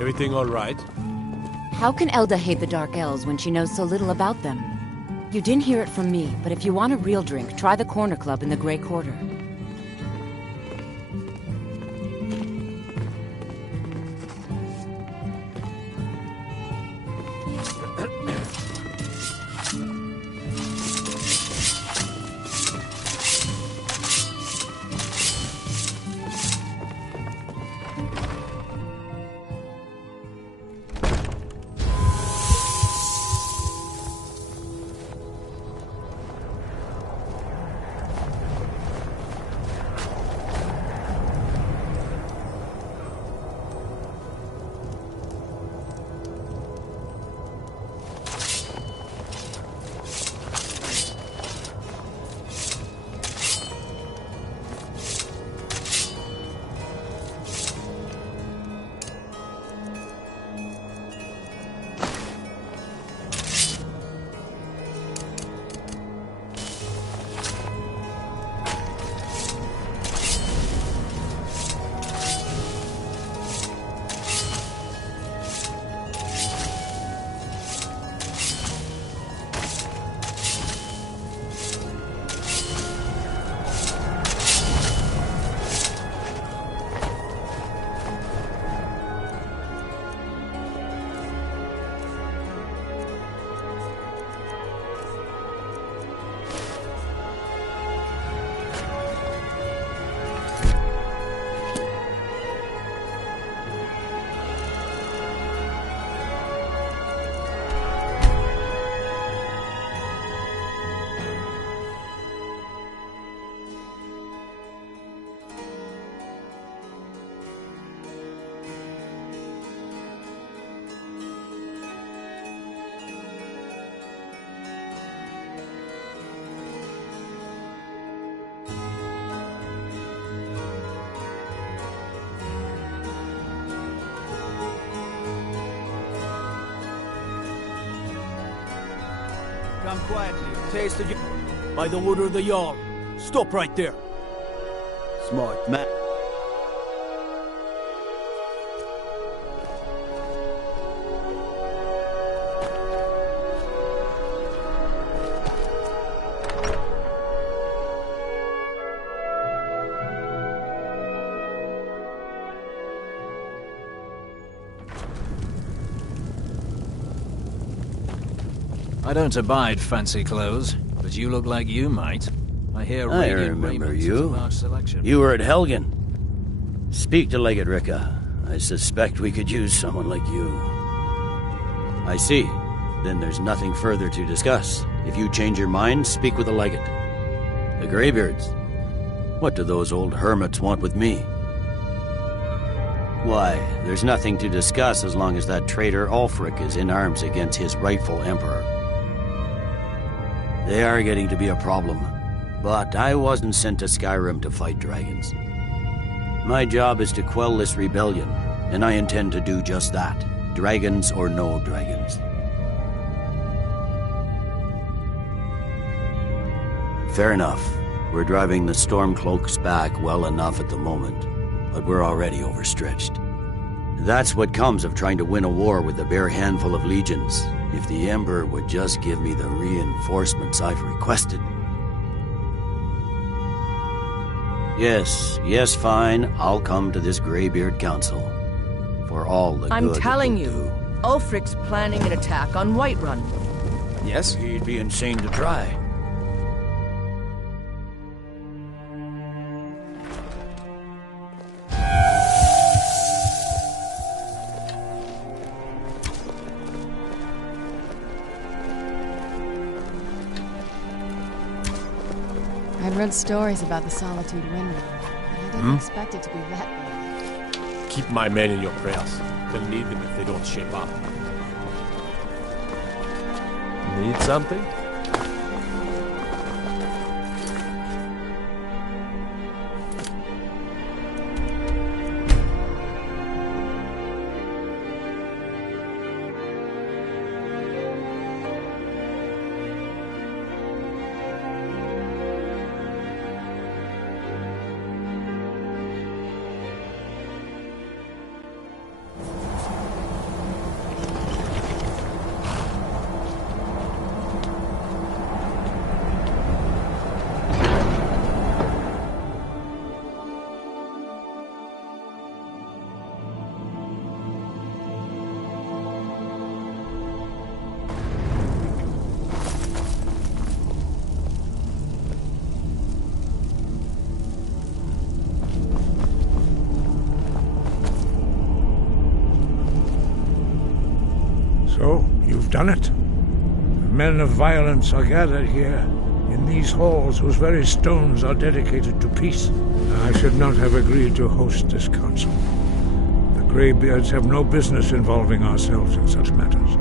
Everything all right? How can Elda hate the Dark Elves when she knows so little about them? You didn't hear it from me, but if you want a real drink, try the Corner Club in the Grey Quarter. Come quietly. Taste the... By the order of the Jarl. Stop right there. Smart man. I don't abide fancy clothes, but you look like you might. I hear I radiant remember raiment is a you. large selection. You were at Helgen. Speak to Legate Ricka. I suspect we could use someone like you. I see. Then there's nothing further to discuss. If you change your mind, speak with the Legate. The Greybeards. What do those old hermits want with me? Why, there's nothing to discuss as long as that traitor Ulfric is in arms against his rightful emperor. They are getting to be a problem, but I wasn't sent to Skyrim to fight dragons. My job is to quell this rebellion, and I intend to do just that, dragons or no dragons. Fair enough. We're driving the Stormcloaks back well enough at the moment, but we're already overstretched. That's what comes of trying to win a war with a bare handful of legions. If the Emperor would just give me the reinforcements I've requested. Yes, fine. I'll come to this Greybeard Council. For all the I'm good telling it will you, Ulfric's planning an attack on Whiterun. Yes? He'd be insane to try. I'd read stories about the Solitude Windmill, but I didn't expect it to be that big. Keep my men in your prayers. They'll need them if they don't shape up. Need something? So, you've done it. The men of violence are gathered here, in these halls whose very stones are dedicated to peace. I should not have agreed to host this council. The Greybeards have no business involving ourselves in such matters.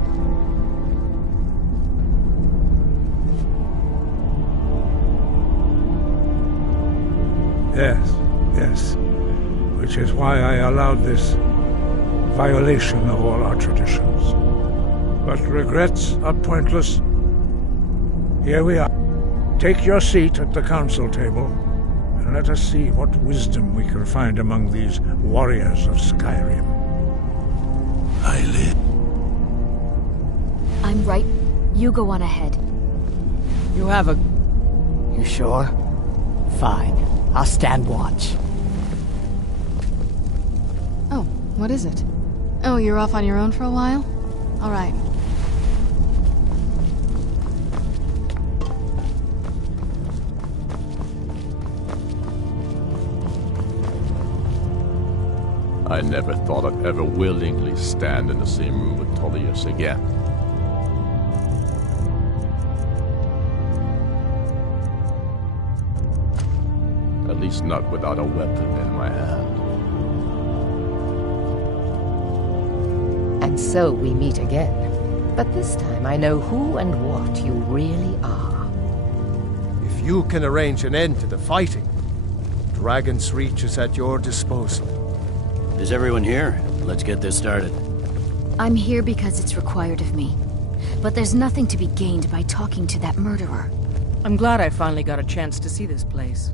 Yes. Which is why I allowed this violation of all our traditions. But regrets are pointless. Here we are. Take your seat at the council table, and let us see what wisdom we can find among these warriors of Skyrim. Eilith. I'm right. You go on ahead. You have a... You sure? Fine. I'll stand watch. Oh, what is it? Oh, you're off on your own for a while? All right. I never thought I'd ever willingly stand in the same room with Tullius again. At least not without a weapon in my hand. And so we meet again. But this time I know who and what you really are. If you can arrange an end to the fighting, Dragon's Reach is at your disposal. Is everyone here? Let's get this started. I'm here because it's required of me. But there's nothing to be gained by talking to that murderer. I'm glad I finally got a chance to see this place.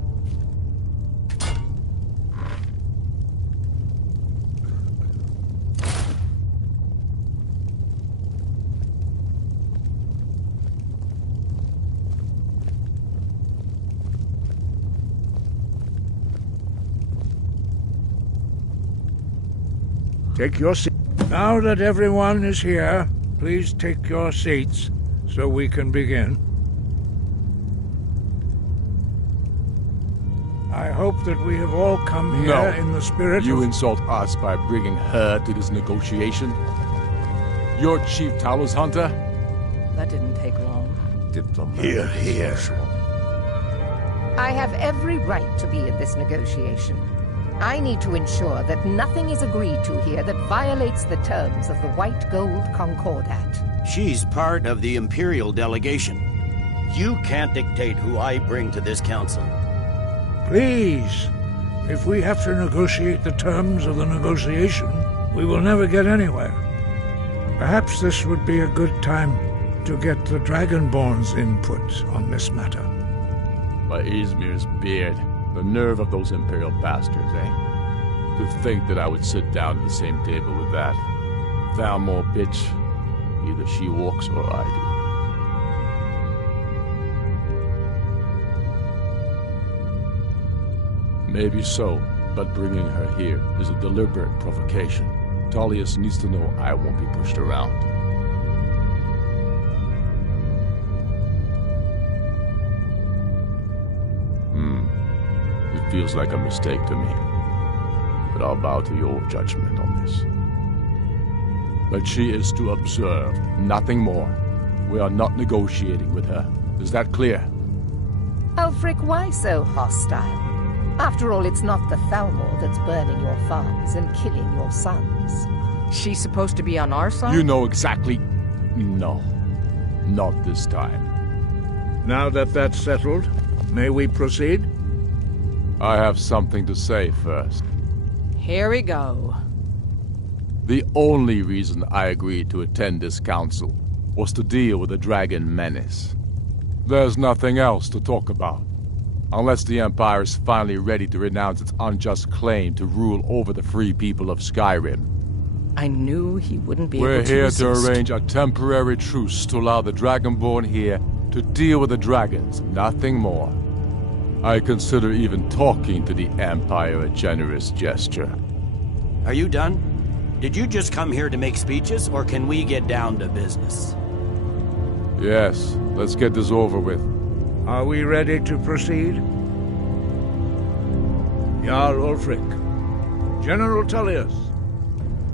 Take your seat. Now that everyone is here, please take your seats so we can begin. I hope that we have all come here in the spirit You of... insult us by bringing her to this negotiation? You're Chief Talos Hunter? That didn't take long. Here. I have every right to be at this negotiation. I need to ensure that nothing is agreed to here that violates the terms of the White Gold Concordat. She's part of the Imperial delegation. You can't dictate who I bring to this council. Please. If we have to negotiate the terms of the negotiation, we will never get anywhere. Perhaps this would be a good time to get the Dragonborn's input on this matter. By Izmir's beard, the nerve of those Imperial bastards, eh? To think that I would sit down at the same table with that. Thalmor bitch. Either she walks or I do. Maybe so, but bringing her here is a deliberate provocation. Tullius needs to know I won't be pushed around. It feels like a mistake to me. But I'll bow to your judgment on this. But she is to observe, nothing more. We are not negotiating with her. Is that clear? Ulfric, why so hostile? After all, it's not the Thalmor that's burning your farms and killing your sons. She's supposed to be on our side? You know exactly... No. Not this time. Now that that's settled, may we proceed? I have something to say first. Here we go. The only reason I agreed to attend this council was to deal with the dragon menace. There's nothing else to talk about. Unless the Empire is finally ready to renounce its unjust claim to rule over the free people of Skyrim. I knew he wouldn't be able to We're resist. here to arrange a temporary truce to allow the Dragonborn here to deal with the dragons, nothing more. I consider even talking to the Empire a generous gesture. Are you done? Did you just come here to make speeches, or can we get down to business? Yes, let's get this over with. Are we ready to proceed? Jarl Ulfric, General Tullius,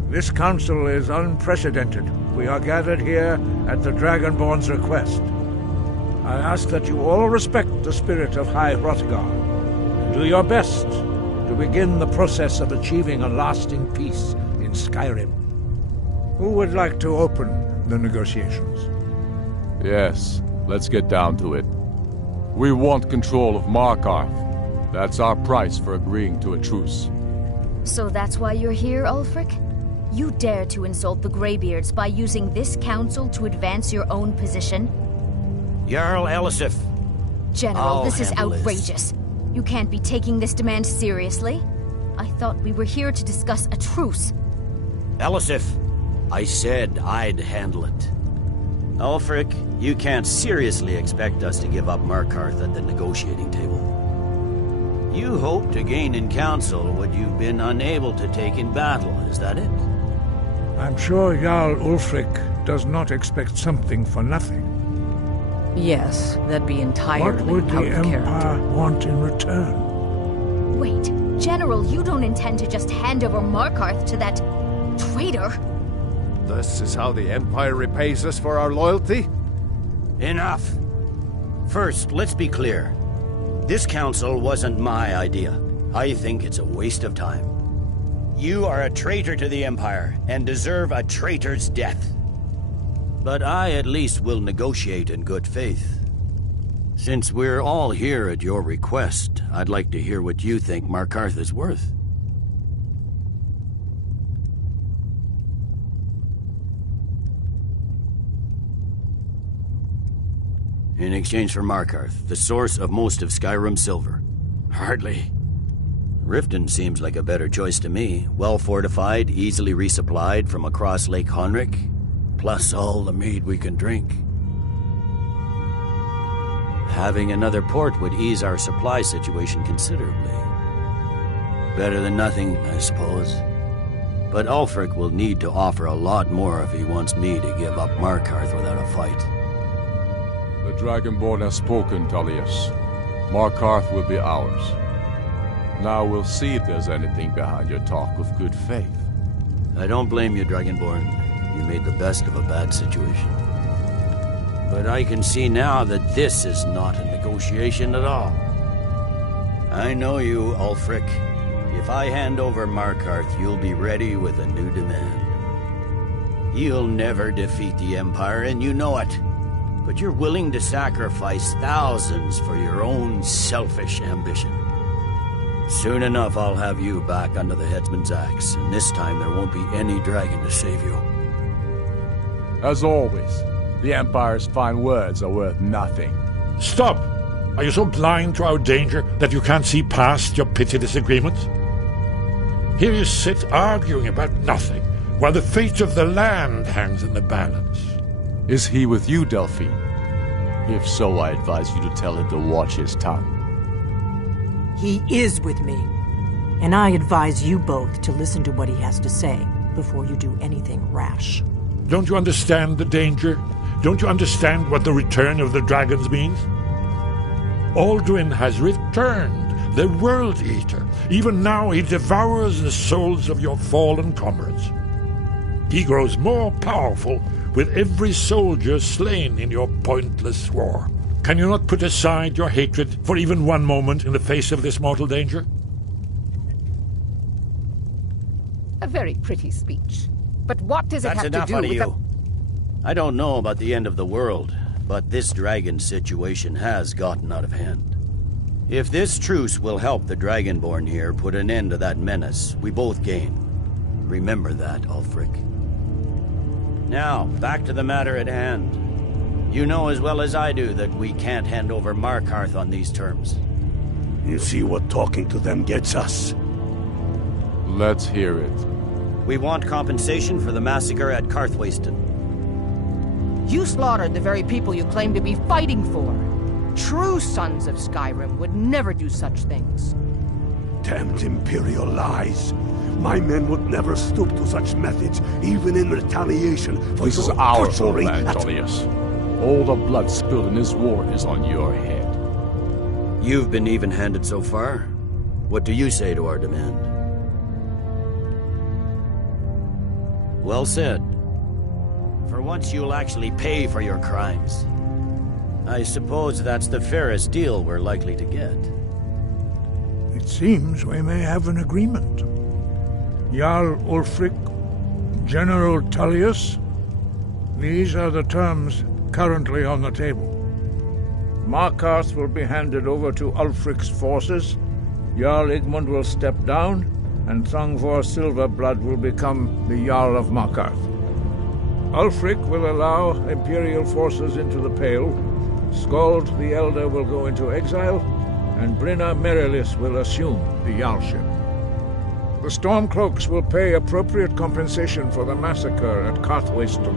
this council is unprecedented. We are gathered here at the Dragonborn's request. I ask that you all respect the spirit of High Hrothgar, and do your best to begin the process of achieving a lasting peace in Skyrim. Who would like to open the negotiations? Yes, let's get down to it. We want control of Markarth. That's our price for agreeing to a truce. So that's why you're here, Ulfric? You dare to insult the Greybeards by using this council to advance your own position? Jarl Elisif. General, this is outrageous. You can't be taking this demand seriously. I thought we were here to discuss a truce. Elisif, I said I'd handle it. Ulfric, you can't seriously expect us to give up Markarth at the negotiating table. You hope to gain in council what you've been unable to take in battle, is that it? I'm sure Jarl Ulfric does not expect something for nothing. Yes, that'd be entirely What would the Empire want in return? Wait, General, you don't intend to just hand over Markarth to that traitor? This is how the Empire repays us for our loyalty? Enough! First, let's be clear. This council wasn't my idea. I think it's a waste of time. You are a traitor to the Empire, and deserve a traitor's death. But I at least will negotiate in good faith. Since we're all here at your request, I'd like to hear what you think Markarth is worth. In exchange for Markarth, the source of most of Skyrim's silver. Hardly. Riften seems like a better choice to me. Well fortified, easily resupplied from across Lake Honric, plus all the mead we can drink. Having another port would ease our supply situation considerably. Better than nothing, I suppose. But Ulfric will need to offer a lot more if he wants me to give up Markarth without a fight. The Dragonborn has spoken, Tullius. Markarth will be ours. Now we'll see if there's anything behind your talk of good faith. I don't blame you, Dragonborn. You made the best of a bad situation. But I can see now that this is not a negotiation at all. I know you, Ulfric. If I hand over Markarth, you'll be ready with a new demand. You'll never defeat the Empire, and you know it. But you're willing to sacrifice thousands for your own selfish ambition. Soon enough, I'll have you back under the headsman's axe, and this time there won't be any dragon to save you. As always, the Empire's fine words are worth nothing. Stop! Are you so blind to our danger that you can't see past your petty disagreements? Here you sit arguing about nothing, while the fate of the land hangs in the balance. Is he with you, Delphine? If so, I advise you to tell him to watch his tongue. He is with me, and I advise you both to listen to what he has to say before you do anything rash. Don't you understand the danger? Don't you understand what the return of the dragons means? Alduin has returned, the World Eater. Even now he devours the souls of your fallen comrades. He grows more powerful with every soldier slain in your pointless war. Can you not put aside your hatred for even one moment in the face of this mortal danger? A very pretty speech. But what does it have to do with... That's enough out of you. I don't know about the end of the world, but this dragon situation has gotten out of hand. If this truce will help the Dragonborn here put an end to that menace, we both gain. Remember that, Ulfric. Now, back to the matter at hand. You know as well as I do that we can't hand over Markarth on these terms. You see what talking to them gets us? Let's hear it. We want compensation for the massacre at Karthwasten. You slaughtered the very people you claim to be fighting for. True sons of Skyrim would never do such things. Damned Imperial lies. My men would never stoop to such methods, even in retaliation for This is our homeland, Tullius. All the blood spilled in this war is on your head. You've been even-handed so far. What do you say to our demand? Well said. For once you'll actually pay for your crimes. I suppose that's the fairest deal we're likely to get. It seems we may have an agreement. Jarl Ulfric, General Tullius, these are the terms currently on the table. Markarth will be handed over to Ulfric's forces, Jarl Igmund will step down, and Thongvor Silverblood will become the Jarl of Markarth. Ulfric will allow Imperial forces into the Pale, Skald the Elder will go into exile, and Brinna Merilis will assume the Jarlship. The Stormcloaks will pay appropriate compensation for the massacre at Karthwasten.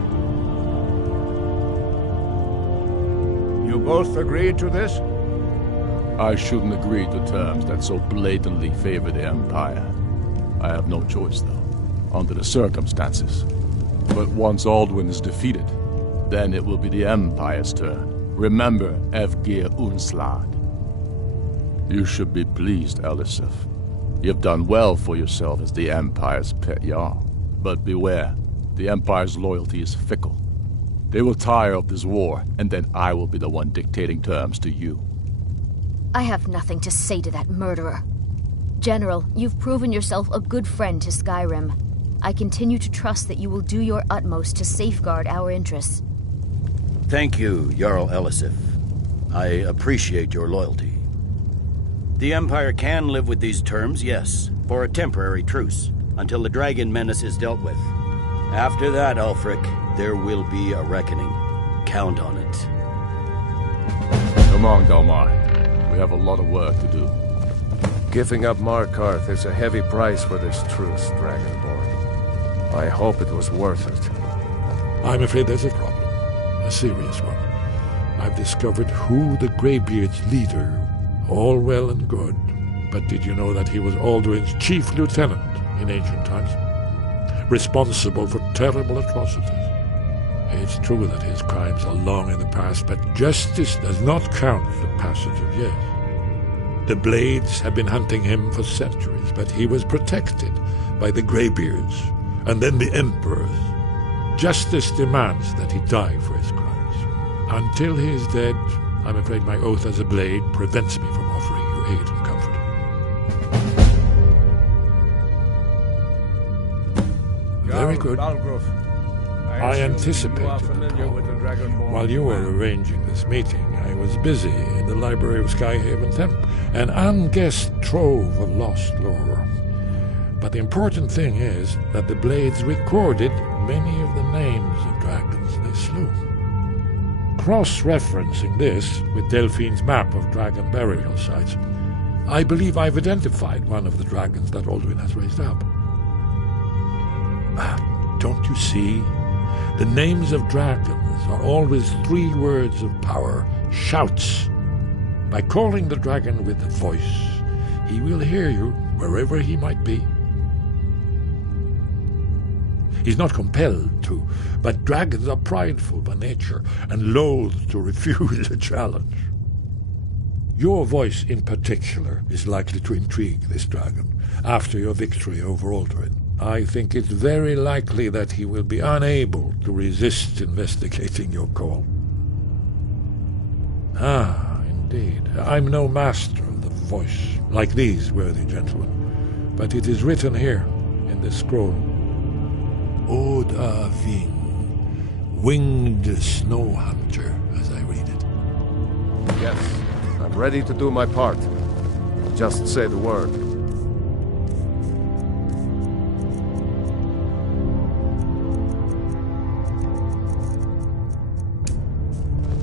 You both agreed to this? I shouldn't agree to terms that so blatantly favor the Empire. I have no choice, though, under the circumstances. But once Alduin is defeated, then it will be the Empire's turn. Remember Evgir Unslad. You should be pleased, Elisif. You've done well for yourself as the Empire's pet Jarl. But beware, the Empire's loyalty is fickle. They will tire of this war, and then I will be the one dictating terms to you. I have nothing to say to that murderer. General, you've proven yourself a good friend to Skyrim. I continue to trust that you will do your utmost to safeguard our interests. Thank you, Jarl Elisif. I appreciate your loyalty. The Empire can live with these terms, yes, for a temporary truce, until the dragon menace is dealt with. After that, Ulfric, there will be a reckoning. Count on it. Come on, Dalmar. We have a lot of work to do. Giving up Markarth is a heavy price for this truce, Dragonborn. I hope it was worth it. I'm afraid there's a problem. A serious one. I've discovered who the Greybeard's leader. All well and good. But did you know that he was Alduin's chief lieutenant in ancient times? Responsible for terrible atrocities. It's true that his crimes are long in the past, but justice does not count the passage of years. The Blades have been hunting him for centuries, but he was protected by the Greybeards, and then the Emperors. Justice demands that he die for his crimes. Until he is dead, I'm afraid my oath as a Blade prevents me from offering you aid and comfort. Very good. Balgruf. I anticipated you are the familiar call. with the Dragonborn. While you were arranging this meeting, I was busy in the library of Skyhaven Temple, an unguessed trove of lost lore. But the important thing is that the Blades recorded many of the names of dragons they slew. Cross-referencing this with Delphine's map of dragon burial sites, I believe I've identified one of the dragons that Alduin has raised up. Don't you see? The names of dragons are always 3 words of power, shouts. By calling the dragon with a voice, he will hear you wherever he might be. He's not compelled to, but dragons are prideful by nature and loath to refuse a challenge. Your voice in particular is likely to intrigue this dragon after your victory over Alduin. I think it's very likely that he will be unable to resist investigating your call. Ah, indeed. I'm no master of the voice, like these worthy gentlemen, but it is written here in this scroll. Oda Ving, winged snow hunter, as I read it. Yes, I'm ready to do my part. Just say the word.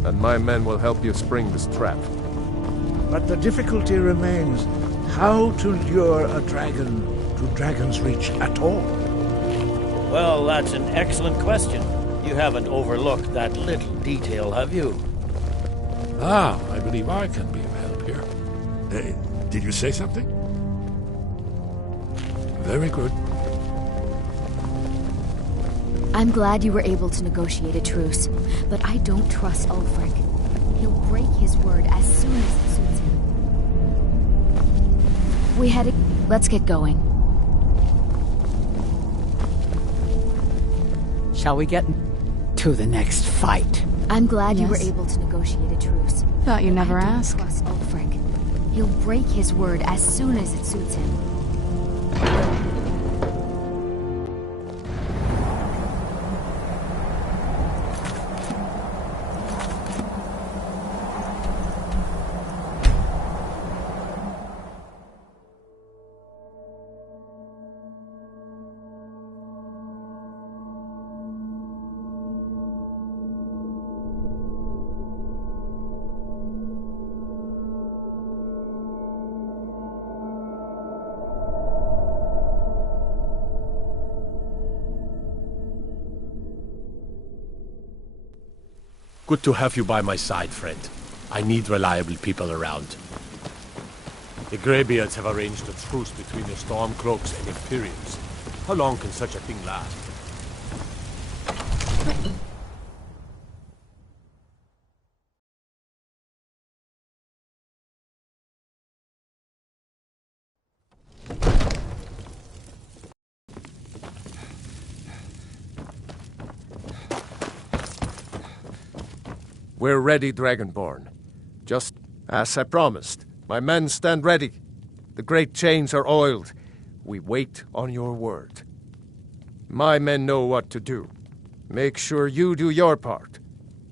And my men will help you spring this trap. But the difficulty remains how to lure a dragon to Dragon's Reach at all. Well, that's an excellent question. You haven't overlooked that little detail, have you? Ah, I believe I can be of help here. Did you say something? Very good. I'm glad you were able to negotiate a truce, but I don't trust Ulfric. He'll break his word as soon as it suits him. Let's get going. Shall we get to the next fight? I'm glad you were Yes? able to negotiate a truce. Thought you never I don't asked. trust Ulfric. He'll break his word as soon as it suits him. Good to have you by my side, friend. I need reliable people around. The Greybeards have arranged a truce between the Stormcloaks and Imperials. How long can such a thing last? We're ready, Dragonborn. Just as I promised. My men stand ready. The great chains are oiled. We wait on your word. My men know what to do. Make sure you do your part.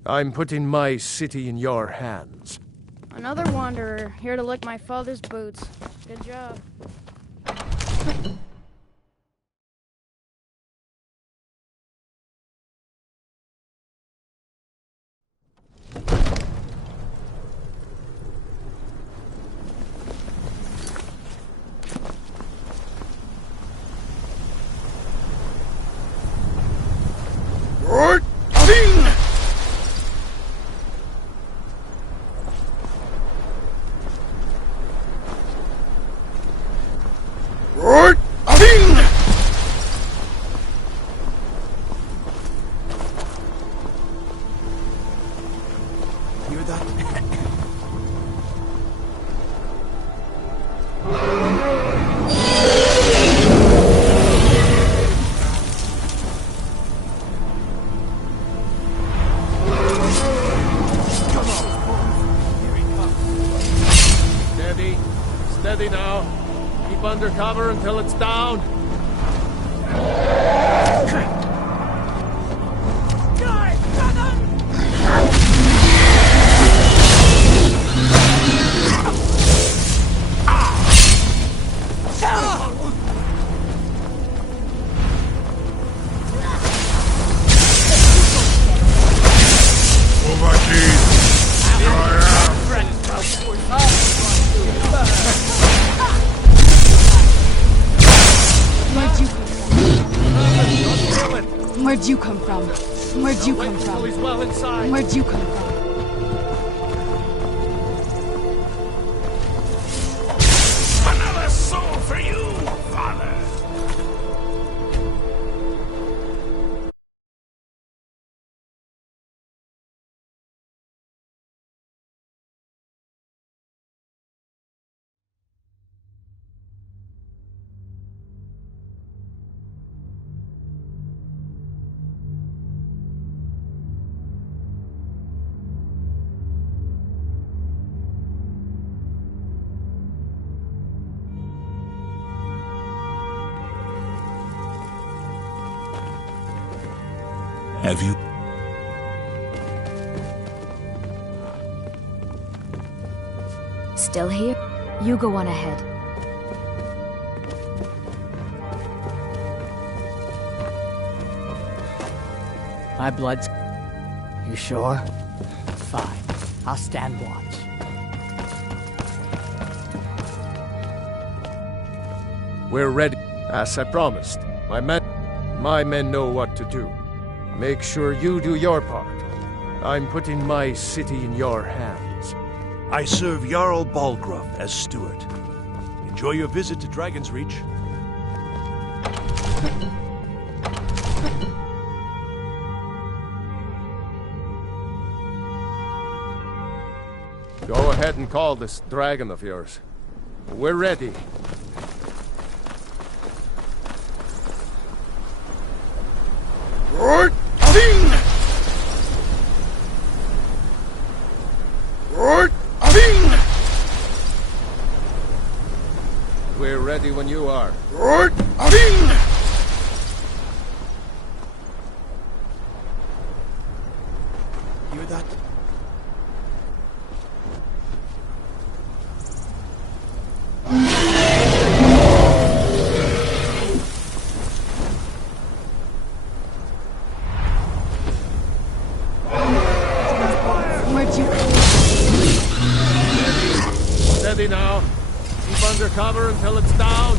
I'm putting my city in your hands. Another wanderer, here to lick my father's boots. Good job. Hear that? Steady. Steady now. Keep under cover until it's down. Where'd you come from? Where'd you come from? He's well inside. Where'd you come from? Another soul for you, Father! Have you? Still here? You go on ahead. My blood's... You sure? Fine. I'll stand watch. We're ready, as I promised. My men know what to do. Make sure you do your part. I'm putting my city in your hands. I serve Jarl Balgruuf as steward. Enjoy your visit to Dragon's Reach. Go ahead and call this dragon of yours. We're ready. We're ready when you are. Hear that? Steady now. Keep under cover until it's down.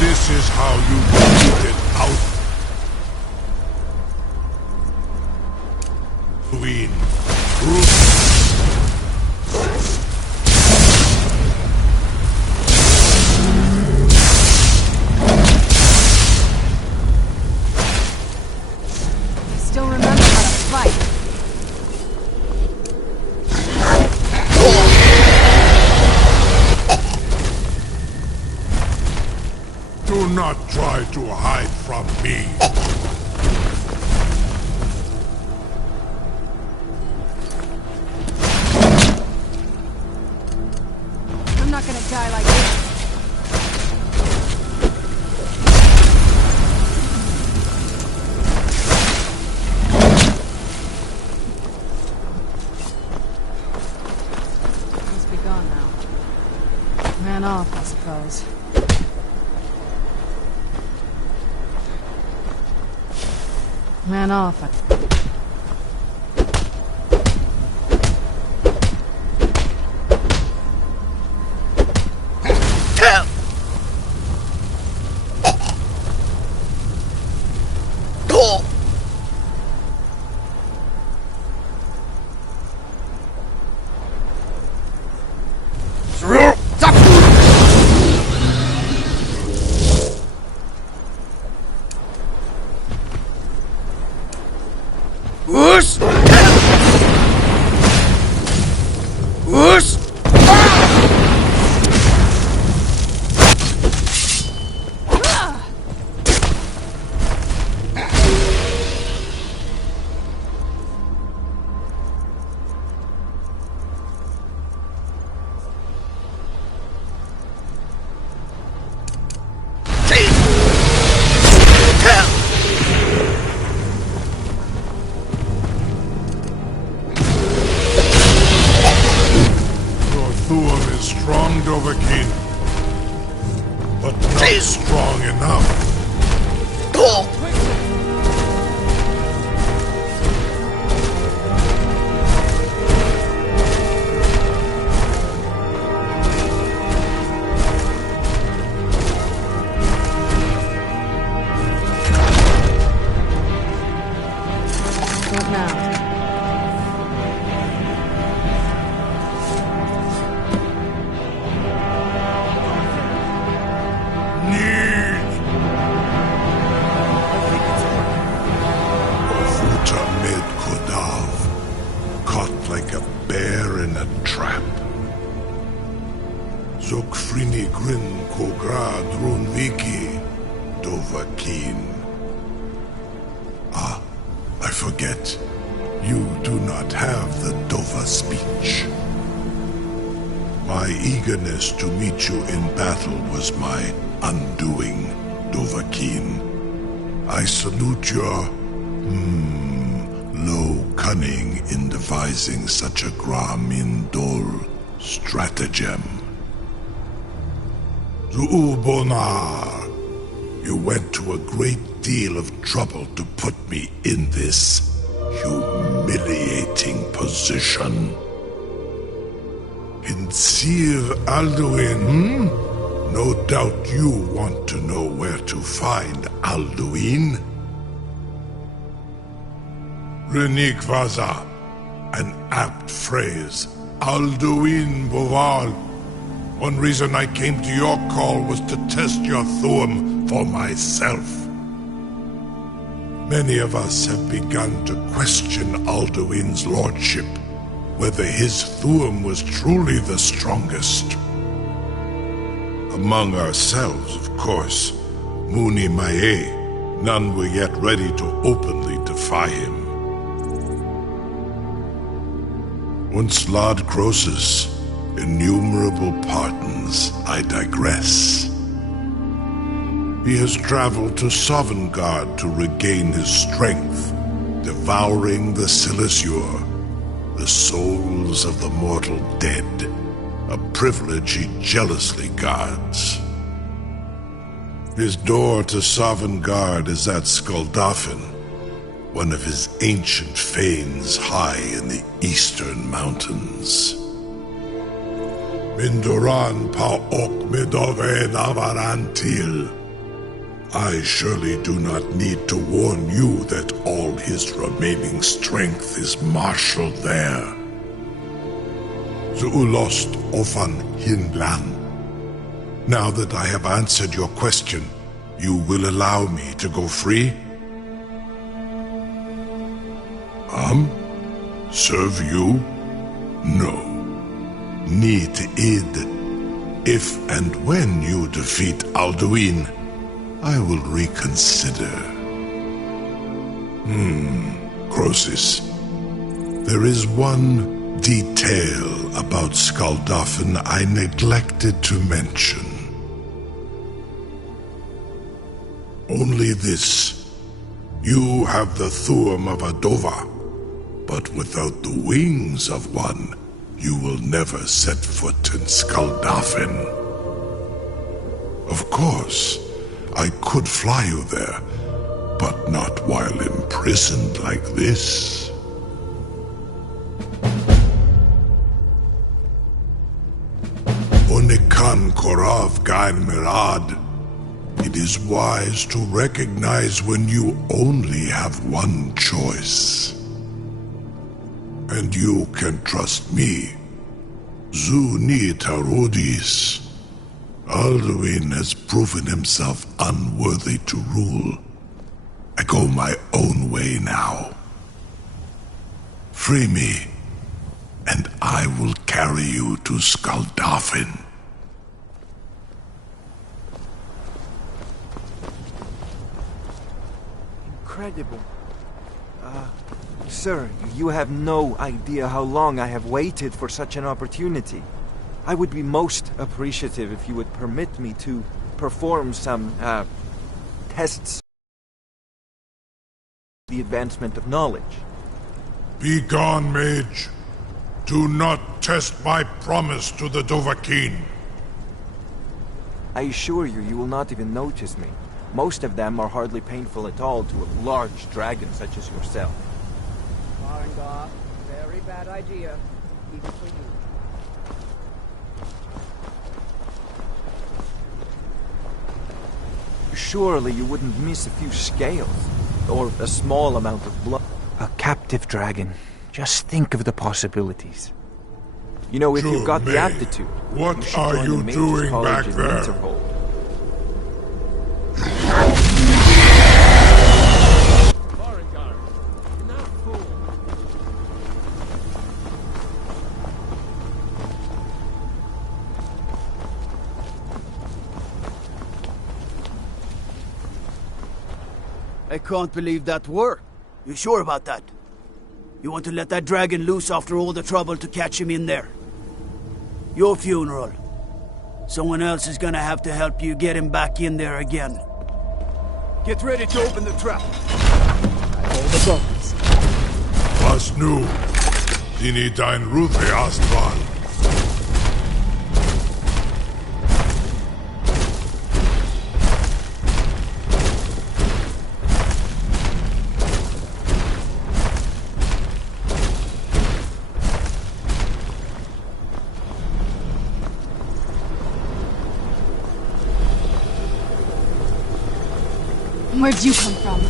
This is how you get it out. Queen. Still remember how to fight. Do not try to hide from me. I'm not gonna die like this. Must be gone now. Ran off, I suppose. Ran off. Whoosh! Whoosh! Dovahkiin, but not strong enough. What now? Zokfrini Grin Kogra Drunviki Dovahkiin. Ah, I forget. You do not have the Dova speech. My eagerness to meet you in battle was my undoing, Dovahkiin. I salute your, low cunning in devising such a Gramin Dol stratagem. Zu'ulbonar, you went to a great deal of trouble to put me in this humiliating position. In Sir Alduin, no doubt you want to know where to find Alduin. Renik Vaza, an apt phrase. Alduin Boval. One reason I came to your call was to test your Thu'um for myself. Many of us have begun to question Alduin's lordship, whether his Thu'um was truly the strongest. Among ourselves, of course, Muni Mae, none were yet ready to openly defy him. Unslad Croesus, innumerable pardons, I digress. He has traveled to Sovngarde to regain his strength, devouring the Silesur, the souls of the mortal dead, a privilege he jealously guards. His door to Sovngarde is at Skuldafn, one of his ancient fanes high in the eastern mountains. Mindoran Pa'ok Midove Navarantil. I surely do not need to warn you that all his remaining strength is marshaled there. Zu'ulost Ofan Hinlan. Now that I have answered your question, you will allow me to go free? Serve you? No. Need id. If and when you defeat Alduin, I will reconsider. Croesus. There is one detail about Skuldafn I neglected to mention. Only this. You have the Thu'um of a Dova, but without the wings of one, you will never set foot in Skuldafn. Of course, I could fly you there, but not while imprisoned like this. Onikan Korav Gain Mirad. It is wise to recognize when you only have one choice. And you can trust me. Zuni Tarodis. Alduin has proven himself unworthy to rule. I go my own way now. Free me, and I will carry you to Skaldafin. Incredible. Sir, you have no idea how long I have waited for such an opportunity. I would be most appreciative if you would permit me to perform some, tests. The advancement of knowledge. Be gone, mage. Do not test my promise to the Dovahkiin. I assure you, you will not even notice me. Most of them are hardly painful at all to a large dragon such as yourself. Farengar, very bad idea, even for you. Surely you wouldn't miss a few scales, or a small amount of blood. A captive dragon. Just think of the possibilities. You know, if you've got the aptitude, what should are join you the Mages doing College back in there? Winterhold. I can't believe that worked. You sure about that? You want to let that dragon loose after all the trouble to catch him in there? Your funeral. Someone else is gonna have to help you get him back in there again. Get ready to open the trap. Hold the bones. Was nu? Dini dein Ruthi Astval. Where'd you come from?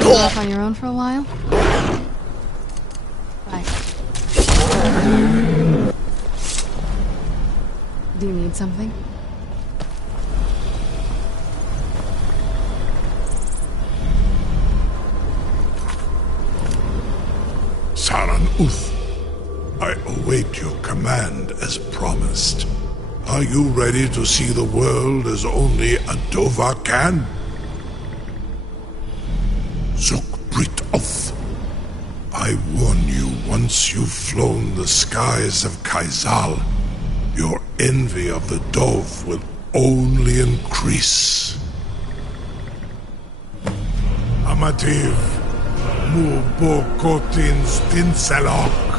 Live off on your own for a while? Right. Do you need something? Saran Uth, I await your command as promised. Are you ready to see the world as only a Dova can? Zukbrit Oth, I warn you, once you've flown the skies of Kaizal, your envy of the Dove will only increase. Amativ, Mubokotin Stinselok.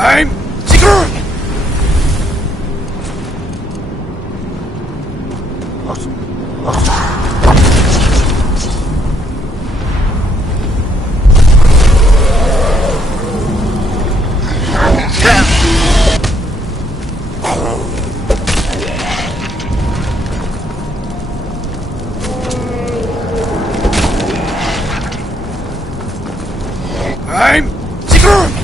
I'm Sigurd! I'm Sigurd!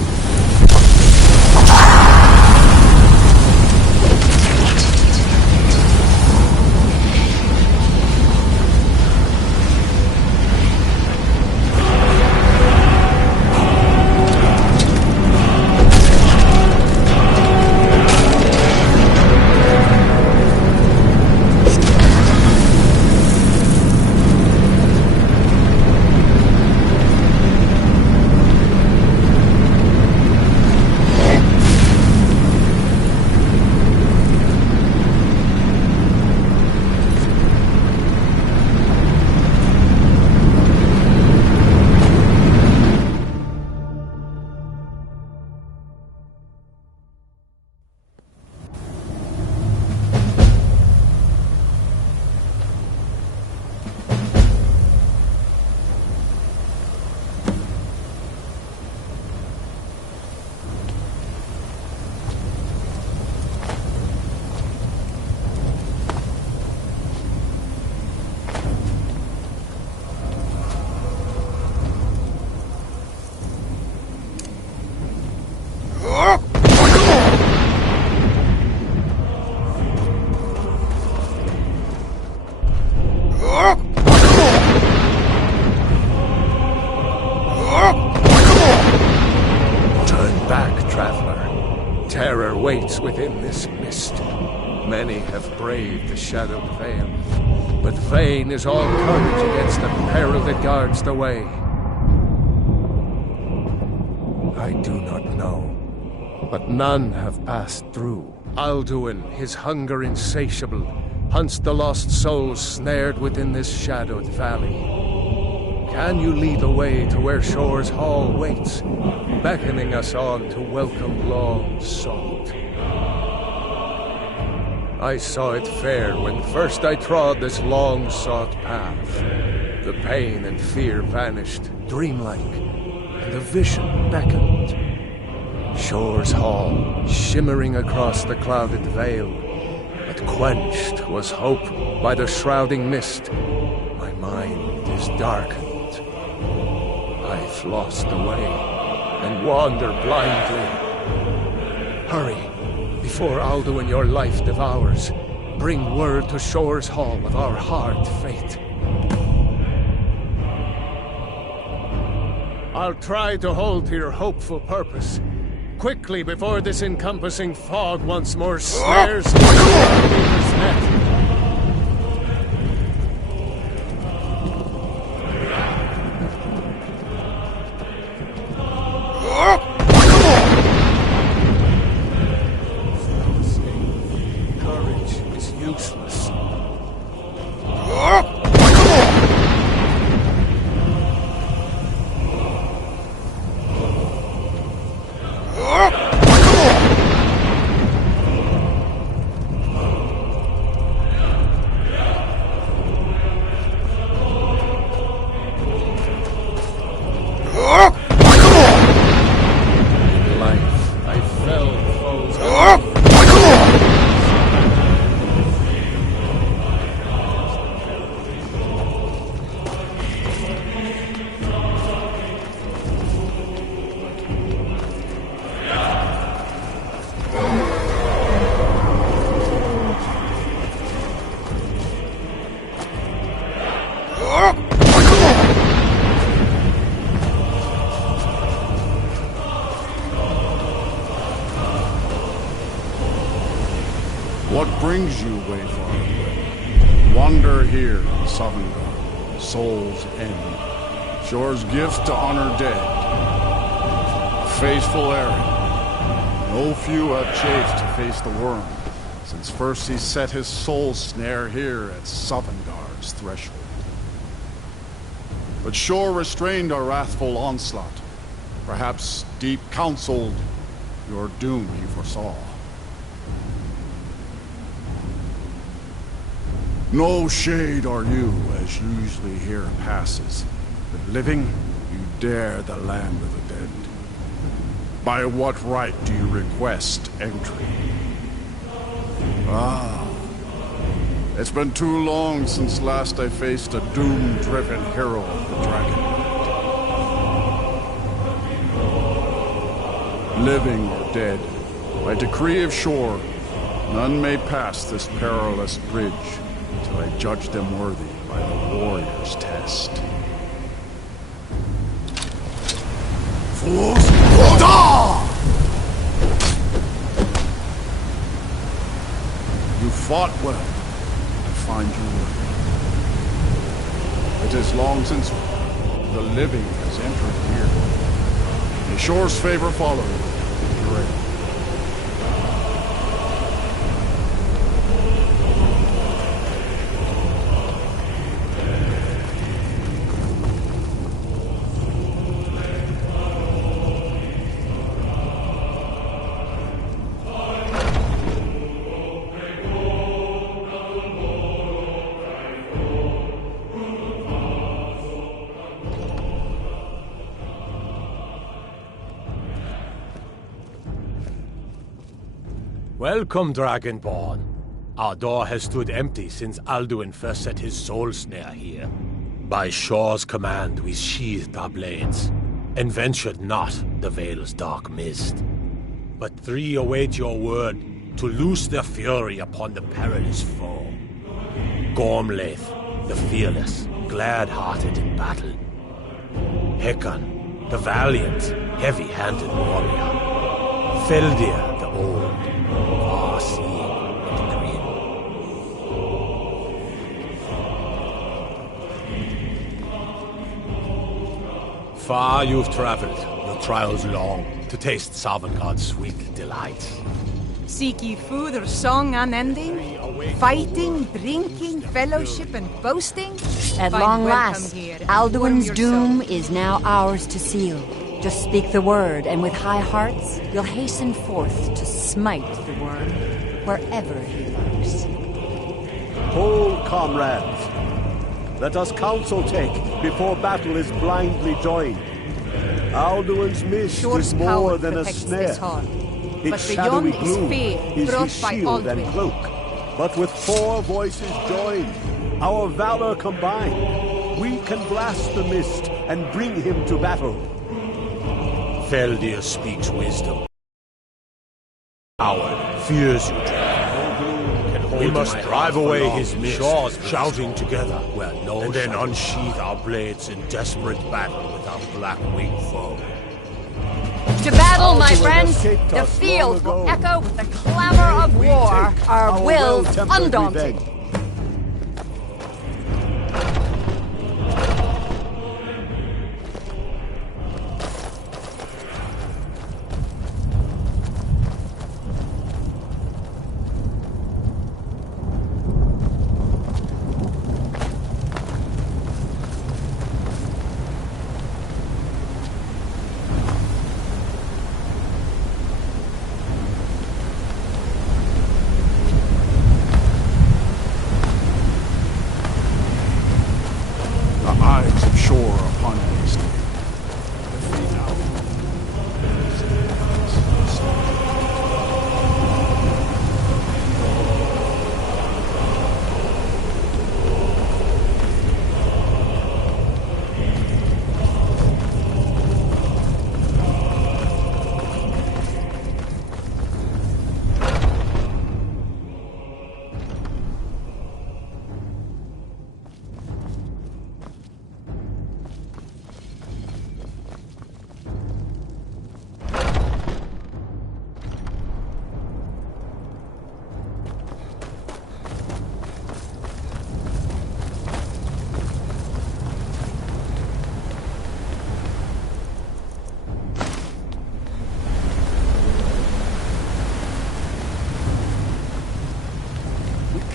Terror waits within this mist. Many have braved the shadowed veil, but vain is all courage against the peril that guards the way. I do not know, but none have passed through. Alduin, his hunger insatiable, hunts the lost souls snared within this shadowed valley. Can you lead the way to where Shore's Hall waits, beckoning us on to welcome long sought? I saw it fair when first I trod this long-sought path. The pain and fear vanished, dreamlike, and a vision beckoned. Shore's Hall, shimmering across the clouded veil, but quenched was hope by the shrouding mist. My mind is darkened. I've lost the way and wander blindly. Hurry, before Alduin your life devours. Bring word to Shore's Hall of our hard fate. I'll try to hold to your hopeful purpose. Quickly, before this encompassing fog once more snares the reader's net. Courage is useless. brings you, Wayfarer? Wander here in Sovngarde, Soul's End. Shore's gift to honor dead. A faithful errand. No few have chafed to face the worm, since first he set his soul snare here at Sovngarde's threshold. But Shore restrained our wrathful onslaught. Perhaps deep counseled your doom he foresaw. No shade are you, as usually here passes. But living, you dare the land of the dead. By what right do you request entry? Ah, it's been too long since last I faced a doom-driven hero of the Dragon. Living or dead, by decree of Shore, none may pass this perilous bridge till I judge them worthy by the warrior's test. Fools! You fought well. I find you worthy. It is long since the living has entered here. May Shore's favor follow you. Great. Welcome, Dragonborn. Our door has stood empty since Alduin first set his soul snare here. By Shore's command, we sheathed our blades, and ventured not the Vale's dark mist. But three await your word to loose their fury upon the perilous foe. Gormlaith, the fearless, glad-hearted in battle. Hekon, the valiant, heavy-handed warrior. Feldir, the old, far-seeing and grim. Far you've traveled, your trials long, to taste Sovngarde's sweet delights. Seek ye food or song unending? Fighting, drinking, fellowship, and boasting? At Find long welcome last, here. Alduin's Warm your doom soul. is now ours to seal. Just speak the word, and with high hearts, you'll hasten forth to smite the worm, wherever he lurks. Hold, comrades. Let us counsel take before battle is blindly joined. Alduin's mist Shore's is more power than a protects snare. this hall. Its But shadowy beyond is gloom fear is brought his by shield and Alduin. cloak. But with four voices joined, our valor combined, we can blast the mist and bring him to battle. Feldir speaks wisdom. Howard fears you, Dragon. We must drive away his mist, shouting together, and then unsheath our blades in desperate battle with our black-winged foe. To battle, my Alduin friends! escaped The us field long will ago. echo with the clamor of We war. take Our wills well-tempered undaunted. revenge. The eyes of Shore upon me stay. The fate out.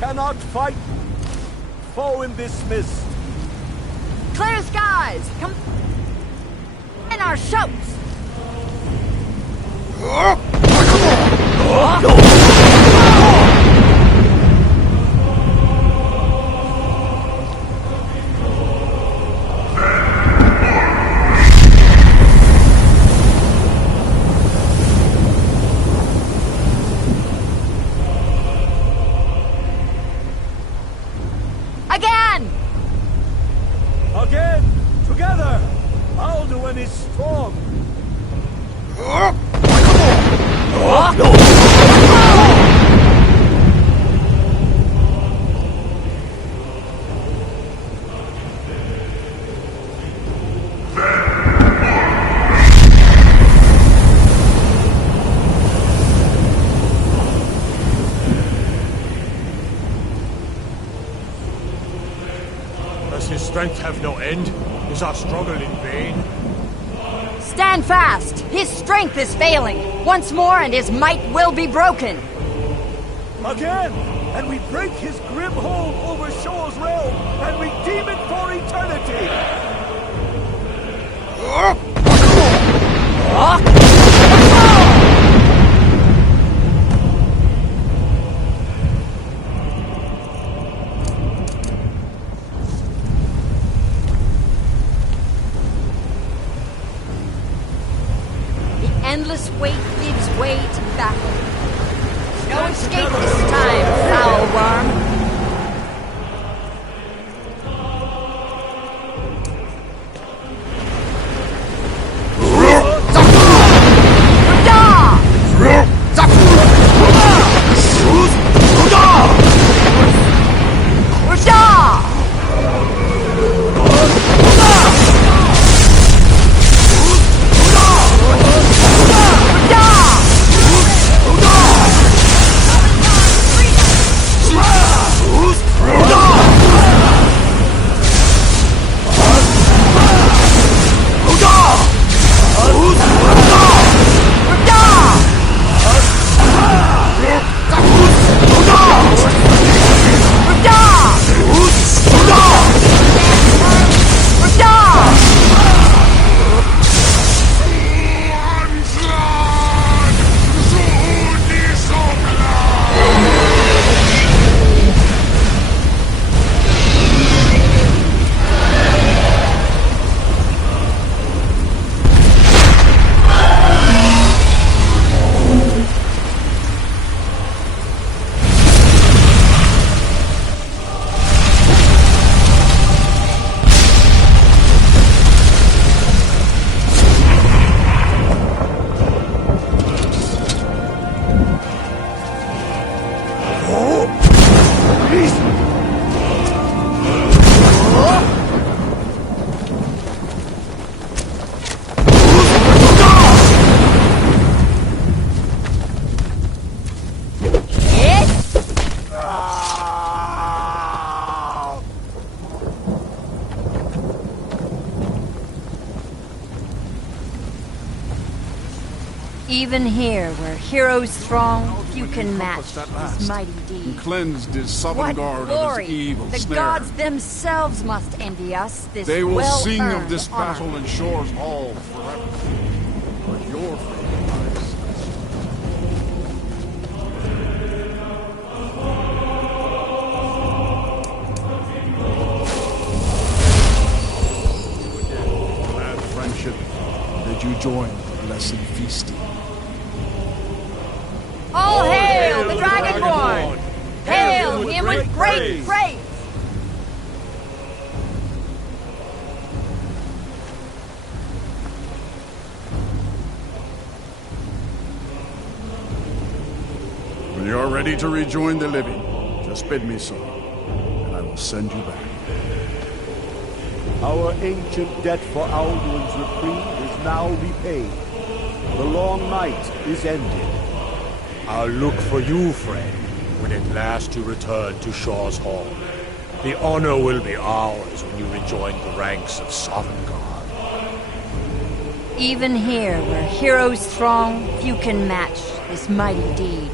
cannot fight. Foe in this mist. Clear skies! Come in our shouts! Again! Together! Alduin is strong! Does his strength have no end? Is our struggle in vain? Stand fast! His strength is failing! Once more and his might will be broken! Again! And we break his grim hold over Shor's realm and redeem it for eternity! Endless weight gives way to battle. No escape this time, foul worm. Even here, where heroes throng, few can match his mighty deed. And cleansed his Sovngarde What glory! of his evil The snare. gods themselves must envy us, this They will sing well-earned of this honor. battle in Shor's Hall forever. But your fate lies. Glad friendship, did you join the blessed feasting? All hail the Dragonborn! Hail him with great praise! When you are ready to rejoin the living, just bid me so, and I will send you back. Our ancient debt for Alduin's reprieve is now repaid. The long night is ended. I'll look for you, friend, when at last you return to Shor's Hall. The honor will be ours when you rejoin the ranks of Sovngarde. Even here, where heroes throng, few can match this mighty deed.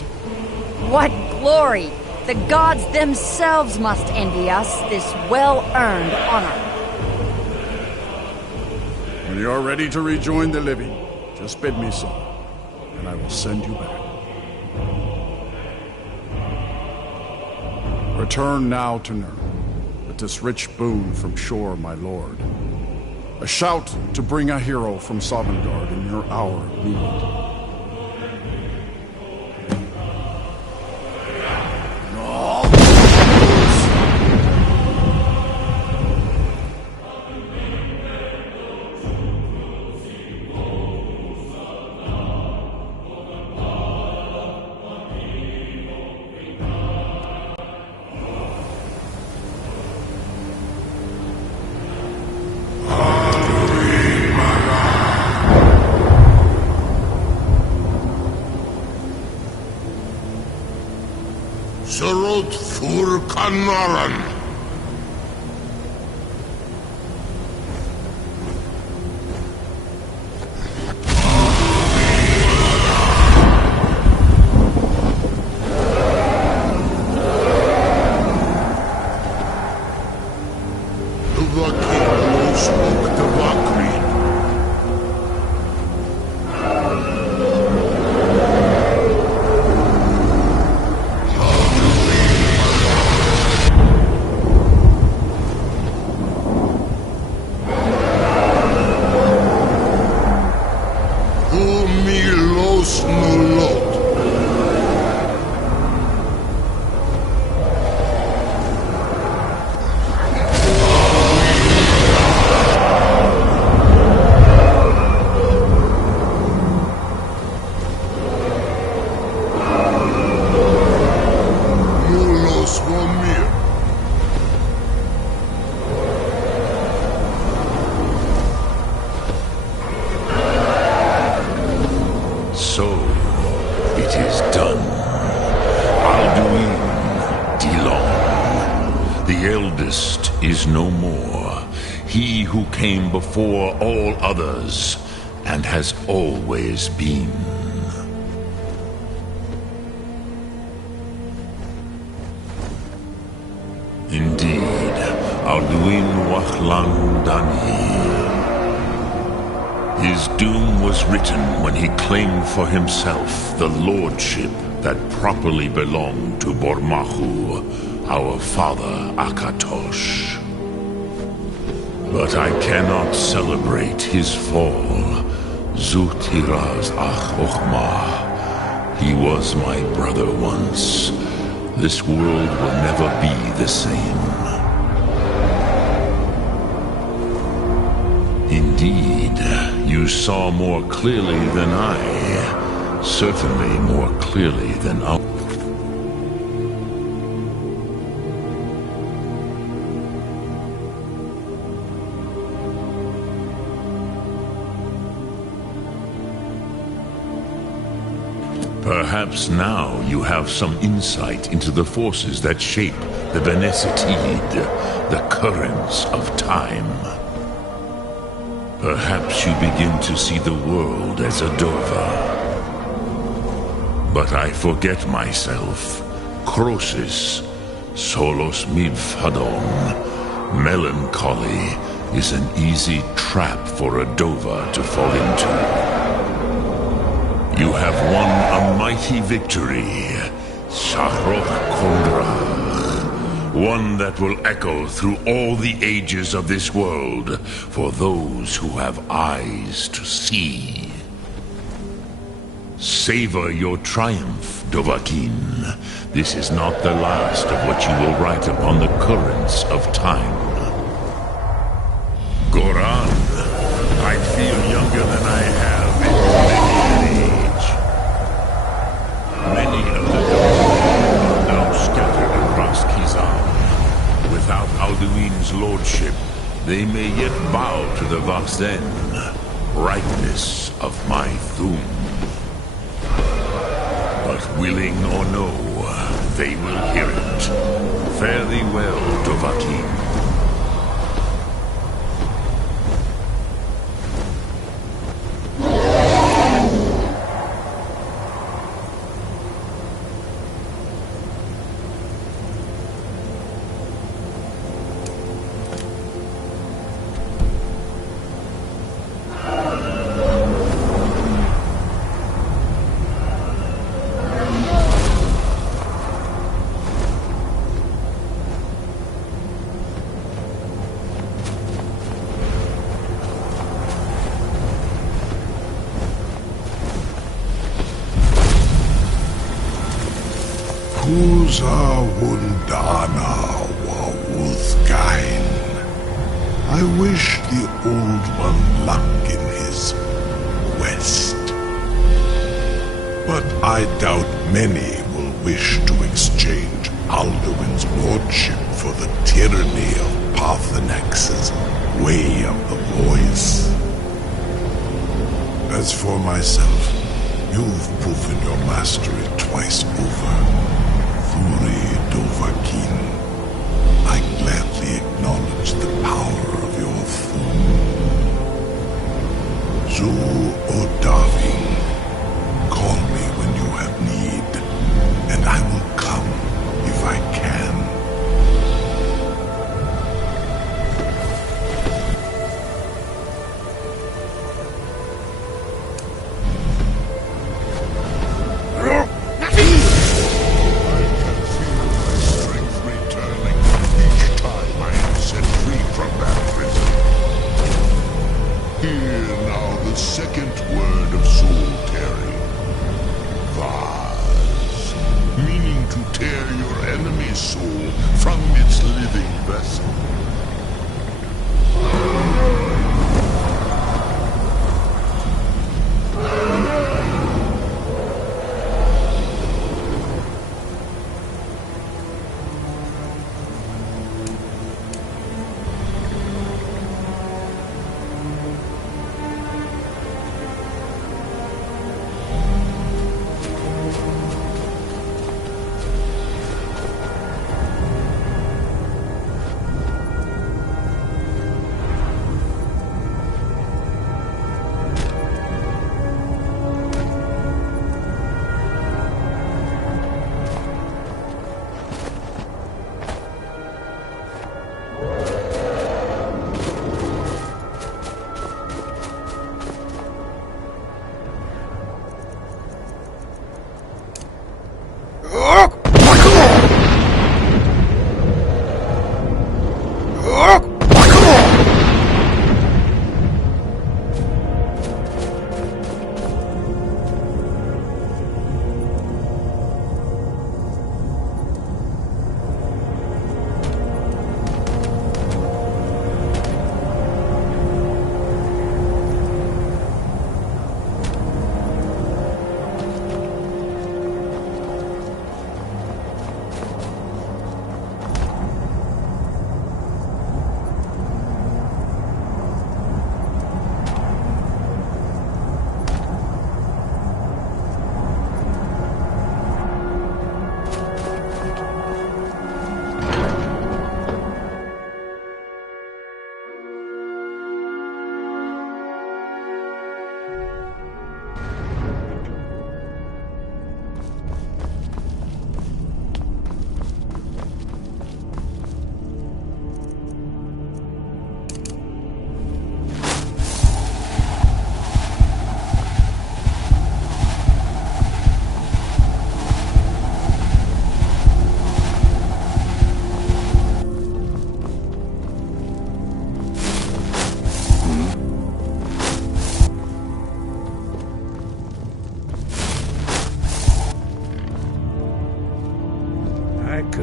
What glory! The gods themselves must envy us this well-earned honor. When you are ready to rejoin the living, just bid me so, and I will send you back. Return now to Nurn, with this rich boon from Shor, my lord. A shout to bring a hero from Sovngarde in your hour of need. Surut Fur Kanaran. So, it is done. Alduin Dilon, the eldest, is no more. He who came before all others, and has always been. Indeed, Alduin Wachlan Dani. His doom was written when he claimed for himself the lordship that properly belonged to Bormahu, our father Akatosh. But I cannot celebrate his fall. Zutiraz Ach Ochma. He was my brother once. This world will never be the same. Indeed, you saw more clearly than I. Certainly more clearly than I. Perhaps now you have some insight into the forces that shape the Bene Setid, the currents of time. Perhaps you begin to see the world as a Dova. But I forget myself. Crosis, Solos Midfadon, melancholy is an easy trap for a Dova to fall into. You have won a mighty victory, Shahroch Kondrach. One that will echo through all the ages of this world for those who have eyes to see. Savor your triumph, Dovahkiin. This is not the last of what you will write upon the currents of time. Goran, I feel younger than I have in many an age. Many of the Dovahkiin are now scattered across Kizan. Without Alduin's lordship, they may yet bow to the Voxen, brightness of my Thum. But willing or no, they will hear it. Fare thee well, Dovahkiin. Rosa Wundana Wawuthgain. I wish the Old One luck in his quest. But I doubt many will wish to exchange Alduin's lordship for the tyranny of Paarthurnax's way of the voice. As for myself, you've proven your mastery twice over. Thuri Dovahkiin, I gladly acknowledge the power of your Thum. Zu-Odarving, call me when you have need, and I will come if I can.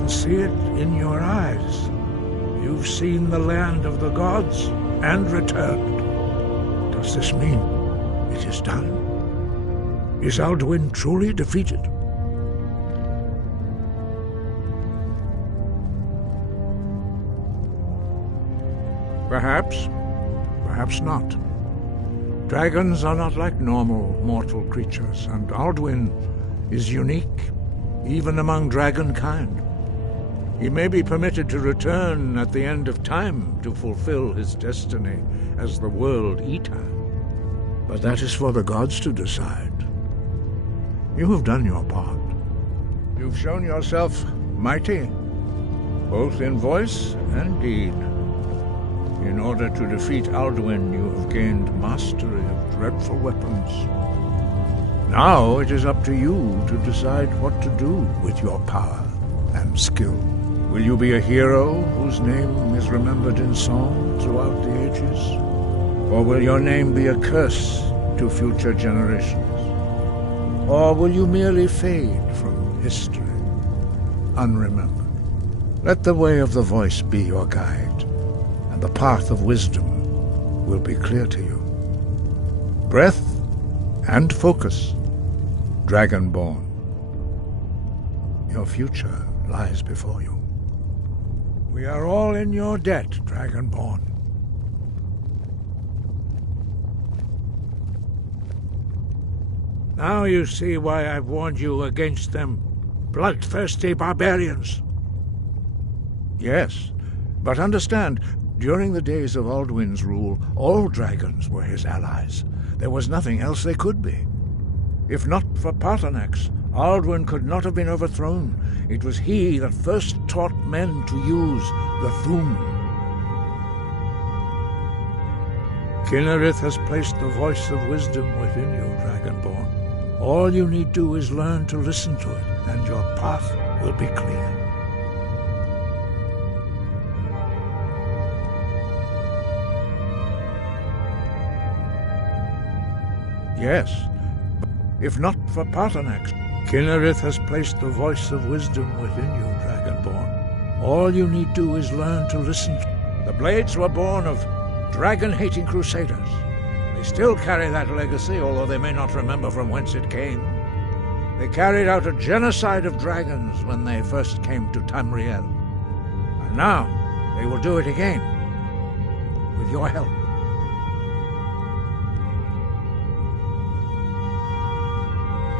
See it in your eyes. You've seen the land of the gods and returned. Does this mean it is done? Is Alduin truly defeated? Perhaps. Perhaps not. Dragons are not like normal mortal creatures, and Alduin is unique, even among dragon kind. He may be permitted to return at the end of time to fulfill his destiny as the World Eater. But that is for the gods to decide. You have done your part. You've shown yourself mighty, both in voice and deed. In order to defeat Alduin, you have gained mastery of dreadful weapons. Now it is up to you to decide what to do with your power and skill. Will you be a hero whose name is remembered in song throughout the ages? Or will your name be a curse to future generations? Or will you merely fade from history? unremembered. Let the way of the voice be your guide, and the path of wisdom will be clear to you. Breath and focus, Dragonborn. Your future lies before you. We are all in your debt, Dragonborn. Now you see why I've warned you against them bloodthirsty barbarians. Yes, but understand, during the days of Alduin's rule, all dragons were his allies. There was nothing else they could be. If not for Paarthurnax, Alduin could not have been overthrown. It was he that first taught men to use the Thu'um. Kynareth has placed the voice of wisdom within you, Dragonborn. All you need do is learn to listen to it, and your path will be clear. Yes, but if not for Paarthurnax, Kynareth has placed the voice of wisdom within you, Dragonborn. All you need do is learn to listen. The Blades were born of dragon-hating crusaders. They still carry that legacy, although they may not remember from whence it came. They carried out a genocide of dragons when they first came to Tamriel. And now, they will do it again, with your help.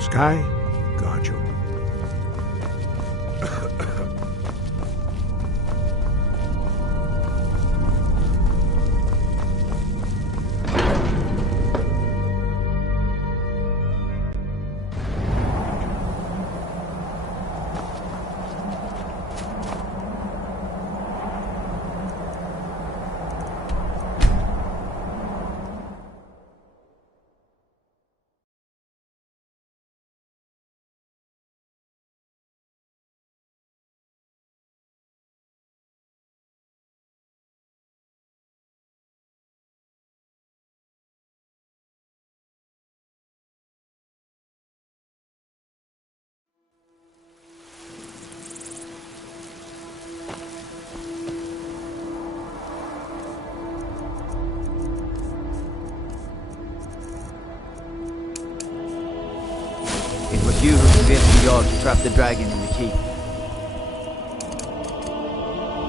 Sky, guard you. You who convinced the Jarl to trap the dragon in the keep.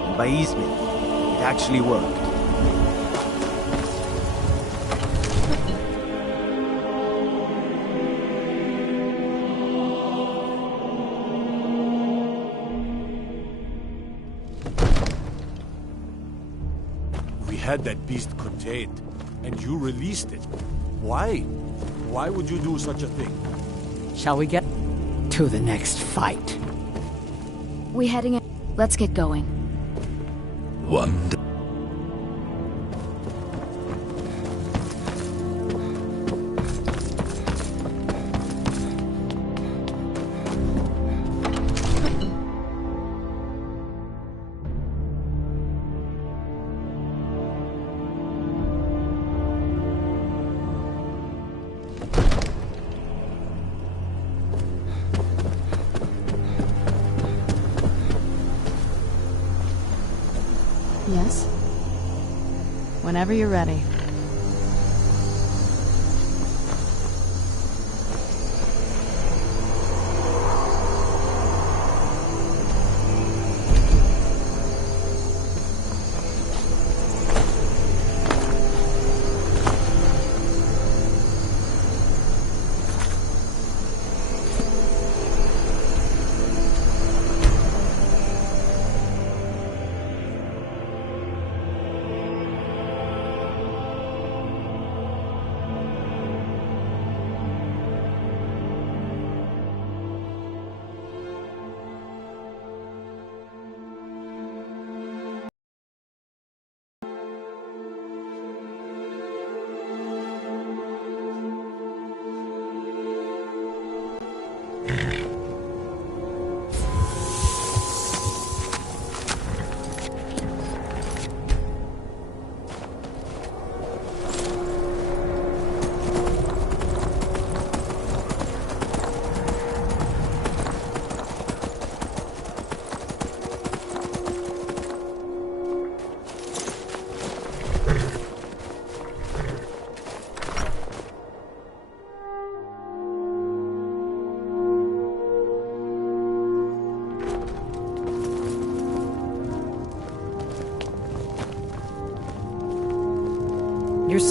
And by Ysmith, it actually worked. We had that beast contained, and you released it. Why? Why would you do such a thing? Shall we get to the next fight? We heading in? Let's get going. Wonder. Yes? Whenever you're ready.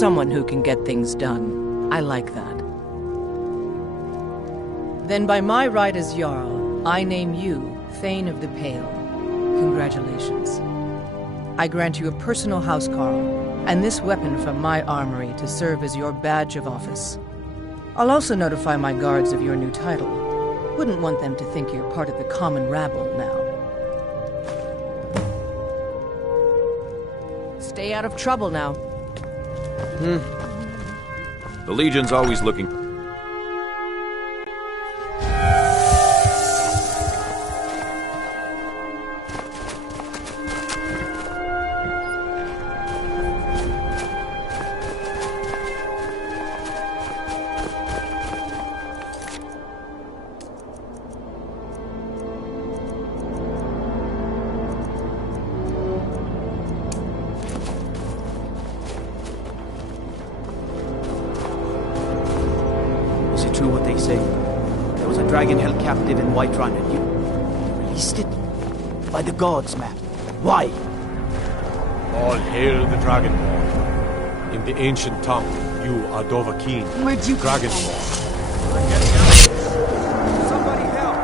someone who can get things done. I like that. Then by my right as Jarl, I name you Thane of the Pale. Congratulations. I grant you a personal housecarl, and this weapon from my armory to serve as your badge of office. I'll also notify my guards of your new title. Wouldn't want them to think you're part of the common rabble now. Stay out of trouble now. The Legion's always looking. True what they say. There was a dragon held captive in Whiterun and you released it? By the gods, man. Why? All hail the Dragonborn. In the ancient tongue, you are Dovahkiin, Where'd you Dragonborn. Somebody help!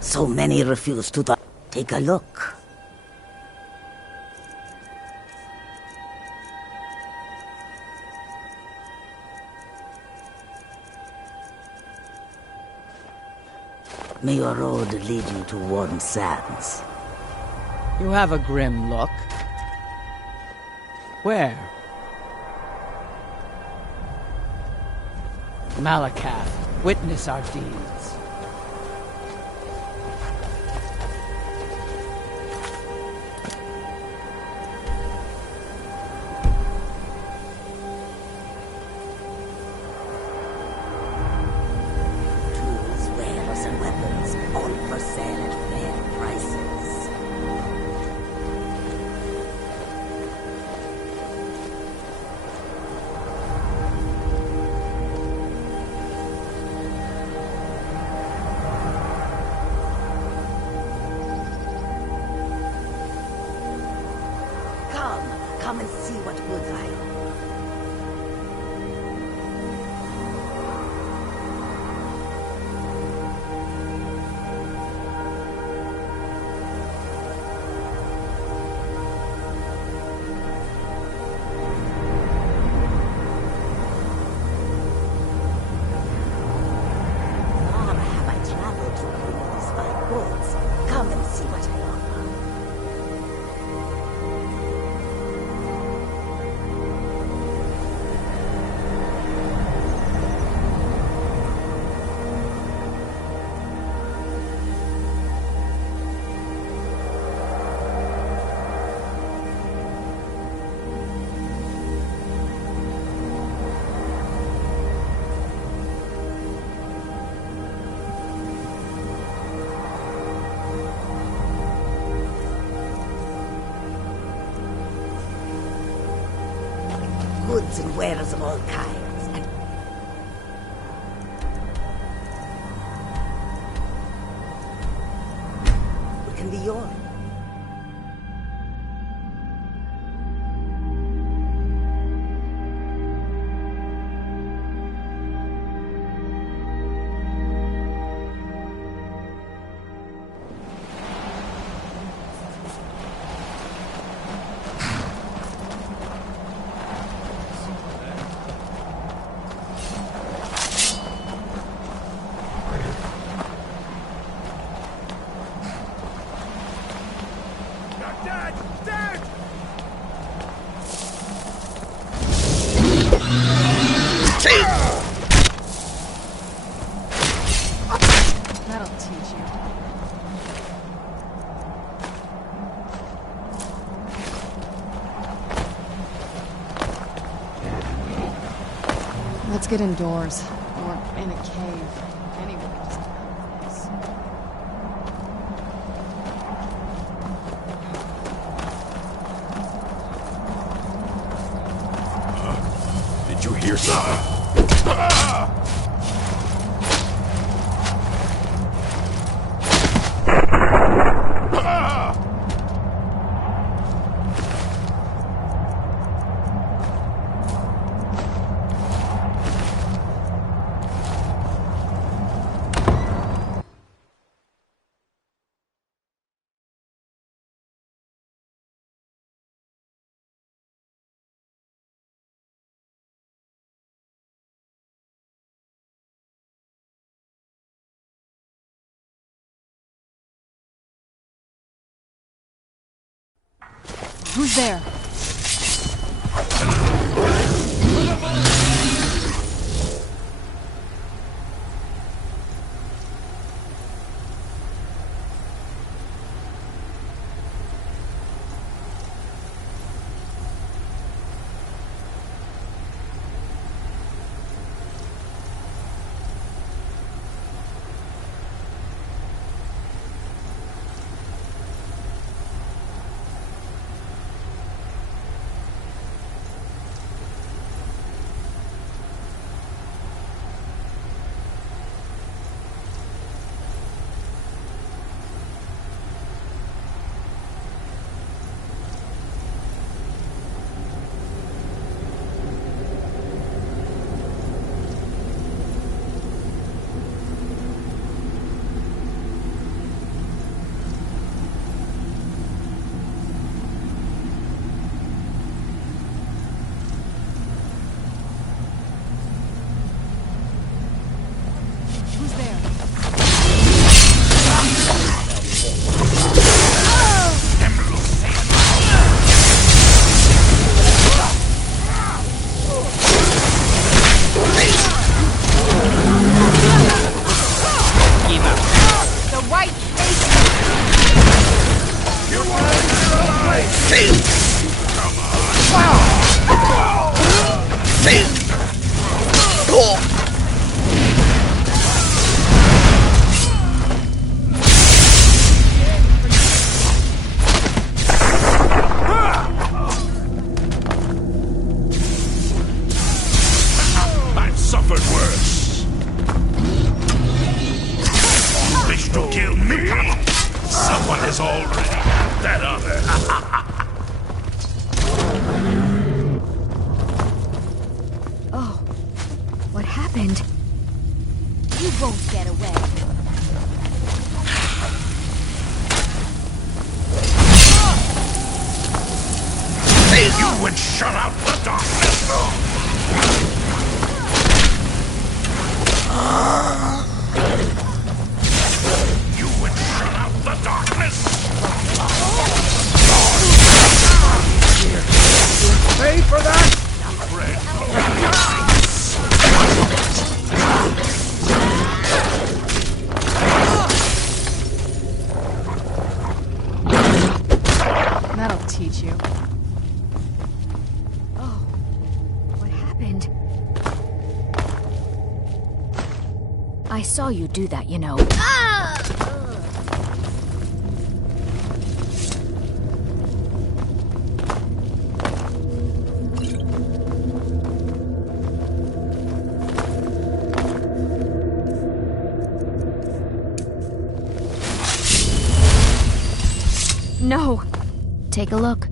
So many refuse to take a look. May your road lead you to warm sands. You have a grim look. Where? Malakath, witness our deeds. Tools, wares, and weapons, all for sale at fair prices. Come and see what goods I own. Nor have I traveled to bring you these fine goods. Come and see what I offer. Goods and wares of all kinds. Yor. That'll teach you. Let's get indoors. Or in a cave. Anywhere, just out of this. Did you hear something? Who's there? I saw you do that, you know. No. Take a look.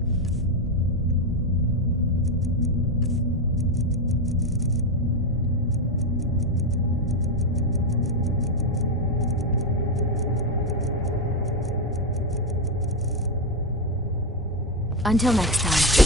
Until next time.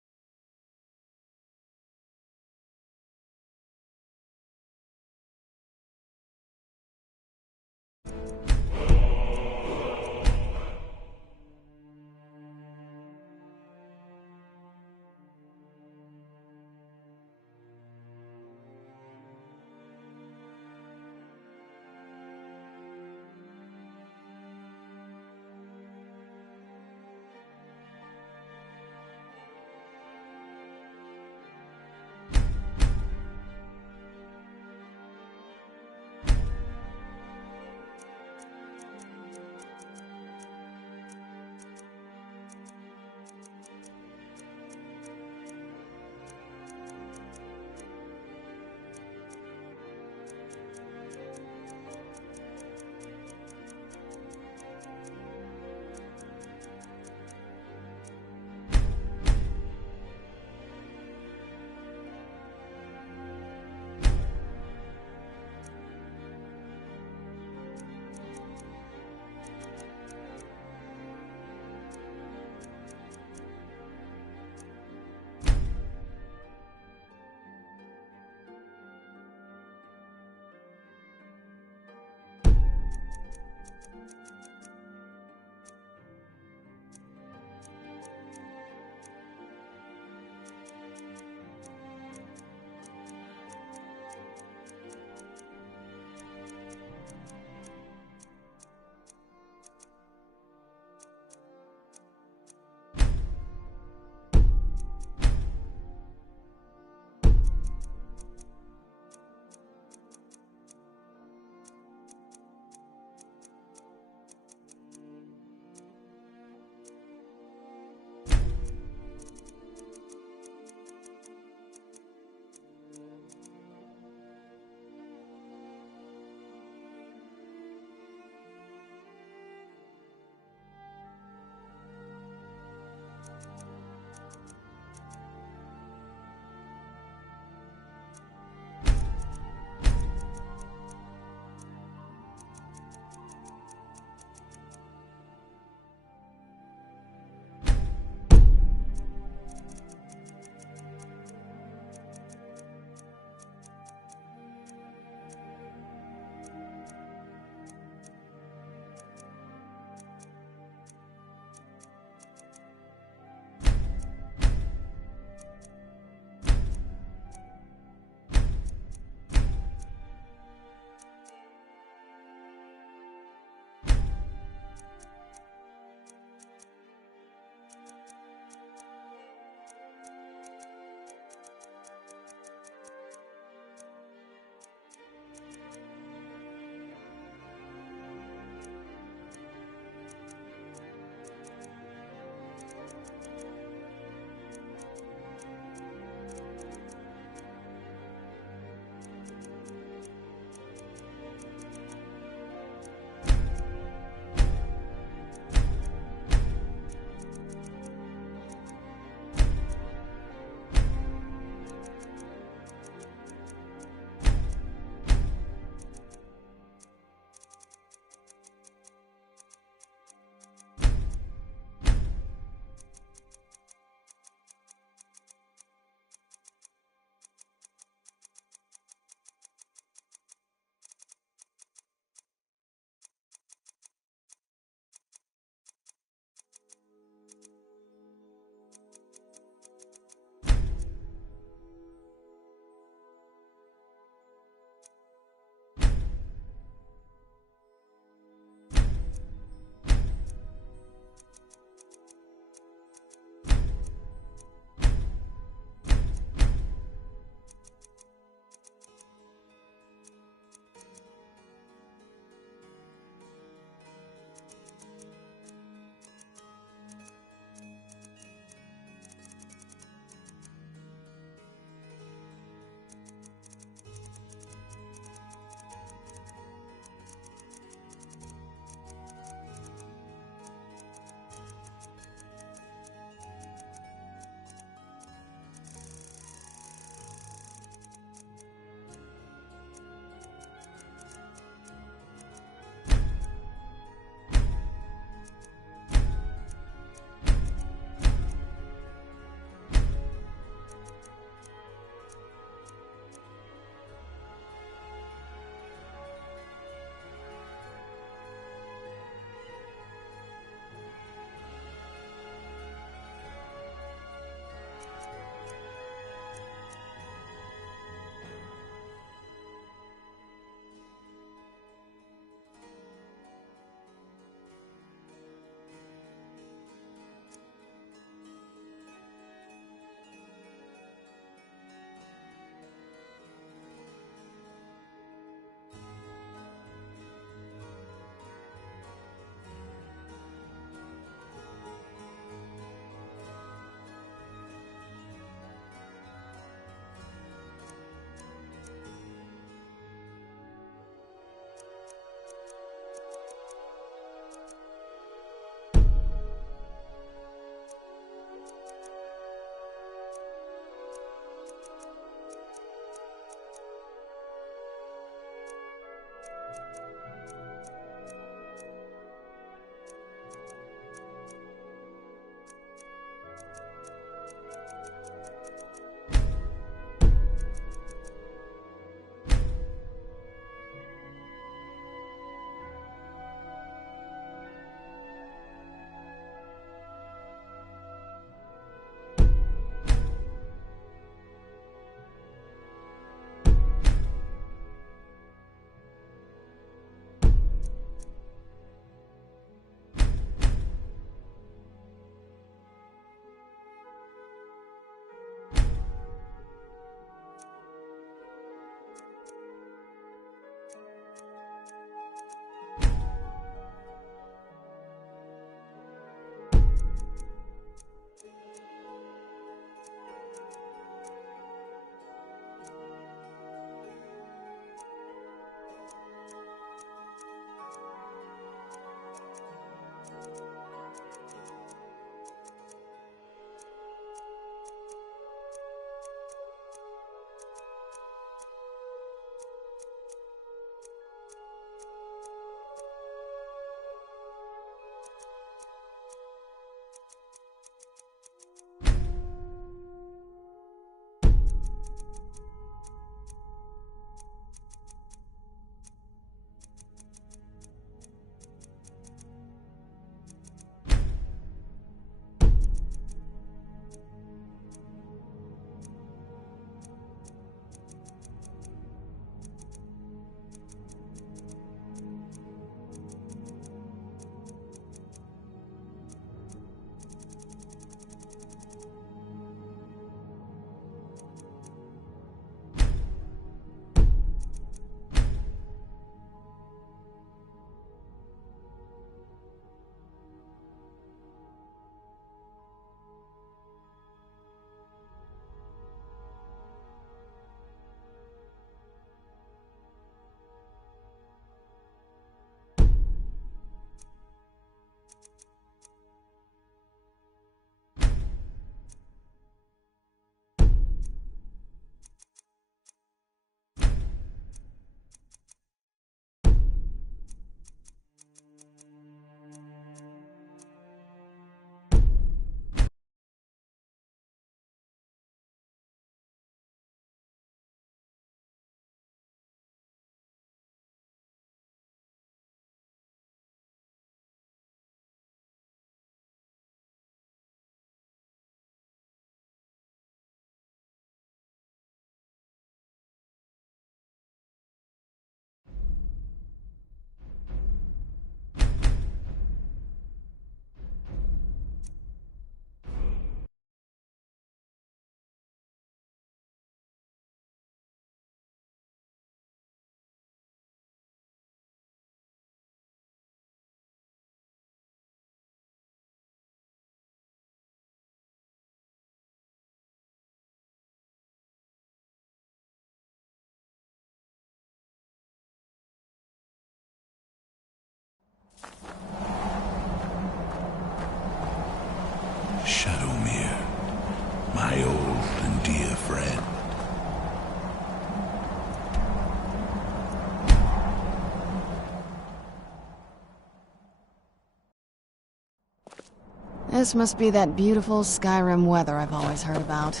This must be that beautiful Skyrim weather I've always heard about.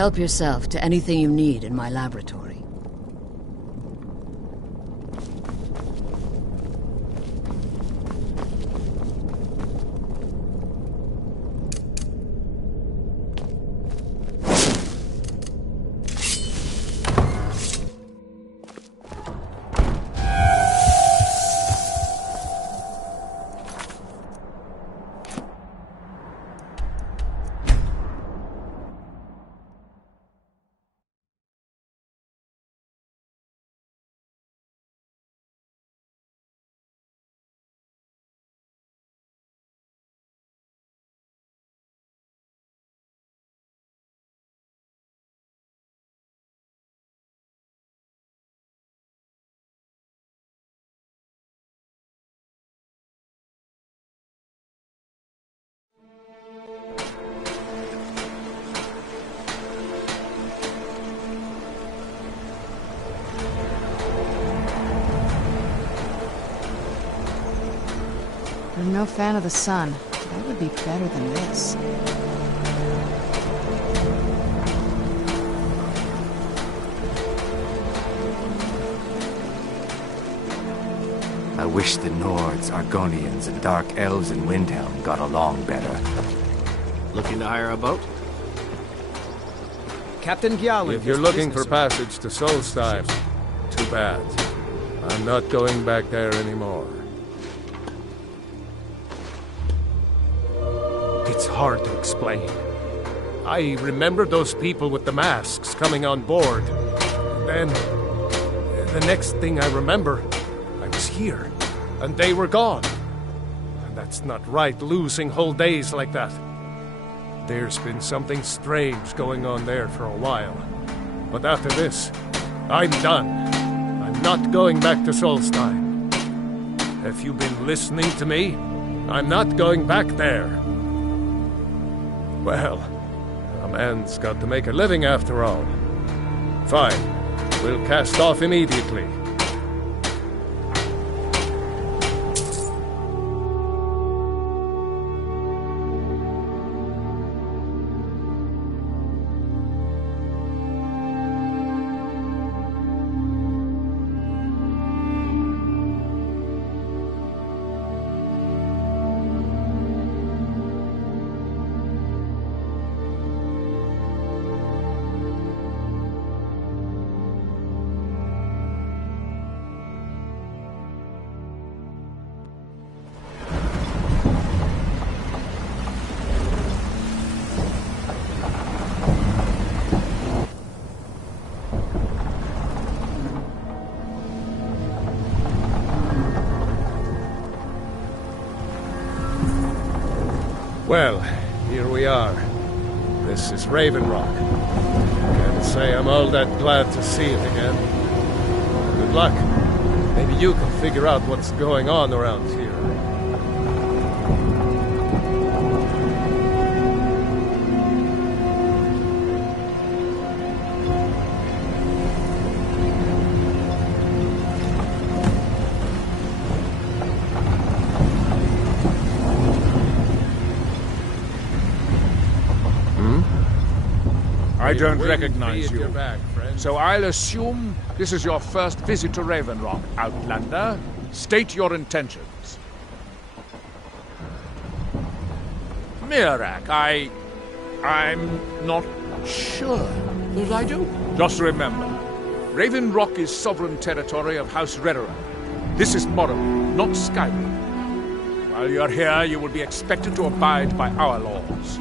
Help yourself to anything you need in my laboratory. I'm no fan of the sun. That would be better than this. I wish the Nords, Argonians, and Dark Elves in Windhelm got along better. Looking to hire a boat? Captain Gjallar. If you're looking for passage to Solstheim, too bad. I'm not going back there anymore. It's hard to explain. I remember those people with the masks coming on board. Then, the next thing I remember, I was here, and they were gone. And that's not right, losing whole days like that. There's been something strange going on there for a while. But after this, I'm done. I'm not going back to Solstheim. If you've been listening to me, I'm not going back there. Well, a man's got to make a living after all. Fine. We'll cast off immediately. Well, here we are. This is Raven Rock. Can't say I'm all that glad to see it again. Good luck. Maybe you can figure out what's going on around here. I don't recognize you, so I'll assume this is your first visit to Raven Rock, Outlander. State your intentions. Miraak, I'm not sure that I do. Just remember, Raven Rock is sovereign territory of House Redoran. This is Morrowind, not Skyrim. While you're here, you will be expected to abide by our laws.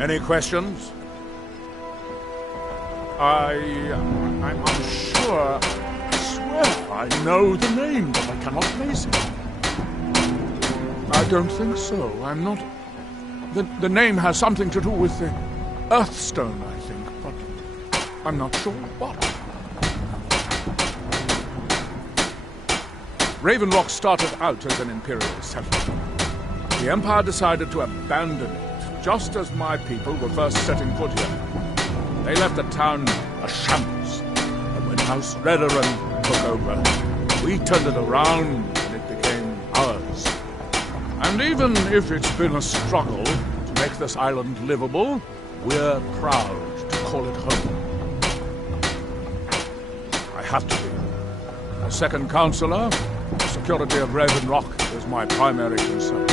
Any questions? I'm unsure. I swear I know the name, but I cannot place it. I don't think so. I'm not... The name has something to do with the Earthstone, I think, but I'm not sure what. Raven Rock started out as an Imperial settlement. The Empire decided to abandon it, just as my people were first setting foot here. They left the town a shambles, and when House Redoran took over, we turned it around and it became ours. And even if it's been a struggle to make this island livable, we're proud to call it home. I have to be. As second counselor, the security of Raven Rock is my primary concern.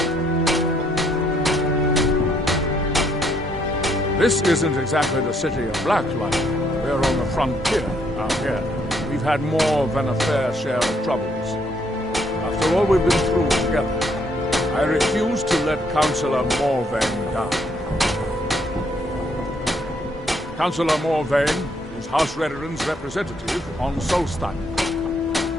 This isn't exactly the city of Blacklight. We're on the frontier out here. We've had more than a fair share of troubles. After all we've been through together, I refuse to let Councillor Morvain down. Councillor Morvain is House Redoran's representative on Solstein.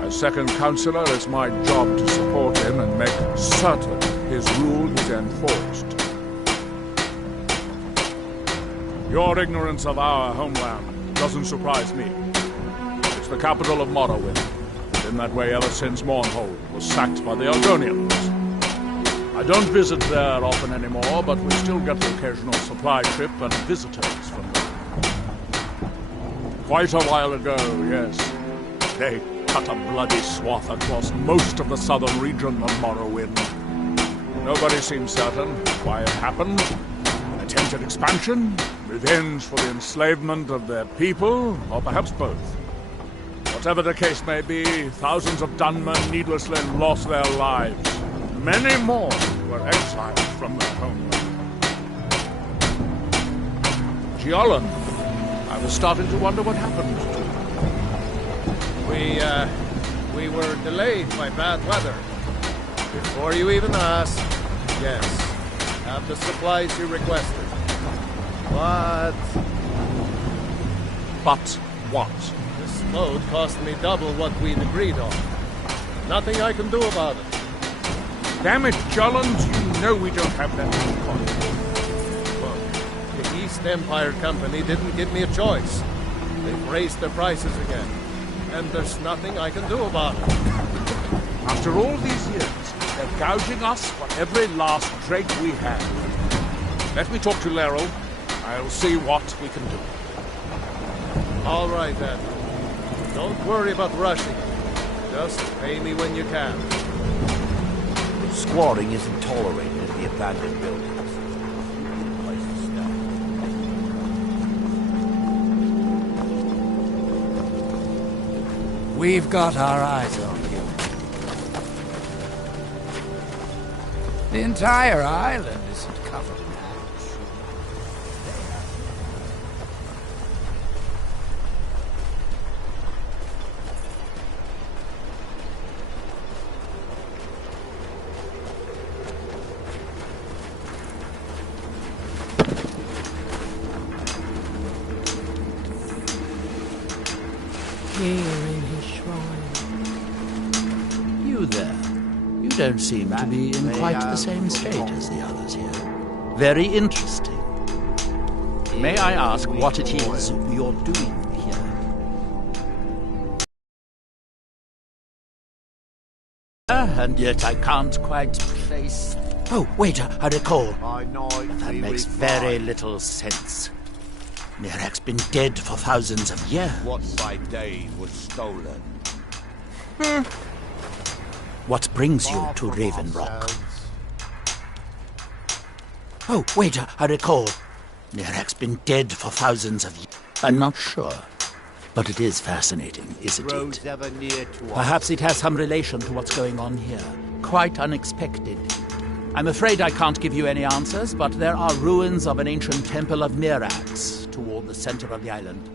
As second councillor, it's my job to support him and make certain his rule is enforced. Your ignorance of our homeland doesn't surprise me. It's the capital of Morrowind. Been that way ever since Mournhold was sacked by the Argonians. I don't visit there often anymore, but we still get the occasional supply trip and visitors from there. Quite a while ago, yes. They cut a bloody swath across most of the southern region of Morrowind. Nobody seems certain why it happened. An attempted expansion? Revenge for the enslavement of their people? Or perhaps both? Whatever the case may be, thousands of Dunmer needlessly lost their lives. Many more were exiled from their homeland. Giolan, I was starting to wonder what happened to them. We were delayed by bad weather. Before you even asked, yes, have the supplies you requested. But what? This load cost me double what we'd agreed on. Nothing I can do about it. Damn it, Jolland, you know we don't have that many coins. Look, the East Empire Company didn't give me a choice. They've raised their prices again, and there's nothing I can do about it. After all these years, they're gouging us for every last drake we have. Let me talk to Laeral. I'll see what we can do. All right, then. Don't worry about rushing. Just pay me when you can. Squatting isn't tolerated in the abandoned buildings. We've got our eyes on you. The entire island isn't covered in ash. Here in his shrine. You there. You don't seem to be in quite the same state as the others here. Very interesting. May I ask what it is you're doing here? And yet I can't quite place... Oh, wait, I recall. That makes very little sense. Mirak's been dead for thousands of years. What by Dave was stolen. What brings you to Raven Rock? Oh, wait, I recall. Mirak's been dead for thousands of years. I'm not sure. But it is fascinating, isn't it? Perhaps it has some relation to what's going on here. Quite unexpected. I'm afraid I can't give you any answers, but there are ruins of an ancient temple of Mirax toward the center of the island.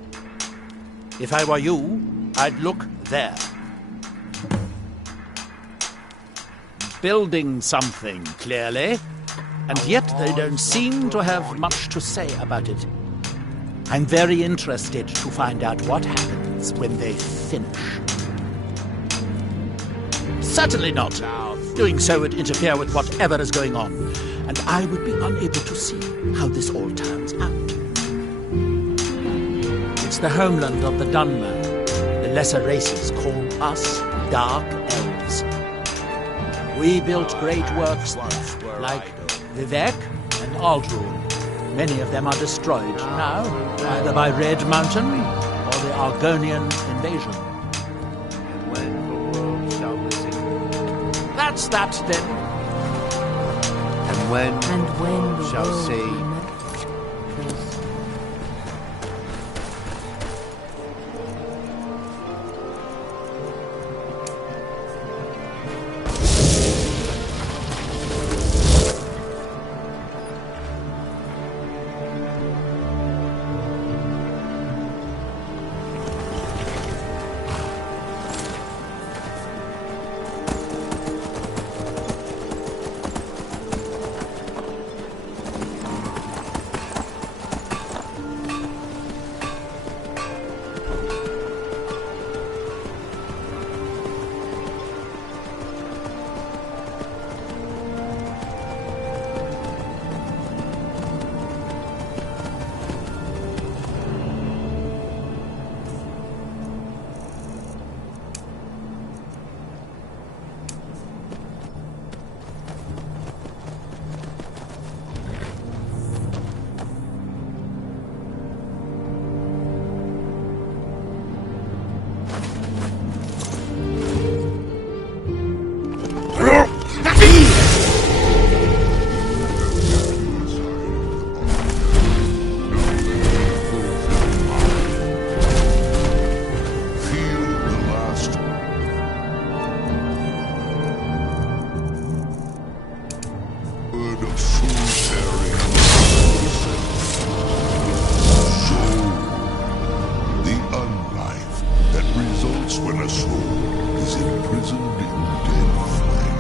If I were you, I'd look there. Building something, clearly. And yet they don't seem to have much to say about it. I'm very interested to find out what happens when they finish. Certainly not. Doing so would interfere with whatever is going on, and I would be unable to see how this all turns out. It's the homeland of the Dunmer. The lesser races call us Dark Elves. We built great works there, like Vivec and Aldrune. Many of them are destroyed now, either by Red Mountain or the Argonian invasion. That's that, then. And when the shall world see. of soul-tearing soul. The unlife that results when a soul is imprisoned in dead flesh.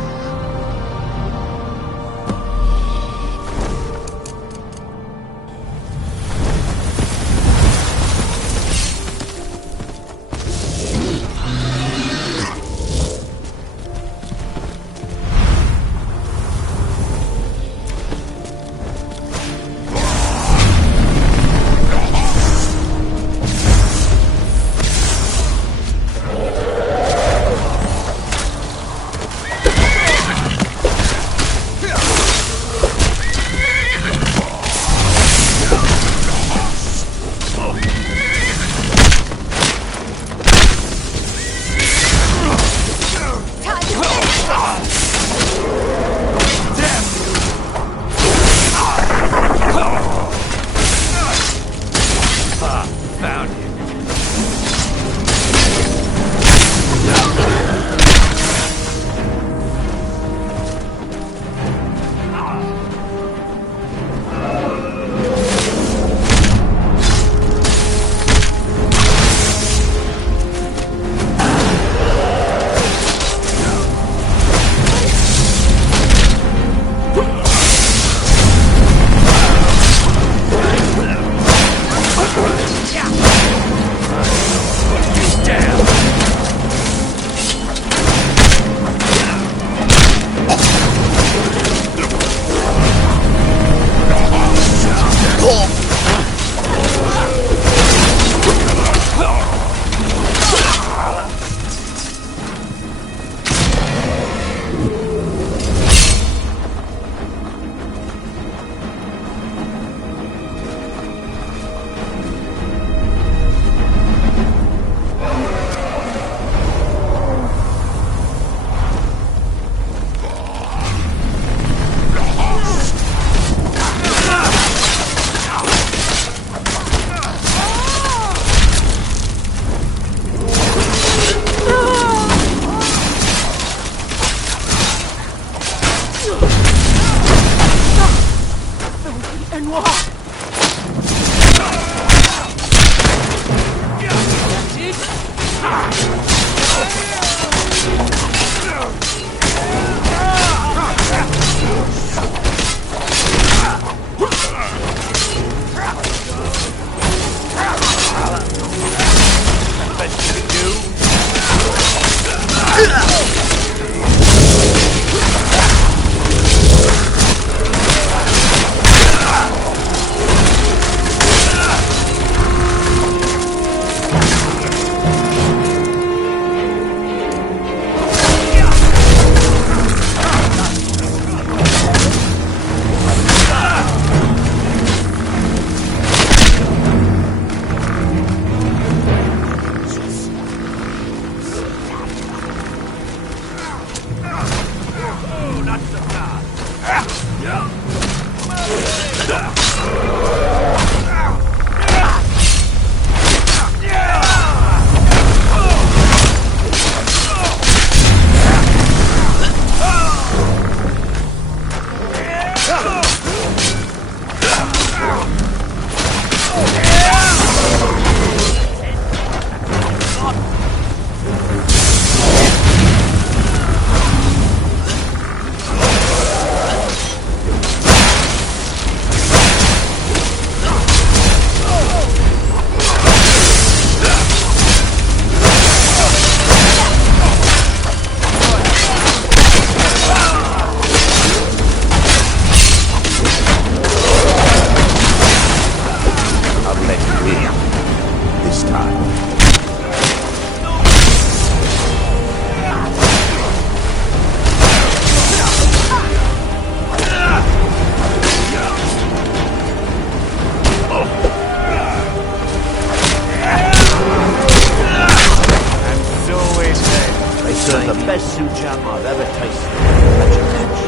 best soup jam I've ever tasted. Such a catch.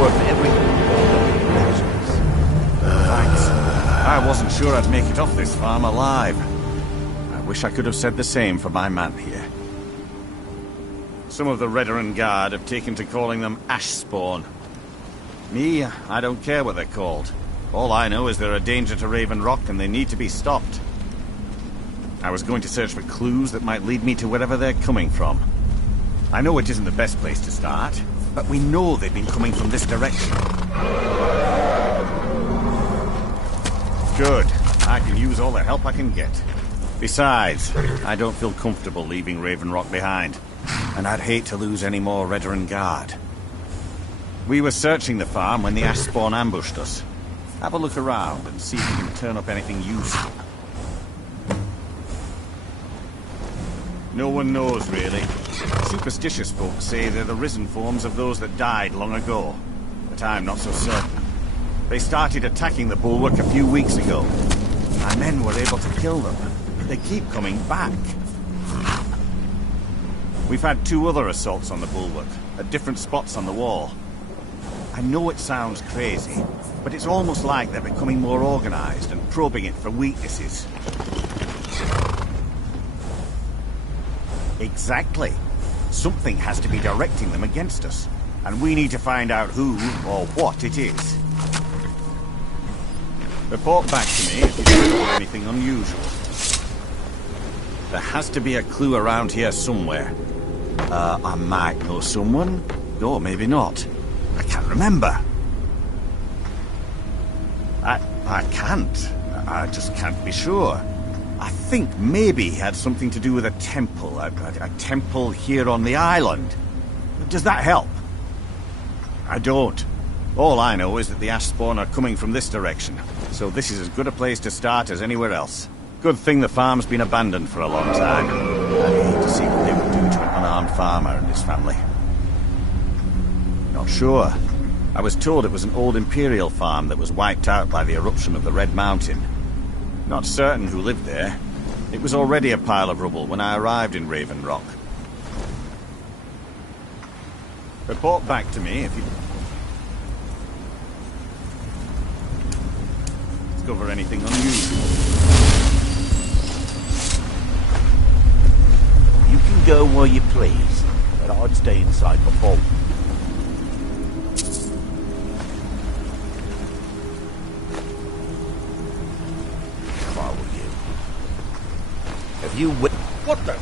Worth every Thanks. I wasn't sure I'd make it off this farm alive. I wish I could have said the same for my man here. Some of the Redoran Guard have taken to calling them Ash Spawn. Me, I don't care what they're called. All I know is they're a danger to Raven Rock and they need to be stopped. I was going to search for clues that might lead me to wherever they're coming from. I know it isn't the best place to start, but we know they've been coming from this direction. Good. I can use all the help I can get. Besides, I don't feel comfortable leaving Raven Rock behind, and I'd hate to lose any more Redoran Guard. We were searching the farm when the Ash Spawn ambushed us. Have a look around and see if you can turn up anything useful. No one knows, really. Superstitious folks say they're the risen forms of those that died long ago, but I'm not so certain. They started attacking the bulwark a few weeks ago. My men were able to kill them, but they keep coming back. We've had 2 other assaults on the bulwark, at different spots on the wall. I know it sounds crazy, but it's almost like they're becoming more organized and probing it for weaknesses. Exactly. Something has to be directing them against us, and we need to find out who or what it is. Report back to me if you discover anything unusual. There has to be a clue around here somewhere. I might know someone, or maybe not. I can't remember. I can't. I just can't be sure. I think maybe he had something to do with a temple. A temple here on the island. Does that help? I don't. All I know is that the Ash Spawn are coming from this direction, so this is as good a place to start as anywhere else. Good thing the farm's been abandoned for a long time. I'd hate to see what they would do to an unarmed farmer and his family. Not sure. I was told it was an old Imperial farm that was wiped out by the eruption of the Red Mountain. Not certain who lived there. It was already a pile of rubble when I arrived in Raven Rock. Report back to me if you discover anything unusual. You can go where you please, but I'd stay inside before. If I were you. Have you what the?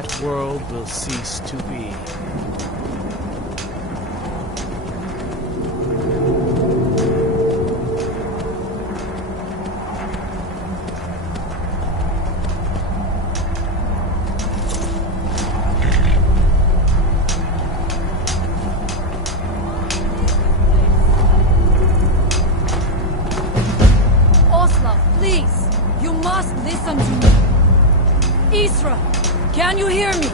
that world will cease to be. Can you hear me?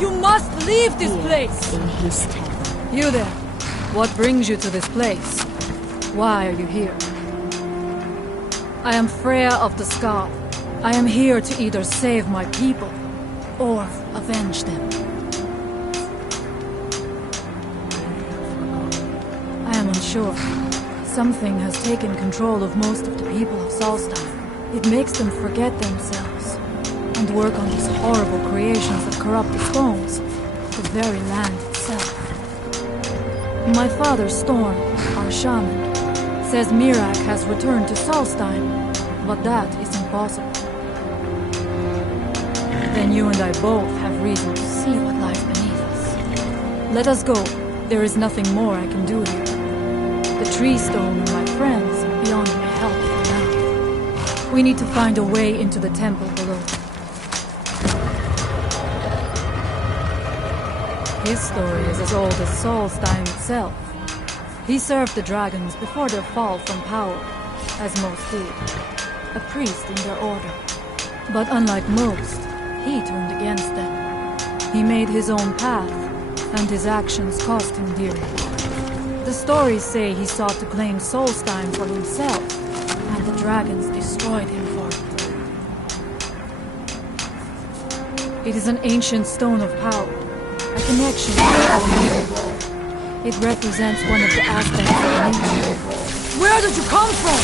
You must leave this place! In his temple. You there. What brings you to this place? Why are you here? I am Freya of the Scar. I am here to either save my people, or avenge them. I am unsure. Something has taken control of most of the people of Solstheim. It makes them forget themselves, and work on these horrible creations that corrupt the stones, the very land itself. My father, Storm, our shaman, says Miraak has returned to Solstheim, but that is impossible. Then you and I both have reason to see what lies beneath us. Let us go. There is nothing more I can do here. The tree stone and my friends beyond my help for now. We need to find a way into the temple below. His story is as old as Solstheim itself. He served the dragons before their fall from power, as most did. A priest in their order. But unlike most, he turned against them. He made his own path, and his actions cost him dearly. The stories say he sought to claim Solstheim for himself, and the dragons destroyed him for it. It is an ancient stone of power. A connection to the It represents one of the aspects of nature. Where did you come from?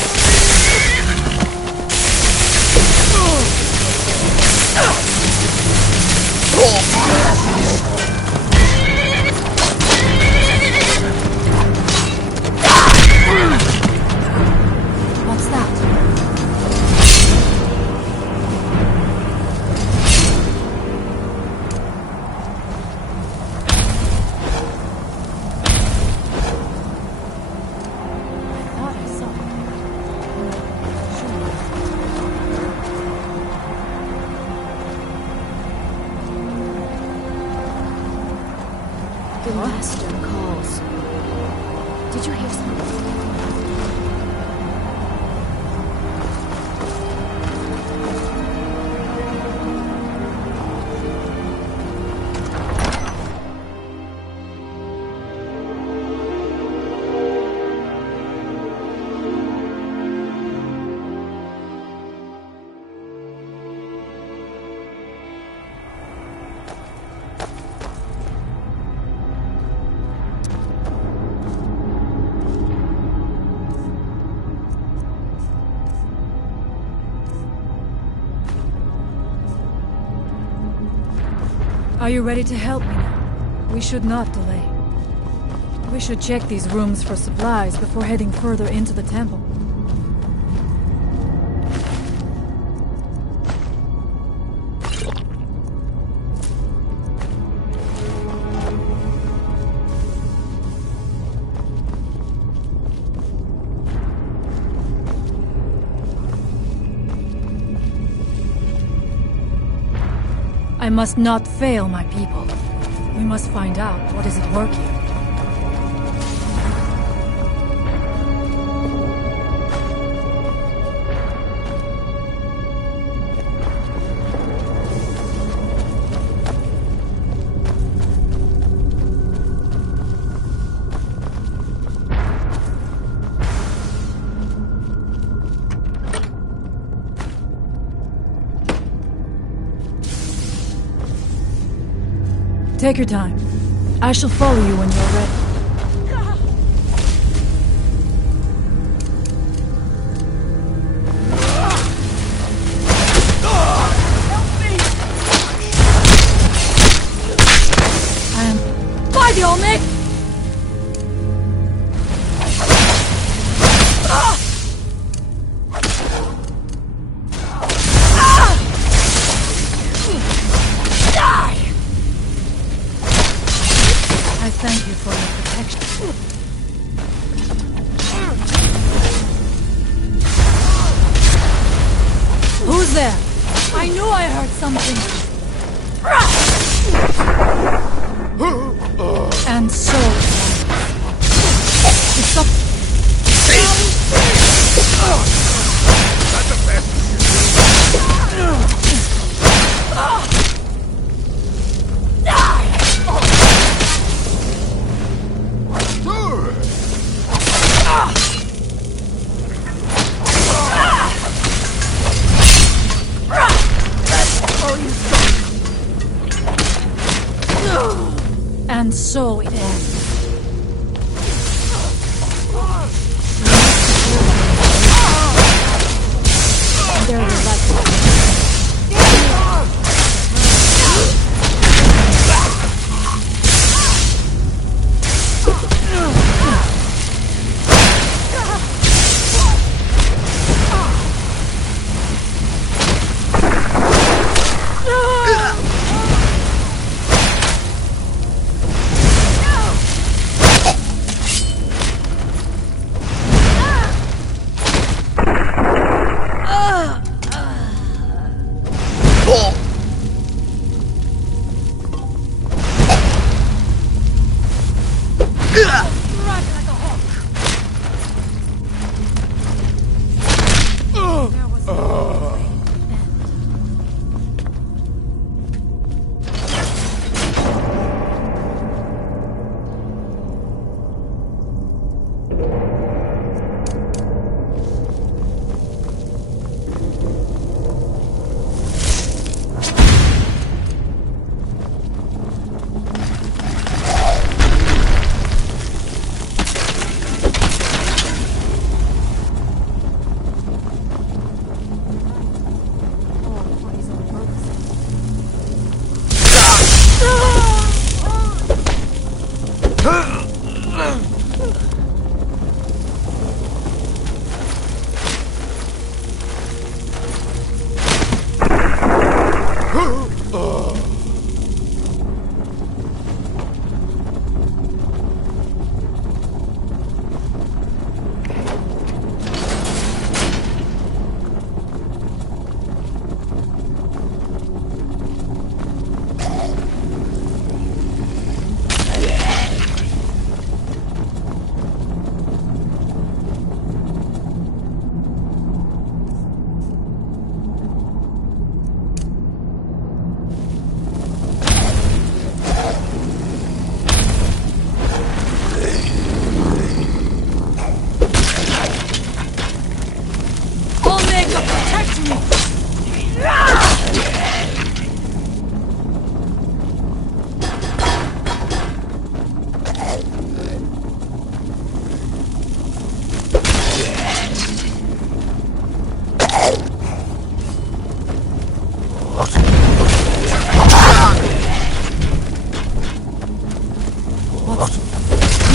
What's that? The Master calls. Did you hear something? Are you ready to help me now? We should not delay. We should check these rooms for supplies before heading further into the temple. I must not fail my people. We must find out what is at work here. Take your time. I shall follow you when you're ready. I am by the Olmec! something. And so it's up. And so it ends. There you like it.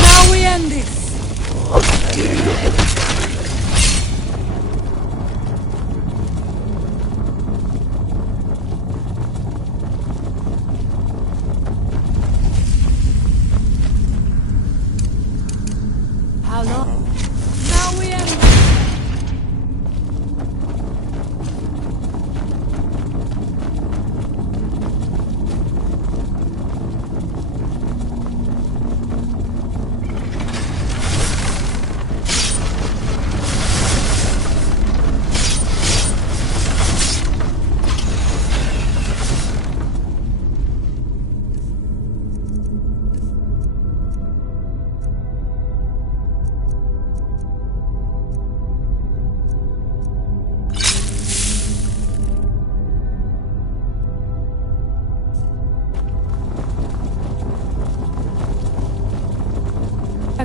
Now we end this. How long? Now we end this.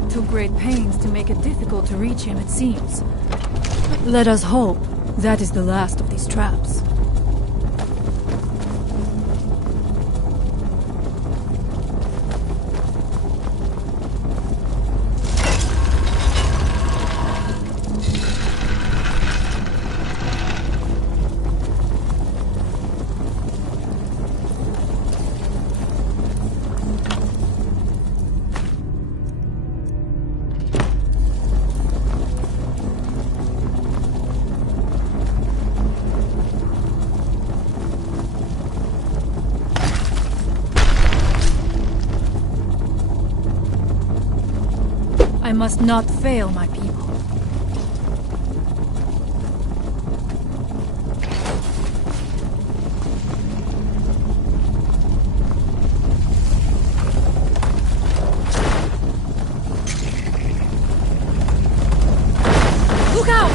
Took great pains to make it difficult to reach him, it seems. Let us hope that is the last of these traps. I must not fail my people. Look out!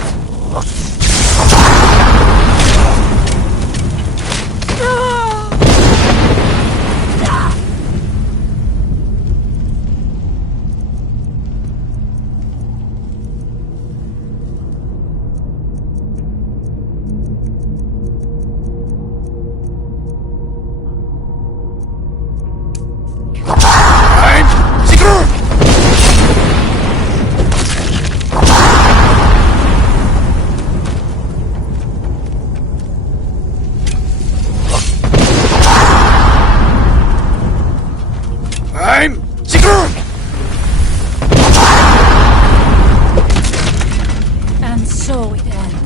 And so it ends.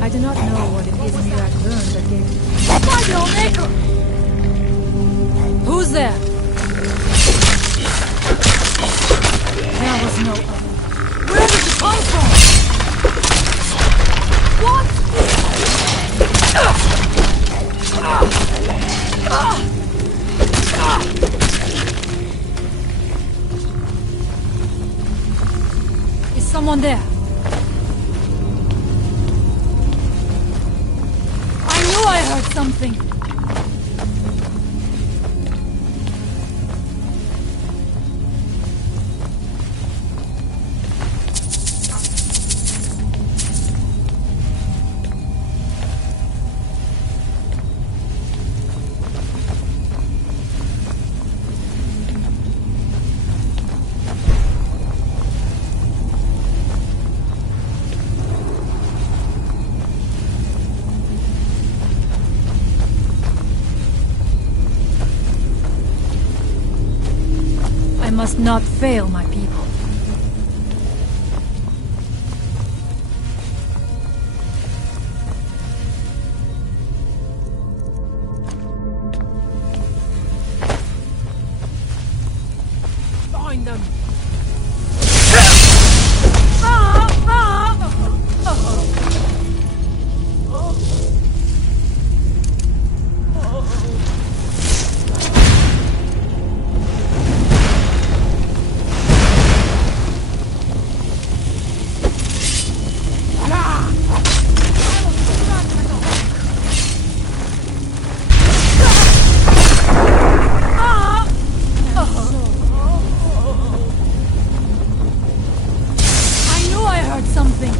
I do not know what it is Miraak learned that gave me. Who's there? There was no other. Where did you come from? What? Is someone there? I heard something. I must not fail my people. Find them! Something.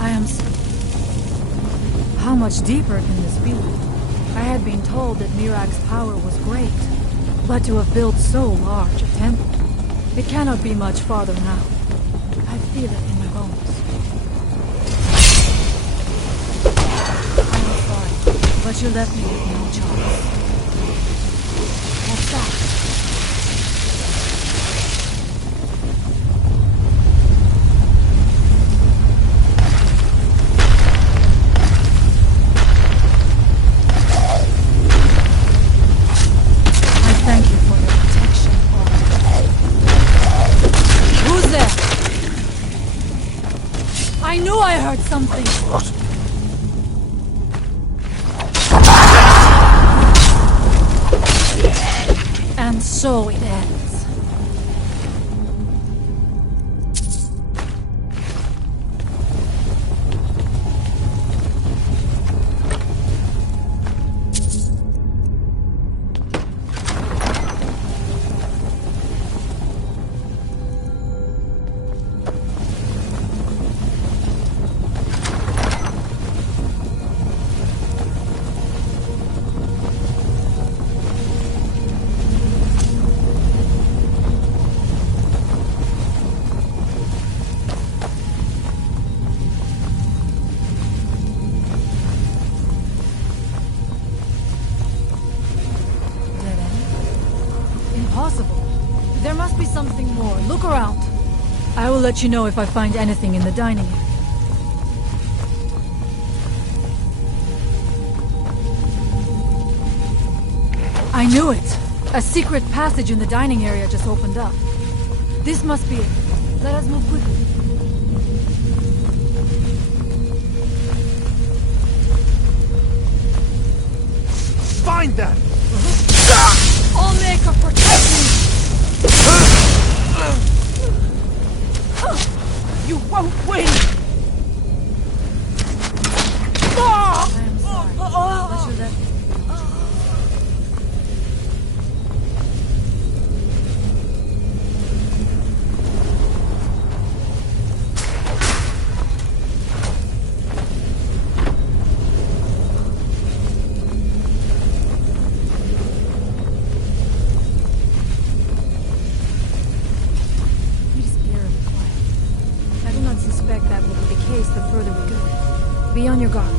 I am... How much deeper can this be? I had been told that Miraak's power was great, but to have built so large a temple, it cannot be much farther now. I feel it in my bones. I am sorry, but you left me with no choice. What's that? I knew I heard something. What? And so it ends. something more. Look around. I will let you know if I find anything in the dining area. I knew it! A secret passage in the dining area just opened up. This must be it. Let us move quickly. Find them! Allmaker, protect me! You won't win! I am sorry. Let your left. Be on your guard.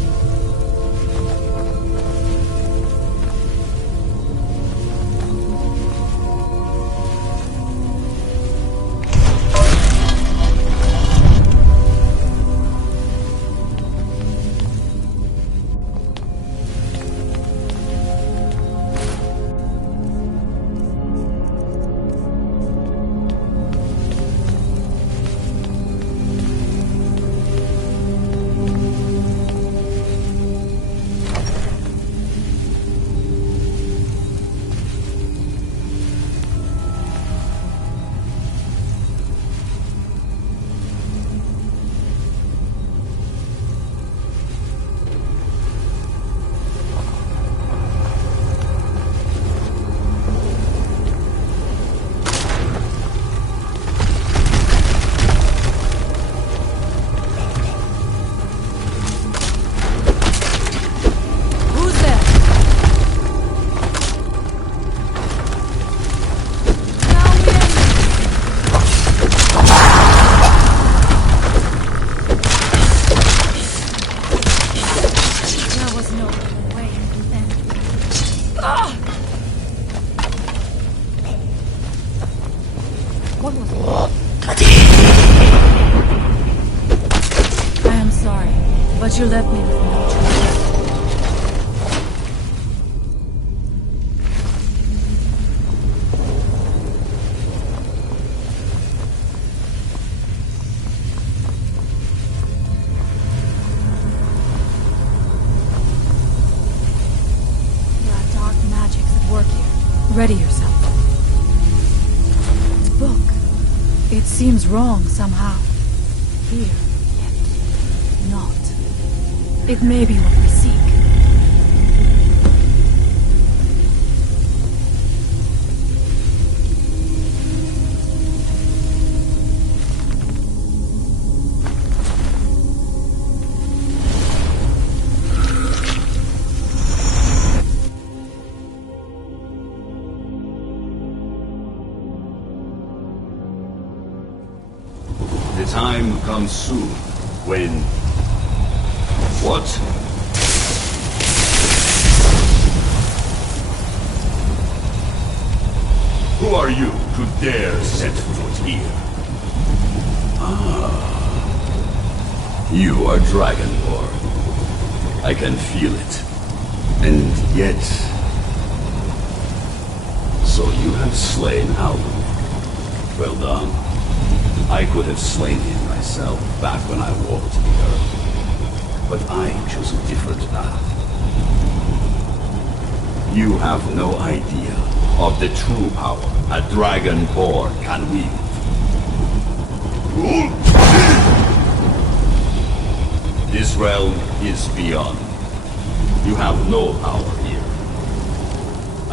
You left me with no choice. There are dark magics at work here. Ready yourself. This book. It seems wrong somehow. Here, yet not. It may be what we seek. The time comes soon when... What? Who are you to dare set foot here? Ah. You are Dragonborn. I can feel it. And yet... So you have slain Alden. Well done. I could have slain him myself back when I walked the earth. But I chose a different path. You have no idea of the true power a Dragonborn can wield. This realm is beyond. You have no power here.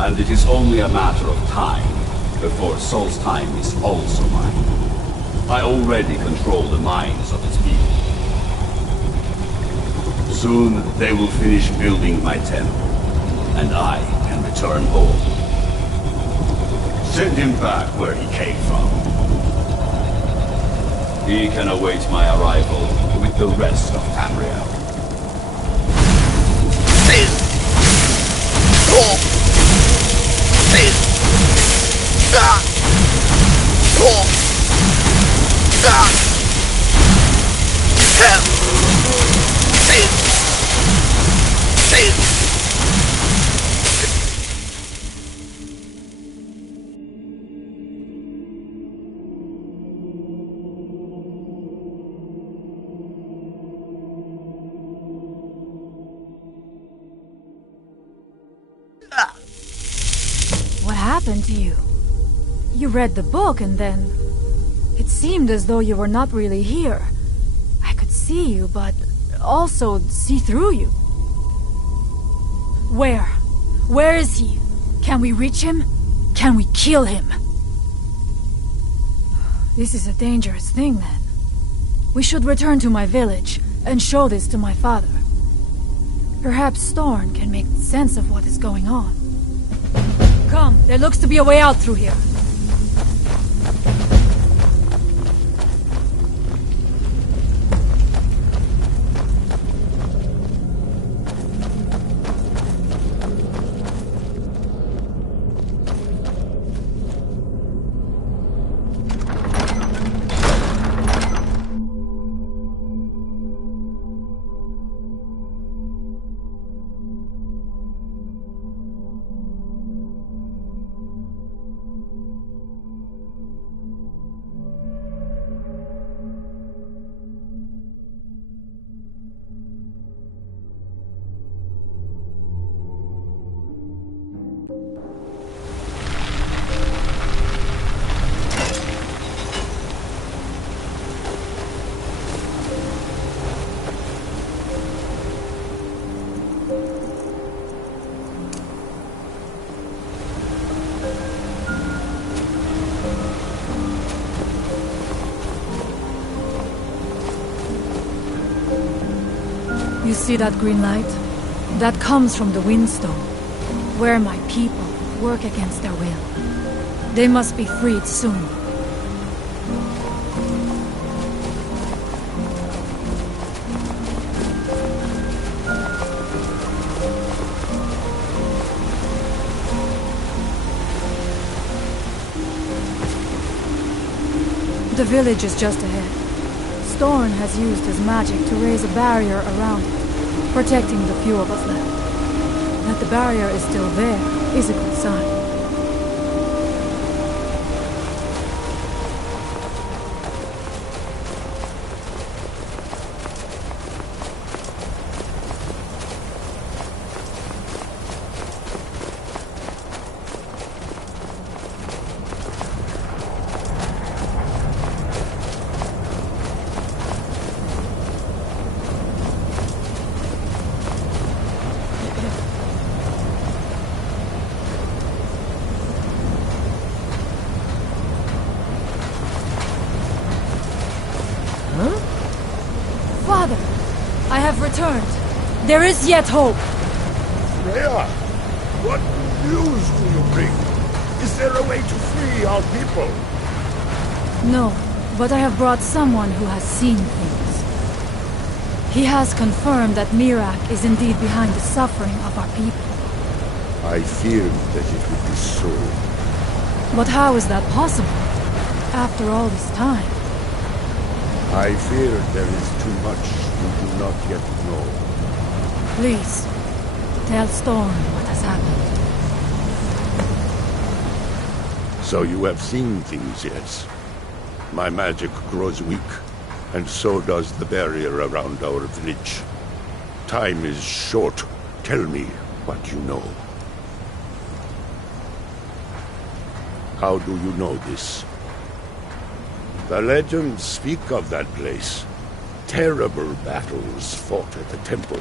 And it is only a matter of time before Solstheim is also mine. I already control the minds of its people. Soon they will finish building my temple, and I can return home. Send him back where he came from. He can await my arrival with the rest of Tamriel. happened to you? You read the book and then... It seemed as though you were not really here. I could see you, but also see through you. Where? Where is he? Can we reach him? Can we kill him? This is a dangerous thing, then. We should return to my village and show this to my father. Perhaps Storn can make sense of what is going on. Come, there looks to be a way out through here. You see that green light? That comes from the Windstone, where my people work against their will. They must be freed soon. The village is just ahead. Storn has used his magic to raise a barrier around it, protecting the few of us left. That the barrier is still there is a good sign. Father, I have returned. There is yet hope. Freya, what news do you bring? Is there a way to free our people? No, but I have brought someone who has seen things. He has confirmed that Miraak is indeed behind the suffering of our people. I feared that it would be so. But how is that possible? After all this time? I fear there is too much we do not yet know. Please, tell Storm what has happened. So you have seen things yet? My magic grows weak, and so does the barrier around our village. Time is short. Tell me what you know. How do you know this? The legends speak of that place. Terrible battles fought at the temple.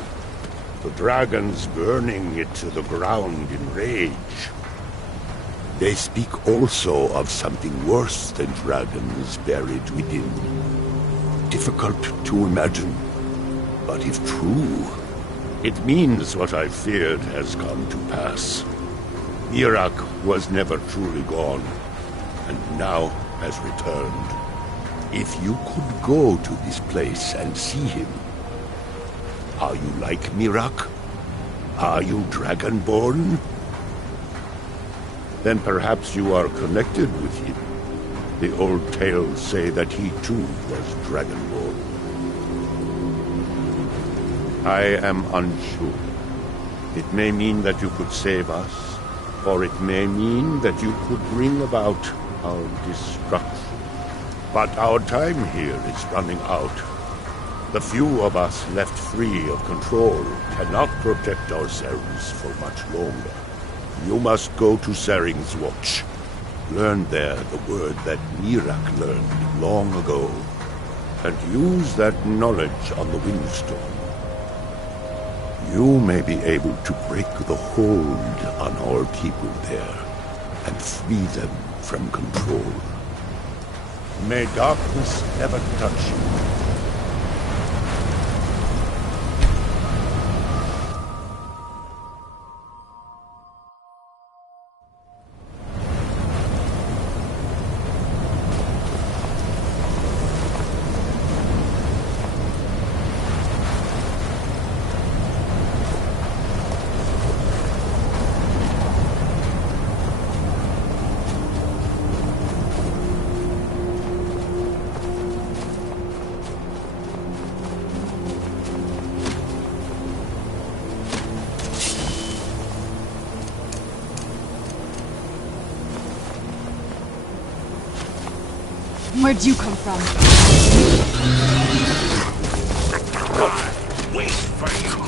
The dragons burning it to the ground in rage. They speak also of something worse than dragons buried within. Difficult to imagine, but if true, it means what I feared has come to pass. Miraak was never truly gone, and now has returned. If you could go to this place and see him, are you like Miraak? Are you Dragonborn? Then perhaps you are connected with him. The old tales say that he too was Dragonborn. I am unsure. It may mean that you could save us, or it may mean that you could bring about our destruction. But our time here is running out. The few of us left free of control cannot protect ourselves for much longer. You must go to Saring's Watch. Learn there the word that Miraak learned long ago, and use that knowledge on the Windstorm. You may be able to break the hold on our people there, and free them from control. May darkness never touch you. Where'd you come from? Wait for you.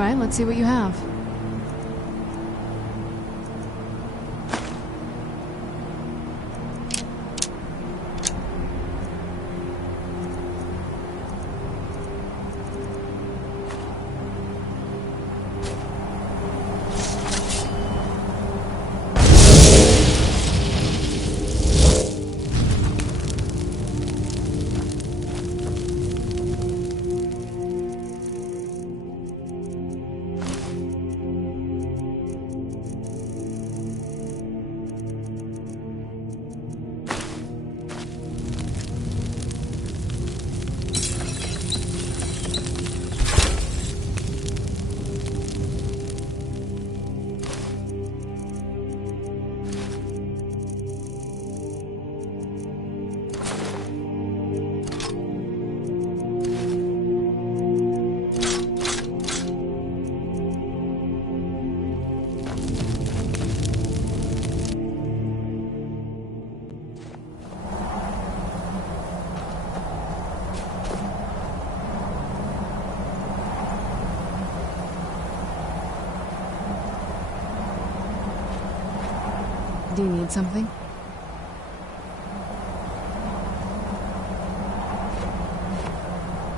Alright, let's see what you have. Do you need something?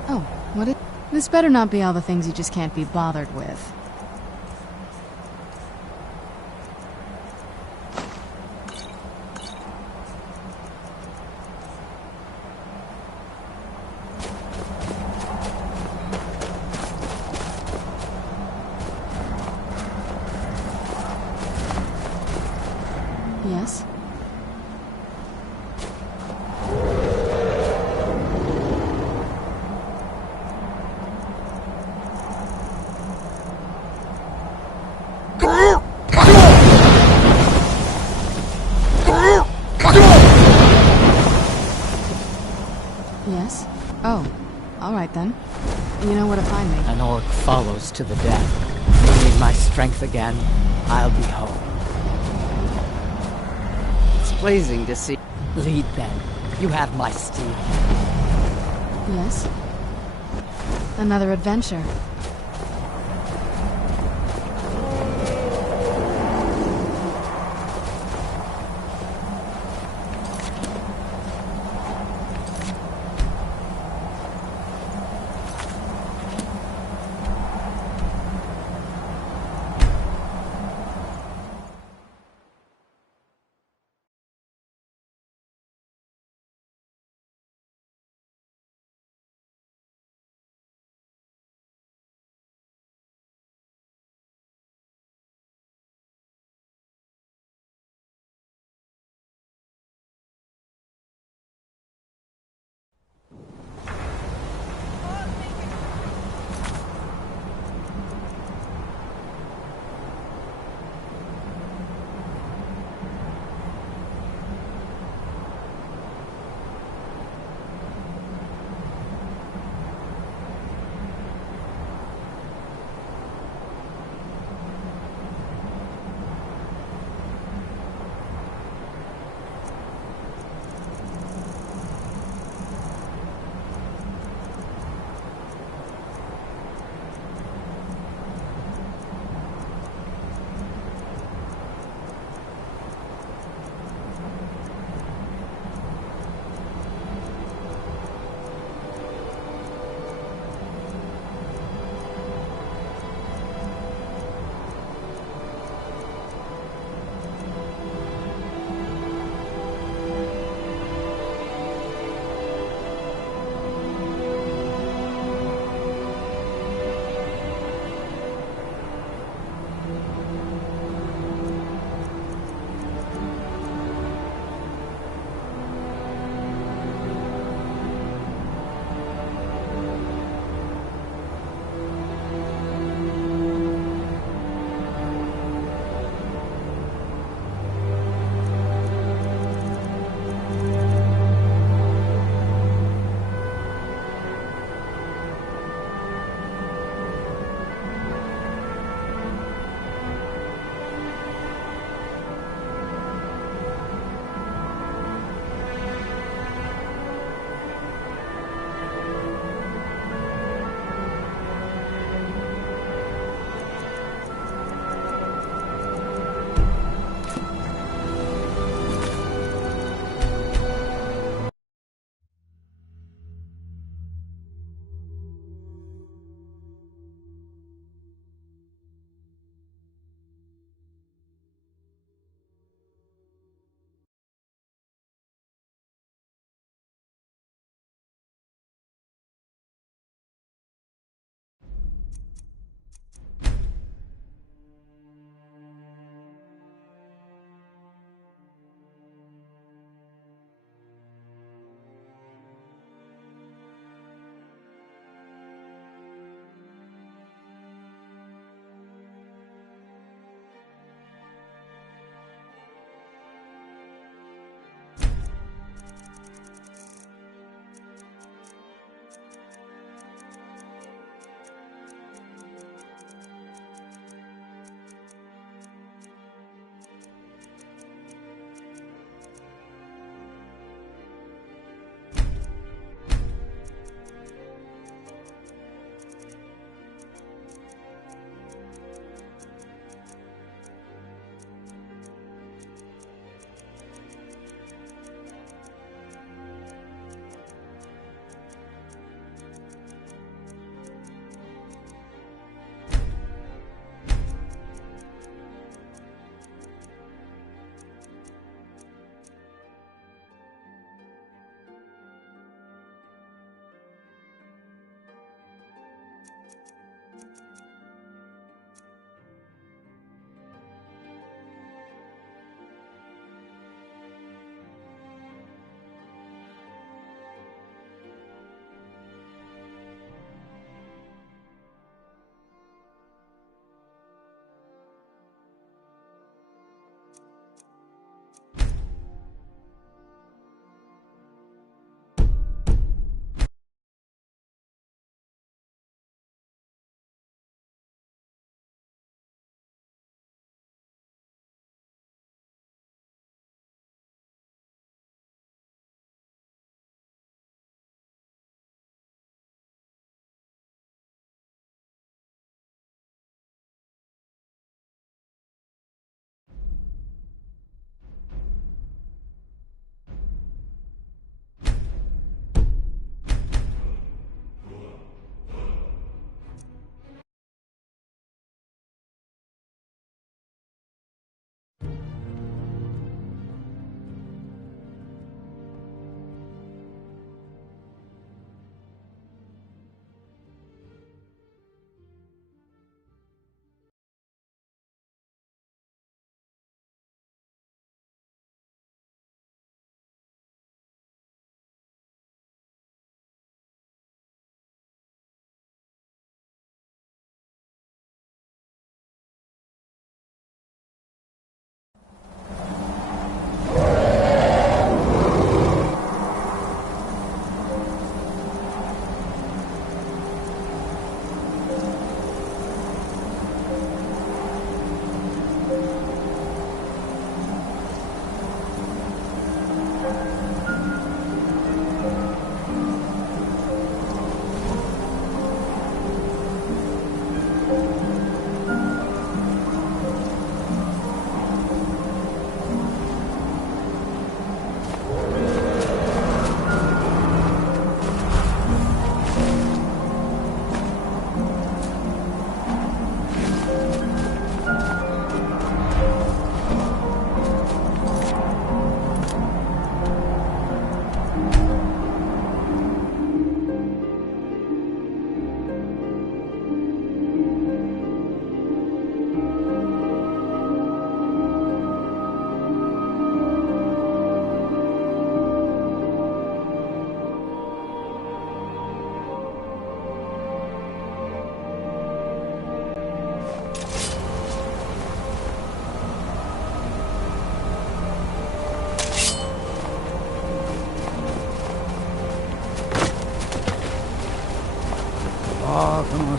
Oh, what is... This better not be all the things you just can't be bothered with. Yes? Yes? Oh, alright then. You know where to find me. An orc follows to the death. You need my strength again, I'll be home. It's pleasing to see. Lead then. You have my steed. Yes? Another adventure.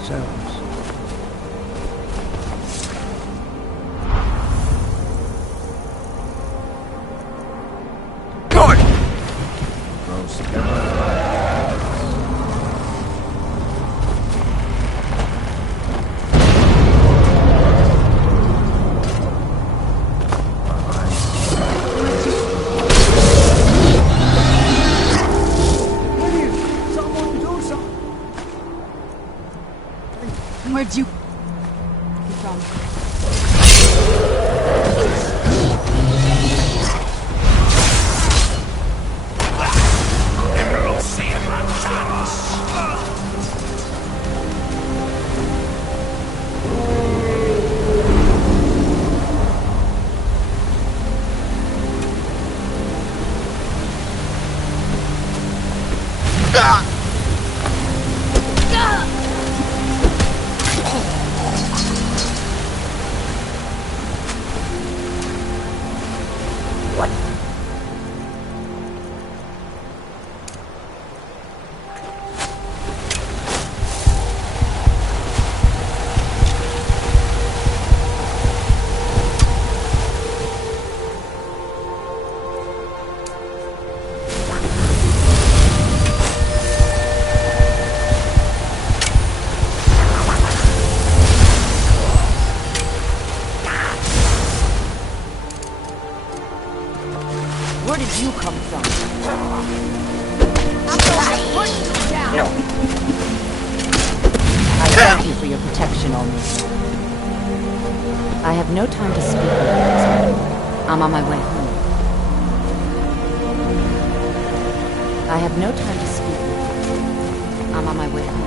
themselves. Most Where'd you... from? Where did you come from? I thank you for your protection on me. I have no time to speak with you. I'm on my way home. I have no time to speak with you. I'm on my way home.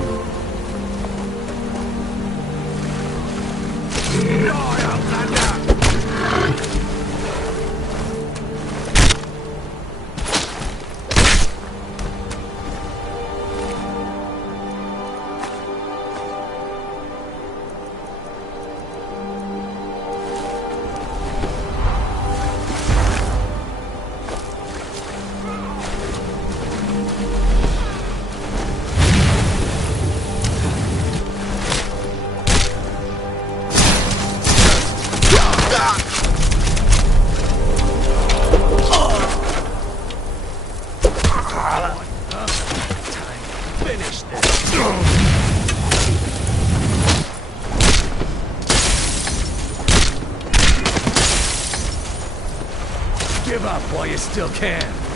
Finish this. Give up while you still can.